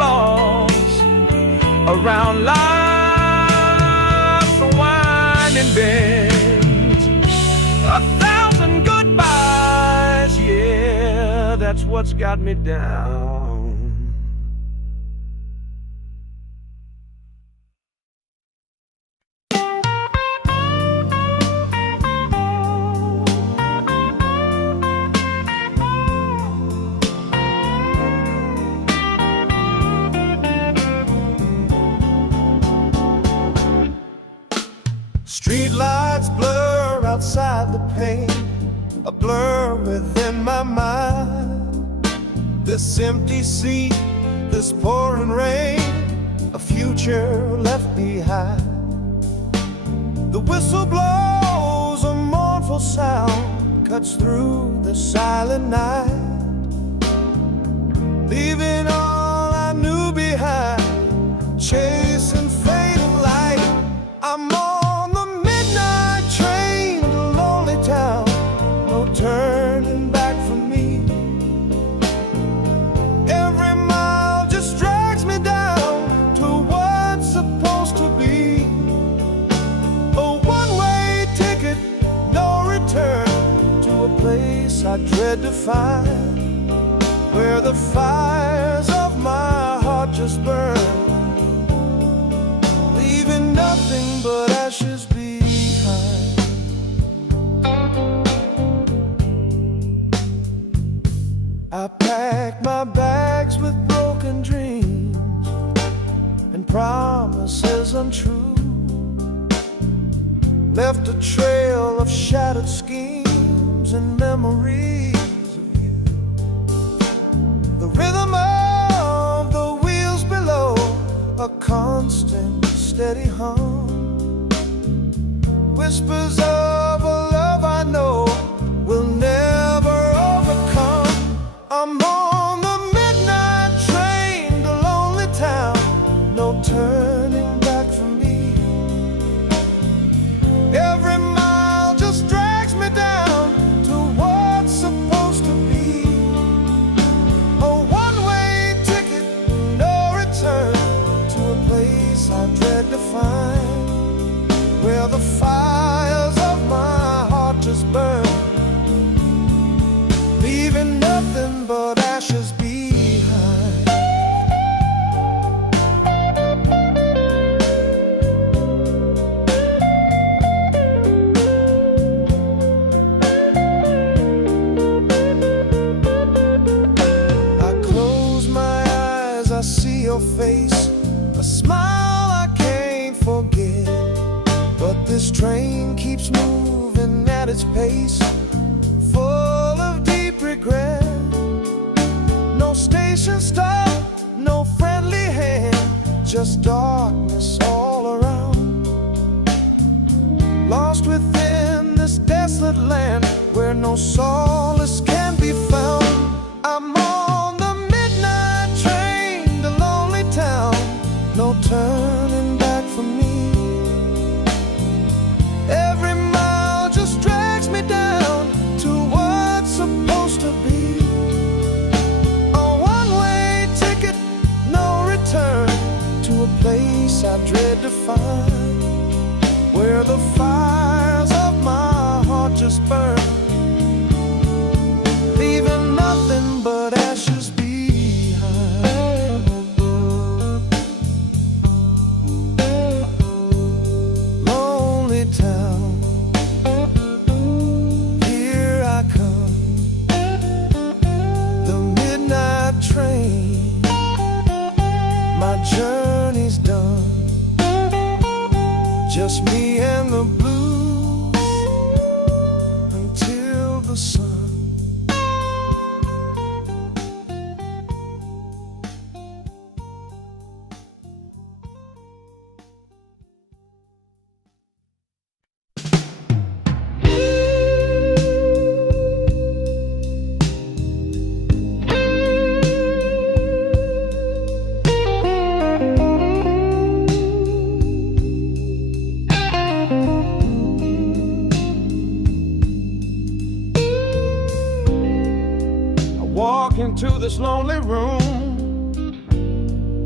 lost around life's winding bends. 1,000 goodbyes, yeah, that's what's got me down. Street lights blur outside the pane, a blur within my mind. This empty seat, this pouring rain, a future left behind. The whistle blows, a mournful sound cuts through the silent night, leaving all I knew behind, chasing fading light. I'm on the midnight train to lonely town, no turning back for me. Every mile just drags me down to what's supposed to be. A one-way ticket, no return, to a place I dread to find, where the fires of my heart just burn, leaving nothing but ashes behind. I packed my bags with broken dreams and promises untrue, left a trail of shattered schemes and memories of you. The rhythm of the wheels below, a constant steady hum, whispers of a love I know will never overcome. I'm on the midnight train to lonely town, no turning back for me. Every mile just drags me down to what's supposed to be. A one-way ticket, no return, to a place I dread to find, where the fires of my heart just burn, leaving nothing but ashes behind. I close my eyes, I see your face, a smile I can't forget. But this train keeps moving at its pace, full of deep regret. No station stop, no friendly hand, just darkness all around. Lost within this desolate land, where no solace can be found. I'm on the midnight train to lonely town, no turning back for me. Every mile just drags me down to what's supposed to be. A one-way ticket, no return, to a place I dread to find, where the fires of my heart just burn, leaving nothing but ashes behind. Lonely town, here I come, the midnight train, my journey's done, just me and the blues until the sun. Walk into this lonely room,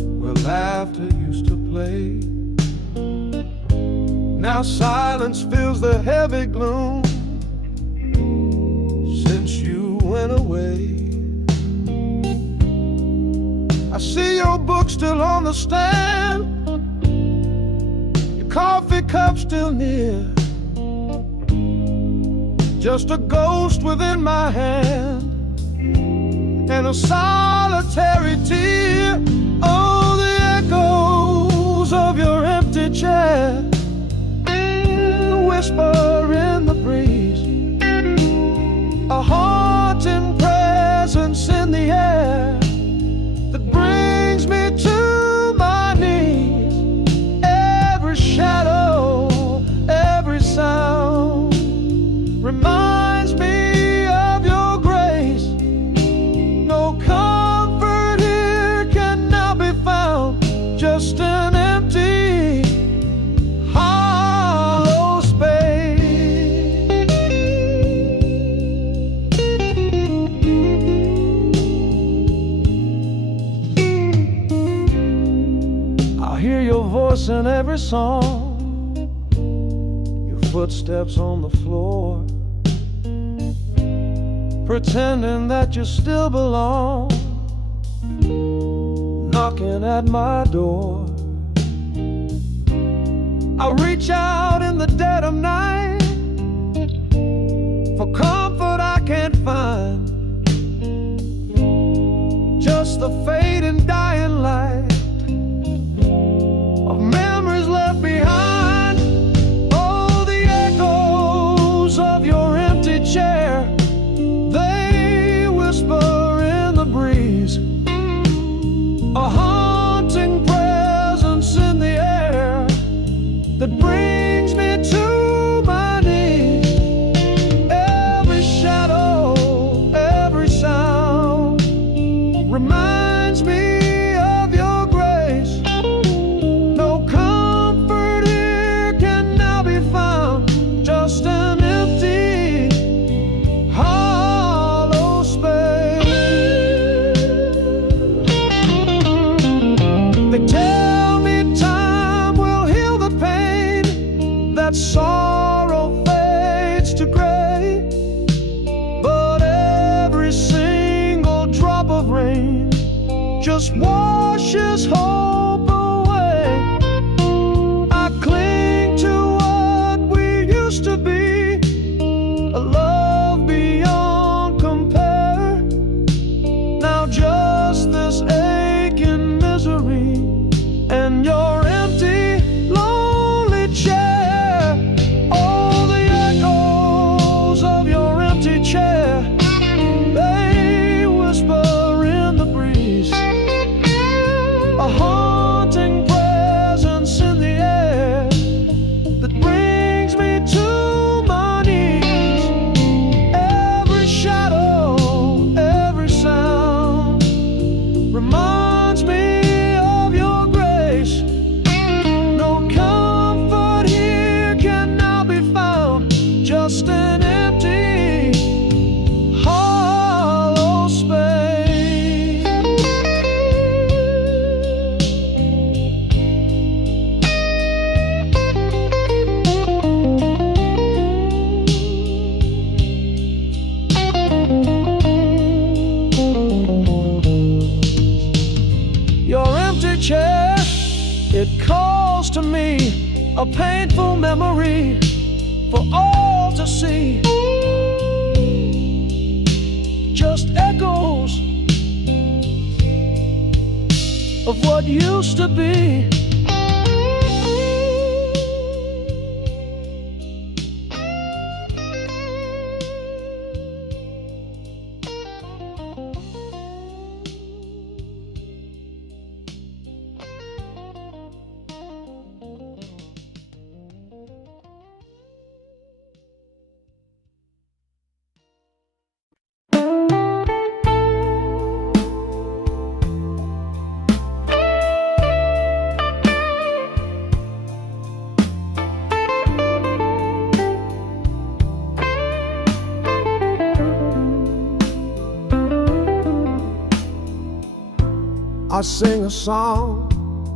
laughter used to play. Now silence fills the heavy gloom since you went away. I see your book still on the stand, your coffee cup still near, just a ghost within my hand and a solitary tear. Oh, the echoes of your empty chair, the whisper in the breeze, a haunting presence in the air that brings me to my knees. Every shadow, every sound reminds me of your grace. No comfort here can now be found, just an empty, hollow space. I hear your voice in every song, your footsteps on the floor, pretending that you still belong, knocking at my door. I reach out in the dead of night for comfort I can't find, just the fading dying light of memories left behind. Oh, the echoes of your empty chair, they whisper in the breeze, a haunting presence in the air that brings me to my knees. Every shadow, every sound reminds me of your grace. No comfort here can now be found, just an empty, hollow space. They tell me time will heal the pain, that sorrow fades to gray, but every single drop of rain just washes hope away. I cling to what we used to be, a love beyond compare. Now just this aching misery and your empty, lonely chair. All the echoes of your empty chair, they whisper in the breeze, a haunting presence in the air that brings me to my knees. Every shadow, every sound reminds me of your grace. No comfort here can now be found, just an empty, hollow space. Your empty chair, it calls to me, a painful memory for all to see. Just echoes of what used to be. I sing a song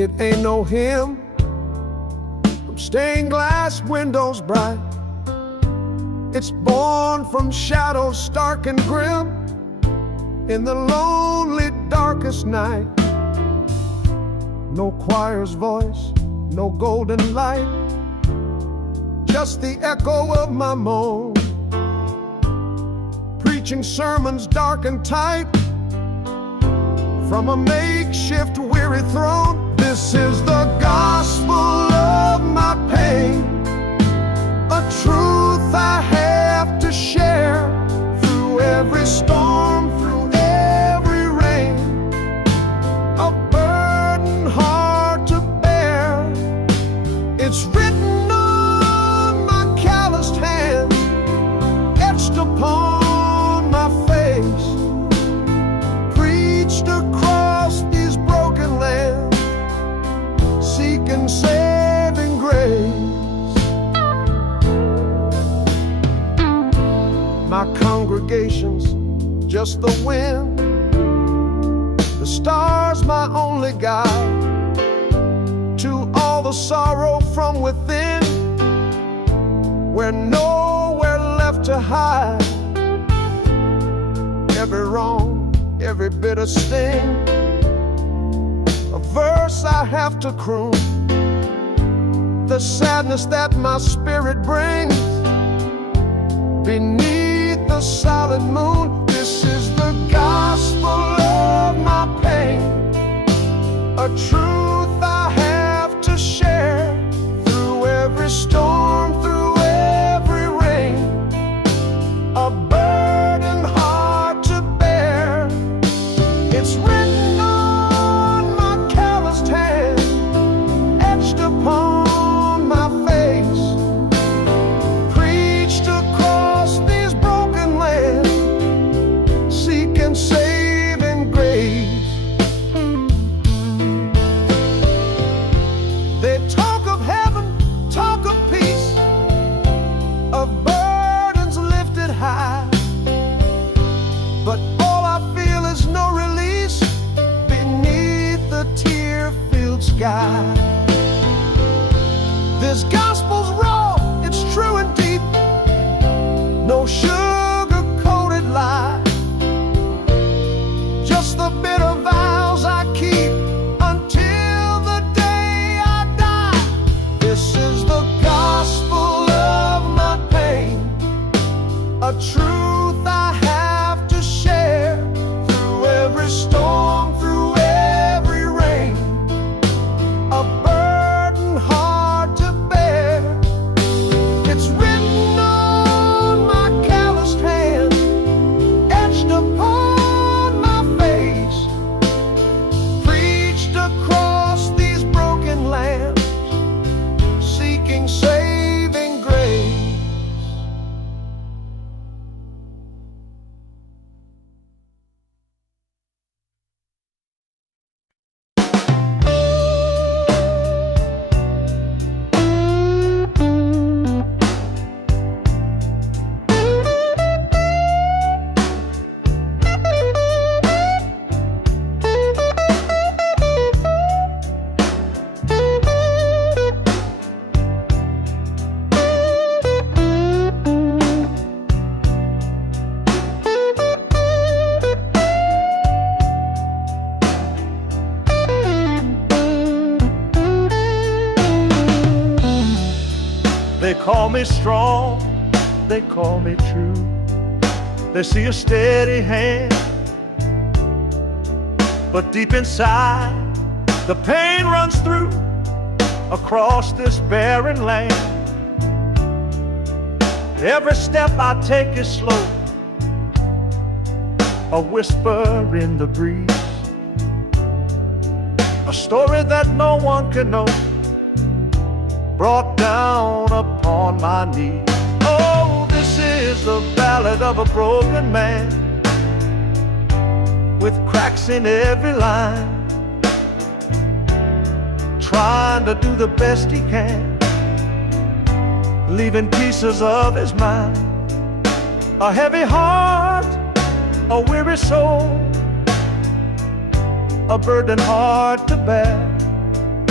It ain't no hymn from stained glass windows bright. It's born from shadows stark and grim in the lonely darkest night. No choir's voice, no golden light, just the echo of my moan, preaching sermons dark and tight from a makeshift weary throne. This is the gospel of my pain, a truth I have to share through every storm, through every rain, a burden hard to bear. It's written on my calloused hands, etched upon my face, preached across these broken lands, seeking saving grace. My congregation's just the wind, the stars my only guide to all the sorrow from within, where nowhere left to hide. Every wrong, every bitter sting, a verse I have to croon, the sadness that my spirit brings beneath the silent moon. This is the gospel of my pain, a truth I have to share through every storm, through every rain, a burden hard to bear. It's written on my calloused hand, etched upon my face, preached across these broken lands, seeking saving grace. They talk of heaven, talk of peace, of burdens lifted high, but all I feel is no release beneath the tear-filled sky. This gospel's raw, it's true and deep, no sugar-coated lie, just the bitter vows I keep until the day I die. This is the gospel of my pain, a truth I have to share through every storm, through every rain, a burden hard to bear. It's written on my calloused hand, etched upon my face, preached across these broken lands, seeking saving grace. They call me strong, they call me true. They see a steady hand, but deep inside the pain runs through across this barren land. Every step I take is slow, a whisper in the breeze, a story that no one can know, brought down upon my knees. Oh, this is the ballad of a broken man, with cracks in every line, trying to do the best he can, leaving pieces of his mind. A heavy heart, a weary soul, a burden hard to bear.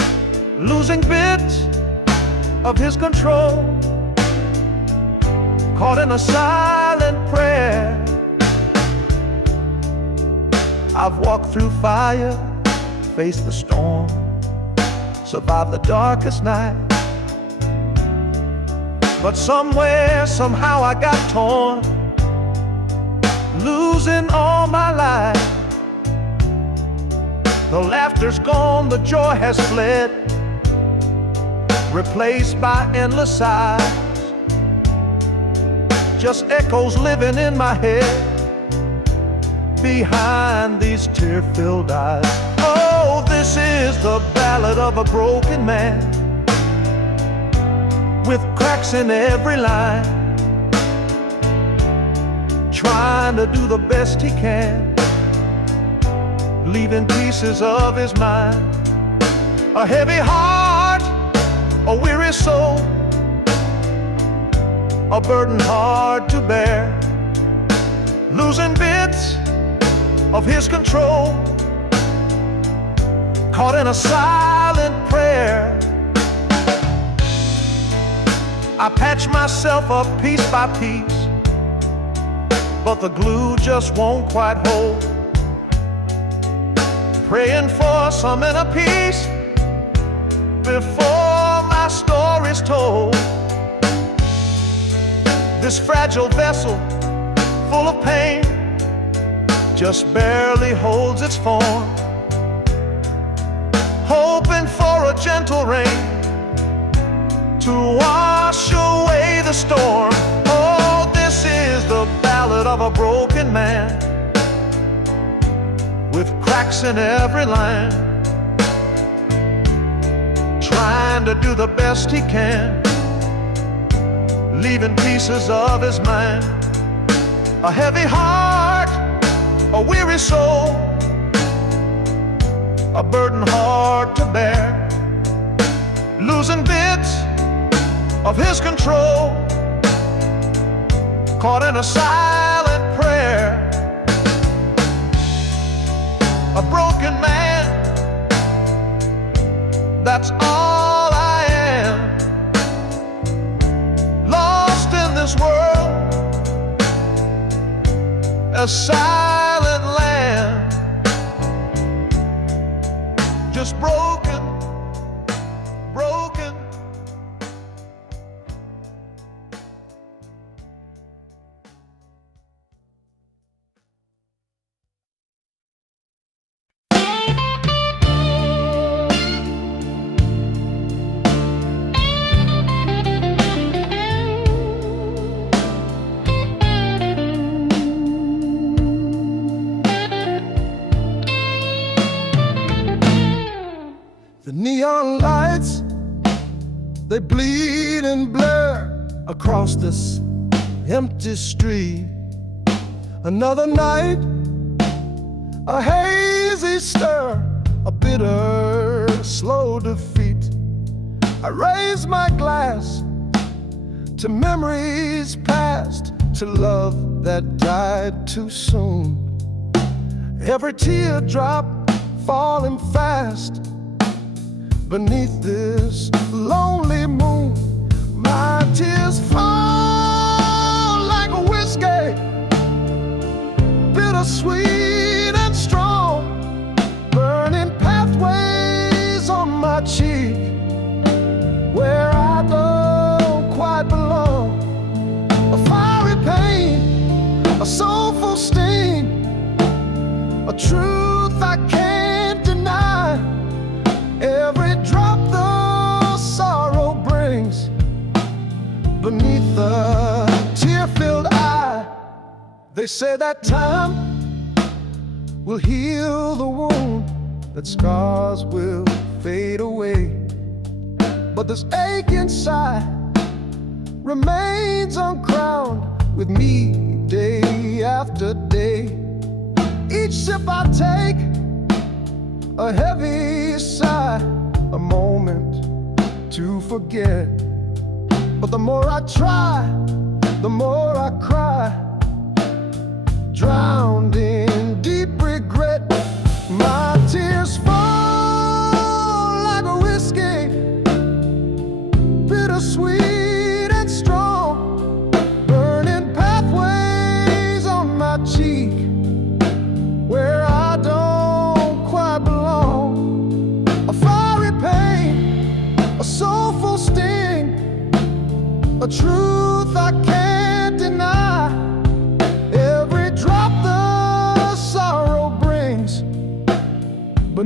losing bits of his control, caught in a silent prayer. I've walked through fire, faced the storm, survived the darkest night. But somewhere, somehow I got torn, losing all my life. The laughter's gone, the joy has fled, replaced by endless sighs. Just echoes living in my head, behind these tear-filled eyes. Oh, this is the ballad of a broken man, with cracks in every line, trying to do the best he can, leaving pieces of his mind. A heavy heart, a weary soul, a burden hard to bear, losing bits of his control, caught in a silent prayer. I patch myself up piece by piece, but the glue just won't quite hold. Praying for some inner peace before my story's told. This fragile vessel, full of pain, just barely holds its form, hoping for a gentle rain to wash away the storm. Oh, this is the ballad of a broken man, with cracks in every line, trying to do the best he can, leaving pieces of his mind. A heavy heart, a weary soul, a burden hard to bear, losing bits of his control, caught in a silent prayer. A broken man, that's all I am, lost in this world, a silent land, just broken, broken. The neon lights, they bleed and blur across this empty street. Another night, a hazy stir, a bitter, slow defeat. I raise my glass to memories past, to love that died too soon. Every teardrop falling fast beneath this lonely moon. My tears fall like a whiskey, bittersweet and strong, burning pathways on my cheek, where I don't quite belong. A fiery pain, a soulful sting, a truth I can't deny. Every drop the sorrow brings beneath the tear-filled eye. They say that time will heal the wound, that scars will fade away, but this ache inside remains uncrowned with me day after day. Each sip I take, a heavy sigh, a moment to forget. But the more I try, the more I cry, drowned in deep regret. My tears fall like a whiskey,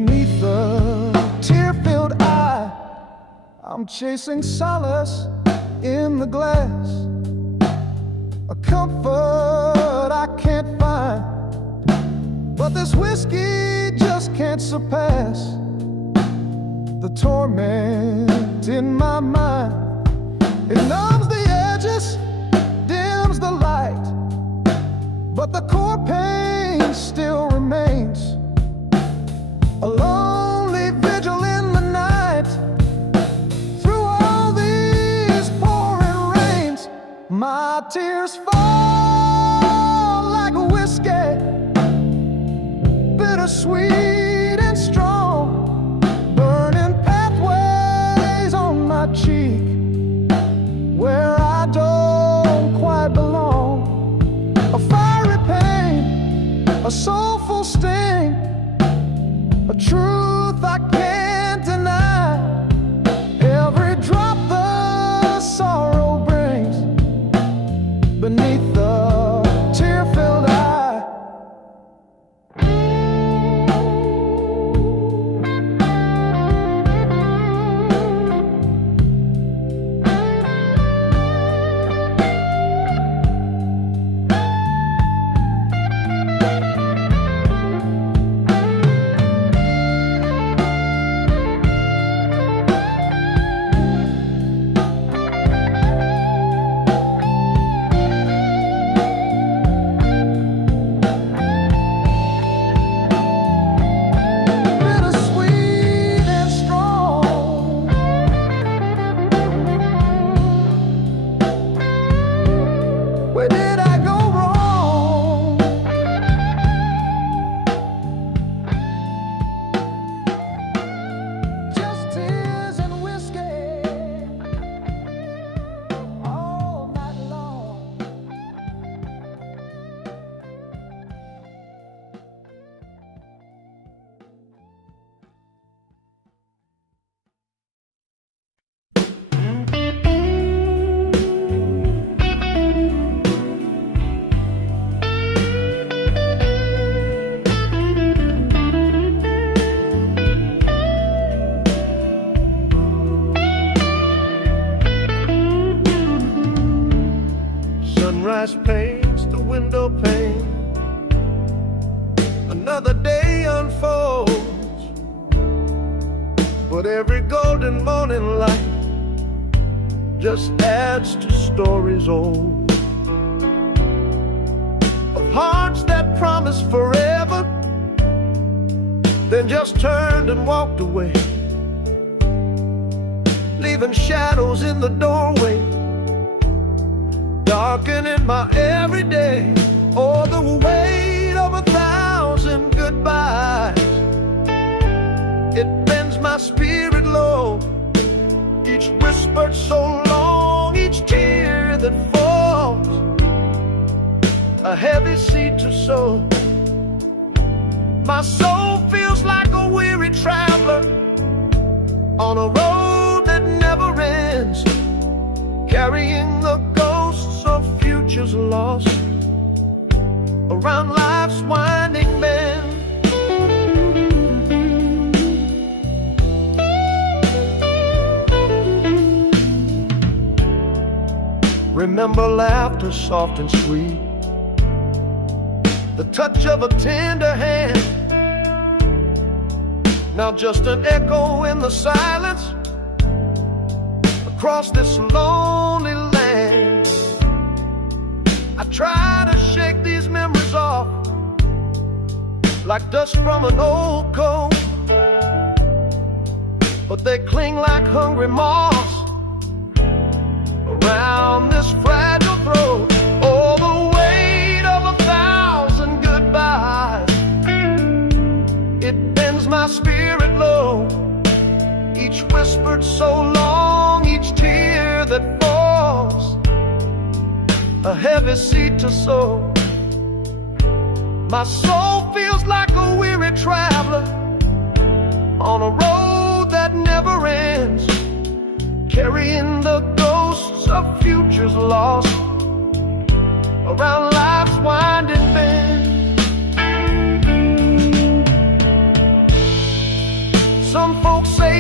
Beneath the tear-filled eye, I'm chasing solace in the glass, a comfort I can't find, but this whiskey just can't surpass the torment in my mind. It numbs the edges, dims the light, but the core pain still remains. A lonely vigil in the night, through all these pouring rains. My tears fall like a whiskey, bittersweet and strong, burning pathways on my cheek where I don't quite belong. A fiery pain, a soulful sting, a truth I can't deny. Every drop the sorrow brings beneath the tear-filled eye. Where did I go wrong? Just tears and whiskey all night long. Sunrise paints the window pane, another day unfolds, but every golden morning light just adds to stories old, of hearts that promised forever, then just turned and walked away, leaving shadows in the doorway, darkening my everyday. Oh, the weight of 1,000 goodbyes, it bends my spirit low. Each whispered so long, each tear that falls, a heavy seed to sow. My soul feels like a weary traveler on a road that never ends, carrying the ghosts of futures lost around life's winding bend. Remember laughter soft and sweet, the touch of a tender hand, now just an echo in the silence across this lonely land. I try to shake these memories off like dust from an old coat, but they cling like hungry moths around this fragile throat. Oh, the weight of 1,000 goodbyes, it bends my spirit low. Each whispered so long, each tear that falls, a heavy seed to sow. My soul feels like a weary traveler on a road that never ends, carrying the ghosts of futures lost around life's winding bend.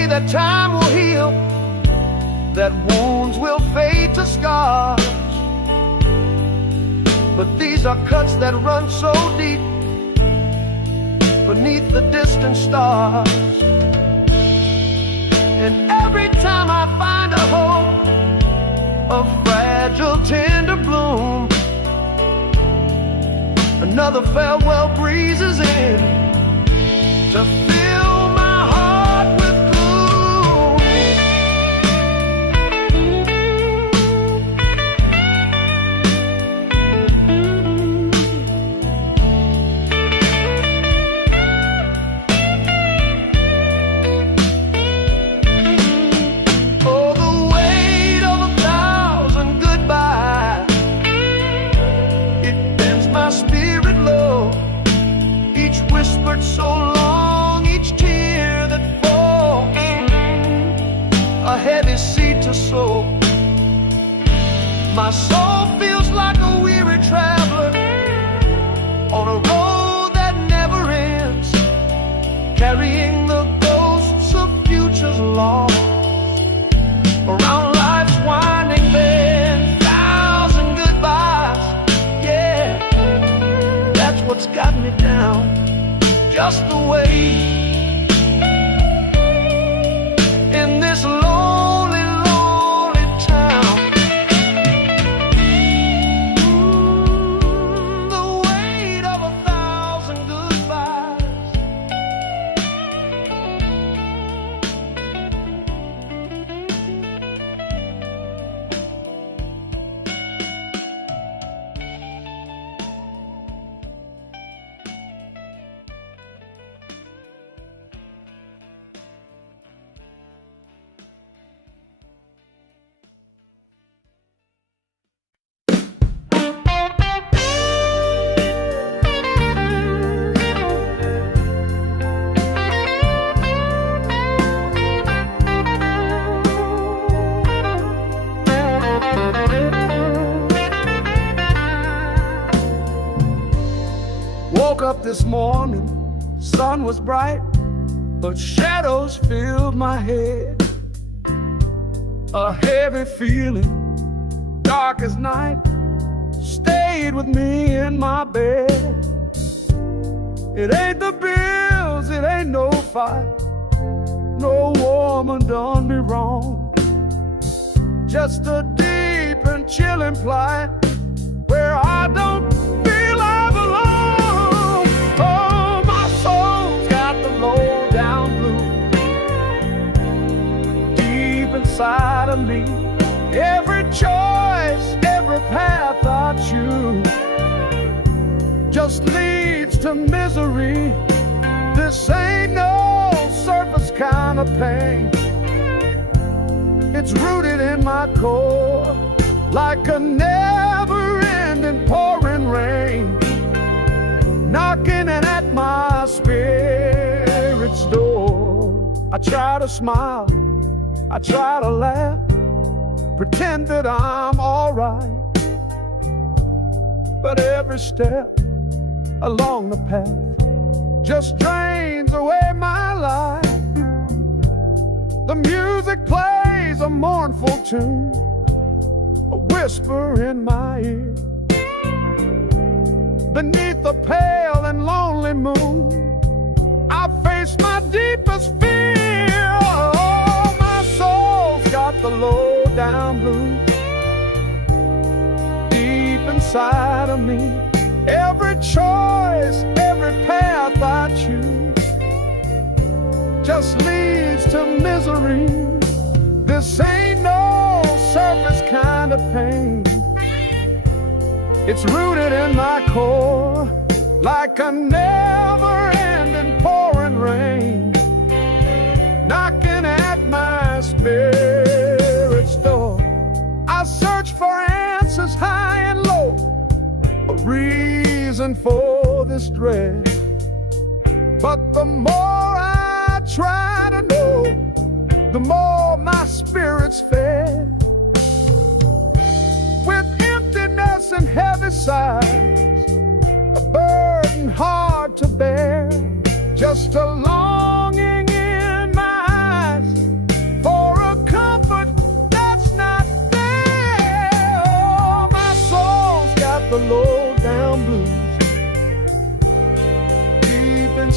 say that time will heal, that wounds will fade to scars. But these are cuts that run so deep beneath the distant stars. And every time I find a hope, a fragile, tender bloom, another farewell breezes in to fill my heart with gloom. Oh, the weight of 1,000 goodbyes, it bends my spirit low. Each whispered so long, each tear that falls, a heavy seed to sow. My soul feels like a weary traveler on a road that never ends, carrying the ghosts of futures lost around life's winding bend. 1,000 goodbyes, yeah, that's what's got me down, just the way. In this lonely, lonely town, the weight of 1,000 goodbyes. Woke up this morning, sun was bright, but shadows filled my head. A heavy feeling, dark as night, stayed with me in my bed. It ain't the bills, it ain't no fight, no woman done me wrong. Just a deep and chilling plight where I don't feel I belong. Oh, my soul's got the low down blues deep inside of me. Every choice, every path I choose just leads to misery. This ain't no surface kind of pain. It's rooted in my core like a never-ending pouring rain, knocking at my spirit's door. I try to smile, I try to laugh, pretend that I'm alright, but every step along the path just drains away my life. The music plays a mournful tune, a whisper in my ear. Beneath the pale and lonely moon, I face my deepest fear. Oh, my soul's got the low down blues deep inside of me. Every choice, every path I choose just leads to misery. This ain't no surface kind of pain. It's rooted in my core like a never-ending pouring rain, knocking at my spirit's door. I search for answers high and low, a reason for this dread. But the more I try to know, the more my spirit's fed. With emptiness and heavy sighs, a burden hard to bear, just a longing in my eyes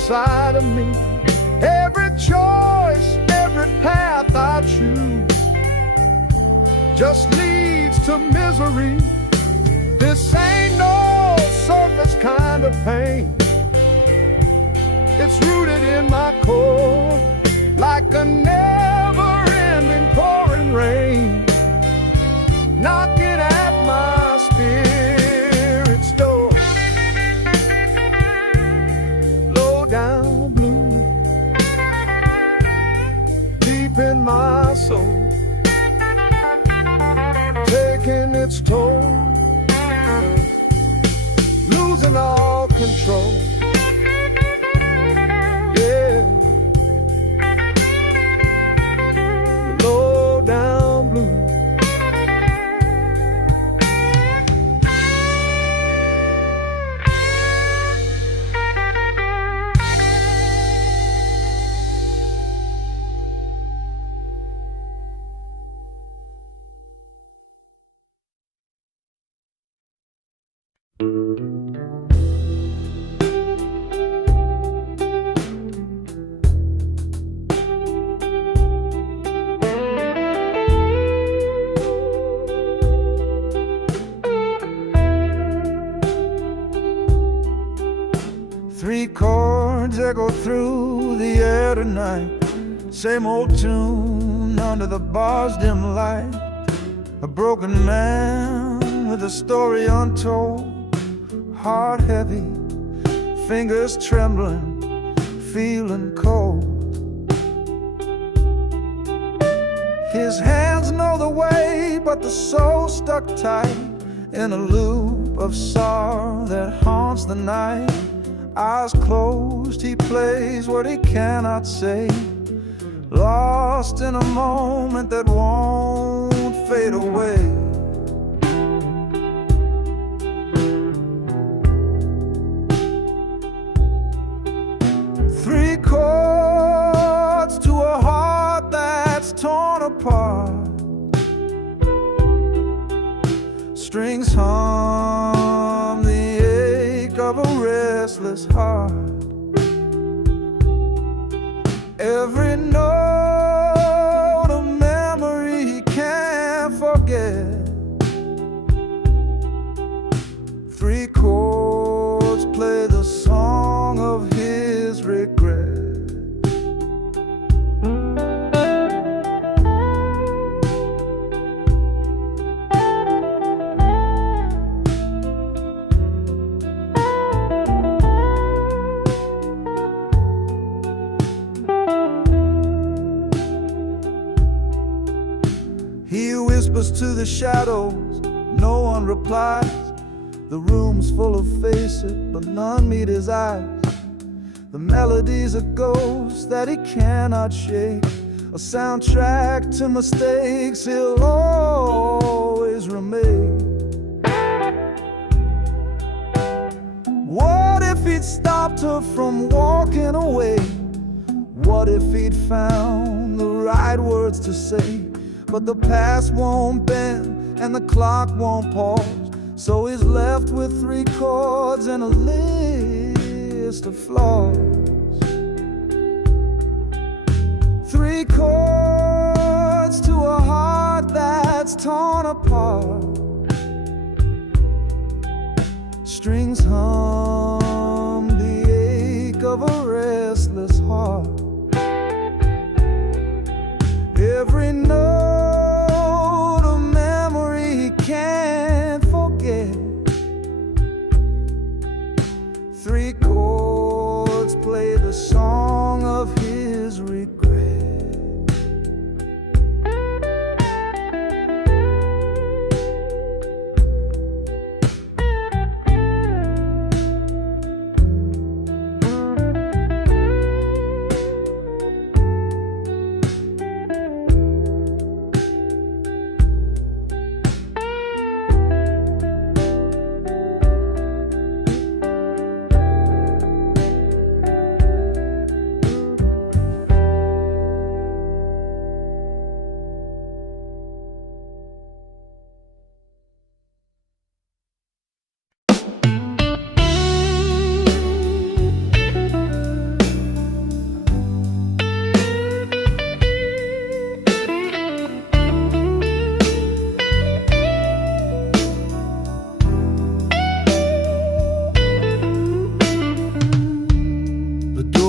inside of me. Every choice, every path I choose just leads to misery. This ain't no surface kind of pain. It's rooted in my core, like a never-ending pouring rain, knocking at my spirit's door. Low down blue, deep in my soul, taking its toll, losing all control. Yeah, low down blue. Three chords echo through the air tonight. Same old tune under the bar's dim light. A broken man with a story untold. Heart heavy, fingers trembling, feeling cold. His hands know the way, but the soul stuck tight in a loop of sorrow that haunts the night. Eyes closed, he plays what he cannot say, lost in a moment that won't fade away. Three chords to a heart that's torn apart. Strings hum the ache of a restless heart. Every note a memory he can't forget. Three chords play the song of his regret. He whispers to the shadows, no one replies. The room's full of faces, but none meet his eyes. The melody's a ghost that he cannot shake, a soundtrack to mistakes he'll always remake. What if he'd stopped her from walking away? What if he'd found the right words to say? But the past won't bend and the clock won't pause, so he's left with three chords and a list of flaws. Three chords to a heart that's torn apart. Strings hum the ache of a restless heart. Every note a memory he can't forget. Three chords play the song of his regret.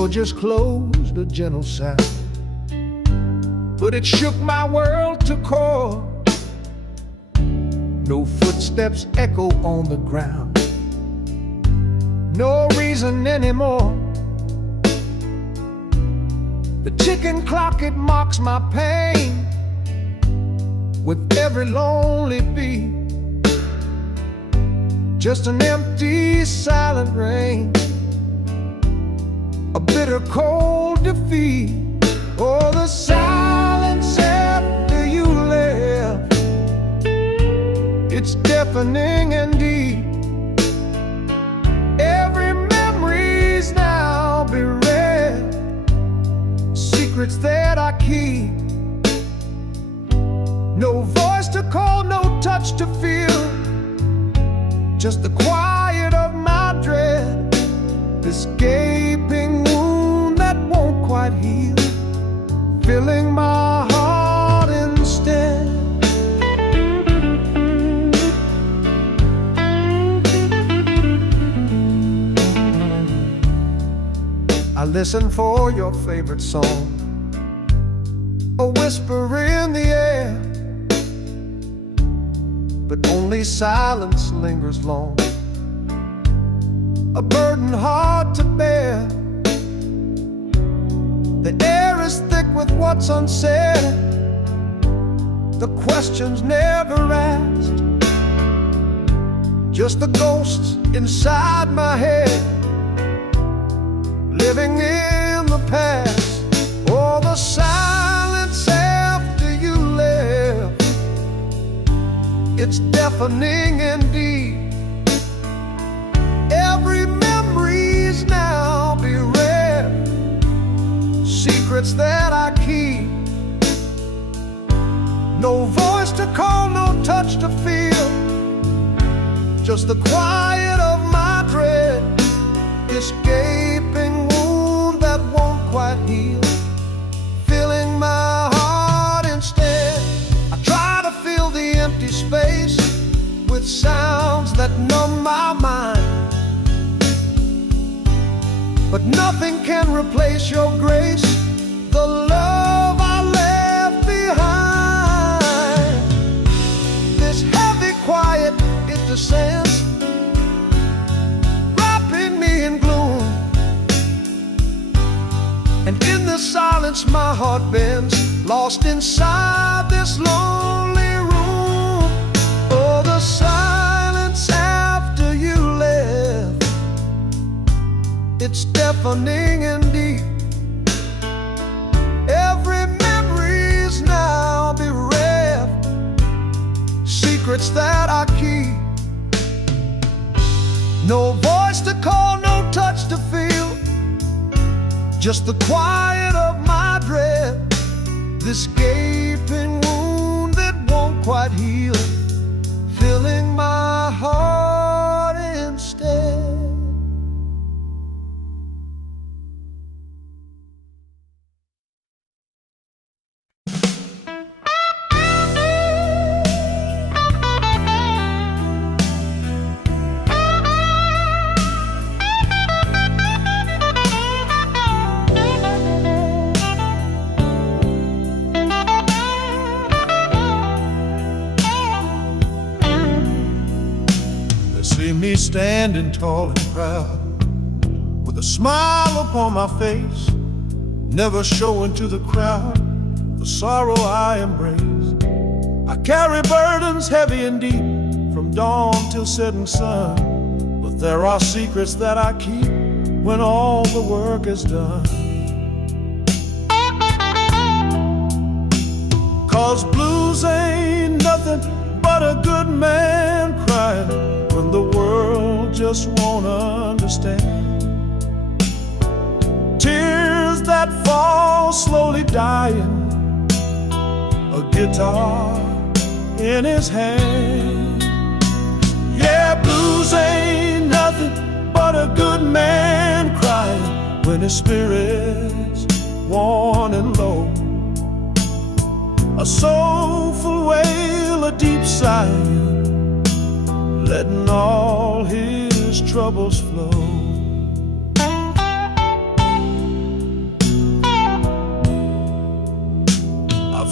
just closed a gentle sound, but it shook my world to core. No footsteps echo on the ground, no reason anymore. The ticking clock, it mocks my pain with every lonely beat. Just an empty, silent rain, a bitter, cold defeat. Oh, the silence after you left, it's deafening and deep. Every memory's now bereft, secrets that I keep. No voice to call, no touch to feel, just the quiet of my dread. This gaping wound that won't quite heal, filling my heart instead. I listen for your favorite song, a whisper in the air, but only silence lingers long, a burden hard to bear. The air is thick with what's unsaid, the questions never asked, just the ghosts inside my head, living in the past. Oh, the silence after you left, it's deafening and deep. Every memory's now bereft, secrets that I keep. No voice to call, no touch to feel, just the quiet of my dread. This gaping wound that won't quite heal, filling my heart instead. I try to fill the empty space with sounds that numb my mind, but nothing can replace your grace, the love I left behind. This heavy quiet, it descends, wrapping me in gloom, and in the silence my heart bends, lost inside this lonely room. Oh, the silence after you left, it's deafening and deep. Every memory's now bereft, secrets that I keep. No voice to call, no touch to feel, just the quiet of my dread. This gaping wound that won't quite heal, filling my heart instead. See me standing tall and proud, with a smile upon my face, never showing to the crowd the sorrow I embrace. I carry burdens heavy and deep, from dawn till setting sun, but there are secrets that I keep when all the work is done. 'Cause blues ain't nothing but a good man crying when the world just won't understand. Tears that fall slowly dying, a guitar in his hand. Yeah, blues ain't nothing but a good man crying when his spirit's worn and low. A soulful wail, a deep sigh, letting all his troubles flow.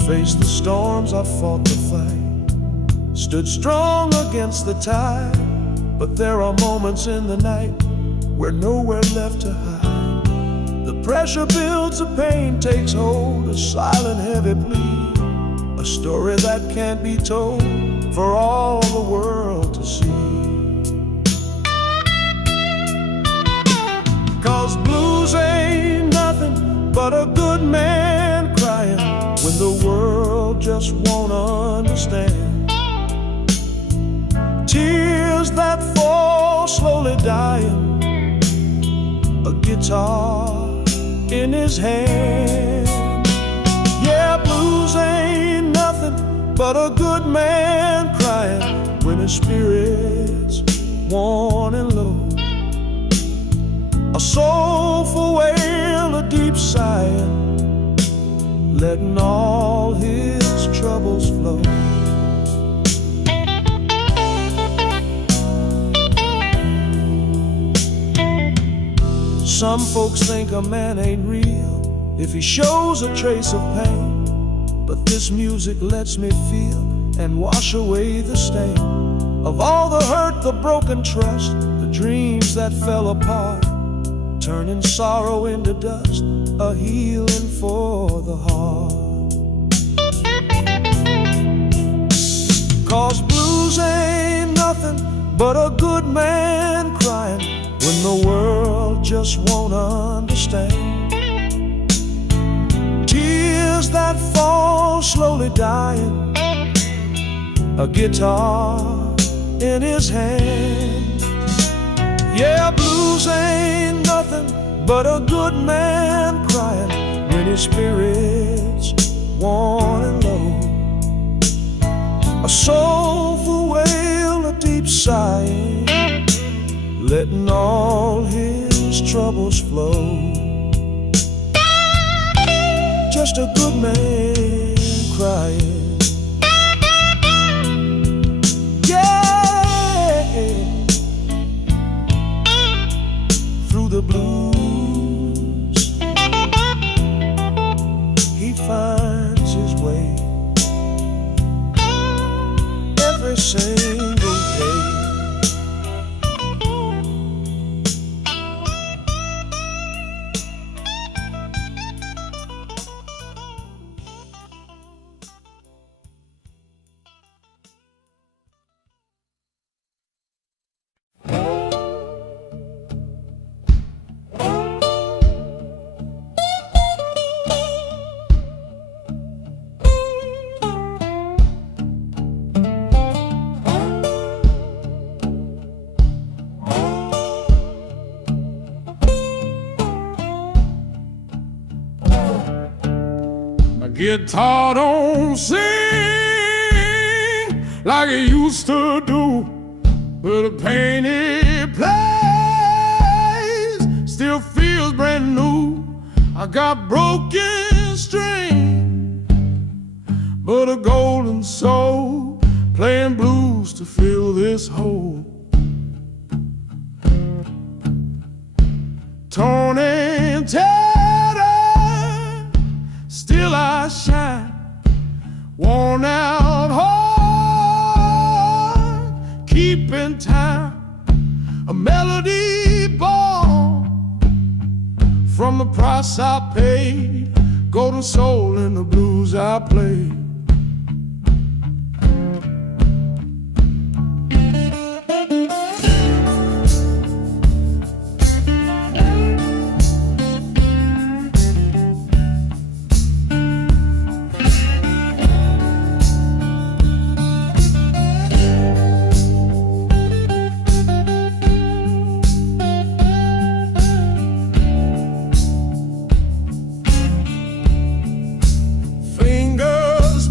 Faced the storms, I fought the fight, stood strong against the tide. But there are moments in the night where nowhere left to hide. The pressure builds, the pain takes hold, a silent heavy plea, a story that can't be told for all the world to see. 'Cause blues ain't nothing but a good man crying when the world just won't understand. Tears that fall slowly dying, a guitar in his hand. Yeah, blues ain't nothing but a good man crying when his spirit's worn and low. A soulful wail, a deep sighing, letting all his troubles flow. Some folks think a man ain't real if he shows a trace of pain, but this music lets me feel and wash away the stain of all the hurt, the broken trust, the dreams that fell apart, turning sorrow into dust, a healing for the heart. 'Cause blues ain't nothing but a good man crying when the world just won't understand. Tears that fall slowly dying, a guitar in his hand. Yeah, blues ain't nothing but a good man crying when his spirit's worn and low. A soulful wail, a deep sighing, letting all his troubles flow. Just a good man crying. Yeah, through the blues he finds his way every single day. Guitar don't sing like it used to do, but the pain it plays still feels brand new. I got broken string, but a golden soul playing blues to fill this hole. Torn and tattered, still I shine, worn out heart, keeping time, a melody born from the price I paid, golden soul in the blues I play.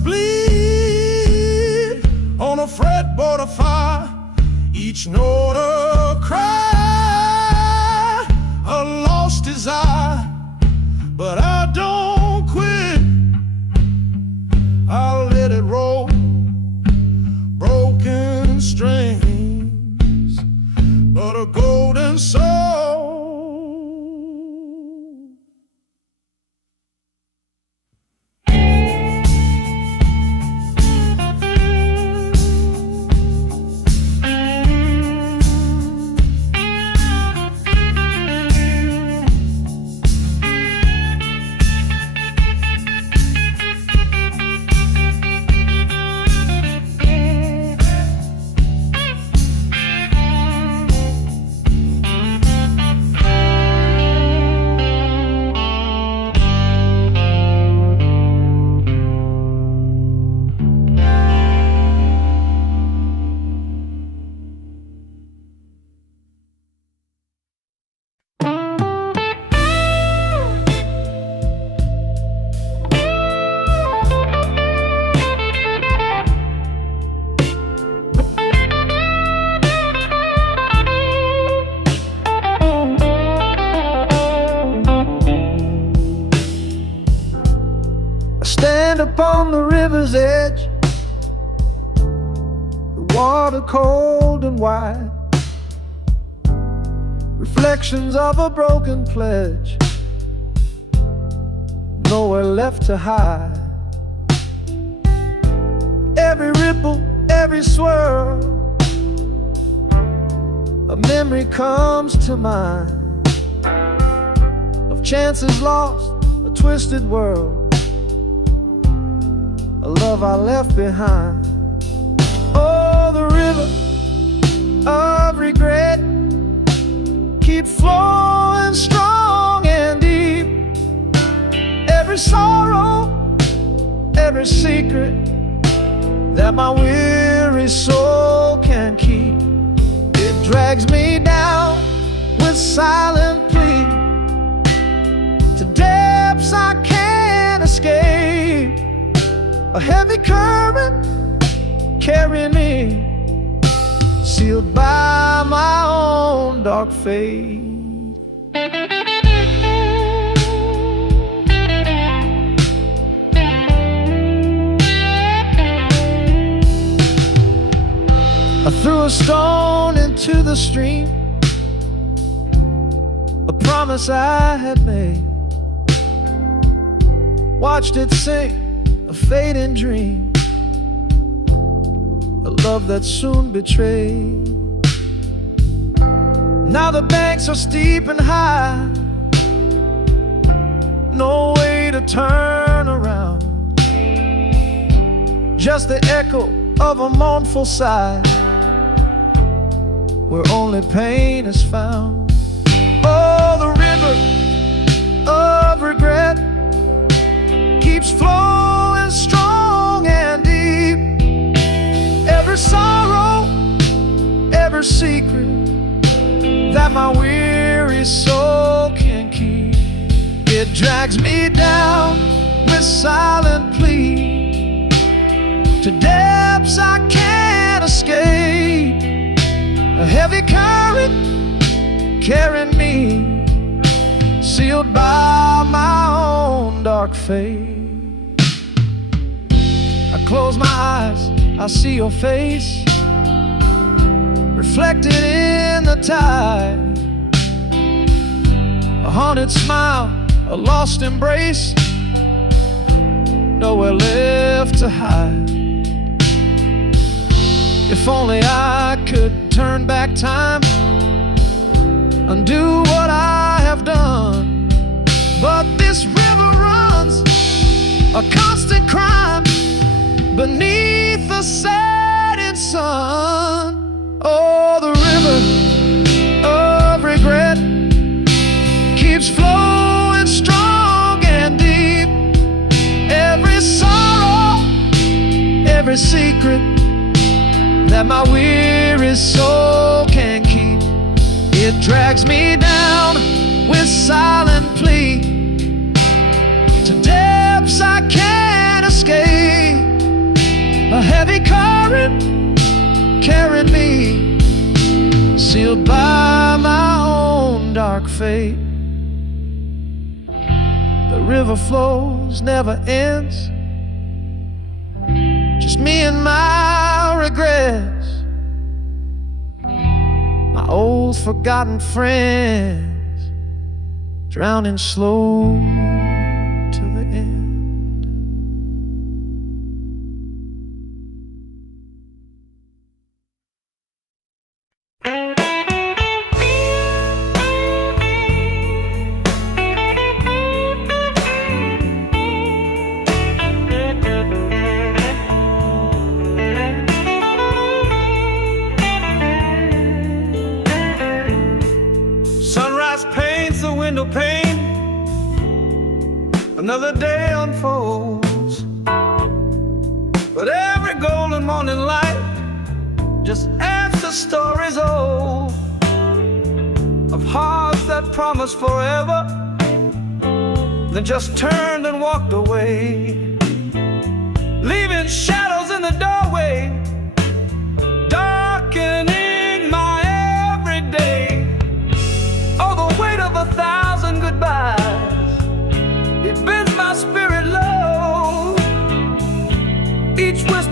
on the river's edge, the water cold and wide, reflections of a broken pledge, nowhere left to hide. Every ripple, every swirl, a memory comes to mind of chances lost, a twisted world, a love I left behind. Oh, the river of regret keeps flowing strong and deep. Every sorrow, every secret that my weary soul can keep, it drags me down with silent plea to depths I can't escape. A heavy current carrying me, sealed by my own dark fate. I threw a stone into the stream, a promise I had made, watched it sink, a fading dream, a love that soon betrayed. Now the banks are steep and high, no way to turn around, just the echo of a mournful sigh, where only pain is found. Oh, the river of regret keeps flowing strong and deep. Every sorrow, every secret that my weary soul can keep, it drags me down with silent plea to depths I can't escape. A heavy current carrying me, sealed by my own dark fate. I close my eyes, I see your face reflected in the tide, a haunted smile, a lost embrace, nowhere left to hide. If only I could turn back time, undo what I have done, but this river runs a constant crime beneath the setting sun. Oh, the river of regret keeps flowing strong and deep. Every sorrow, every secret that my weary soul can keep, it drags me down with silent plea to depths I can't escape. A heavy current carrying me, sealed by my own dark fate. The river flows, never ends, just me and my regrets, my old forgotten friends, drowning slow to the end. Window pane, another day unfolds, but every golden morning light just adds to stories old of hearts that promised forever, then just turned and walked away, leaving shadows in the doorway, darkening my everyday. Oh, the weight of 1,000 goodbyes, it bends my spirit low.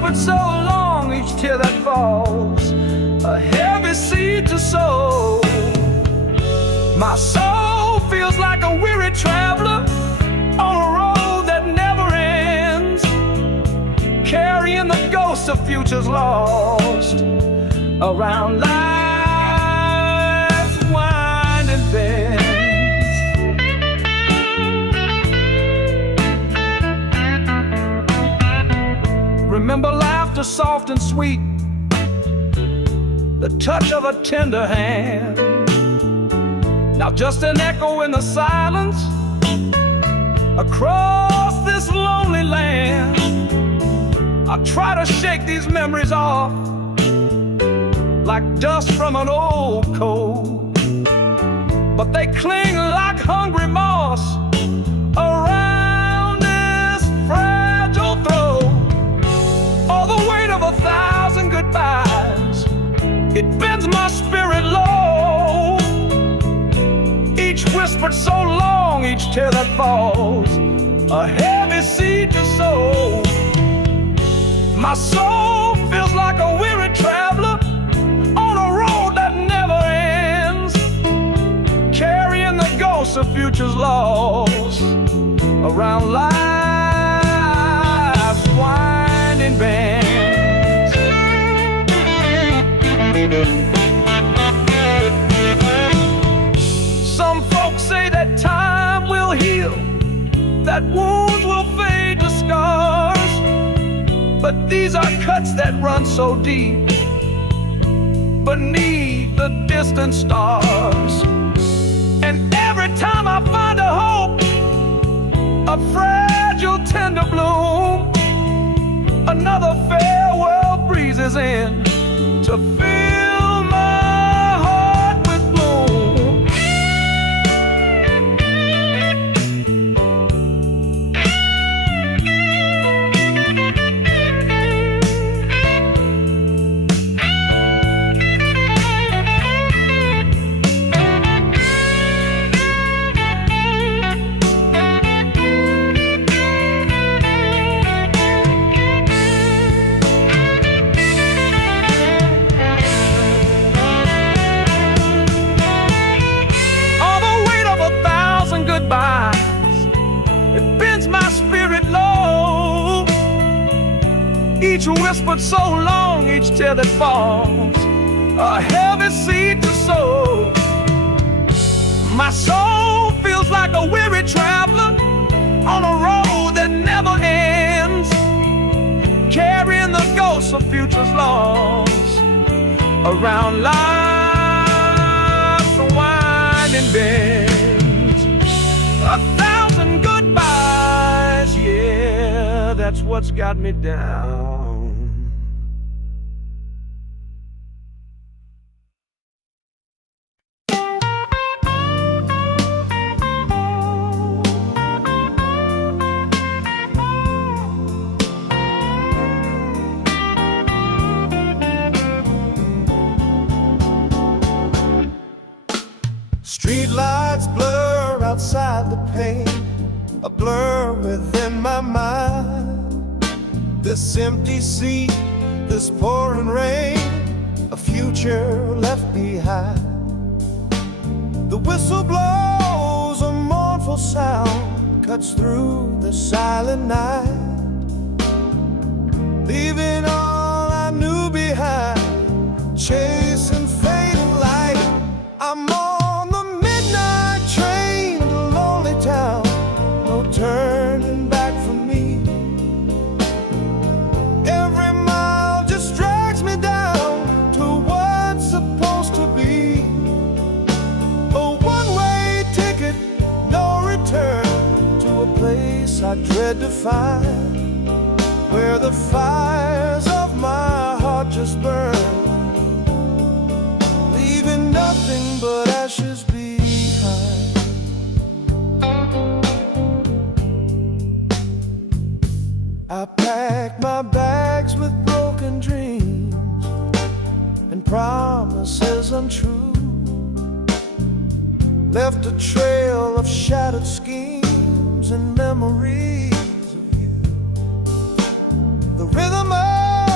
whispered so long, each tear that falls, a heavy seed to sow. My soul feels like a weary traveler on a road that never ends, carrying the ghosts of futures lost around life's winding bends. Remember laughter soft and sweet, the touch of a tender hand. Now just an echo in the silence across this lonely land. I try to shake these memories off like dust from an old coat, but they cling like hungry moss around this fragile throat. Oh, the weight of 1,000 goodbyes, it bends my spirit low. Each whispered so long, each tear that falls, a heavy seed to sow. My soul feels like a weary traveler on a road that never ends, carrying the ghosts of futures lost around life's winding bends. Some folks say that time will heal, that wounds will fade to scars, but these are cuts that run so deep beneath the distant stars. And every time I find a hope, a fragile tender bloom, another farewell breezes in to fill my heart with gloom. It bends my spirit low. Each whispered so long, each tear that falls, a heavy seed to sow. My soul feels like a weary traveler on a road that never ends, carrying the ghosts of futures lost around life's winding bends. 1,000 goodbyes, yeah, that's what's got me down. Streetlights blur outside the pane, a blur within my mind. This empty seat, this pouring rain, a future left behind. The whistle blows, a mournful sound cuts through the silent night, leaving all I knew behind, chasing fading light. I'm on the midnight train to lonely town, no turning back for me. Every mile just drags me down to what's supposed to be. A one-way ticket, no return, to a place I dread to find, where the fires of my heart just burn, leaving nothing but ashes behind. I packed my bags with broken dreams and promises untrue, left a trail of shattered schemes and memories of you. The rhythm of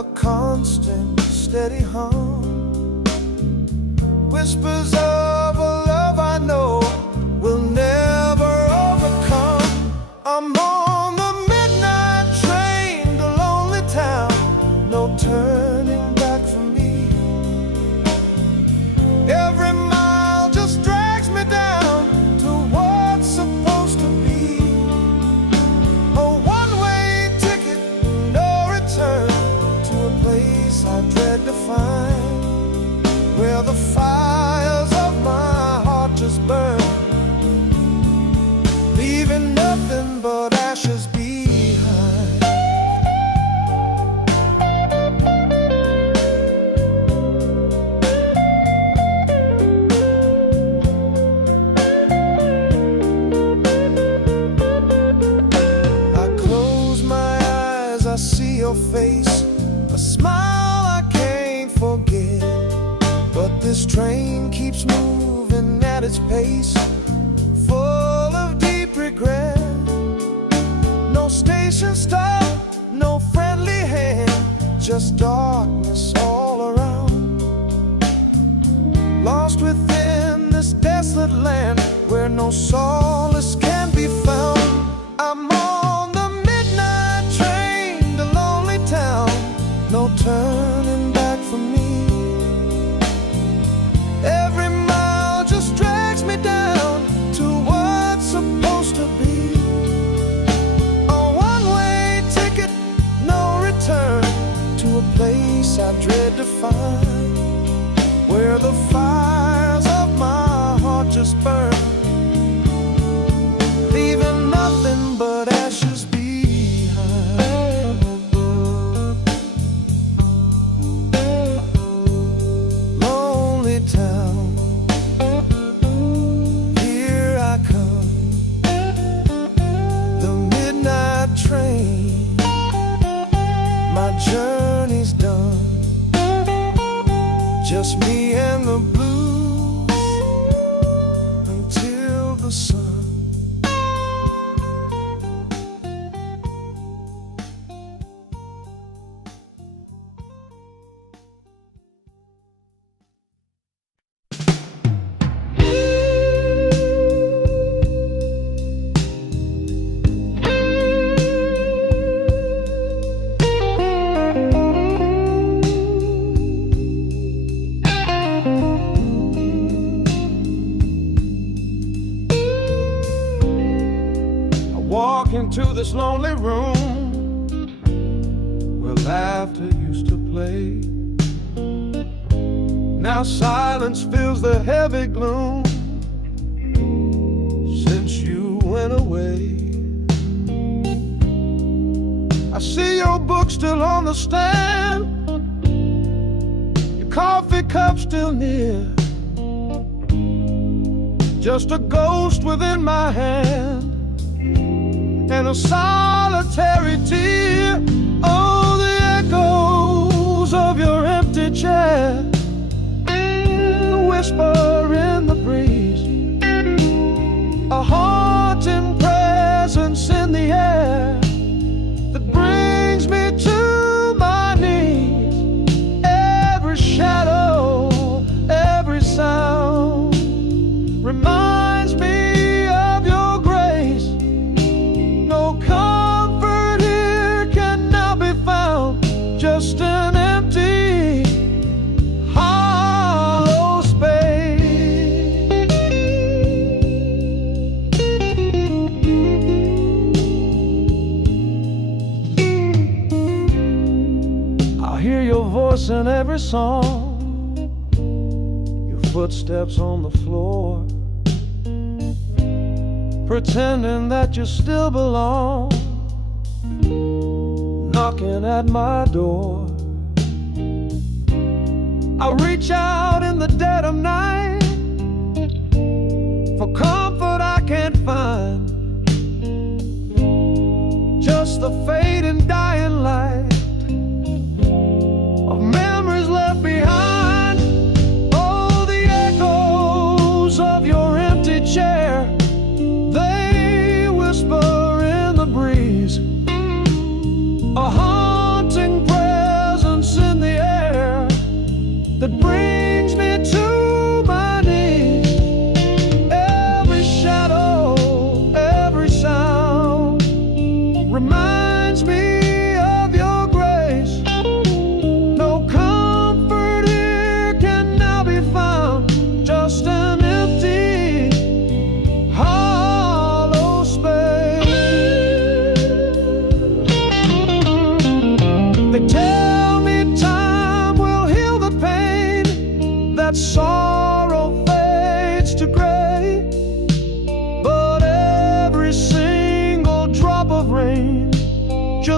a constant, steady hum. Whispers of a love I know will never overcome. I'm on the midnight train to lonely town, no turning back for me. Every mile just drags me down to what's supposed to be. A one-way ticket, no return, to a place I dread to find, where the fires of my heart just burn, leaving nothing but ashes behind. I close my eyes, I see your face, a smile I can't forget. But this train keeps moving at its pace, full of deep regret. No station stop, no friendly hand, just darkness all around. Lost within this desolate land where no solace can be found. I'm on the midnight train to lonely town, no turning back for me. Every mile just drags me down to what's supposed to be. A one-way ticket, no return, to a place I dread to find, where the fires of my heart just burn, leaving nothing but ashes behind. Lonely town, here I come, the midnight train, my journey's done, just me and the blues until the sun. Walk into this lonely room where laughter used to play. Now silence fills the heavy gloom since you went away. I see your book still on the stand, your coffee cup still near, just a ghost within my hand and a solitary tear. Oh, the echoes of your empty chair, the whisper in the breeze, a haunting presence in the air that brings me to my knees. Every shadow, every sound reminds me of your grace. No comfort here can now be found, just an empty, hollow space. I hear your voice in every song, your footsteps on the floor, pretending that you still belong, knocking at my door. I reach out in the dead of night for comfort I can't find, just the fading dying light of memories left behind. Oh, the echoes of your empty chair, they whisper in the breeze, a haunting presence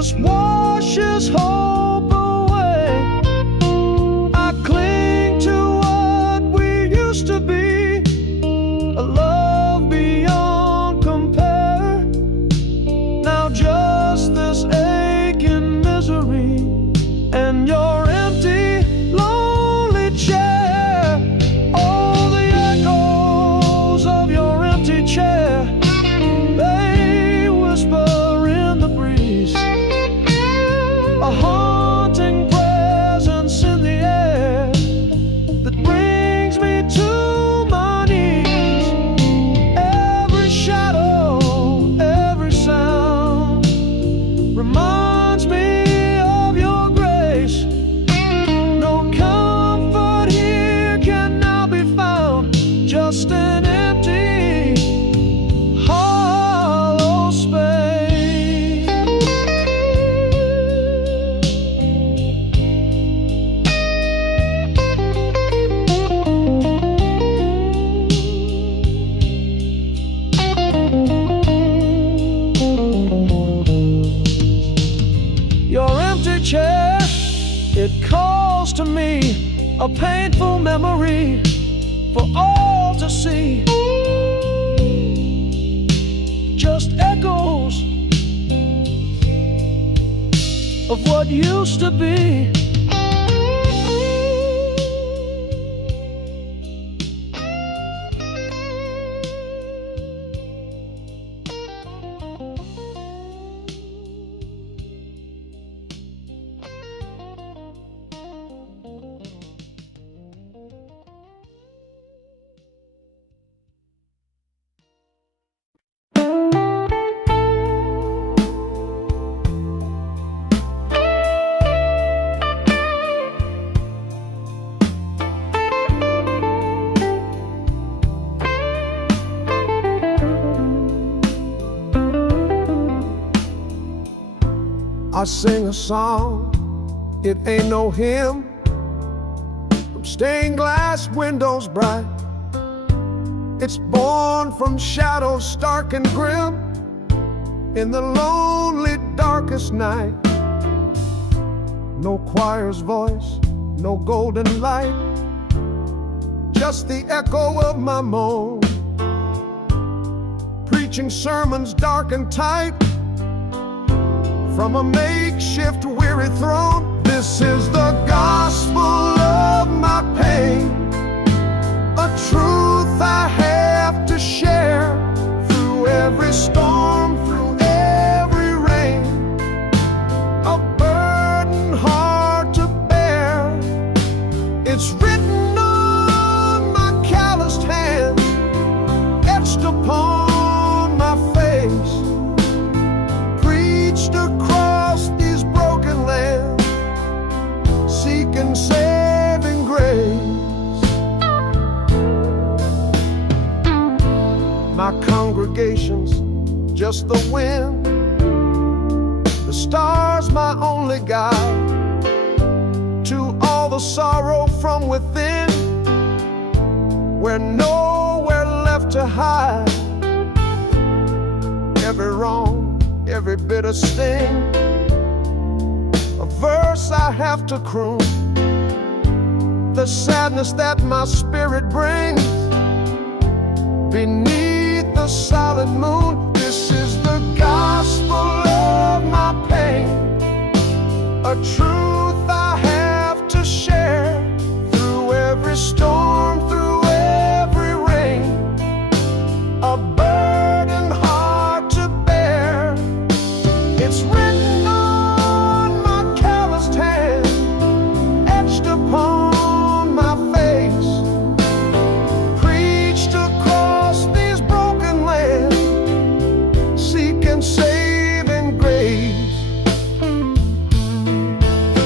just washes hope away. I cling to what we used to be, a love beyond compare. Now just this aching misery and your empty, lonely chair. All the echoes of your empty chair, they whisper in the breeze, a haunting presence in the air that brings me to my knees. Every shadow, every sound reminds me of your grace. No comfort here can now be found, just an empty, hollow space. Your empty chair, it calls to me, a painful memory for all to see. Just echoes of what used to be. I sing a song, it ain't no hymn, from stained glass windows bright. It's born from shadows stark and grim, in the lonely darkest night. No choir's voice, no golden light, just the echo of my moan, preaching sermons dark and tight from a makeshift weary throne. This is the gospel of my pain, a truth I have to share through every storm, through every rain, a burden hard to bear. It's written on my calloused hands, etched upon my face, preached across these broken lands, seeking saving grace. My congregation's just the wind, the stars my only guide, to all the sorrow from within, we're nowhere left to hide. Every wrong, every bitter sting, a verse I have to croon, the sadness that my spirit brings beneath the solid moon. This is the gospel of my pain, a truth I have to share through every storm, through every rain, a burden hard to bear. It's written on my calloused hand, etched upon my face, preached across these broken lands, seeking saving grace.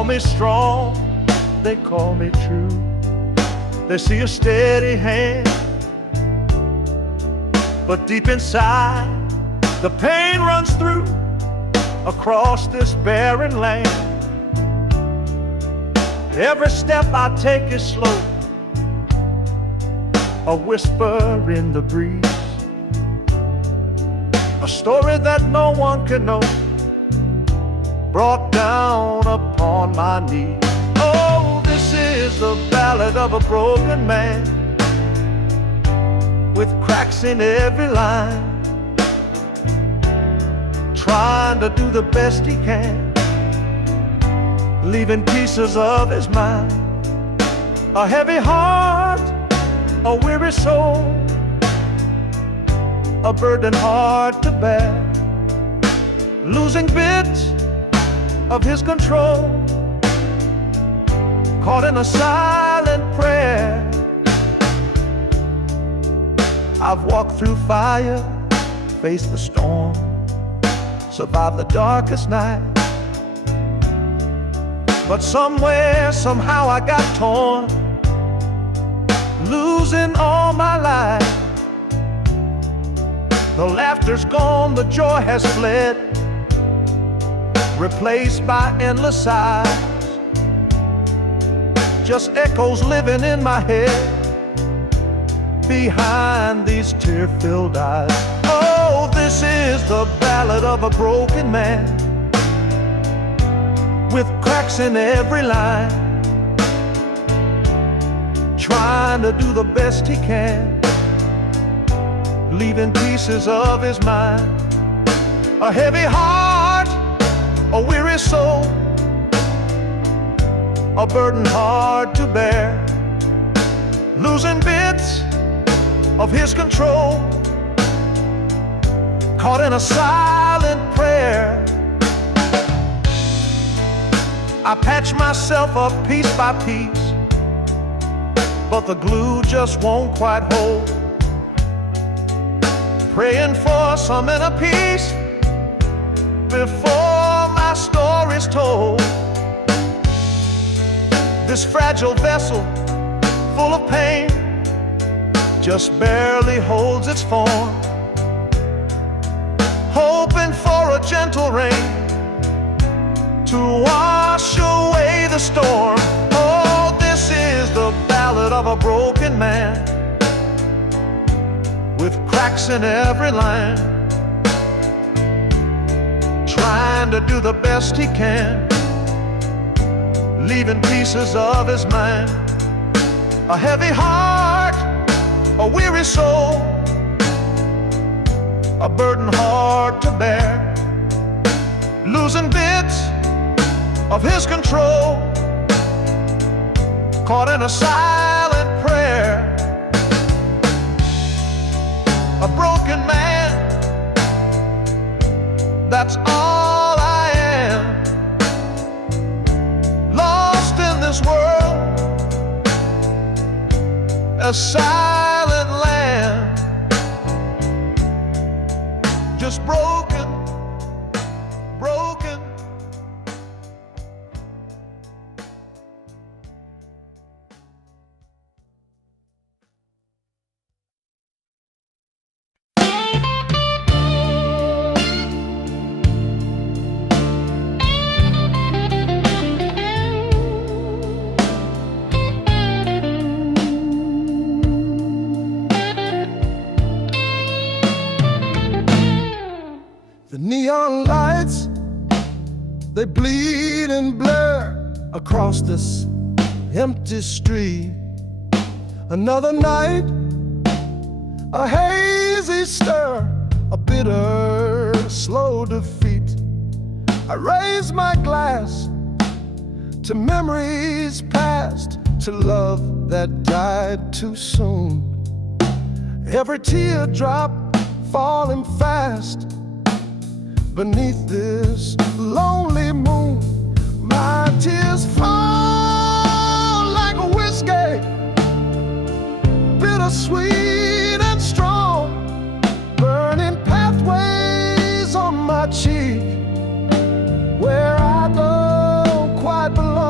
call me strong, they call me true. They see a steady hand, but deep inside the pain runs through across this barren land. Every step I take is slow, a whisper in the breeze, a story that no one can know, brought down upon my knees. Oh, this is the ballad of a broken man, with cracks in every line, trying to do the best he can, leaving pieces of his mind. A heavy heart, a weary soul, a burden hard to bear, losing bits of his control, caught in a silent prayer. I've walked through fire, faced the storm, survived the darkest night, but somewhere, somehow I got torn, losing all my life. The laughter's gone, the joy has fled, replaced by endless sighs, just echoes living in my head behind these tear-filled eyes. Oh, this is the ballad of a broken man, with cracks in every line, trying to do the best he can, leaving pieces of his mind. A heavy heart, a weary soul, a burden hard to bear, losing bits of his control, caught in a silent prayer. I patch myself up piece by piece, but the glue just won't quite hold, praying for some inner peace before my story's told. This fragile vessel, full of pain, just barely holds its form, hoping for a gentle rain to wash away the storm. Oh, this is the ballad of a broken man, with cracks in every line, trying to do the best he can, leaving pieces of his mind. A heavy heart, a weary soul, a burden hard to bear, losing bits of his control, caught in a silent prayer. A broken man, that's all I am, lost in this world, a silent land, just broken, broken. The neon lights, they bleed and blur across this empty street. Another night, a hazy stir, a bitter, slow defeat. I raise my glass to memories past, to love that died too soon. Every teardrop falling fast beneath this lonely moon. My tears fall like a whiskey, bittersweet and strong, burning pathways on my cheek where I don't quite belong.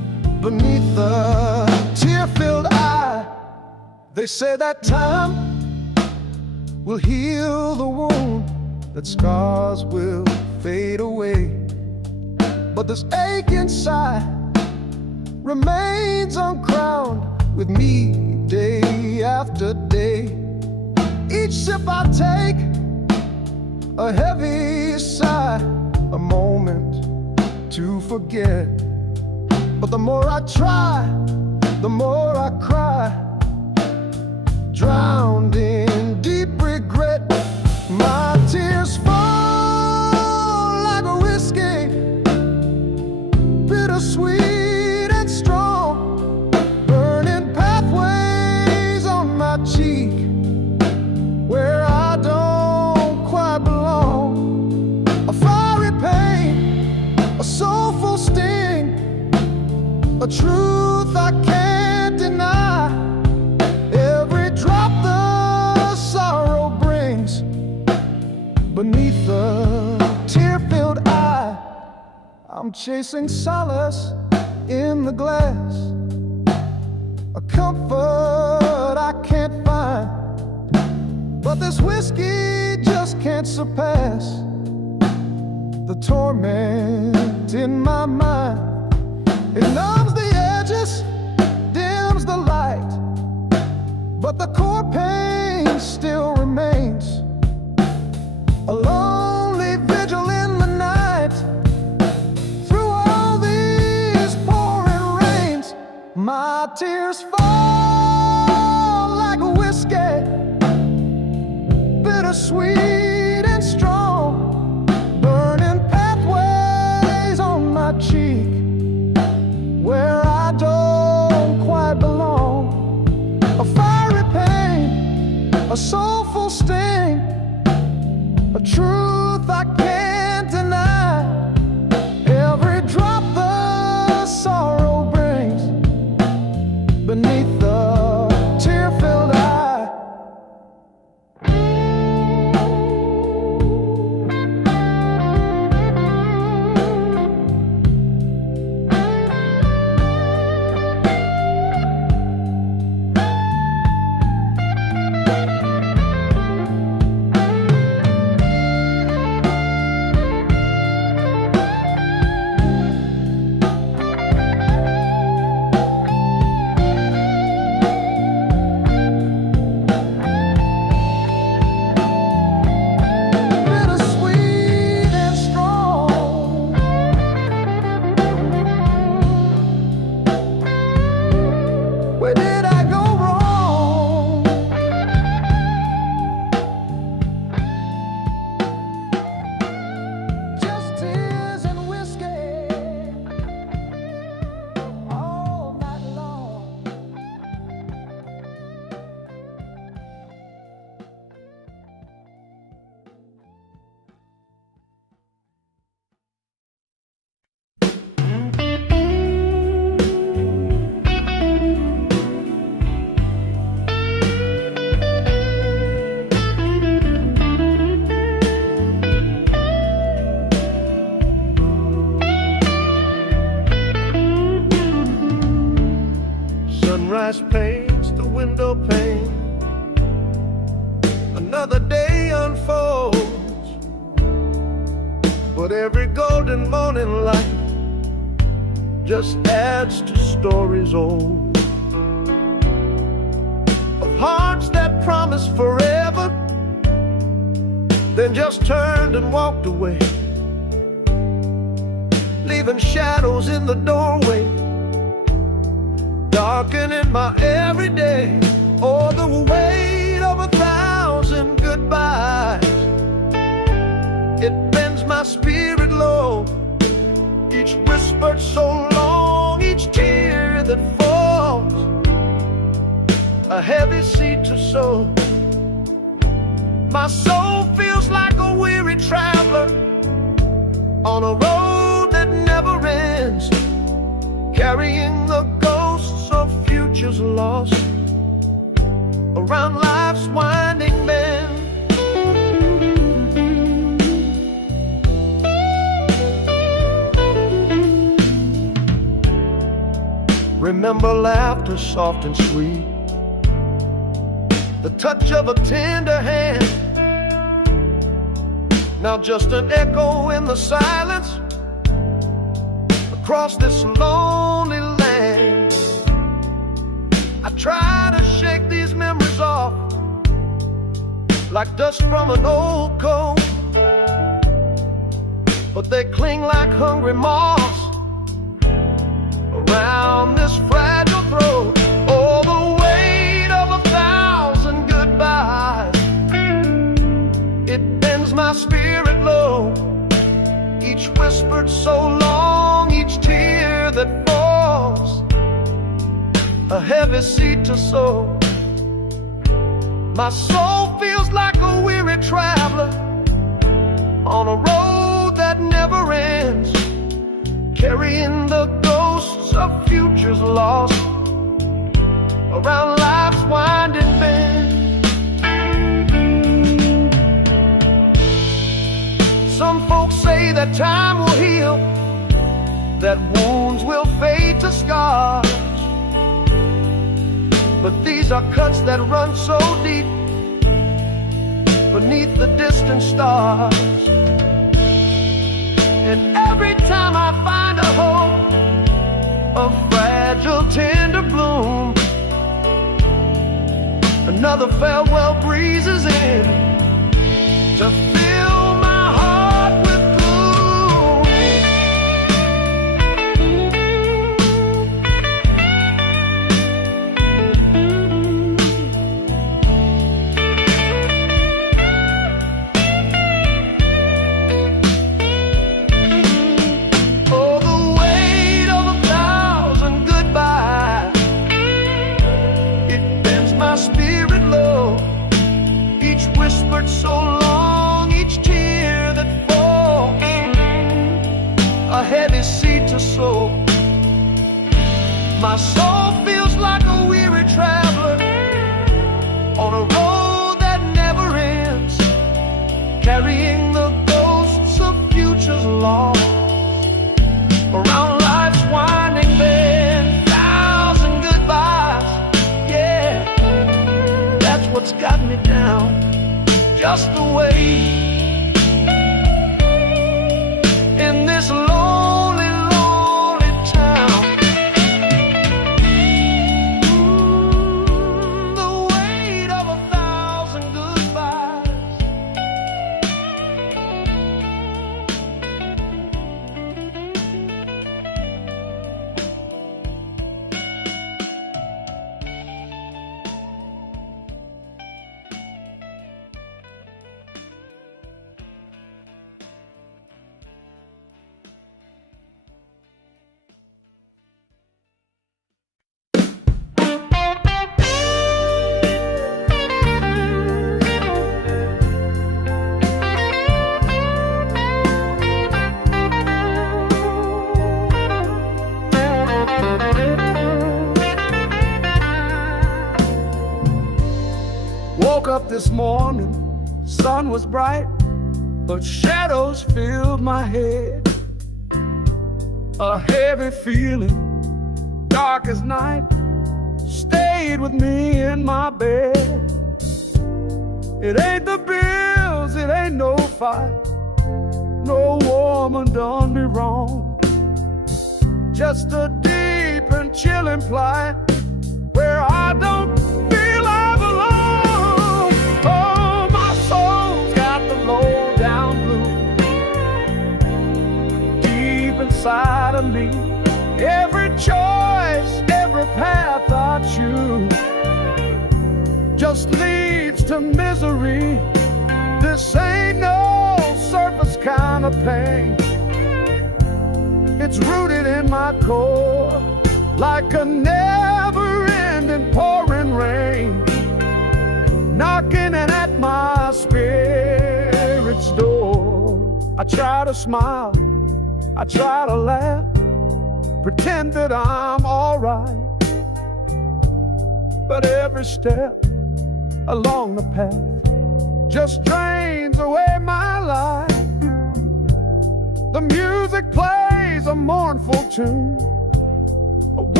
beneath the tear-filled eye. They say that time will heal the wound, that scars will fade away, but this ache inside remains uncrowned with me day after day. Each sip I take, a heavy sigh, a moment to forget. But the more I try, the more I cry, drowned in deep regret. My tears fall like a whiskey, bittersweet and strong, burning pathways on my cheek where I don't quite belong. A fiery pain, a soulful sting, a truth I can't deny. Every drop the sorrow brings beneath the tear-filled eye. I'm chasing solace in the glass, a comfort I can't find, but this whiskey just can't surpass the torment in my mind. It numbs the edges, dims the light, but the core pain still remains. A lonely vigil in the night, through all these pouring rains. My tears fall like a whiskey, bittersweet and strong, burning pathways on my cheek where I don't quite belong. A fiery pain, a soulful sting, a truth I can't deny. Every drop the sorrow brings beneath the tear-filled eye. Where did I go wrong? Just tears and whiskey all night long. Sunrise paints the window pane, another day unfolds, but every golden morning light just adds to stories old, of hearts that promised forever, then just turned and walked away, leaving shadows in the doorway, darkening my everyday. Oh, the weight of 1,000 goodbyes, it bends my spirit low. Each whispered so long, each tear that falls, a heavy seed to sow. My soul feels like a weary traveler on a road that never ends, carrying the ghosts of futures lost around life's winding bend. Remember laughter soft and sweet, the touch of a tender hand. Now just an echo in the silence across this lonely land. I try to shake these memories off like dust from an old coat, but they cling like hungry moths around this fragile throat. Oh, the weight of 1,000 goodbyes, it bends my spirit low. Each whispered so long, each tear that falls, a heavy seed to sow. My soul feels like a weary traveler on a road that never ends, carrying the ghosts of futures lost around life's winding bend. Some folks say that time will heal, that wounds will fade to scars, but these are cuts that run so deep beneath the distant stars. And every time I find a hope, a fragile tender bloom, another farewell breezes in to fill my heart with so long, each tear that falls, a heavy seed to sow. My soul feels like a weary traveler on a road that never ends, carrying the ghosts of futures lost around life's winding bend. 1,000 goodbyes, yeah, that's what's got me down. Just the way in this lonely, lonely town. The weight of 1,000 goodbyes. Woke up this morning, sun was bright, but shadows filled my head. A heavy feeling, dark as night, stayed with me in my bed. It ain't the bills, it ain't no fight, no woman done me wrong. Just a deep and chilling plight where I don't feel I belong. Oh, my soul's got the low down blues deep inside of me. Every choice, every path I choose just leads to misery. This ain't no surface kind of pain. It's rooted in my core like a never-ending pouring rain, knocking at my spirit's door. I try to smile, I try to laugh, pretend that I'm alright, but every step along the path just drains away my life. The music plays a mournful tune, a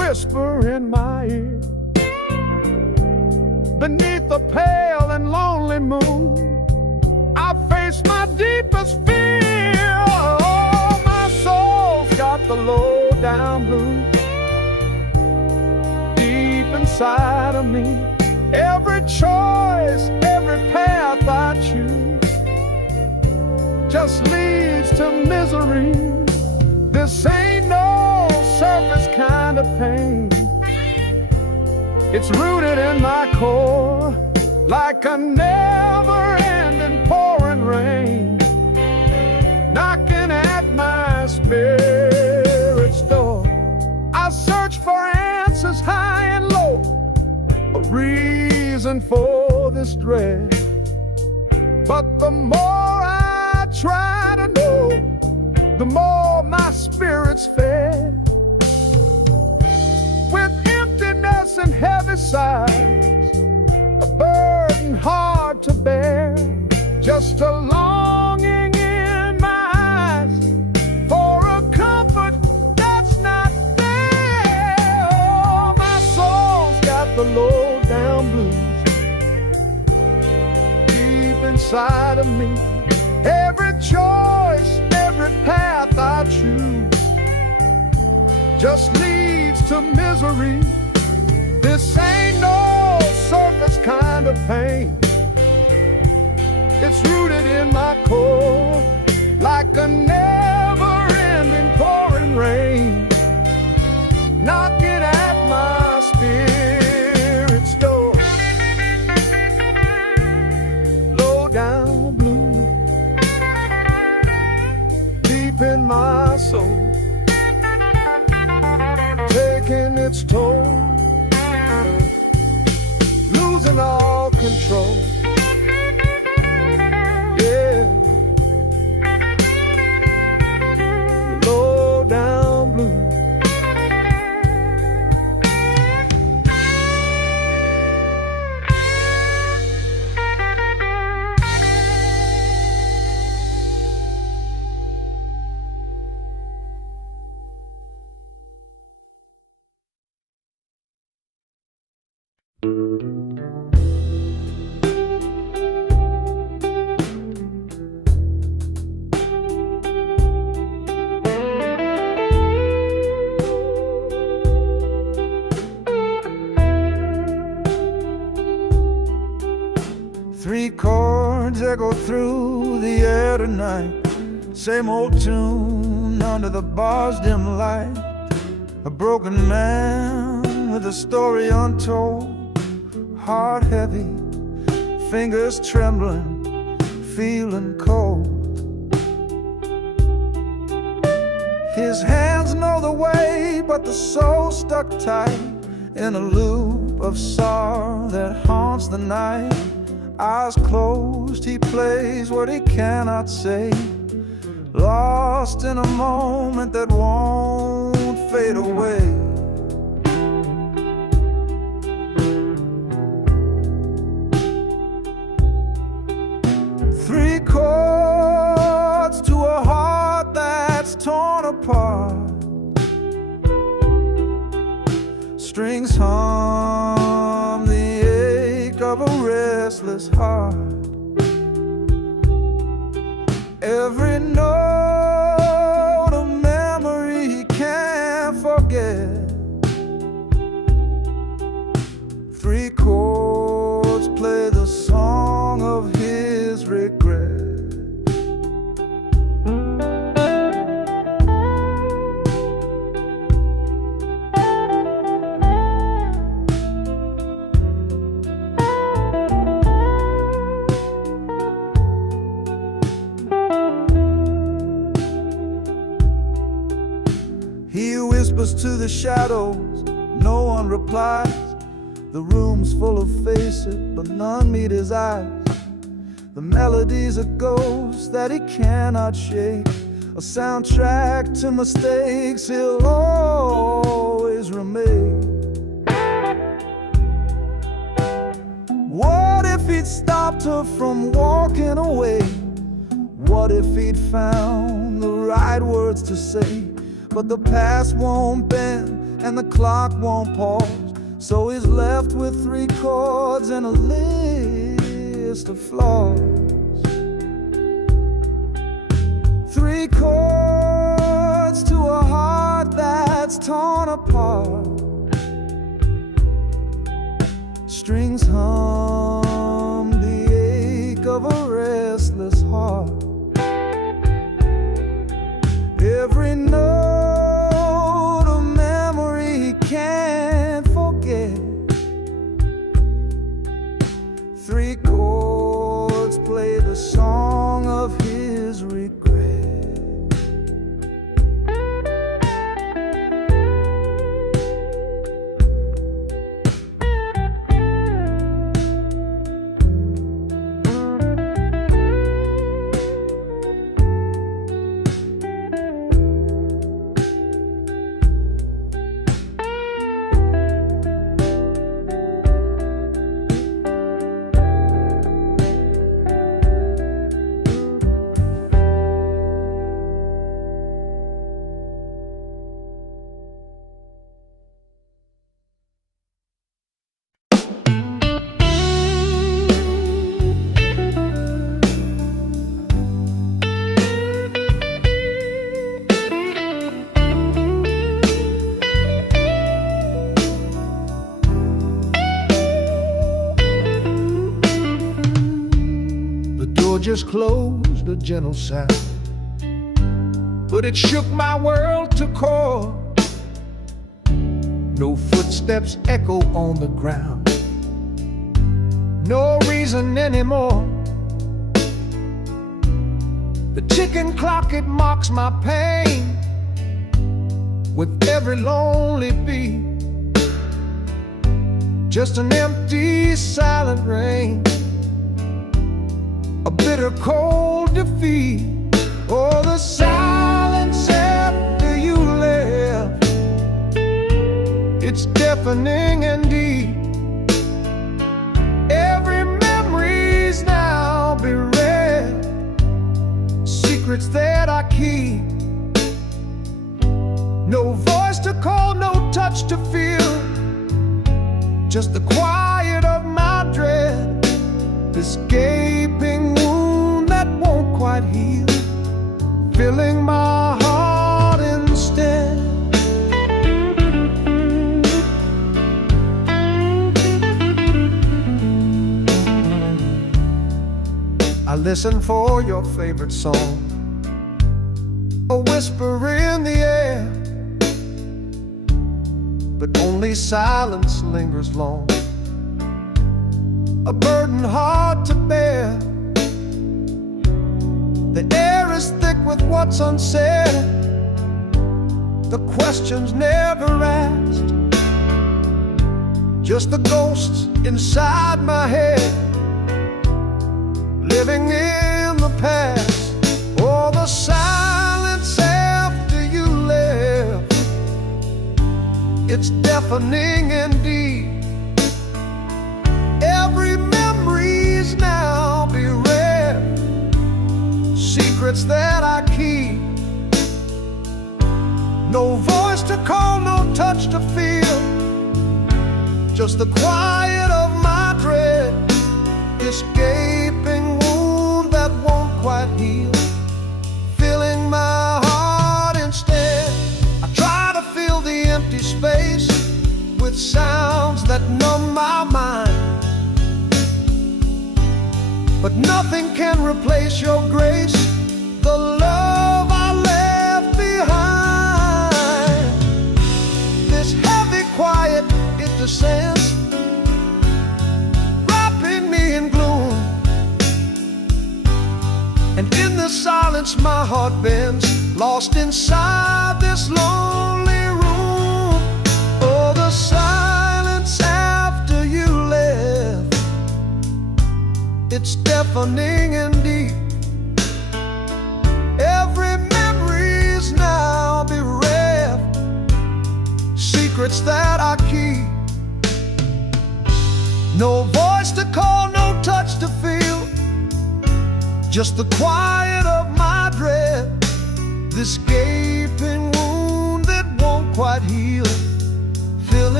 whisper in my ear. Beneath the pale and lonely moon, I face my deepest fear. Oh, my soul's got the low down blues deep inside of me. Every choice, every path I choose just leads to misery. This ain't no surface kind of pain. It's rooted in my core, like a never-ending pouring rain, knocking at my spirit's door. I search for answers high and low, a reason for this dread. But the more I try to know, the more my spirit's fed. With emptiness and heavy sighs, a burden hard to bear, just a longing in my eyes for a comfort that's not there. Oh, my soul's got the low down blues deep inside of me. Every choice, every path I choose just leads to misery. This ain't no surface kind of pain. It's rooted in my core, like a never-ending pouring rain, knocking at my spirit's door. Low down blue, deep in my soul, taking its toll, losing all control. Yeah, low down blue. Three chords echo through the air tonight, same old tune under the bar's dim light. A broken man with a story untold, heart heavy, fingers trembling, feeling cold. His hands know the way, but the soul stuck tight in a loop of sorrow that haunts the night. Eyes closed, he plays what he cannot say, lost in a moment that won't fade away. Three chords to a heart that's torn apart, strings hum the ache of a restless heart. Every note a memory he can't forget. Three chords play the song of his regret. He whispers to the shadows, no one replies. The room's full of faces, but none meet his eyes. The melody's a ghost that he cannot shake, a soundtrack to mistakes he'll always remake. What if he'd stopped her from walking away? What if he'd found the right words to say? But the past won't bend and the clock won't pause. So he's left with 3 chords and a list of flaws. 3 chords to a heart that's torn apart. Strings hum the ache of a restless heart. Every note a memory he can't forget. 3 chords play the song of his regret. Just closed, a gentle sound, but it shook my world to core. No footsteps echo on the ground, no reason anymore. The ticking clock, it mocks my pain with every lonely beat. Just an empty, silent rain, a bitter cold defeat. Oh, the silence after you left, it's deafening and deep. Every memory's now bereft, secrets that I keep. No voice to call, no touch to feel, just the quiet of my dread. This gaping wound that won't quite heal, filling my heart instead. I listen for your favorite song, a whisper in the air, but only silence lingers long, a burden hard to bear. The air is thick with what's unsaid, the questions never asked, just the ghosts inside my head, living in the past. Oh, the silence after you left, it's deafening indeed. Every memory's now bereft, secrets that I keep. No voice to call, no touch to feel, just the quiet of my dread. This gaping wound that won't quite heal, filling my heart instead. I try to fill the empty space with sounds that numb my mind, but nothing can replace your grace, the love I left behind. This heavy quiet, it descends, wrapping me in gloom, and in the silence my heart bends, lost inside this lonely room. Oh, the silence after you left, it's deafening and deep. Every memory's now bereft, secrets that I keep. No voice to call, no touch to feel, just the quiet of my dread. This gaping wound that won't quite heal,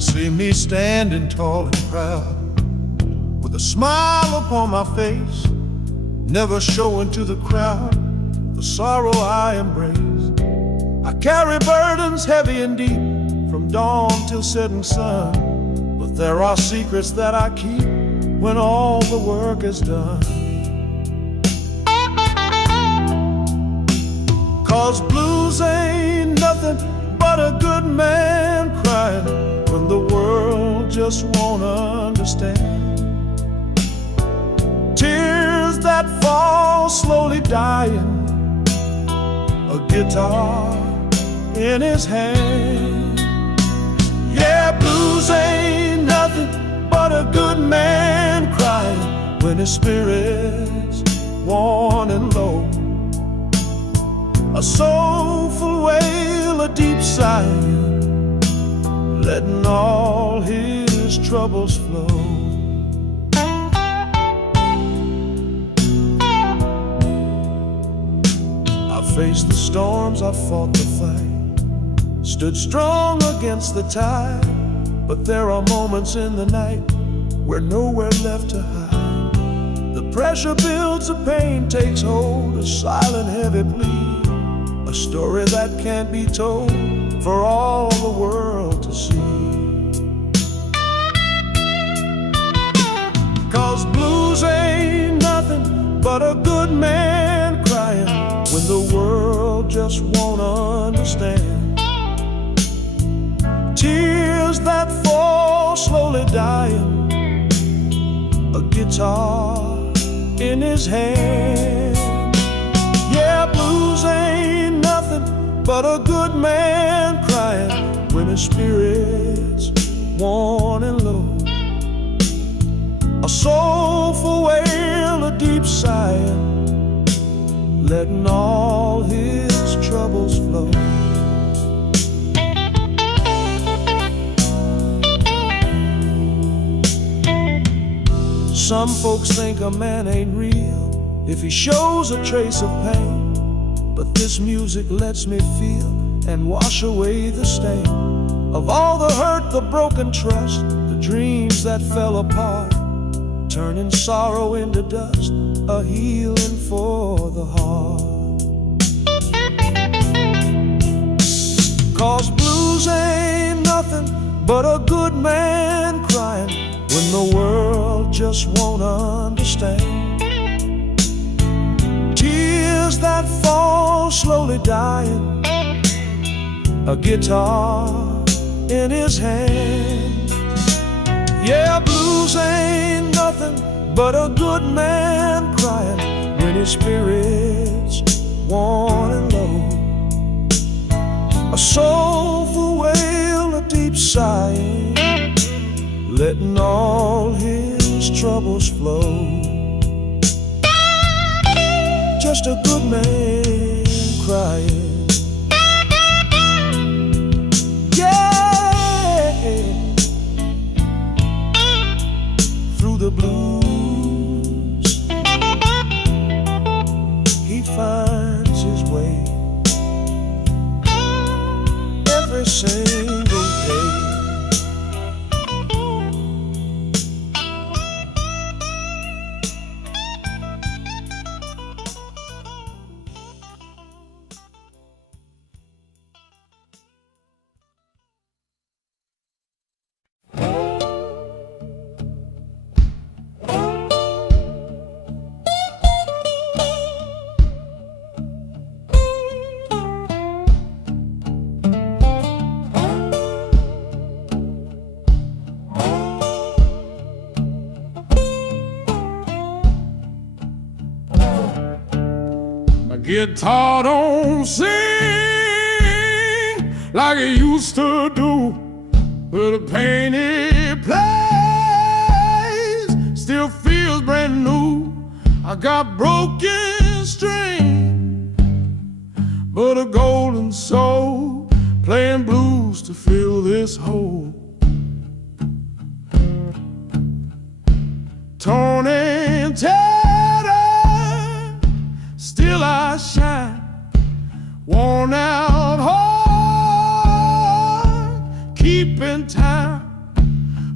see me standing tall and proud, with a smile upon my face, never showing to the crowd the sorrow I embrace. I carry burdens heavy and deep, from dawn till setting sun, but there are secrets that I keep when all the work is done. 'Cause blues ain't nothing but a good man crying when the world just won't understand. Tears that fall slowly dying, a guitar in his hand. Yeah, blues ain't nothing but a good man crying when his spirit's worn and low. A soulful wail, a deep sigh, letting all his troubles flow. I faced the storms, I fought the fight, stood strong against the tide, but there are moments in the night where nowhere left to hide. The pressure builds, the pain takes hold, a silent heavy plea, a story that can't be told for all the world to see. 'Cause blues ain't nothing but a good man crying when the world just won't understand. Tears that fall slowly dying, a guitar in his hand. Yeah, blues ain't nothing but a good man crying when his spirit's worn and low. A soulful wail, a deep sigh, letting all his troubles flow. Some folks think a man ain't real if he shows a trace of pain, but this music lets me feel and wash away the stain of all the hurt, the broken trust, the dreams that fell apart, turning sorrow into dust, a healing for the heart. 'Cause blues ain't nothing but a good man crying when the world just won't understand. Tears that fall slowly dying, a guitar in his hand. Yeah, blues ain't nothing but a good man crying when his spirit's worn and low. A soulful wail, a deep sigh, letting all his troubles flow. Just a good man crying. Yeah, through the blues he finds his way every single day. Guitar don't sing like it used to do, but the pain it plays still feels brand new. I got broken string, but a golden soul playing blues to fill this hole. Torn and tattered, still I shine, worn out heart, keeping time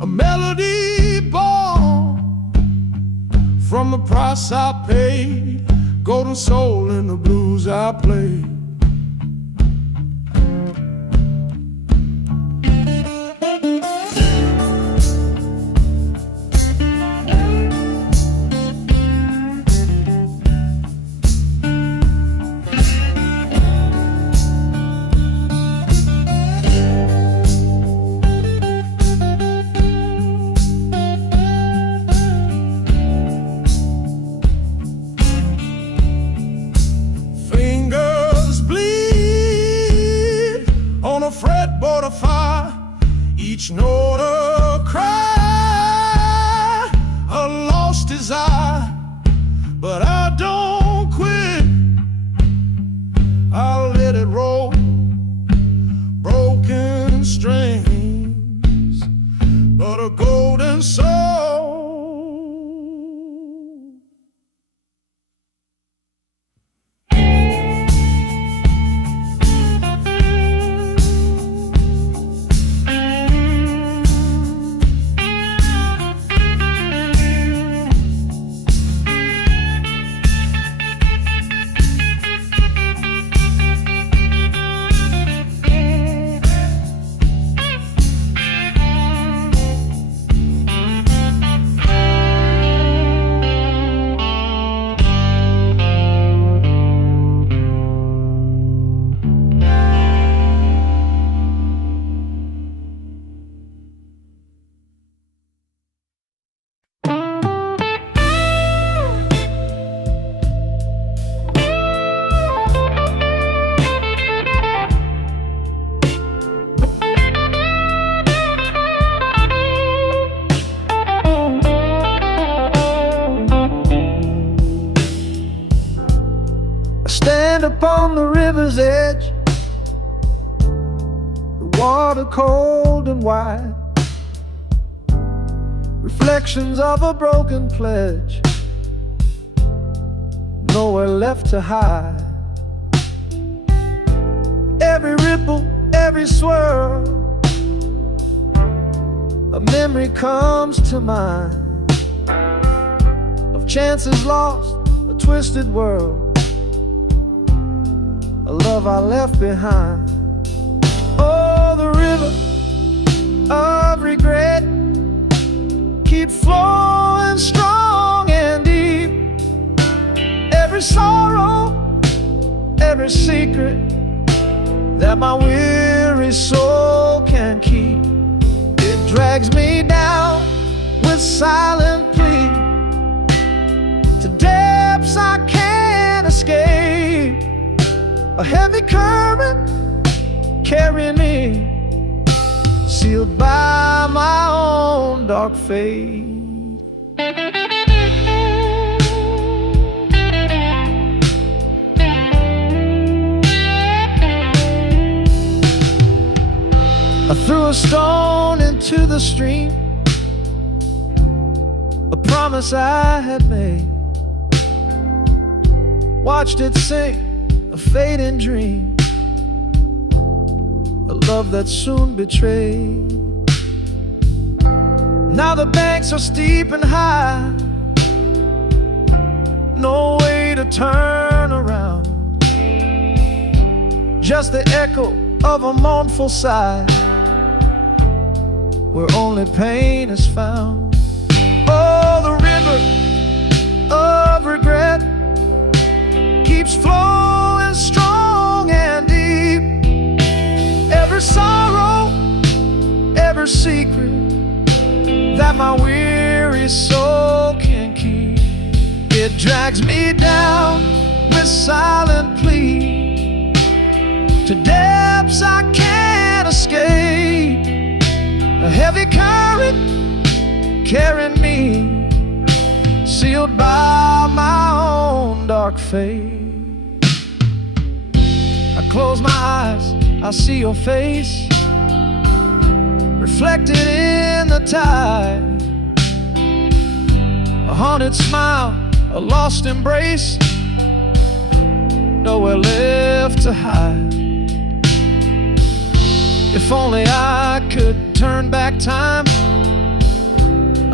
a melody born from the price I paid, golden soul in the blues I played. Fretboard of fire, each note a cry, a lost desire, but I don't quit. I'll let it roll, broken strings, but a golden soul. Upon the river's edge, the water cold and wide, reflections of a broken pledge, nowhere left to hide. Every ripple, every swirl, a memory comes to mind of chances lost, a twisted world, a love I left behind. Oh, the river of regret keeps flowing strong and deep. Every sorrow, every secret that my weary soul can keep, it drags me down with silent plea to depths I can't escape. A heavy current carrying me, sealed by my own dark fate. I threw a stone into the stream, a promise I had made, watched it sink, a fading dream, a love that soon betrayed. Now the banks are steep and high, no way to turn around, just the echo of a mournful sigh, where only pain is found. Oh, the river of regret keeps flowing strong and deep. Every sorrow, every secret that my weary soul can keep, it drags me down with silent plea to depths I can't escape. A heavy current carrying me, sealed by my own dark fate. I close my eyes, I see your face reflected in the tide, a haunted smile, a lost embrace, nowhere left to hide. If only I could turn back time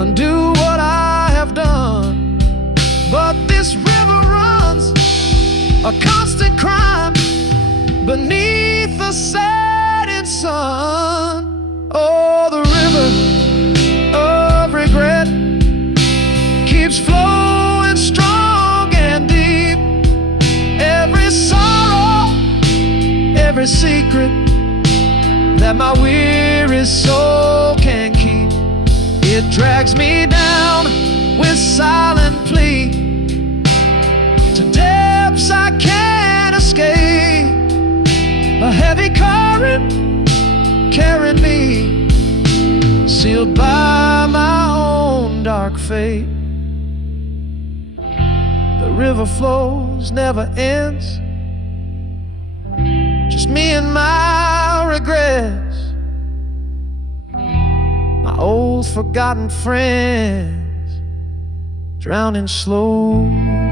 undo what I have done. But this river runs a constant crime beneath the setting sun. Oh, the river of regret keeps flowing strong and deep. Every sorrow, every secret that my weary soul can keep, it drags me down with silent plea to depths I can't escape. A heavy current carrying me, sealed by my own dark fate. The river flows, never ends, just me and my regrets, my old forgotten friends, drowning slow.